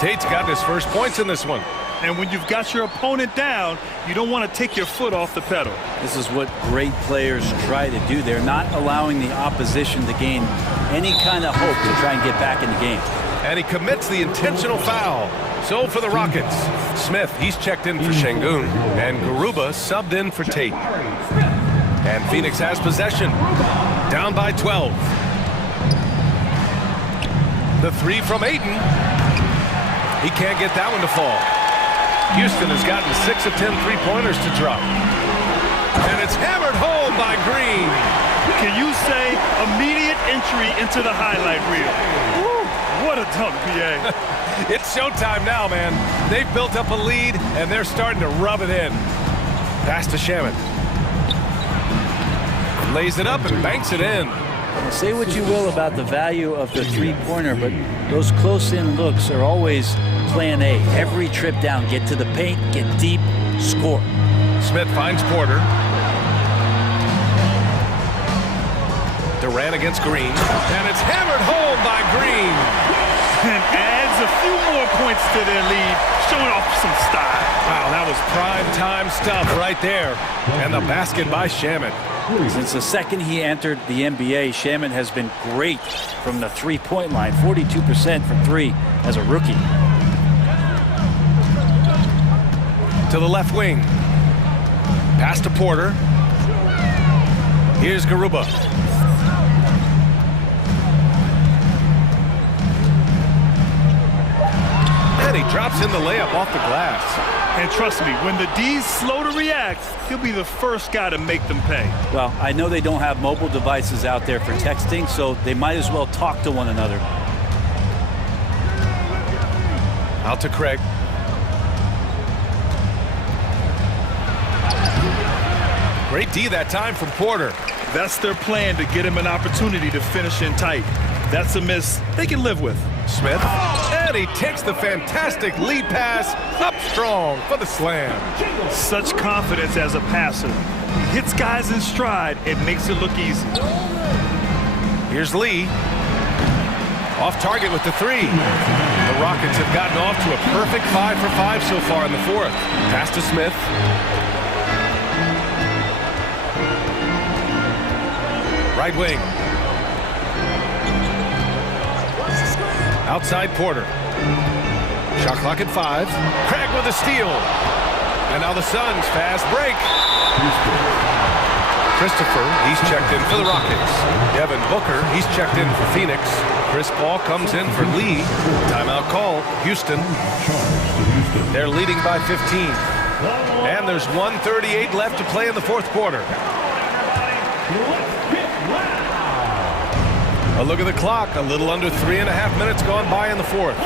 Tate's got his first points in this one. And when you've got your opponent down, you don't want to take your foot off the pedal. This is what great players try to do. They're not allowing the opposition to gain any kind of hope to try and get back in the game. And he commits the intentional foul. So for the Rockets, Smith, he's checked in for Şengün, and Garuba subbed in for Tate. And Phoenix has possession, down by 12. The 3 from Ayton. He can't get that one to fall. Houston has gotten 6 of 10 three-pointers to drop. And it's hammered home by Green. Can you say immediate entry into the highlight reel? Woo, what a dunk, PA. It's showtime now, man. They've built up a lead, and they're starting to rub it in. Pass to Shamet. Lays it up and banks it in. Say what you will about the value of the three-pointer, but those close-in looks are always plan A. Every trip down, get to the paint, get deep, score. Smith finds Porter. Durant against Green, and it's hammered home by Green. And adds a few more points to their lead, showing off some style. Wow, that was prime-time stuff right there. And the basket by Shamet. Since the second he entered the NBA, Shamet has been great from the three-point line, 42% from three as a rookie. To the left wing. Pass to Porter. Here's Garuba. And he drops in the layup off the glass. And trust me, when the D's slow to react, he'll be the first guy to make them pay. Well, I know they don't have mobile devices out there for texting, so they might as well talk to one another. Out to Craig. Great D that time from Porter. That's their plan, to get him an opportunity to finish in tight. That's a miss they can live with. Smith, and he takes the fantastic lead pass up strong for the slam. Such confidence as a passer. He hits guys in stride and makes it look easy. Here's Lee. Off target with the 3. The Rockets have gotten off to a perfect 5 for 5 so far in the fourth. Pass to Smith. Right wing. Outside Porter. Shot clock at 5. Craig with a steal. And now the Suns fast break. Christopher, he's checked in for the Rockets. Devin Booker, he's checked in for Phoenix. Chris Paul comes in for Lee. Timeout call, Houston. They're leading by 15. And there's 1:38 left to play in the fourth quarter. A look at the clock, a little under 3.5 minutes gone by in the fourth.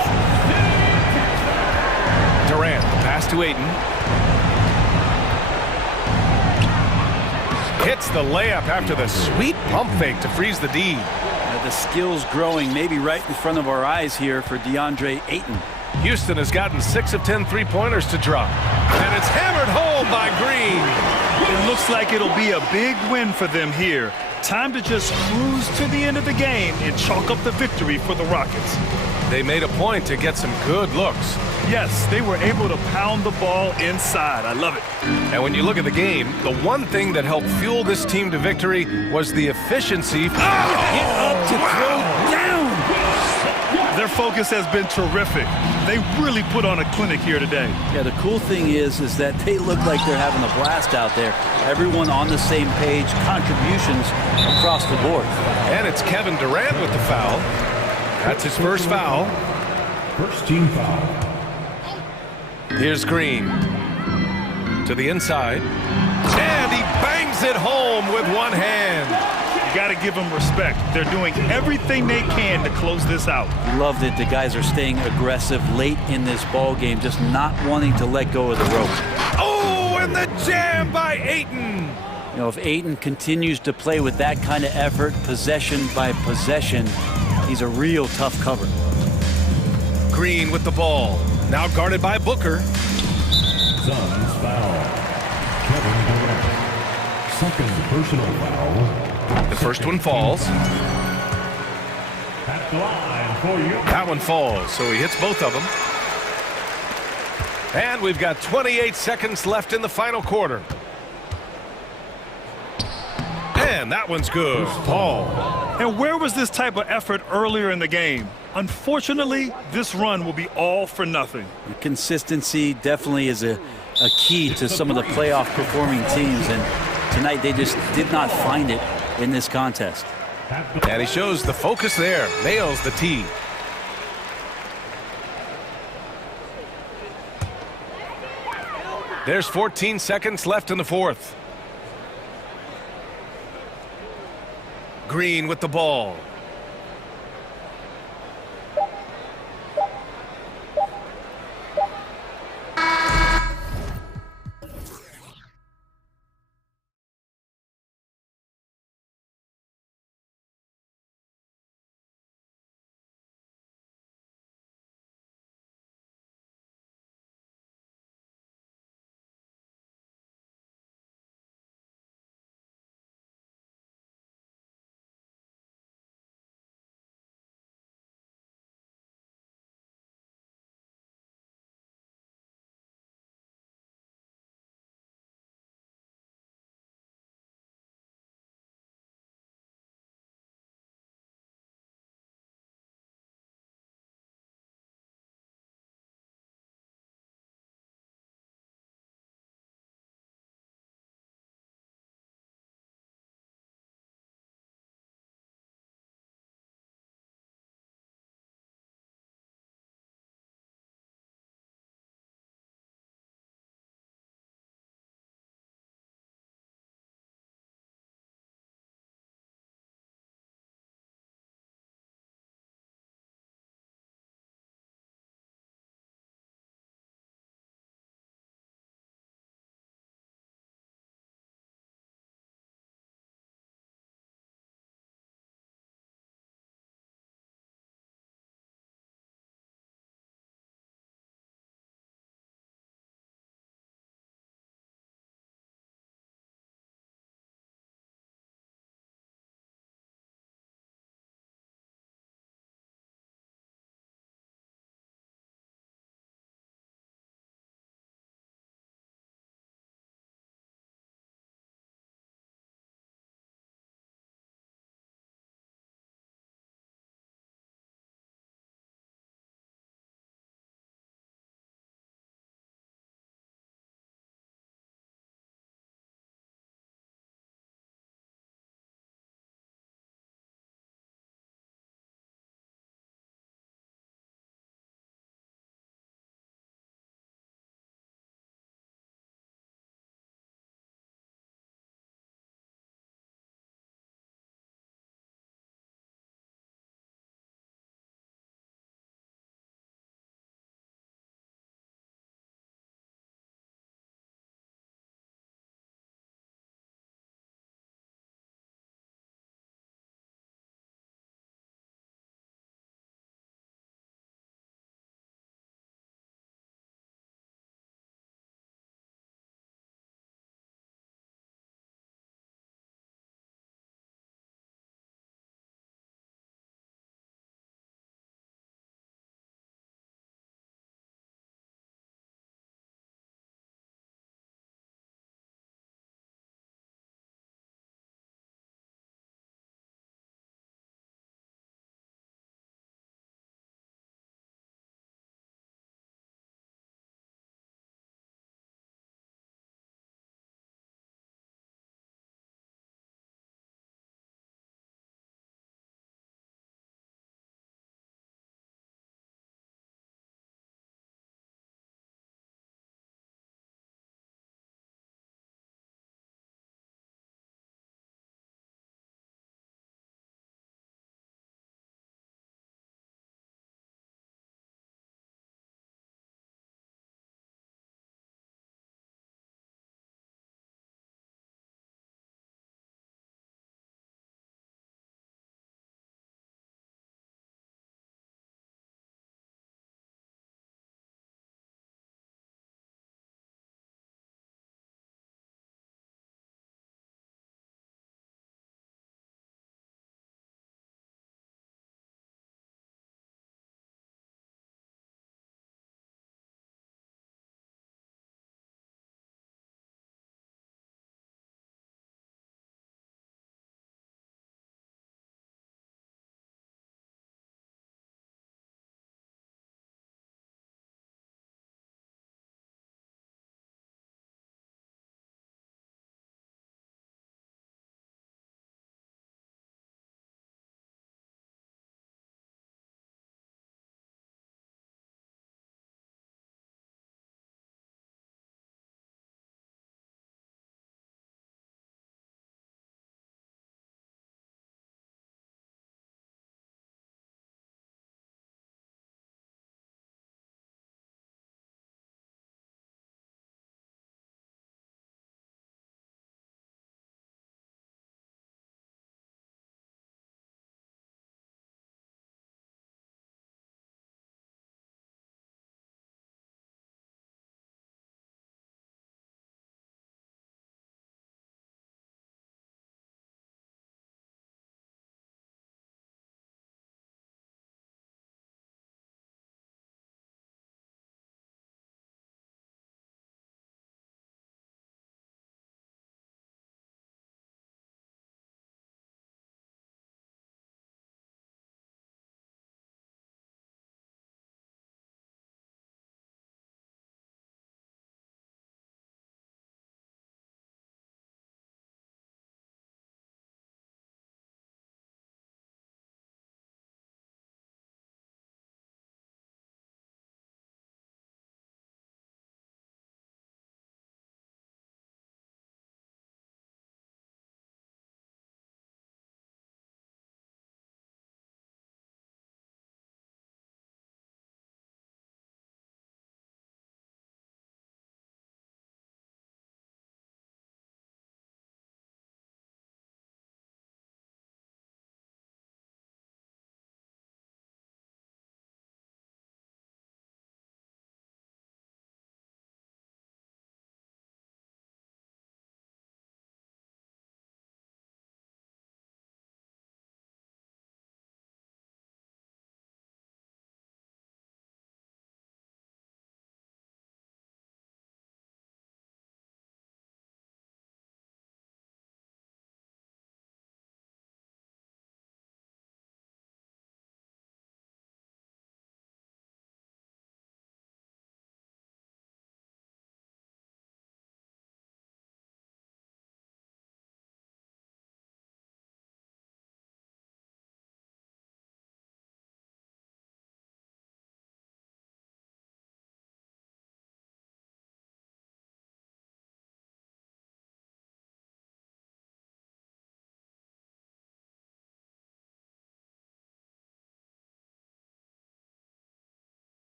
Durant, pass to Ayton. Hits the layup after the sweet pump fake to freeze the D. The skills growing maybe right in front of our eyes here for DeAndre Ayton. Houston has gotten 6 of 10 three-pointers to drop. And it's hammered home by Green. It looks like it'll be a big win for them here. Time to just cruise to the end of the game and chalk up the victory for the Rockets. They made a point to get some good looks. Yes, they were able to pound the ball inside. I love it. And when you look at the game, the one thing that helped fuel this team to victory was the efficiency. Get up to throw down. Their focus has been terrific. They really put on a clinic here today. Yeah, the cool thing is that they look like they're having a blast out there. Everyone on the same page, contributions across the board. And it's Kevin Durant with the foul. That's his first foul. First team foul. Here's Green. To the inside. And he bangs it home with one hand. You got to give them respect. They're doing everything they can to close this out. Loved it. The guys are staying aggressive late in this ball game, just not wanting to let go of the rope. Oh, and the jam by Ayton. You know, if Ayton continues to play with that kind of effort, possession by possession, he's a real tough cover. Green with the ball. Now guarded by Booker. Suns foul. Kevin Durant. Second personal foul. The first one falls. At the line for you. That one falls, so he hits both of them. And we've got 28 seconds left in the final quarter. And that one's good. Paul. And where was this type of effort earlier in the game? Unfortunately, this run will be all for nothing. Consistency definitely is a key to some of the playoff performing teams, and tonight they just did not find it in this contest. And he shows the focus there. Nails the tee. There's 14 seconds left in the fourth. Green with the ball.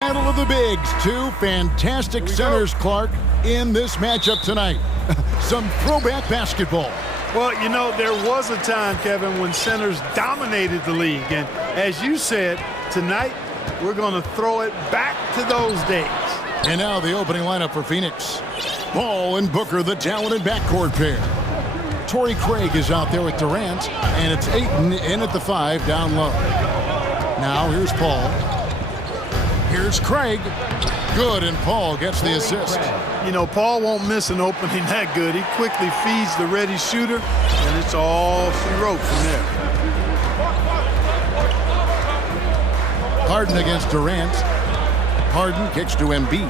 Battle of the bigs. Two fantastic centers, Clark, in this matchup tonight. Some throwback basketball. Well, you know, there was a time, Kevin, when centers dominated the league. And as you said, tonight we're going to throw it back to those days. And now the opening lineup for Phoenix. Paul and Booker, the talented backcourt pair. Torrey Craig is out there with Durant, and it's Ayton in at the 5 down low. Now here's Paul. Here's Craig. Good, and Paul gets the assist. You know, Paul won't miss an opening that good. He quickly feeds the ready shooter, and it's all she wrote from there. Harden against Durant. Harden kicks to Embiid.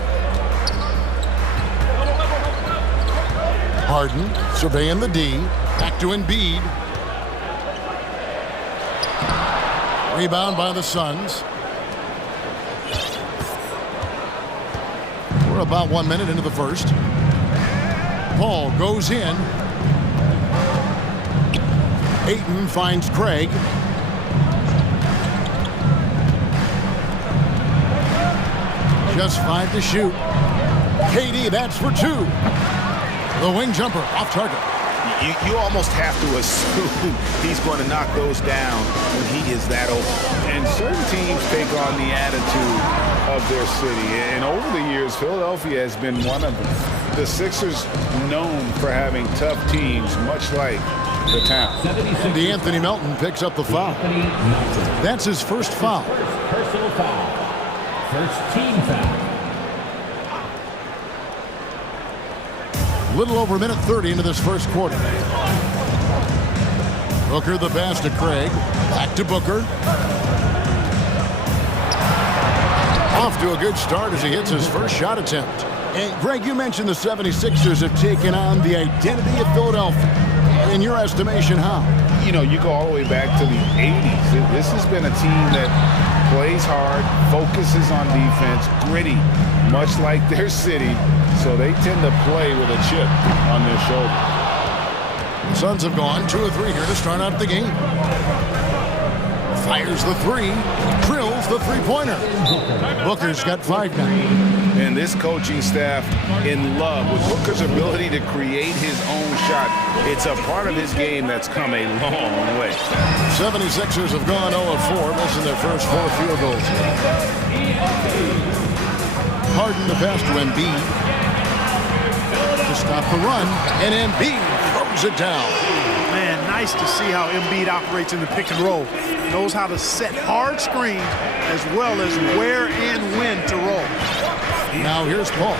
Harden surveying the D. Back to Embiid. Rebound by the Suns. We're about 1 minute into the first. Paul goes in. Ayton finds Craig. Just 5 to shoot. KD, that's for 2. The wing jumper off target. You almost have to assume he's going to knock those down when he is that open. And certain teams take on the attitude of their city. And over the years, Philadelphia has been one of them. The Sixers known for having tough teams, much like the town. DeAnthony Melton picks up the foul. That's his first foul. Personal foul. First team foul. Little over a minute 30 into this first quarter. Booker the pass to Craig. Back to Booker. Off to a good start as he hits his first shot attempt. And Greg, you mentioned the 76ers have taken on the identity of Philadelphia. In your estimation, how? You know, you go all the way back to the 80s. This has been a team that plays hard, focuses on defense, gritty, much like their city. So they tend to play with a chip on their shoulder. The Suns have gone 2 or 3 here to start out the game. Fires the 3, drills the three-pointer. Booker's got 5 now. And this coaching staff in love with Booker's ability to create his own shot. It's a part of his game that's come a long way. 76ers have gone 0-4, missing their first 4 field goals. Harden the pass to Embiid. To stop the run, and Embiid throws it down. Man, nice to see how Embiid operates in the pick and roll. He knows how to set hard screens as well as where and when to roll. Now here's Paul.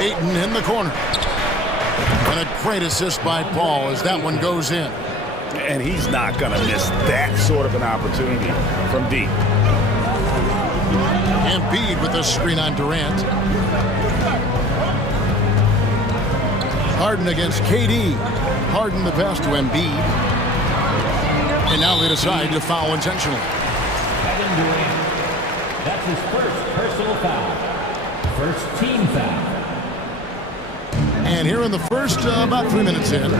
Ayton in the corner. And a great assist by Paul as that one goes in. And he's not going to miss that sort of an opportunity from deep. Embiid with the screen on Durant. Harden against KD. Harden the pass to Embiid. And now they decide to foul intentionally. Kevin Durant. That's his first personal foul. First team foul. And here in the first, about 3 minutes in,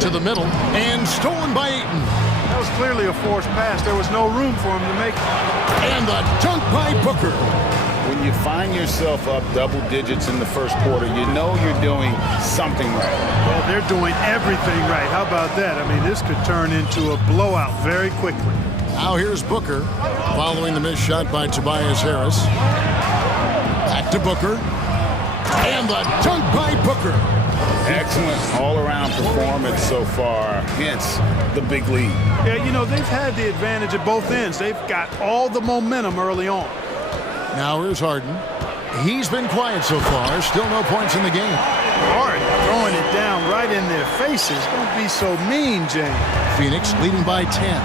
to the middle, and stolen by Ayton. That was clearly a forced pass. There was no room for him to make it. And the dunk by Booker. When you find yourself up double digits in the first quarter, you know you're doing something right. Well, they're doing everything right. How about that? I mean, this could turn into a blowout very quickly. Now here's Booker, following the missed shot by Tobias Harris. Back to Booker. And the dunk by Booker. Excellent all-around performance so far against the big lead. Yeah, you know, they've had the advantage at both ends. They've got all the momentum early on. Now here's Harden. He's been quiet so far. Still no points in the game. Harden throwing it down right in their faces. Don't be so mean, James. Phoenix leading by 10.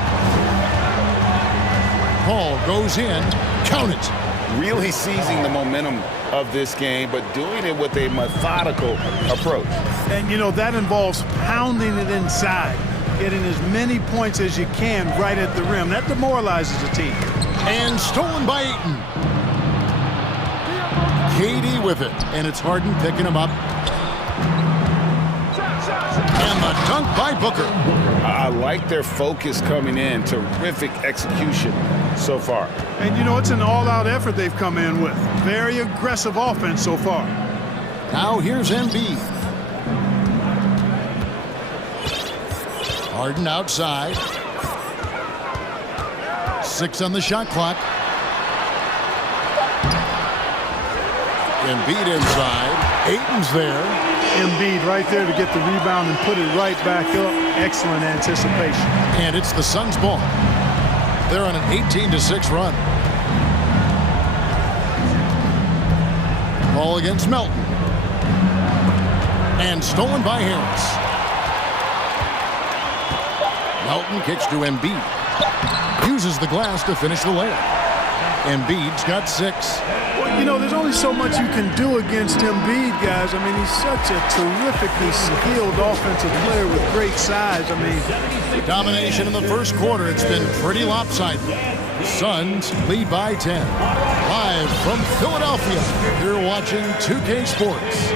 Paul goes in. Count it. Really seizing the momentum of this game, but doing it with a methodical approach. And, you know, that involves pounding it inside, getting as many points as you can right at the rim. That demoralizes the team. And stolen by Ayton. KD with it, and it's Harden picking him up. And the dunk by Booker. I like their focus coming in. Terrific execution so far. And, you know, it's an all-out effort they've come in with. Very aggressive offense so far. Now here's Embiid. Harden outside. 6 on the shot clock. Embiid inside. Ayton's there. Embiid right there to get the rebound and put it right back up. Excellent anticipation. And it's the Suns' ball. They're on an 18-6 run. Ball against Melton. And stolen by Harris. Melton kicks to Embiid. Uses the glass to finish the layup. Embiid's got 6. Well, you know, there's only so much you can do against Embiid, guys. I mean, he's such a terrifically skilled offensive player with great size. I mean, domination in the first quarter. It's been pretty lopsided. Suns lead by 10. Live from Philadelphia, you're watching 2K Sports.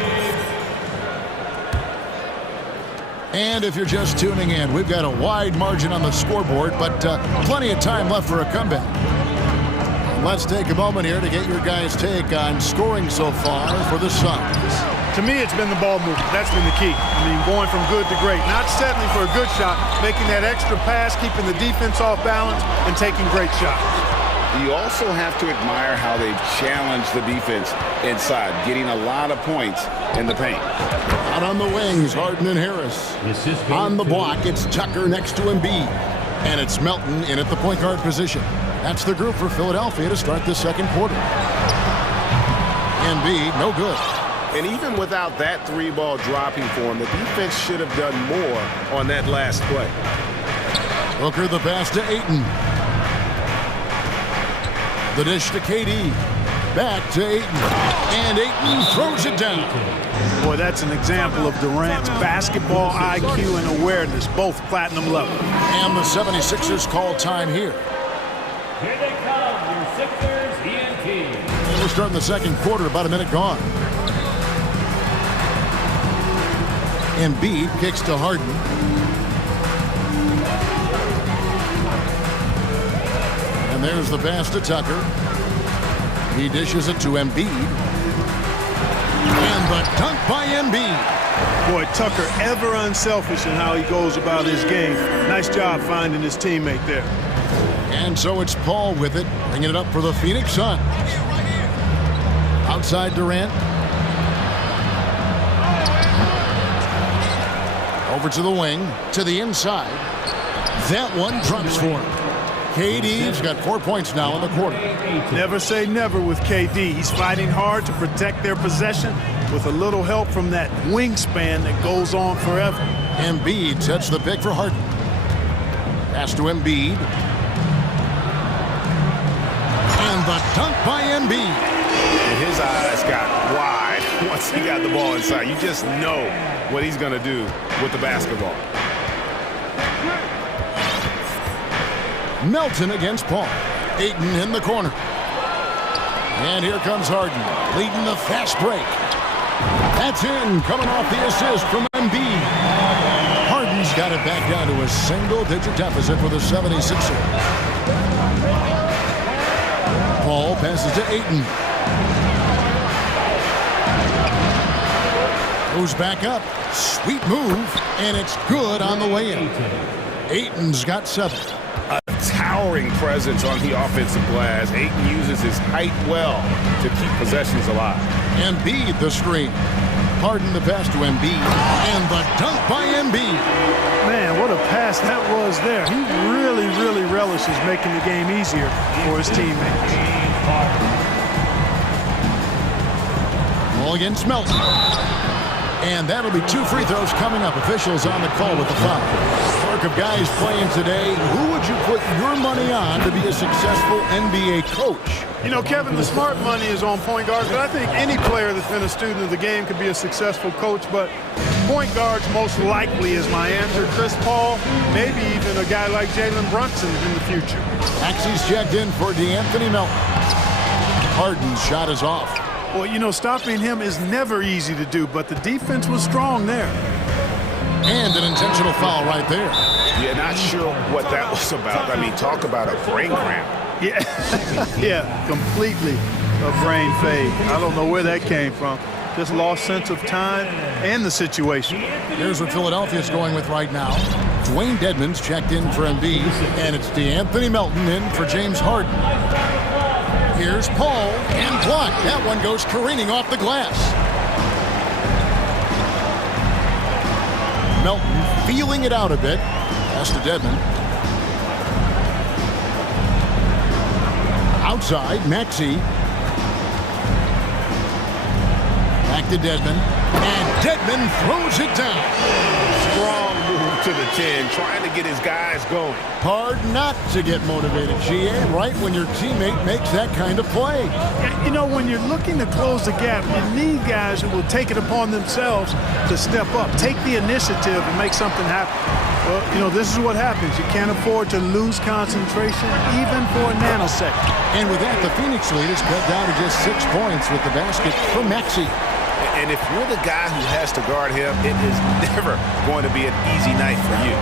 And if you're just tuning in, we've got a wide margin on the scoreboard, but plenty of time left for a comeback. Let's take a moment here to get your guys' take on scoring so far for the Suns. To me, it's been the ball movement. That's been the key. I mean, going from good to great. Not settling for a good shot, making that extra pass, keeping the defense off balance, and taking great shots. You also have to admire how they've challenged the defense inside, getting a lot of points in the paint. Out on the wings, Harden and Harris. On the block, it's Tucker next to Embiid. And it's Melton in at the point guard position. That's the group for Philadelphia to start the second quarter. Embiid, no good. And even without that 3-ball dropping for him, the defense should have done more on that last play. Booker the pass to Ayton. The dish to KD. Back to Ayton. And Ayton throws it down. Boy, that's an example of Durant's basketball IQ and awareness, both platinum level. And the 76ers call time here. Here they come, your Sixers ENT. We're starting the second quarter, about a minute gone. Embiid kicks to Harden. And there's the pass to Tucker. He dishes it to Embiid. And the dunk by Embiid. Boy, Tucker ever unselfish in how he goes about his game. Nice job finding his teammate there. And so it's Paul with it, bringing it up for the Phoenix Suns. Outside Durant. Over to the wing, to the inside. That one drops for him. KD's got 4 points now in the quarter. Never say never with KD. He's fighting hard to protect their possession with a little help from that wingspan that goes on forever. Embiid sets the pick for Harden. Pass to Embiid. And the dunk by Embiid. And his eyes got wide once he got the ball inside. You just know what he's going to do with the basketball. Melton against Paul. Ayton in the corner. And here comes Harden, leading the fast break. That's in, coming off the assist from Embiid. Harden's got it back down to a single-digit deficit for the 76ers. Paul passes to Ayton. Goes back up. Sweet move, and it's good on the way in. Ayton's got 7. A towering presence on the offensive glass. Ayton uses his height well to keep possessions alive. Embiid the screen. Harden the pass to Embiid. And the dunk by Embiid. Man, what a pass that was there. He really, really relishes making the game easier for his teammates. Ball against Melton. And that'll be 2 free throws coming up. Officials on the call with the foul. Work of guys playing today. Who would you put your money on to be a successful NBA coach? You know, Kevin, the smart money is on point guards, but I think any player that's been a student of the game could be a successful coach, but point guards most likely is my answer. Chris Paul, maybe even a guy like Jalen Brunson in the future. Taxi's checked in for D'Anthony Melton. Harden's shot is off. Well, you know, stopping him is never easy to do, but the defense was strong there. And an intentional foul right there. Yeah, not sure what that was about. I mean, talk about a brain cramp. Yeah, yeah, completely a brain fade. I don't know where that came from. Just lost sense of time and the situation. Here's what Philadelphia's going with right now. Dwayne Dedmon's checked in for Embiid, and it's D'Anthony Melton in for James Harden. Here's Paul, and blocked. That one goes careening off the glass. Melton feeling it out a bit. Pass to Dedmon. Outside, Maxey. Back to Dedmon. And Dedmon throws it down. Strong move to the 10, trying to get his guys going. Hard not to get motivated, GA, right when your teammate makes that kind of play. You know, when you're looking to close the gap, you need guys who will take it upon themselves to step up, take the initiative and make something happen. Well, you know, this is what happens. You can't afford to lose concentration even for a nanosecond. And with that, the Phoenix lead is cut down to just 6 points with the basket from Maxey. And if you're the guy who has to guard him, it is never going to be an easy night for you.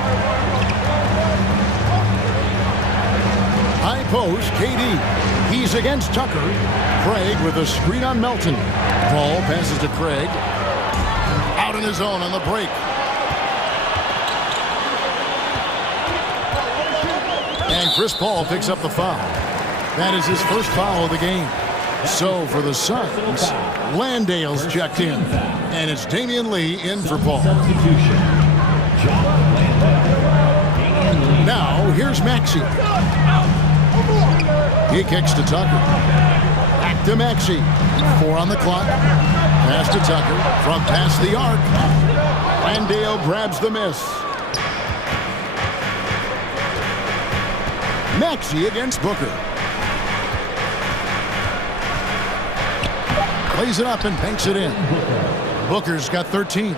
High post, KD. He's against Tucker. Craig with a screen on Melton. Ball passes to Craig. Out in his own on the break. And Chris Paul picks up the foul. That is his first foul of the game. So for the Suns, Landale's checked in. And it's Damian Lee in for Paul. Now here's Maxey. He kicks to Tucker. Back to Maxey. 4 on the clock. Pass to Tucker from past the arc. Landale grabs the miss. Maxey against Booker. Plays it up and banks it in. Booker's got 13.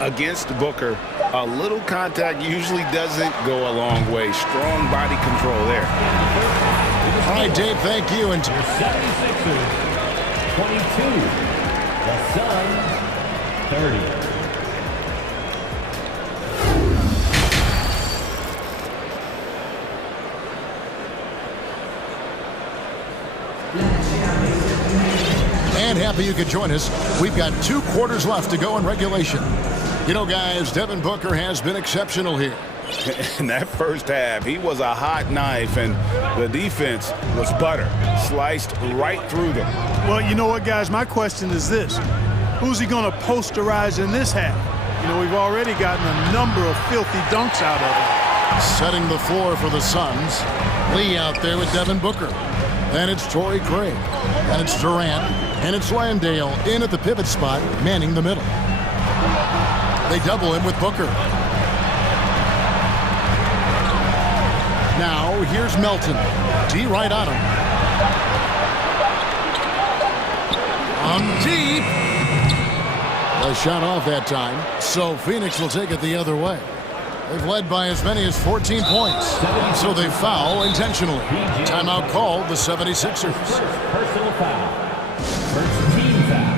Against Booker, a little contact usually doesn't go a long way. Strong body control there. All right, Dave, thank you. And 76ers, 22. The Suns, 30. And happy you could join us. We've got 2 quarters left to go in regulation. You know, guys, Devin Booker has been exceptional here. In that first half, he was a hot knife, and the defense was butter, sliced right through them. Well, you know what, guys? My question is this. Who's he going to posterize in this half? You know, we've already gotten a number of filthy dunks out of him. Setting the floor for the Suns. Lee out there with Devin Booker. Then it's Torrey Craig. And it's Durant. And it's Landale in at the pivot spot, manning the middle. They double him with Booker. Now, here's Melton. D right on him. On deep. The shot off that time. So Phoenix will take it the other way. They've led by as many as 14 points. So they foul intentionally. Timeout called the 76ers. Personal foul. First team foul.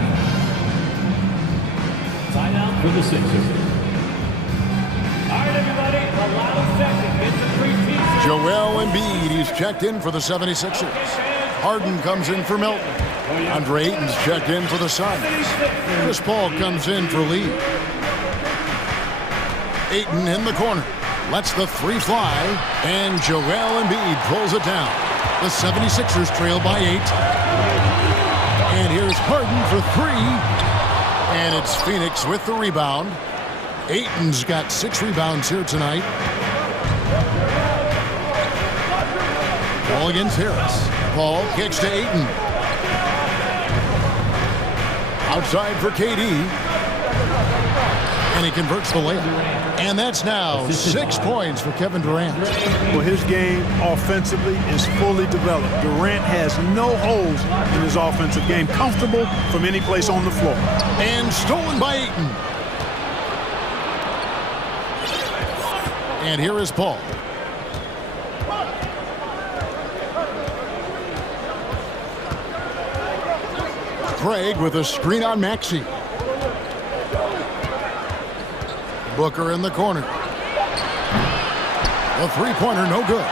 Timeout for the Sixers. All right, everybody, a lot of seconds. Get the free pieces. Joel Embiid, he's checked in for the 76ers. Harden comes in for Melton. Andre Ayton's checked in for the Suns. Chris Paul comes in for Lee. Ayton in the corner. Lets the 3 fly. And Joel Embiid pulls it down. The 76ers trail by 8. And here's Harden for 3. And it's Phoenix with the rebound. Ayton's got 6 rebounds here tonight. Ball against Harris. Paul kicks to Ayton. Outside for KD. And he converts the layup. And that's now 6 points for Kevin Durant. Well, his game offensively is fully developed. Durant has no holes in his offensive game. Comfortable from any place on the floor. And stolen by Ayton. And here is Paul. Craig with a screen on Maxey. Booker in the corner. A three-pointer, no good.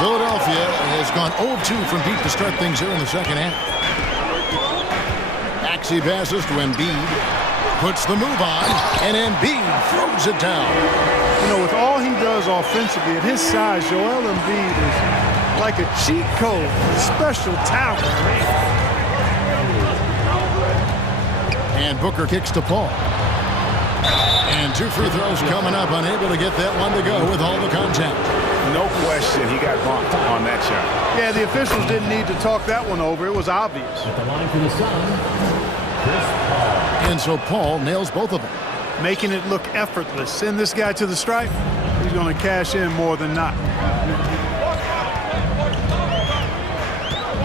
Philadelphia has gone 0-2 from deep to start things here in the second half. Maxey passes to Embiid. Puts the move on, and Embiid throws it down. You know, with all he does offensively, at his size, Joel Embiid is like a cheat code, special talent. And Booker kicks to Paul. And 2 free throws coming up, unable to get that one to go with all the contact. No question he got bumped on that shot. Yeah, the officials didn't need to talk that one over. It was obvious. At the line for the Suns, Chris Paul. And so Paul nails both of them. Making it look effortless. Send this guy to the stripe. He's going to cash in more than not.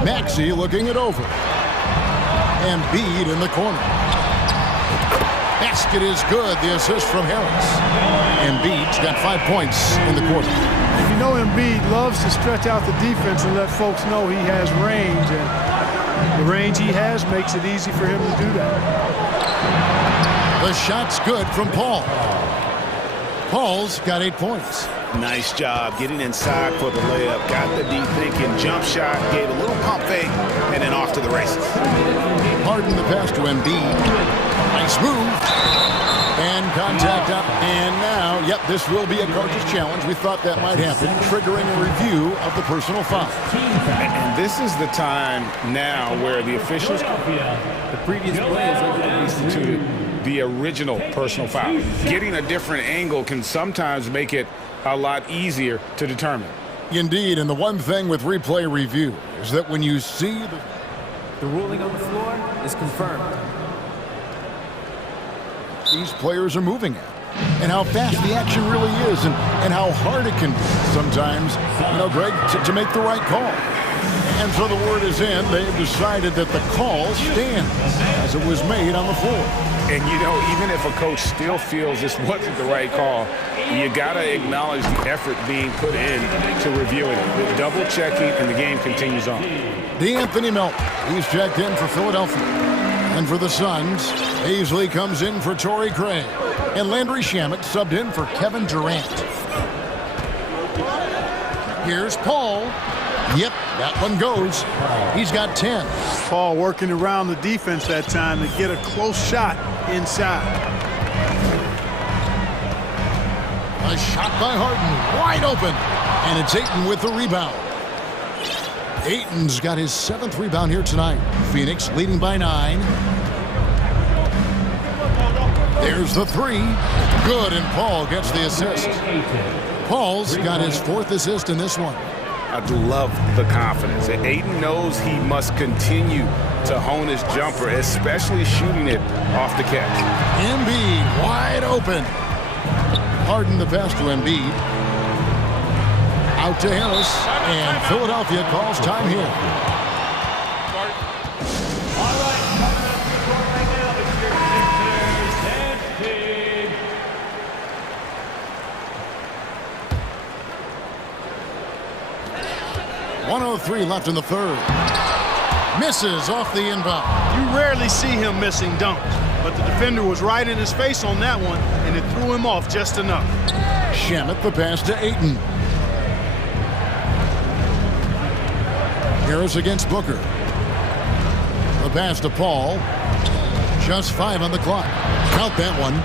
Maxey looking it over. Embiid in the corner. Basket is good. The assist from Harris. Embiid's got 5 points in the quarter. You know Embiid loves to stretch out the defense and let folks know he has range. And the range he has makes it easy for him to do that. The shot's good from Paul. Paul's got 8 points. Nice job getting inside for the layup. Got the deep thinking jump shot, gave a little pump fake, and then off to the races. Harden the pass to Embiid. Nice move. And contact up. And now, yep, this will be a coach's challenge. We thought that might happen, triggering a review of the personal foul. And this is the time now where the officials The previous play is instituted the original personal foul. Getting a different angle can sometimes make it a lot easier to determine. Indeed, and the one thing with replay review is that when you see The ruling on the floor is confirmed. these players are moving at, and how fast the action really is, and how hard it can be sometimes, you know, Greg, to make the right call. And so the word is in. They've decided that the call stands as it was made on the floor. And, you know, even if a coach still feels this wasn't the right call, you got to acknowledge the effort being put in to reviewing it. The double checking, and the game continues on. D'Anthony Melton, he's checked in for Philadelphia. And for the Suns, Paisley comes in for Torrey Craig. And Landry Shamet subbed in for Kevin Durant. Here's Paul. Yep, that one goes. He's got 10. Paul working around the defense that time to get a close shot inside. A shot by Harden, wide open. And it's Ayton with the rebound. Ayton's got his 7th rebound here tonight. Phoenix leading by 9. There's the 3. Good, and Paul gets the assist. Paul's got his 4th assist in this one. I love the confidence. And Ayton knows he must continue to hone his jumper, especially shooting it off the catch. Embiid wide open. Harden the pass to Embiid. Out to Harris, and Philadelphia calls time here. All right, coming up to the court right now, it's your Sixers and 1:03 left in the third. Misses off the inbound. You rarely see him missing dunks, but the defender was right in his face on that one, and it threw him off just enough. Shamet the pass to Ayton. Harris against Booker. The pass to Paul. Just 5 on the clock. Count that one.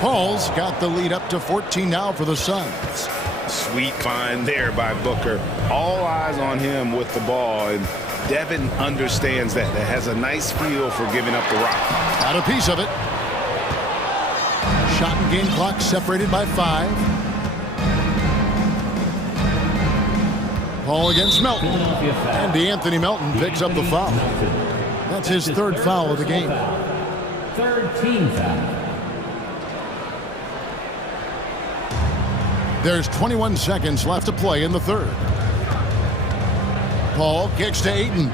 Paul's got the lead up to 14 now for the Suns. Sweet find there by Booker. All eyes on him with the ball, and Devin understands that. That has a nice feel for giving up the rock. Got a piece of it. Shot and game clock separated by 5. Paul against Melton. And D'Anthony Melton picks up the foul. That's his 3rd foul of the game. 3rd team foul. There's 21 seconds left to play in the 3rd. Paul kicks to Ayton.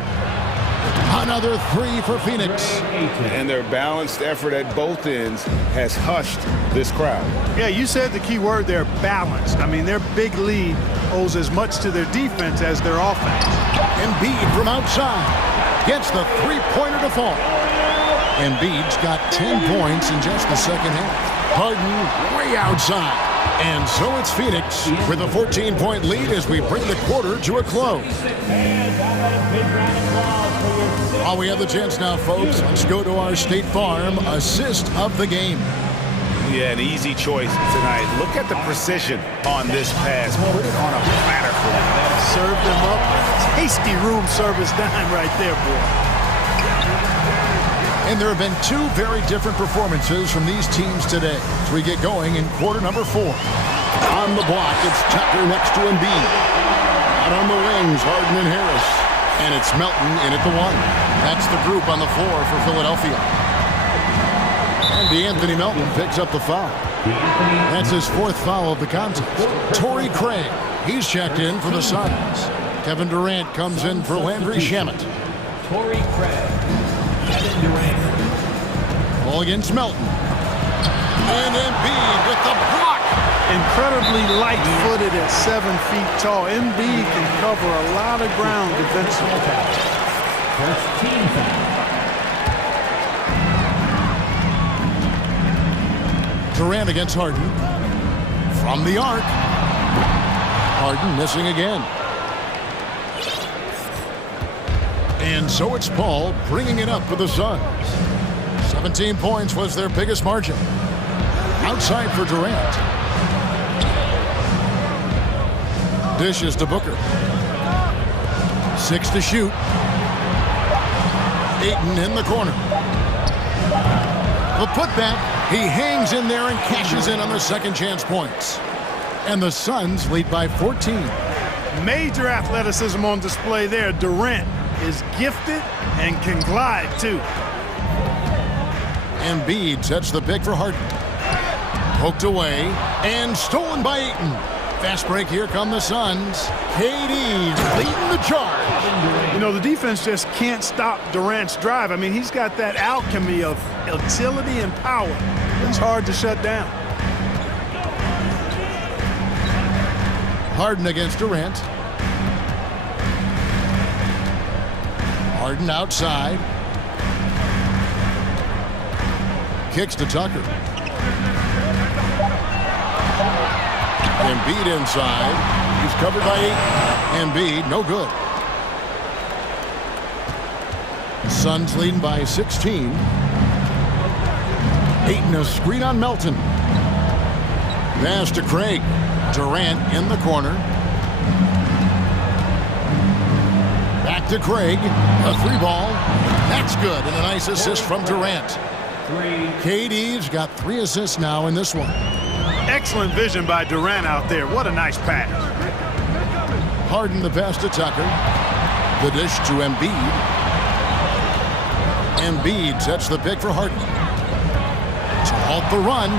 Another 3 for Phoenix. And their balanced effort at both ends has hushed this crowd. Yeah, you said the key word there, balanced. I mean, their big lead owes as much to their defense as their offense. Embiid from outside gets the 3-pointer to fall. Embiid's got 10 points in just the second half. Harden way outside. And so it's Phoenix with a 14-point lead as we bring the quarter to a close. While we have the chance now, folks, let's go to our State Farm assist of the game. Yeah, an easy choice tonight. Look at the precision on this pass. Put it on a platter for them. Served them up. Tasty room service dime right there, boy. And there have been two very different performances from these teams today as we get going in quarter number 4. On the block, it's Tucker next to Embiid. Out on the wings, Harden and Harris. And it's Melton in at the 1. That's the group on the floor for Philadelphia. And DeAnthony Melton picks up the foul. That's his 4th foul of the contest. Torrey Craig, he's checked in for the Suns. Kevin Durant comes in for Landry Shamet. Torrey Craig. Kevin Durant. Ball against Melton. And Embiid with the block. Incredibly light-footed at 7 feet tall. Embiid can cover a lot of ground defensively. First team foul. Durant against Harden. From the arc. Harden missing again. And so it's Paul bringing it up for the Suns. 17 points was their biggest margin. Outside for Durant. Dishes to Booker. 6 to shoot. Ayton in the corner. The putback. He hangs in there and cashes in on the second chance points. And the Suns lead by 14. Major athleticism on display there. Durant is gifted and can glide too. Embiid sets the pick for Harden. Poked away and stolen by Ayton. Fast break, here come the Suns. KD's leading the charge. You know, the defense just can't stop Durant's drive. I mean, he's got that alchemy of utility and power. He's hard to shut down. Harden against Durant. Harden outside. Kicks to Tucker. Embiid inside. He's covered by 8. Embiid, no good. Suns leading by 16. Ayton a screen on Melton. Pass to Craig. Durant in the corner. Back to Craig. A 3-ball. That's good. And a nice assist from Durant. KD's got 3 assists now in this one. Excellent vision by Durant out there. What a nice pass. Harden the pass to Tucker. The dish to Embiid. Embiid sets the pick for Harden. To halt the run.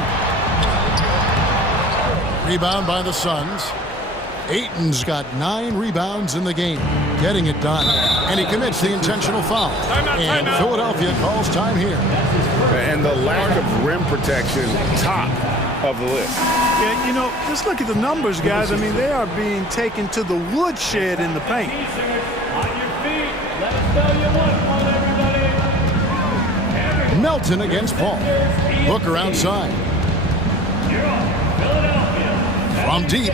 Rebound by the Suns. Ayton's got 9 rebounds in the game. Getting it done. And he commits the intentional foul. And Philadelphia calls time here. And the lack of rim protection, top of the list. Yeah, you know, just look at the numbers, guys. I mean, they are being taken to the woodshed in the paint. On your feet. Let us know you want one, everybody. Melton against Paul. Booker outside. From deep.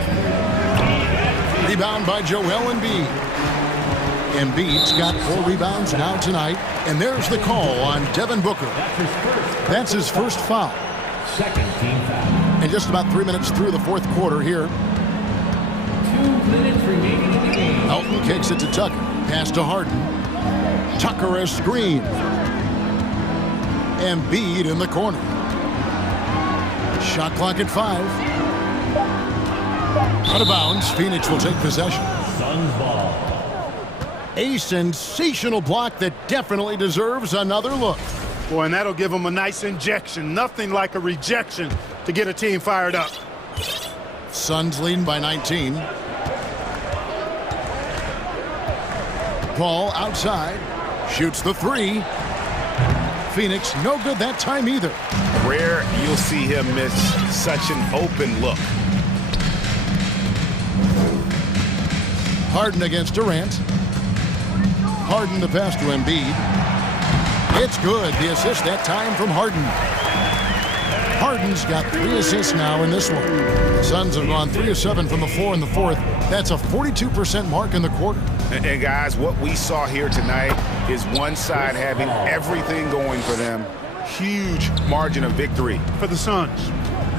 Rebound by Joel Embiid. Embiid's got 4 rebounds now tonight. And there's the call on Devin Booker. That's his first foul. Second team foul. And just about 3 minutes through the 4th quarter here. 2 minutes remaining in the game. Melton kicks it to Tucker. Pass to Harden. Tucker a screen. Embiid in the corner. Shot clock at 5. Out of bounds. Phoenix will take possession. Suns ball. A sensational block that definitely deserves another look. Boy, and that'll give them a nice injection. Nothing like a rejection to get a team fired up. Suns leading by 19. Paul outside. Shoots the 3. Phoenix no good that time either. Rare you'll see him miss such an open look. Harden against Durant. Harden the pass to Embiid. It's good. The assist that time from Harden. Harden's got 3 assists now in this one. The Suns have gone 3 of 7 from the floor in the fourth. That's a 42% mark in the quarter. And guys, what we saw here tonight is one side having everything going for them. Huge margin of victory For the Suns.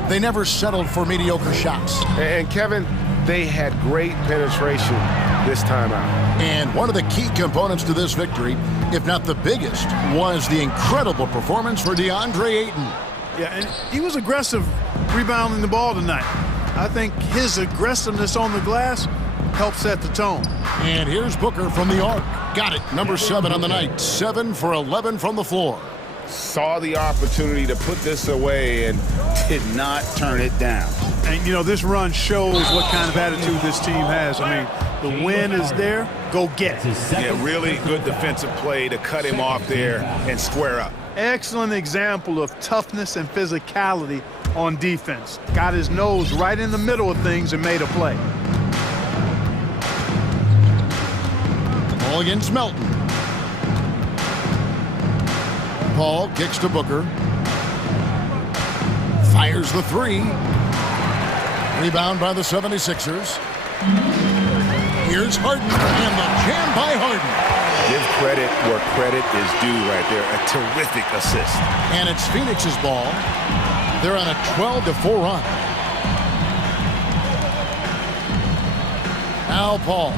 They never settled for mediocre shots. And Kevin, they had great penetration this time out. And one of the key components to this victory, if not the biggest, was the incredible performance for DeAndre Ayton. Yeah, and he was aggressive rebounding the ball tonight. I think his aggressiveness on the glass helped set the tone. And here's Booker from the arc. Got it, number 7 on the night. 7 for 11 from the floor. Saw the opportunity to put this away and did not turn it down. And, you know, this run shows what kind of attitude this team has. I mean, the win is there, go get it. Yeah, really good defensive play to cut him off there and square up. Excellent example of toughness and physicality on defense. Got his nose right in the middle of things and made a play. Ball against Melton. Paul kicks to Booker. Fires the 3. Rebound by the 76ers. Here's Harden, and the jam by Harden. Give credit where credit is due right there. A terrific assist. And it's Phoenix's ball. They're on a 12-4 run. Al Paul.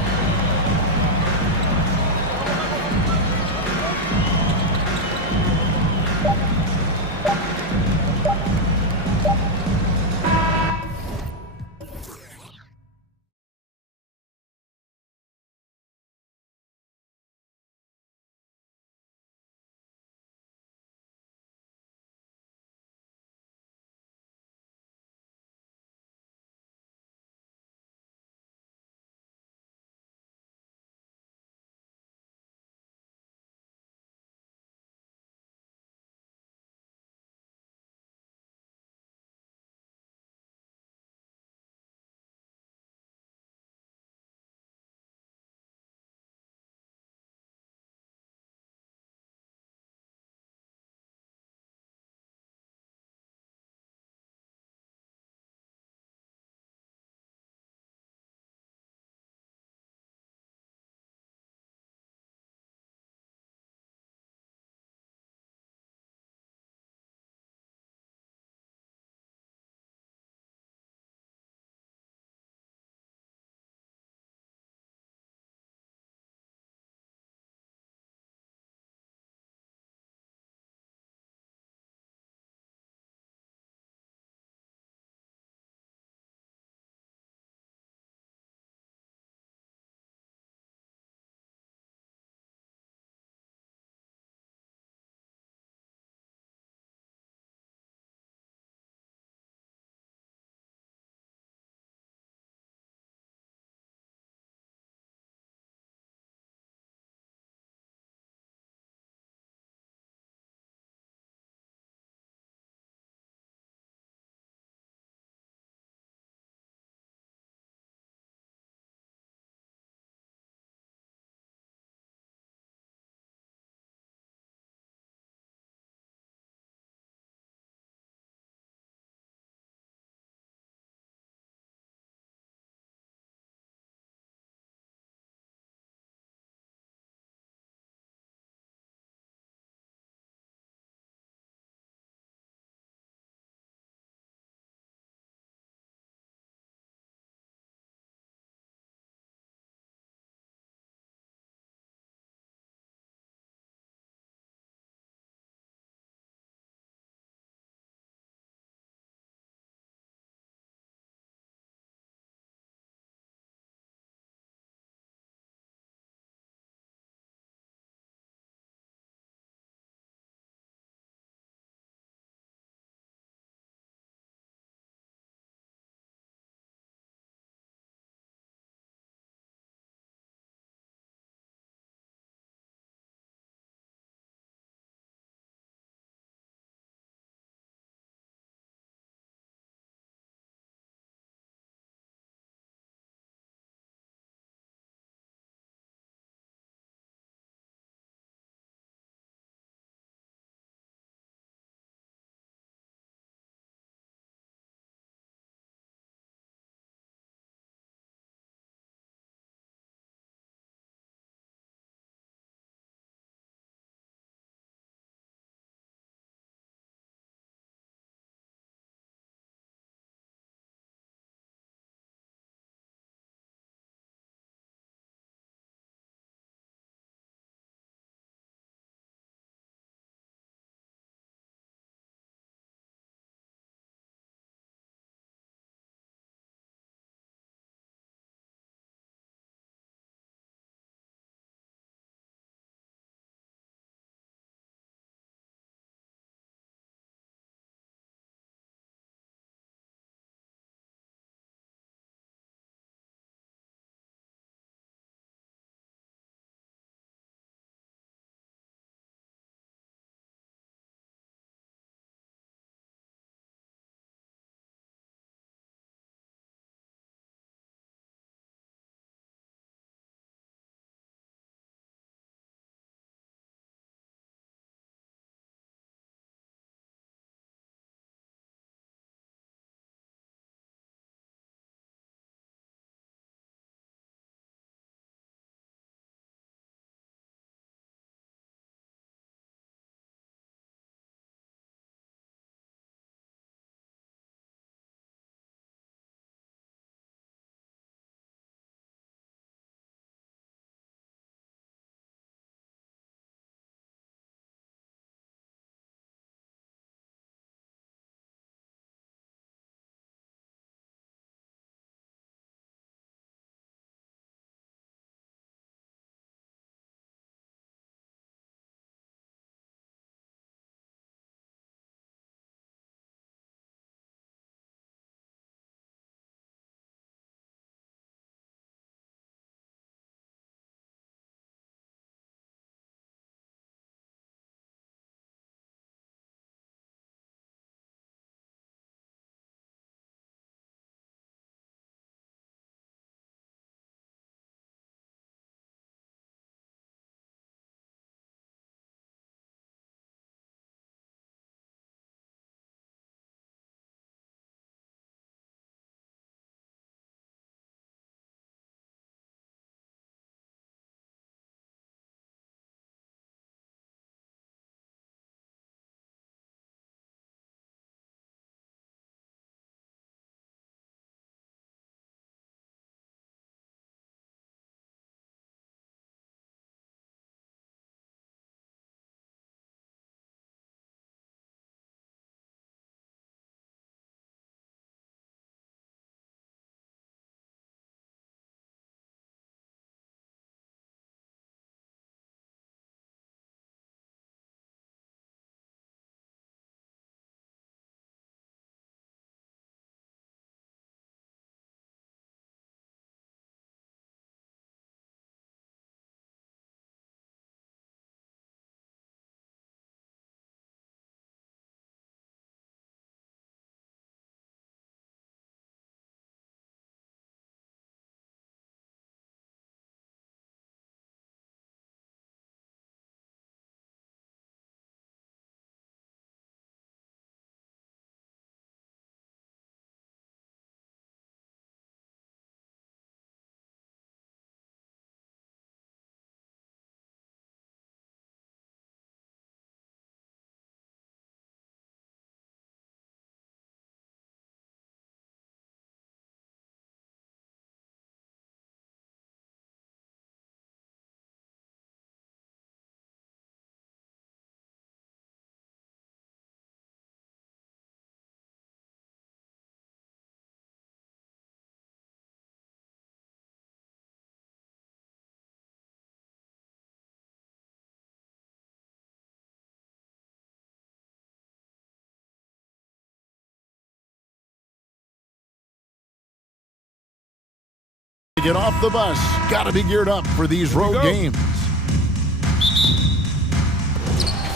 Get off the bus. Got to be geared up for these road games.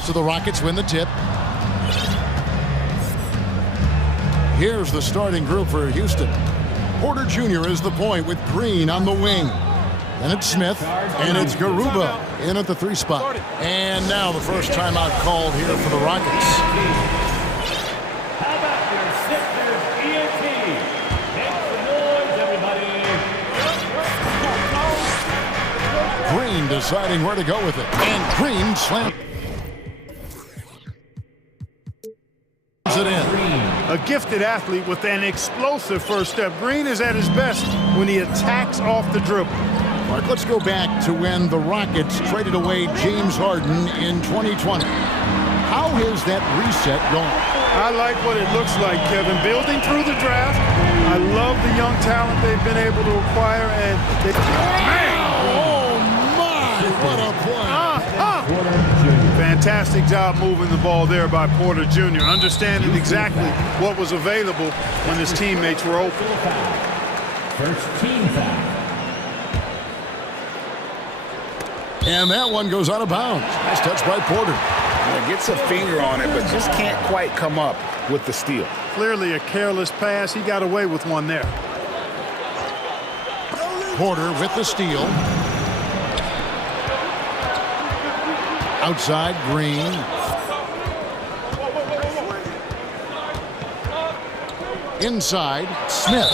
So the Rockets win the tip. Here's the starting group for Houston. Porter Jr. is the point with Green on the wing. And it's Smith, and it's Garuba in at the 3 spot. And now the first timeout called here for the Rockets. How about your Sixers ENT? Make some noise, everybody. Green deciding where to go with it. And Green slams it in. A gifted athlete with an explosive first step. Green is at his best when he attacks off the dribble. Mark, let's go back to when the Rockets traded away James Harden in 2020. How has that reset gone? I like what it looks like, Kevin. Building through the draft. I love the young talent they've been able to acquire. And oh, my! What a play. Fantastic job moving the ball there by Porter Jr., understanding exactly what was available when his teammates were open. First team foul. And that one goes out of bounds. Nice touch by Porter. Gets a finger on it, but just can't quite come up with the steal. Clearly a careless pass. He got away with one there. Porter with the steal. Outside, Green. Inside, Smith.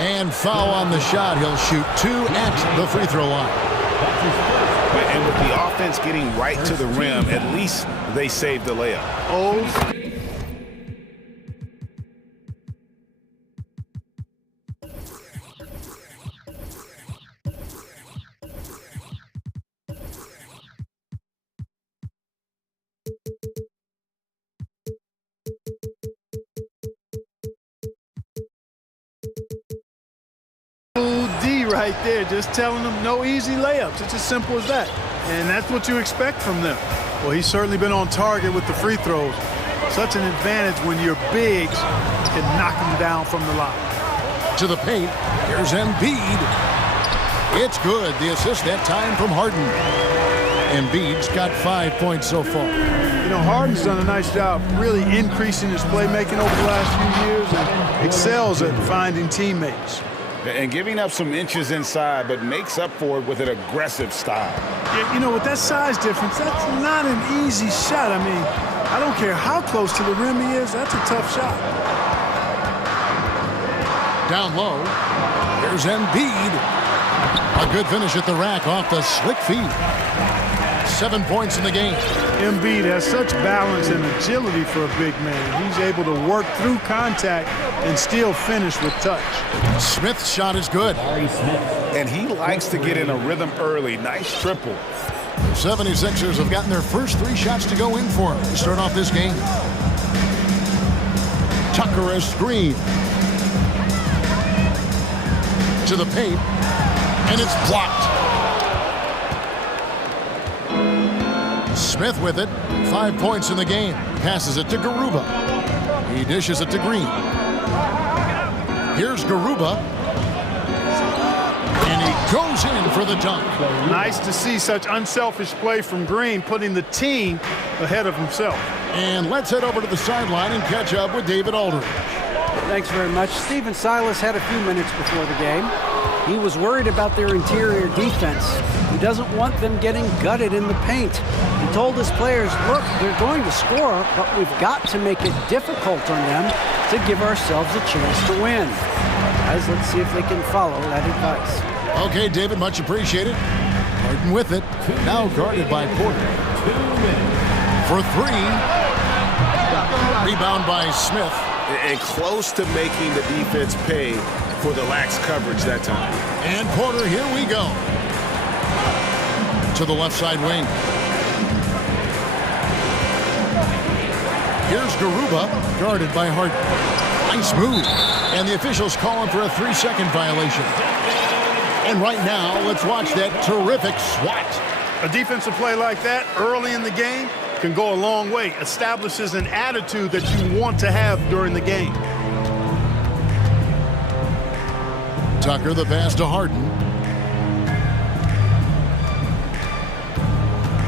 And foul on the shot. He'll shoot 2 at the free throw line. And with the offense getting right to the rim, at least they saved the layup. Oh. D right there, just telling them no easy layups. It's as simple as that. And that's what you expect from them. Well, he's certainly been on target with the free throws. Such an advantage when your bigs can knock them down from the line. To the paint, here's Embiid. It's good. The assist that time from Harden. Embiid's got 5 points so far. You know, Harden's done a nice job really increasing his playmaking over the last few years and excels at finding teammates. And giving up some inches inside, but makes up for it with an aggressive style. Yeah, you know, with that size difference, that's not an easy shot. I mean, I don't care how close to the rim he is, that's a tough shot. Down low, here's Embiid. A good finish at the rack off the slick feed. 7 points in the game. Embiid has such balance and agility for a big man. He's able to work through contact and still finish with touch. Smith's shot is good. And he likes to get in a rhythm early. Nice triple. The 76ers have gotten their first 3 shots to go in for him to start off this game. Tucker a screen. To the paint. And it's blocked. Smith with it. 5 points in the game. Passes it to Garuba. He dishes it to Green. Here's Garuba. And he goes in for the dunk. Nice to see such unselfish play from Green, putting the team ahead of himself. And let's head over to the sideline and catch up with David Aldridge. Thanks very much. Stephen Silas had a few minutes before the game. He was worried about their interior defense. He doesn't want them getting gutted in the paint. He told his players, look, they're going to score, but we've got to make it difficult on them to give ourselves a chance to win. Guys, let's see if they can follow that advice. Okay, David, much appreciated. Harden with it. Now guarded by Porter. For 3. Rebound by Smith. And close to making the defense pay for the lax coverage that time. And Porter, here we go. To the left side wing. Here's Garuba, guarded by Harden. Nice move. And the officials calling for a 3-second violation. And right now, let's watch that terrific swat. A defensive play like that early in the game can go a long way. Establishes an attitude that you want to have during the game. Tucker, the pass to Harden.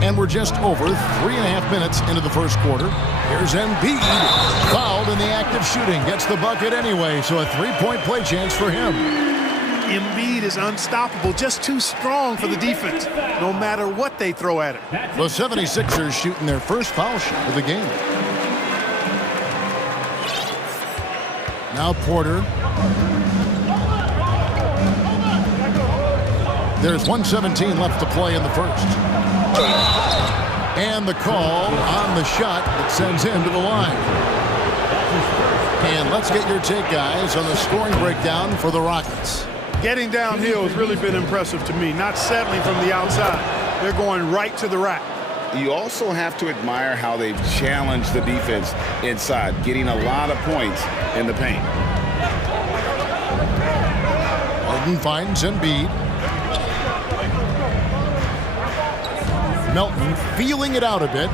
And we're just over 3.5 minutes into the first quarter. Here's Embiid, fouled in the act of shooting. Gets the bucket anyway, so a three-point play chance for him. Embiid is unstoppable, just too strong for the defense, no matter what they throw at him. The 76ers shooting their first foul shot of the game. Now Porter. There's 1:17 left to play in the first. And the call on the shot that sends him to the line. And let's get your take, guys, on the scoring breakdown for the Rockets. Getting downhill has really been impressive to me, not settling from the outside. They're going right to the rack. You also have to admire how they've challenged the defense inside, getting a lot of points in the paint. Harden finds Embiid. Melton feeling it out a bit.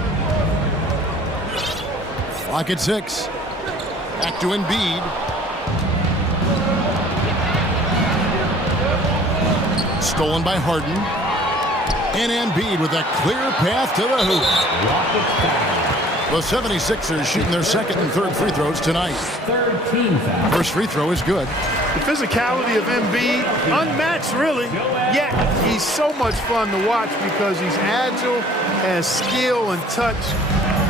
Clock at 6. Back to Embiid. Stolen by Harden. And Embiid with a clear path to the hoop. The 76ers shooting their second and third free throws tonight. First free throw is good. The physicality of Embiid, unmatched really, yet he's so much fun to watch because he's agile, has skill and touch.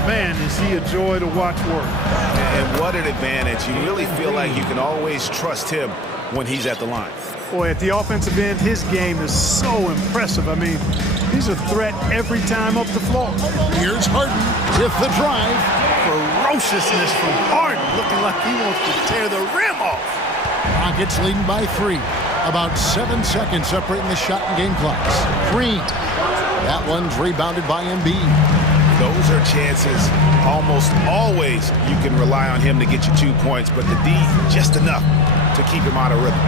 Man, is he a joy to watch work. And what an advantage. You really feel like you can always trust him when he's at the line. Boy, at the offensive end, his game is so impressive. I mean, he's a threat every time up the floor. Here's Harden with the drive. Ferociousness from Harden, looking like he wants to tear the rim off. Rockets leading by 3. About 7 seconds separating the shot and game clocks. Green. That one's rebounded by Embiid. Those are chances almost always you can rely on him to get you 2 points, but the D just enough to keep him out of rhythm.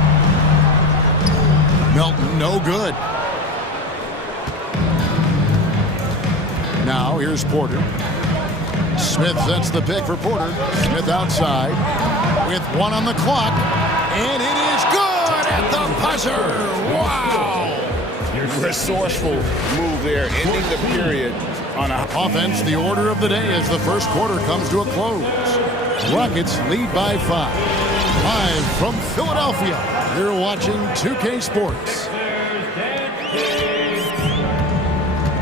Melton, no good. Now here's Porter. Smith sets the pick for Porter. Smith outside with 1 on the clock. And it is good at the buzzer. Wow. Resourceful move there, ending the period on a offense. The order of the day as the first quarter comes to a close. Rockets lead by 5. Live from Philadelphia, you're watching 2K Sports.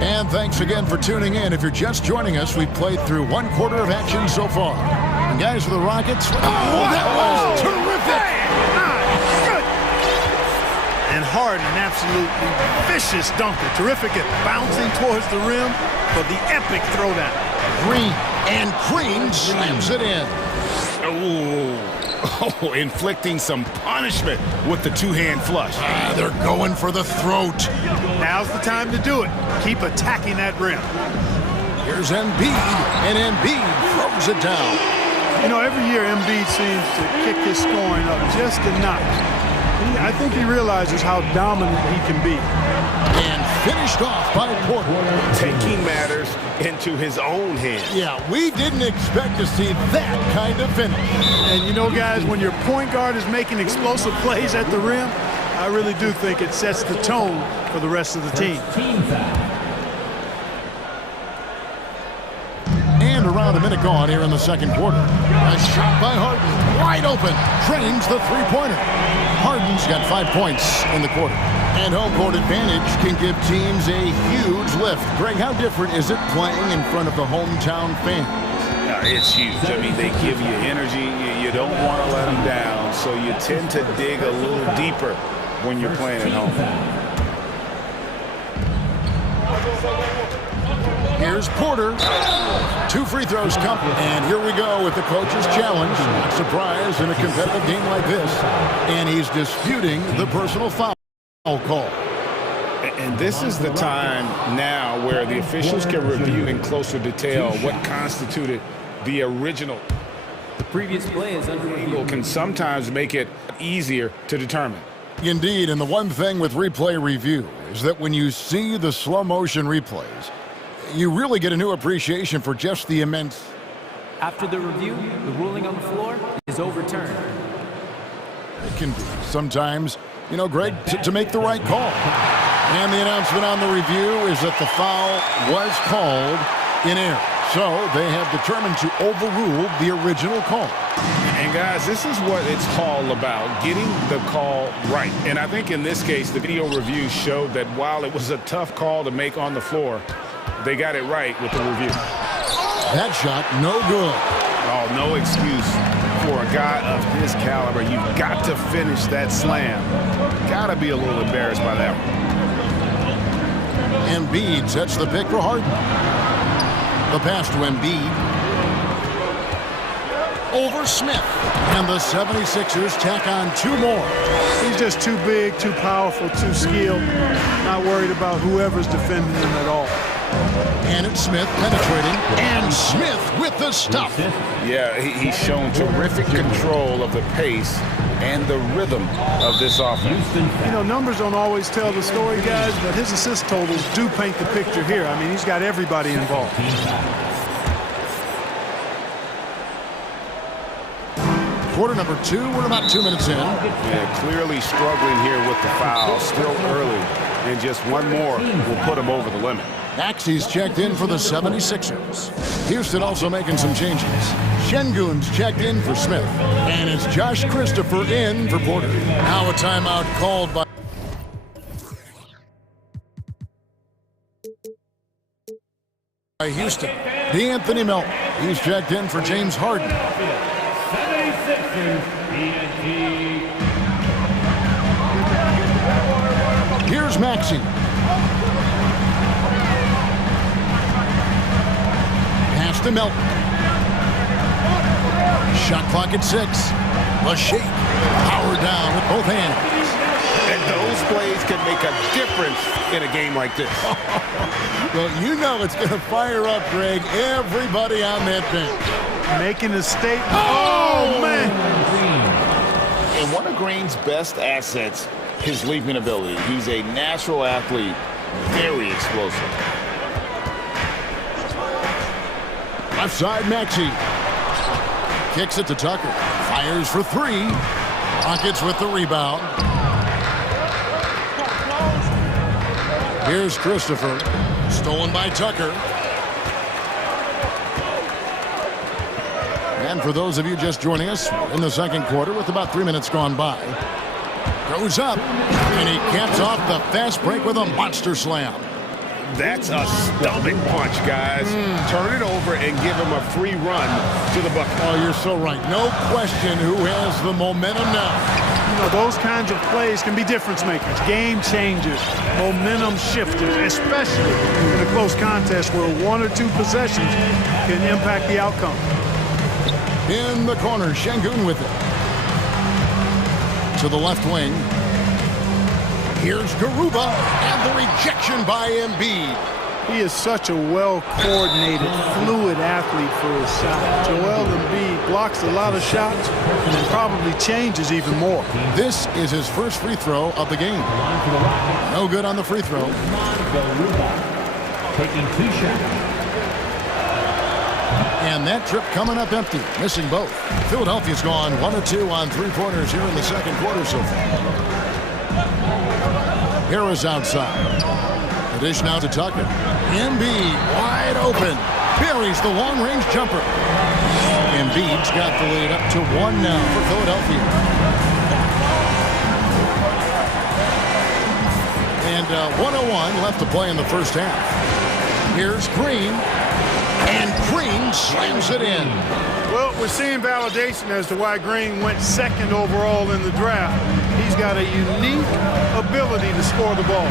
And thanks again for tuning in. If you're just joining us, we've played through 1 quarter of action so far. And guys, for the Rockets, that was terrific! And Harden, an absolutely vicious dunker. Terrific at bouncing towards the rim for the epic throwdown. Green, and Green slams it in. Oh, inflicting some punishment with the 2-hand flush. They're going for the throat. Now's the time to do it. Keep attacking that rim. Here's Embiid, and Embiid throws it down. You know, every year Embiid seems to kick his scoring up just a notch. I think he realizes how dominant he can be. And finished off by Porter. Taking matters into his own hands. Yeah, we didn't expect to see that kind of finish. And you know, guys, when your point guard is making explosive plays at the rim, I really do think it sets the tone for the rest of the team. And around a minute gone here in the second quarter. A shot by Harden, wide open, trains the three-pointer. Harden's got 5 points in the quarter. And home court advantage can give teams a huge lift. Greg, how different is it playing in front of the hometown fans? It's huge. I mean, they give you energy. You don't want to let them down, so you tend to dig a little deeper when you're playing at home. Here's Porter. 2 free throws come. And here we go with the coach's challenge. Not surprised in a competitive game like this. And he's disputing the personal foul call. And this is the time now where the officials can review in closer detail what constituted the original. The previous play is under review. Can sometimes make it easier to determine. Indeed, and the one thing with replay review is that when you see the slow motion replays, you really get a new appreciation for just the immense. After the review, the ruling on the floor is overturned. It can be sometimes, you know, Greg, to make the right call. And the announcement on the review is that the foul was called in error. So they have determined to overrule the original call. And guys, this is what it's all about, getting the call right. And I think in this case, the video review showed that while it was a tough call to make on the floor, they got it right with the review. That shot, no good. Oh, no excuse for a guy of his caliber. You've got to finish that slam. Got to be a little embarrassed by that one. Embiid sets the pick for Harden. The pass to Embiid. Over Smith. And the 76ers tack on 2 more. He's just too big, too powerful, too skilled. Not worried about whoever's defending him at all. And it's Smith penetrating. And Smith with the stuff. Yeah, he's shown terrific control of the pace and the rhythm of this offense. You know, numbers don't always tell the story, guys, but his assist totals do paint the picture here. I mean, he's got everybody involved. Quarter number 2, we're about 2 minutes in. Yeah, clearly struggling here with the foul, still early, and just one more will put him over the limit. Maxey's checked in for the 76ers. Houston also making some changes. Şengün's checked in for Smith. And it's Josh Christopher in for Porter. Now a timeout called by Houston. D'Anthony Melton. He's checked in for James Harden. 76ers, Here's Maxey. Pass to Melton. Shot clock at 6. Lachey powered down with both hands. And those plays can make a difference in a game like this. Well, you know it's going to fire up, Greg, everybody on that bench. Making a statement. Oh, man. And one of Green's best assets, his leaping ability. He's a natural athlete, very explosive. Left side, Maxey. Kicks it to Tucker. Fires for 3. Rockets with the rebound. Here's Christopher. Stolen by Tucker. And for those of you just joining us, in the second quarter with about 3 minutes gone by. Goes up, and he caps off the fast break with a monster slam. That's a stomach punch, guys. Turn it over and give him a free run to the bucket. Oh, you're so right. No question who has the momentum now. You know, those kinds of plays can be difference makers, game changers, momentum shifters, especially in a close contest where 1 or 2 possessions can impact the outcome. In the corner, Şengün with it. To the left wing. Here's Garuba, and the rejection by Embiid. He is such a well-coordinated, fluid athlete for his shot. Joel Embiid blocks a lot of shots and then probably changes even more. This is his first free throw of the game. No good on the free throw. taking 2 shots. And that trip coming up empty, missing both. Philadelphia's gone 1 of 2 on 3-pointers here in the second quarter so far. Harris outside. The dish now to Tucker. Embiid wide open. Buries the long-range jumper. Embiid's got the lead up to 1 now for Philadelphia. And 1:01 left to play in the first half. Here's Green. And Green slams it in. Well, we're seeing validation as to why Green went 2nd overall in the draft. He's got a unique ability to score the ball.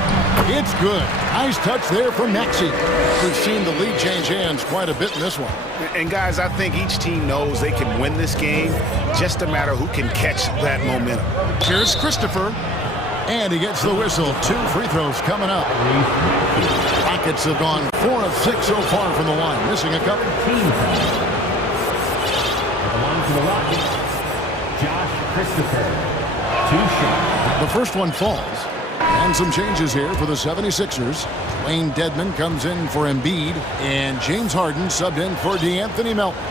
It's good. Nice touch there from Maxey. We've seen the lead change hands quite a bit in this one. And guys, I think each team knows they can win this game. Just a matter who can catch that momentum. Here's Christopher. And he gets the whistle. 2 free throws coming up. Rockets have gone 4 of 6 so far from the line, missing a couple. To the Rockets, Josh Christopher. 2 shots. The first one falls. And some changes here for the 76ers. Wayne Dedmon comes in for Embiid. And James Harden subbed in for D'Anthony Melton.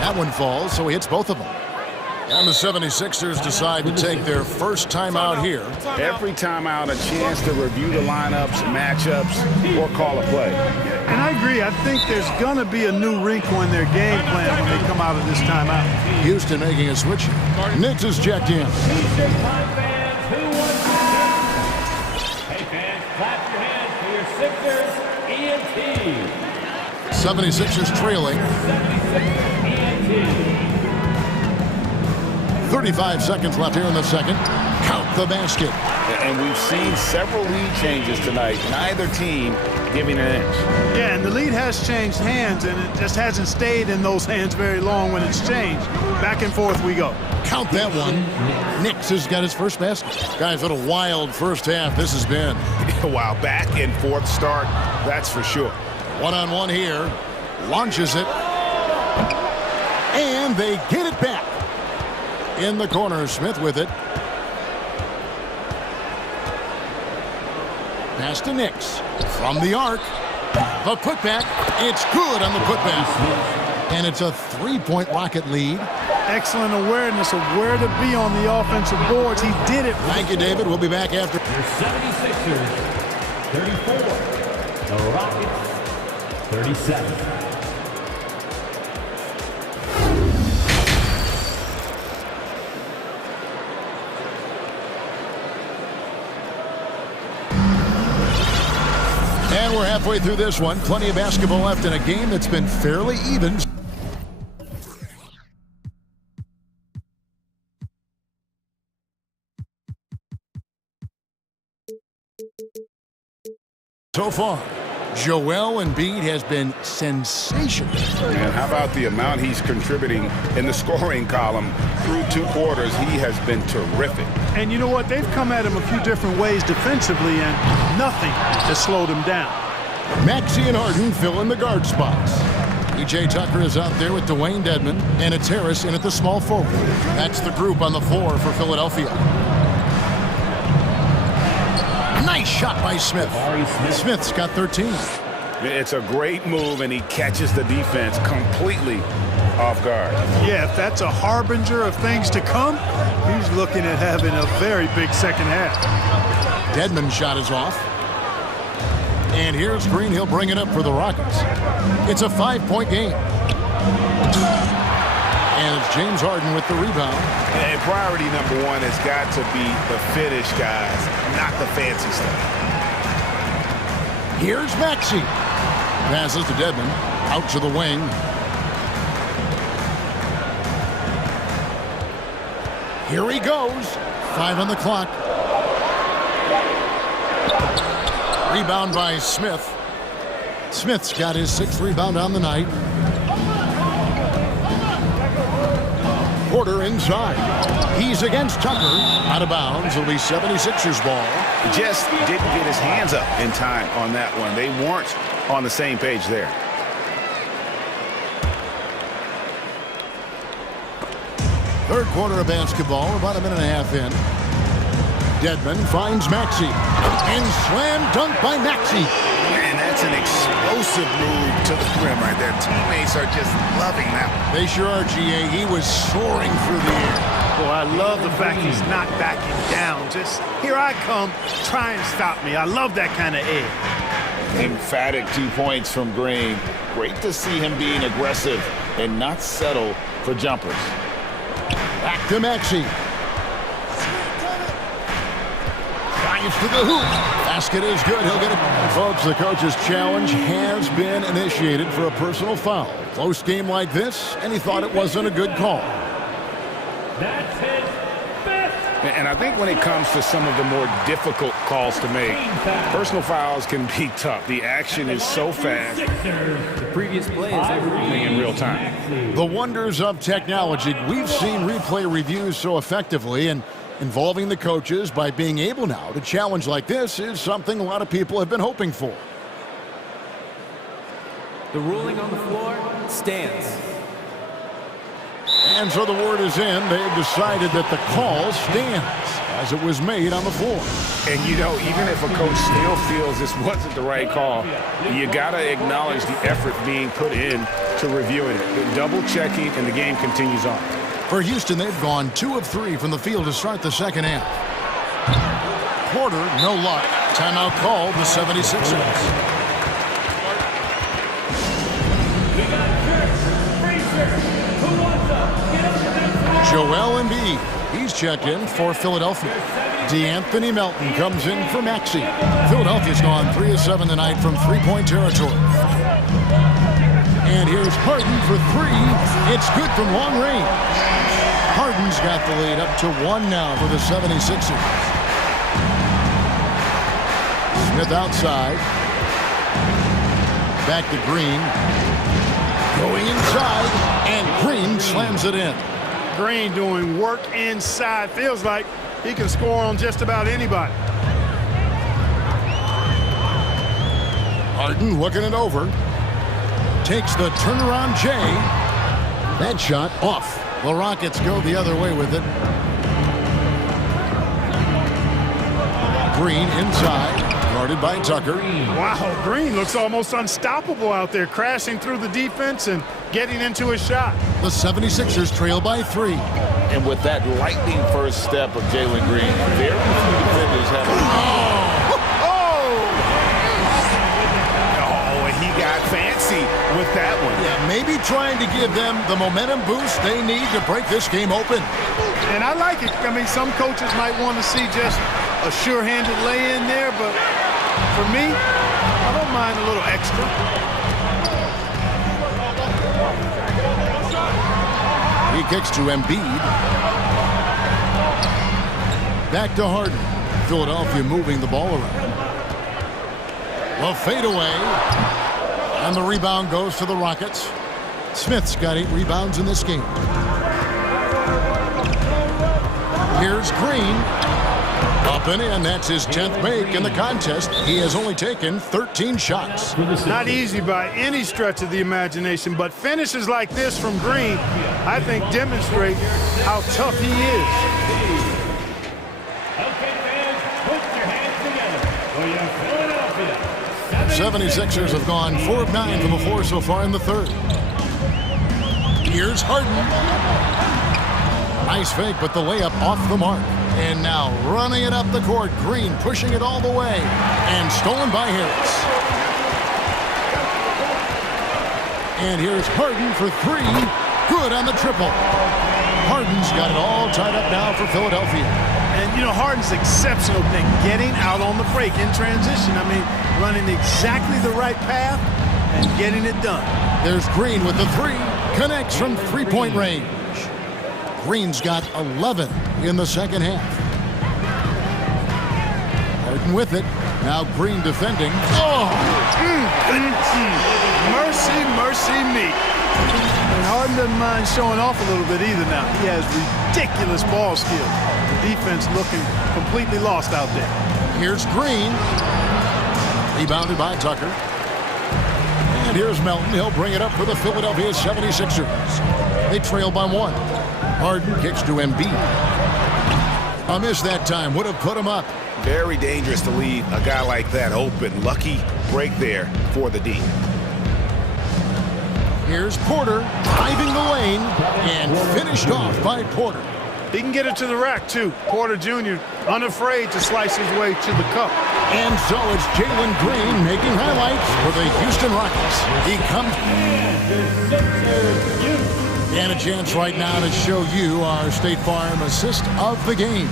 That one falls, so he hits both of them. And the 76ers decide to take their first timeout here. Every timeout, a chance to review the lineups, matchups, or call a play. And I agree. I think there's going to be a new wrinkle in their game plan when they come out of this timeout. Houston making a switch. Knicks is checked in. Hey fans, clap your hands for your Sixers ENT. 76ers trailing. 35 seconds left here in the second. Count the basket. And we've seen several lead changes tonight. Neither team giving an inch. Yeah, and the lead has changed hands, and it just hasn't stayed in those hands very long when it's changed. Back and forth we go. Count that one. Knicks has got his first basket. Guys, what a wild first half this has been. Wow, back and forth start, that's for sure. One-on-one here. Launches it. And they get it back. In the corner, Smith with it. Pass to Knicks. From the arc. The putback. It's good on the putback. And it's a three-point Rocket lead. Excellent awareness of where to be on the offensive boards. He did it. Thank you, David. We'll be back after. Your 76ers, 34. The Rockets, 37. And we're halfway through this one. Plenty of basketball left in a game that's been fairly even so far. Joel Embiid has been sensational. And how about the amount he's contributing in the scoring column through 2 quarters? He has been terrific. And you know what? They've come at him a few different ways defensively, and nothing has slowed him down. Maxey and Harden fill in the guard spots. PJ Tucker is out there with Dwayne Dedmon, and it's Harris in at the small forward. That's the group on the floor for Philadelphia. Nice shot by Smith. Smith's got 13. It's a great move, and he catches the defense completely off guard. Yeah, if that's a harbinger of things to come, he's looking at having a very big second half. Dedmon's shot is off. And here's Green. He'll bring it up for the Rockets. It's a 5-point game. And it's James Harden with the rebound. And priority number one has got to be the finish, guys, not the fancy stuff. Here's Maxey. Passes to Dedmon. Out to the wing. Here he goes. 5 on the clock. Rebound by Smith. Smith's got his 6th rebound on the night. Porter inside. He's against Tucker. Out of bounds. It'll be 76ers ball. Just didn't get his hands up in time on that one. They weren't on the same page there. Third quarter of basketball, about a minute and a half in. Dedmon finds Maxey. And slam dunk by Maxey. Man, that's an explosive move to the rim right there. Teammates are just loving that one. They sure are, GA. He was soaring through the air. Boy, I love the fact he's not backing down. Just, here I come, try and stop me. I love that kind of edge. Emphatic 2 points from Green. Great to see him being aggressive and not settle for jumpers. Back to Maxey. Drives to the hoop. Basket is good. He'll get it. Folks, the coach's challenge has been initiated for a personal foul. Close game like this, and he thought it wasn't a good call. That's his fifth. And I think when it comes to some of the more difficult calls to make, personal fouls can be tough. The action is so fast. The previous play is everything in real time. The wonders of technology. We've seen replay reviews so effectively, and involving the coaches by being able now to challenge like this is something a lot of people have been hoping for. The ruling on the floor stands. And so the word is in. They've decided that the call stands as it was made on the floor. And, you know, even if a coach still feels this wasn't the right call, you got to acknowledge the effort being put in to reviewing it. Double checking, and the game continues on. For Houston, they've gone 2 of 3 from the field to start the second half. Porter, no luck. Timeout called, the 76ers. Joel Embiid, he's checked in for Philadelphia. D'Anthony Melton comes in for Maxey. Philadelphia's gone 3 of 7 tonight from three-point territory. And here's Harden for 3. It's good from long range. Harden's got the lead up to 1 now for the 76ers. Smith outside. Back to Green. Going inside, and Green slams it in. Green doing work inside. Feels like he can score on just about anybody. Harden looking it over. Takes the turnaround J. That shot off. The Rockets go the other way with it. Green inside, guarded by Tucker. Wow, Green looks almost unstoppable out there, crashing through the defense and getting into his shot. The 76ers trail by 3. And with that lightning first step of Jalen Green, very few defenders have he got fancy with that one. Yeah, maybe trying to give them the momentum boost they need to break this game open. And I like it. I mean, some coaches might want to see just a sure-handed lay-in there, but for me, I don't mind a little extra. He kicks to Embiid. Back to Harden. Philadelphia moving the ball around. A fadeaway. And the rebound goes to the Rockets. Smith's got 8 rebounds in this game. Here's Green. Up and in. That's his 10th make in the contest. He has only taken 13 shots. Not easy by any stretch of the imagination, but finishes like this from Green, I think, demonstrate how tough he is. Okay, fans, put your hands together for your Philadelphia 76ers have gone 4 of 9 from the floor so far in the third. Here's Harden. Nice fake, but the layup off the mark. And now running it up the court. Green pushing it all the way. And stolen by Harris. And here's Harden for 3. Good on the triple. Harden's got it all tied up now for Philadelphia. And, you know, Harden's exceptional thing, getting out on the break in transition. I mean, running exactly the right path and getting it done. There's Green with the 3. Connects from three-point range. Green's got 11 in the second half. Harden with it. Now Green defending. Oh! Mercy, mercy me. And Harden doesn't mind showing off a little bit either now. He has ridiculous ball skills. The defense looking completely lost out there. Here's Green. Rebounded by Tucker. And here's Melton. He'll bring it up for the Philadelphia 76ers. They trail by 1. Harden kicks to Embiid. A miss that time would have put him up. Very dangerous to leave a guy like that open. Lucky break there for the D. Here's Porter driving the lane and finished off by Porter. He can get it to the rack, too. Porter Jr. unafraid to slice his way to the cup. And so it's Jalen Green making highlights for the Houston Rockets. He comes... And a chance right now to show you our State Farm assist of the game.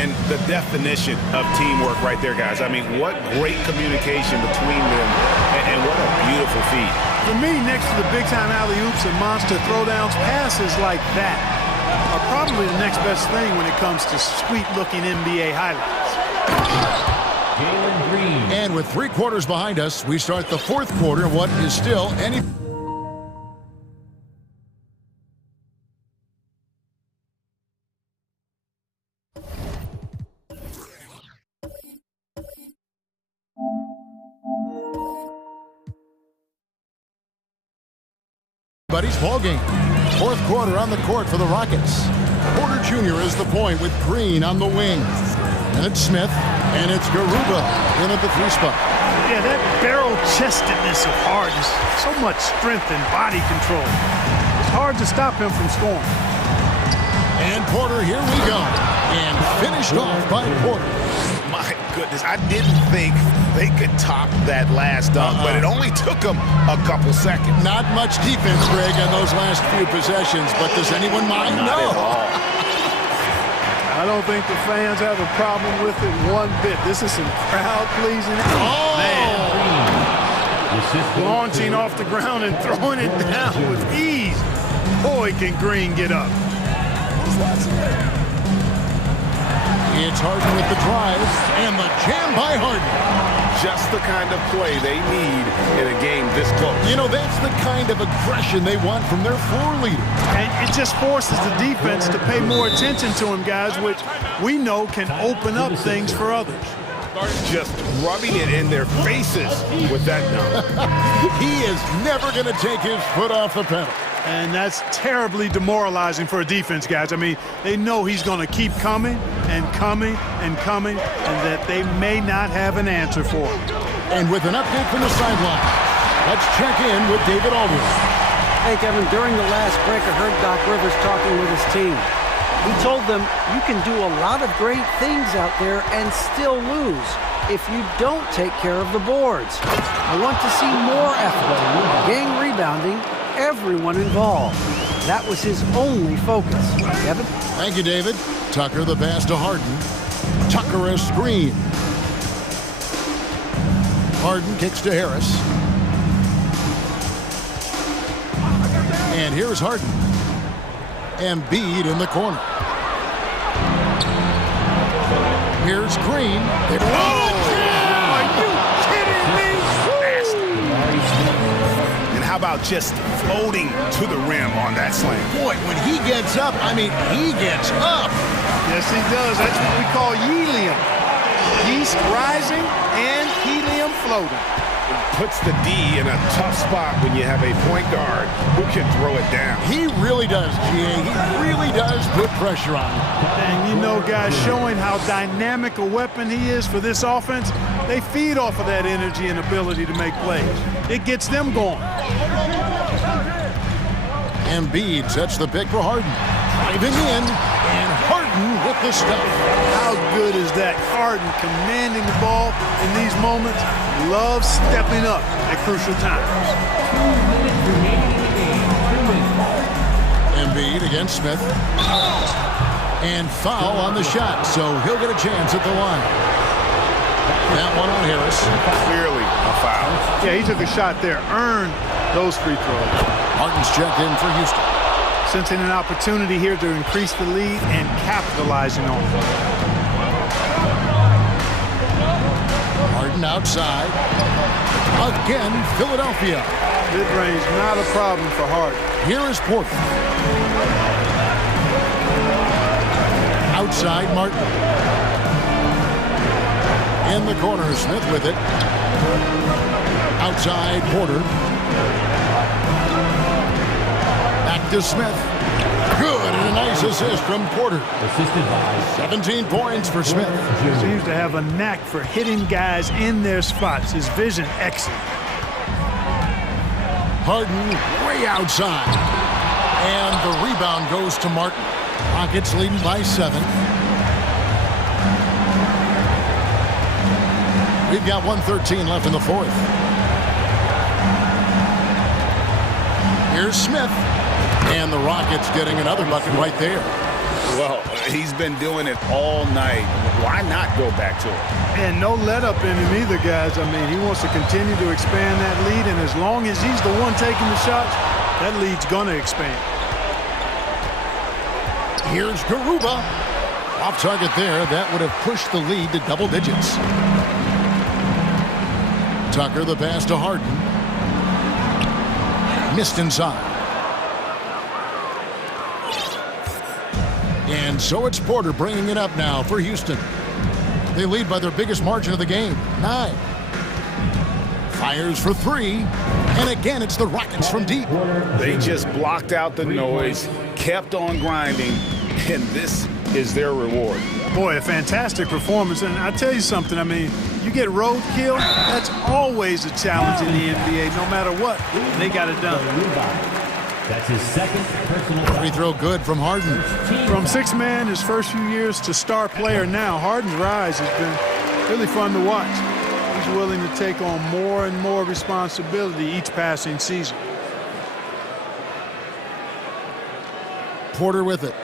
And the definition of teamwork right there, guys. I mean, what great communication between them, and what a beautiful feat. For me, next to the big-time alley-oops and monster throwdowns, passes like that are probably the next best thing when it comes to sweet-looking NBA highlights. And with 3 quarters behind us, we start the 4th quarter of what is still any... Buddy's ball game. 4th quarter on the court for the Rockets. Porter Jr. is the point with Green on the wing. And it's Smith, and it's Garuba in at the 3 spot. Yeah, that barrel-chestedness of Harden, so much strength and body control. It's hard to stop him from scoring. And Porter, here we go. And finished off by Porter. My goodness, I didn't think they could top that last dunk, but it only took them a couple seconds. Not much defense, Greg, on those last few possessions, but does anyone mind? Not at all. I don't think the fans have a problem with it one bit. This is some crowd-pleasing. Oh! Man. Launching off the ground and throwing it down with ease. Boy, can Green get up. It's Harden with the drive, and the jam by Harden. Just the kind of play they need in a game this close. You know, that's the kind of aggression they want from their floor leader. And it just forces the defense to pay more attention to him, guys, which we know can open up things for others. Just rubbing it in their faces with that dunk. He is never going to take his foot off the pedal. And that's terribly demoralizing for a defense, guys. I mean, they know he's going to keep coming and coming and coming, and that they may not have an answer for him. And with an update from the sideline, let's check in with David Aldridge. Hey, Kevin, during the last break, I heard Doc Rivers talking with his team. He told them, you can do a lot of great things out there and still lose if you don't take care of the boards. I want to see more effort, gang rebounding, everyone involved. That was his only focus. Kevin? Thank you, David. Tucker the pass to Harden. Tucker a screen. Harden kicks to Harris. And here's Harden. Embiid in the corner. Here's Green. Are you kidding me? And how about just floating to the rim on that slam? Boy, when he gets up, I mean, he gets up. Yes, he does. That's what we call helium. Yeast rising and helium floating. It puts the D in a tough spot when you have a point guard who can throw it down. He really does, GA. He really does put pressure on him. And you know, guys, showing how dynamic a weapon he is for this offense, they feed off of that energy and ability to make plays. It gets them going. Embiid sets the pick for Harden. Driving in, and Harden with the stuff. How good is that? Harden commanding the ball in these moments. Loves stepping up at crucial times. 2 minutes remaining in the game. Embiid against Smith. And foul on the shot, so he'll get a chance at the line. That one on Harris. Clearly a foul. Yeah, he took a shot there. Earned those free throws. Harden's checked in for Houston. Sensing an opportunity here to increase the lead and capitalizing on it. Harden outside. Again, Philadelphia. Mid-range, not a problem for Harden. Here is Porter. Outside, Martin. In the corner, Smith with it. Outside, Porter. Back to Smith. Good, and a nice assist from Porter. Assisted by 17 points for Smith. Seems to have a knack for hitting guys in their spots. His vision excellent. Harden way outside. And the rebound goes to Martin. Rockets leading by 7. We've got 1:13 left in the fourth. Here's Smith. And the Rockets getting another bucket right there. Well, he's been doing it all night. Why not go back to it? And no let up in him either, guys. I mean, he wants to continue to expand that lead, and as long as he's the one taking the shots, that lead's going to expand. Here's Garuba. Off target there. That would have pushed the lead to double digits. Tucker the pass to Harden. Missed inside. And so it's Porter bringing it up now for Houston. They lead by their biggest margin of the game, 9. Fires for 3. And again, it's the Rockets from deep. They just blocked out the noise, kept on grinding, and this is their reward. Boy, a fantastic performance. And I tell you something, I mean, you get roadkill, that's always a challenge in the NBA, no matter what. They got it done. That's his second personal Free throw good from Harden. From six-man his first few years to star player now, Harden's rise has been really fun to watch. He's willing to take on more and more responsibility each passing season. Porter with it.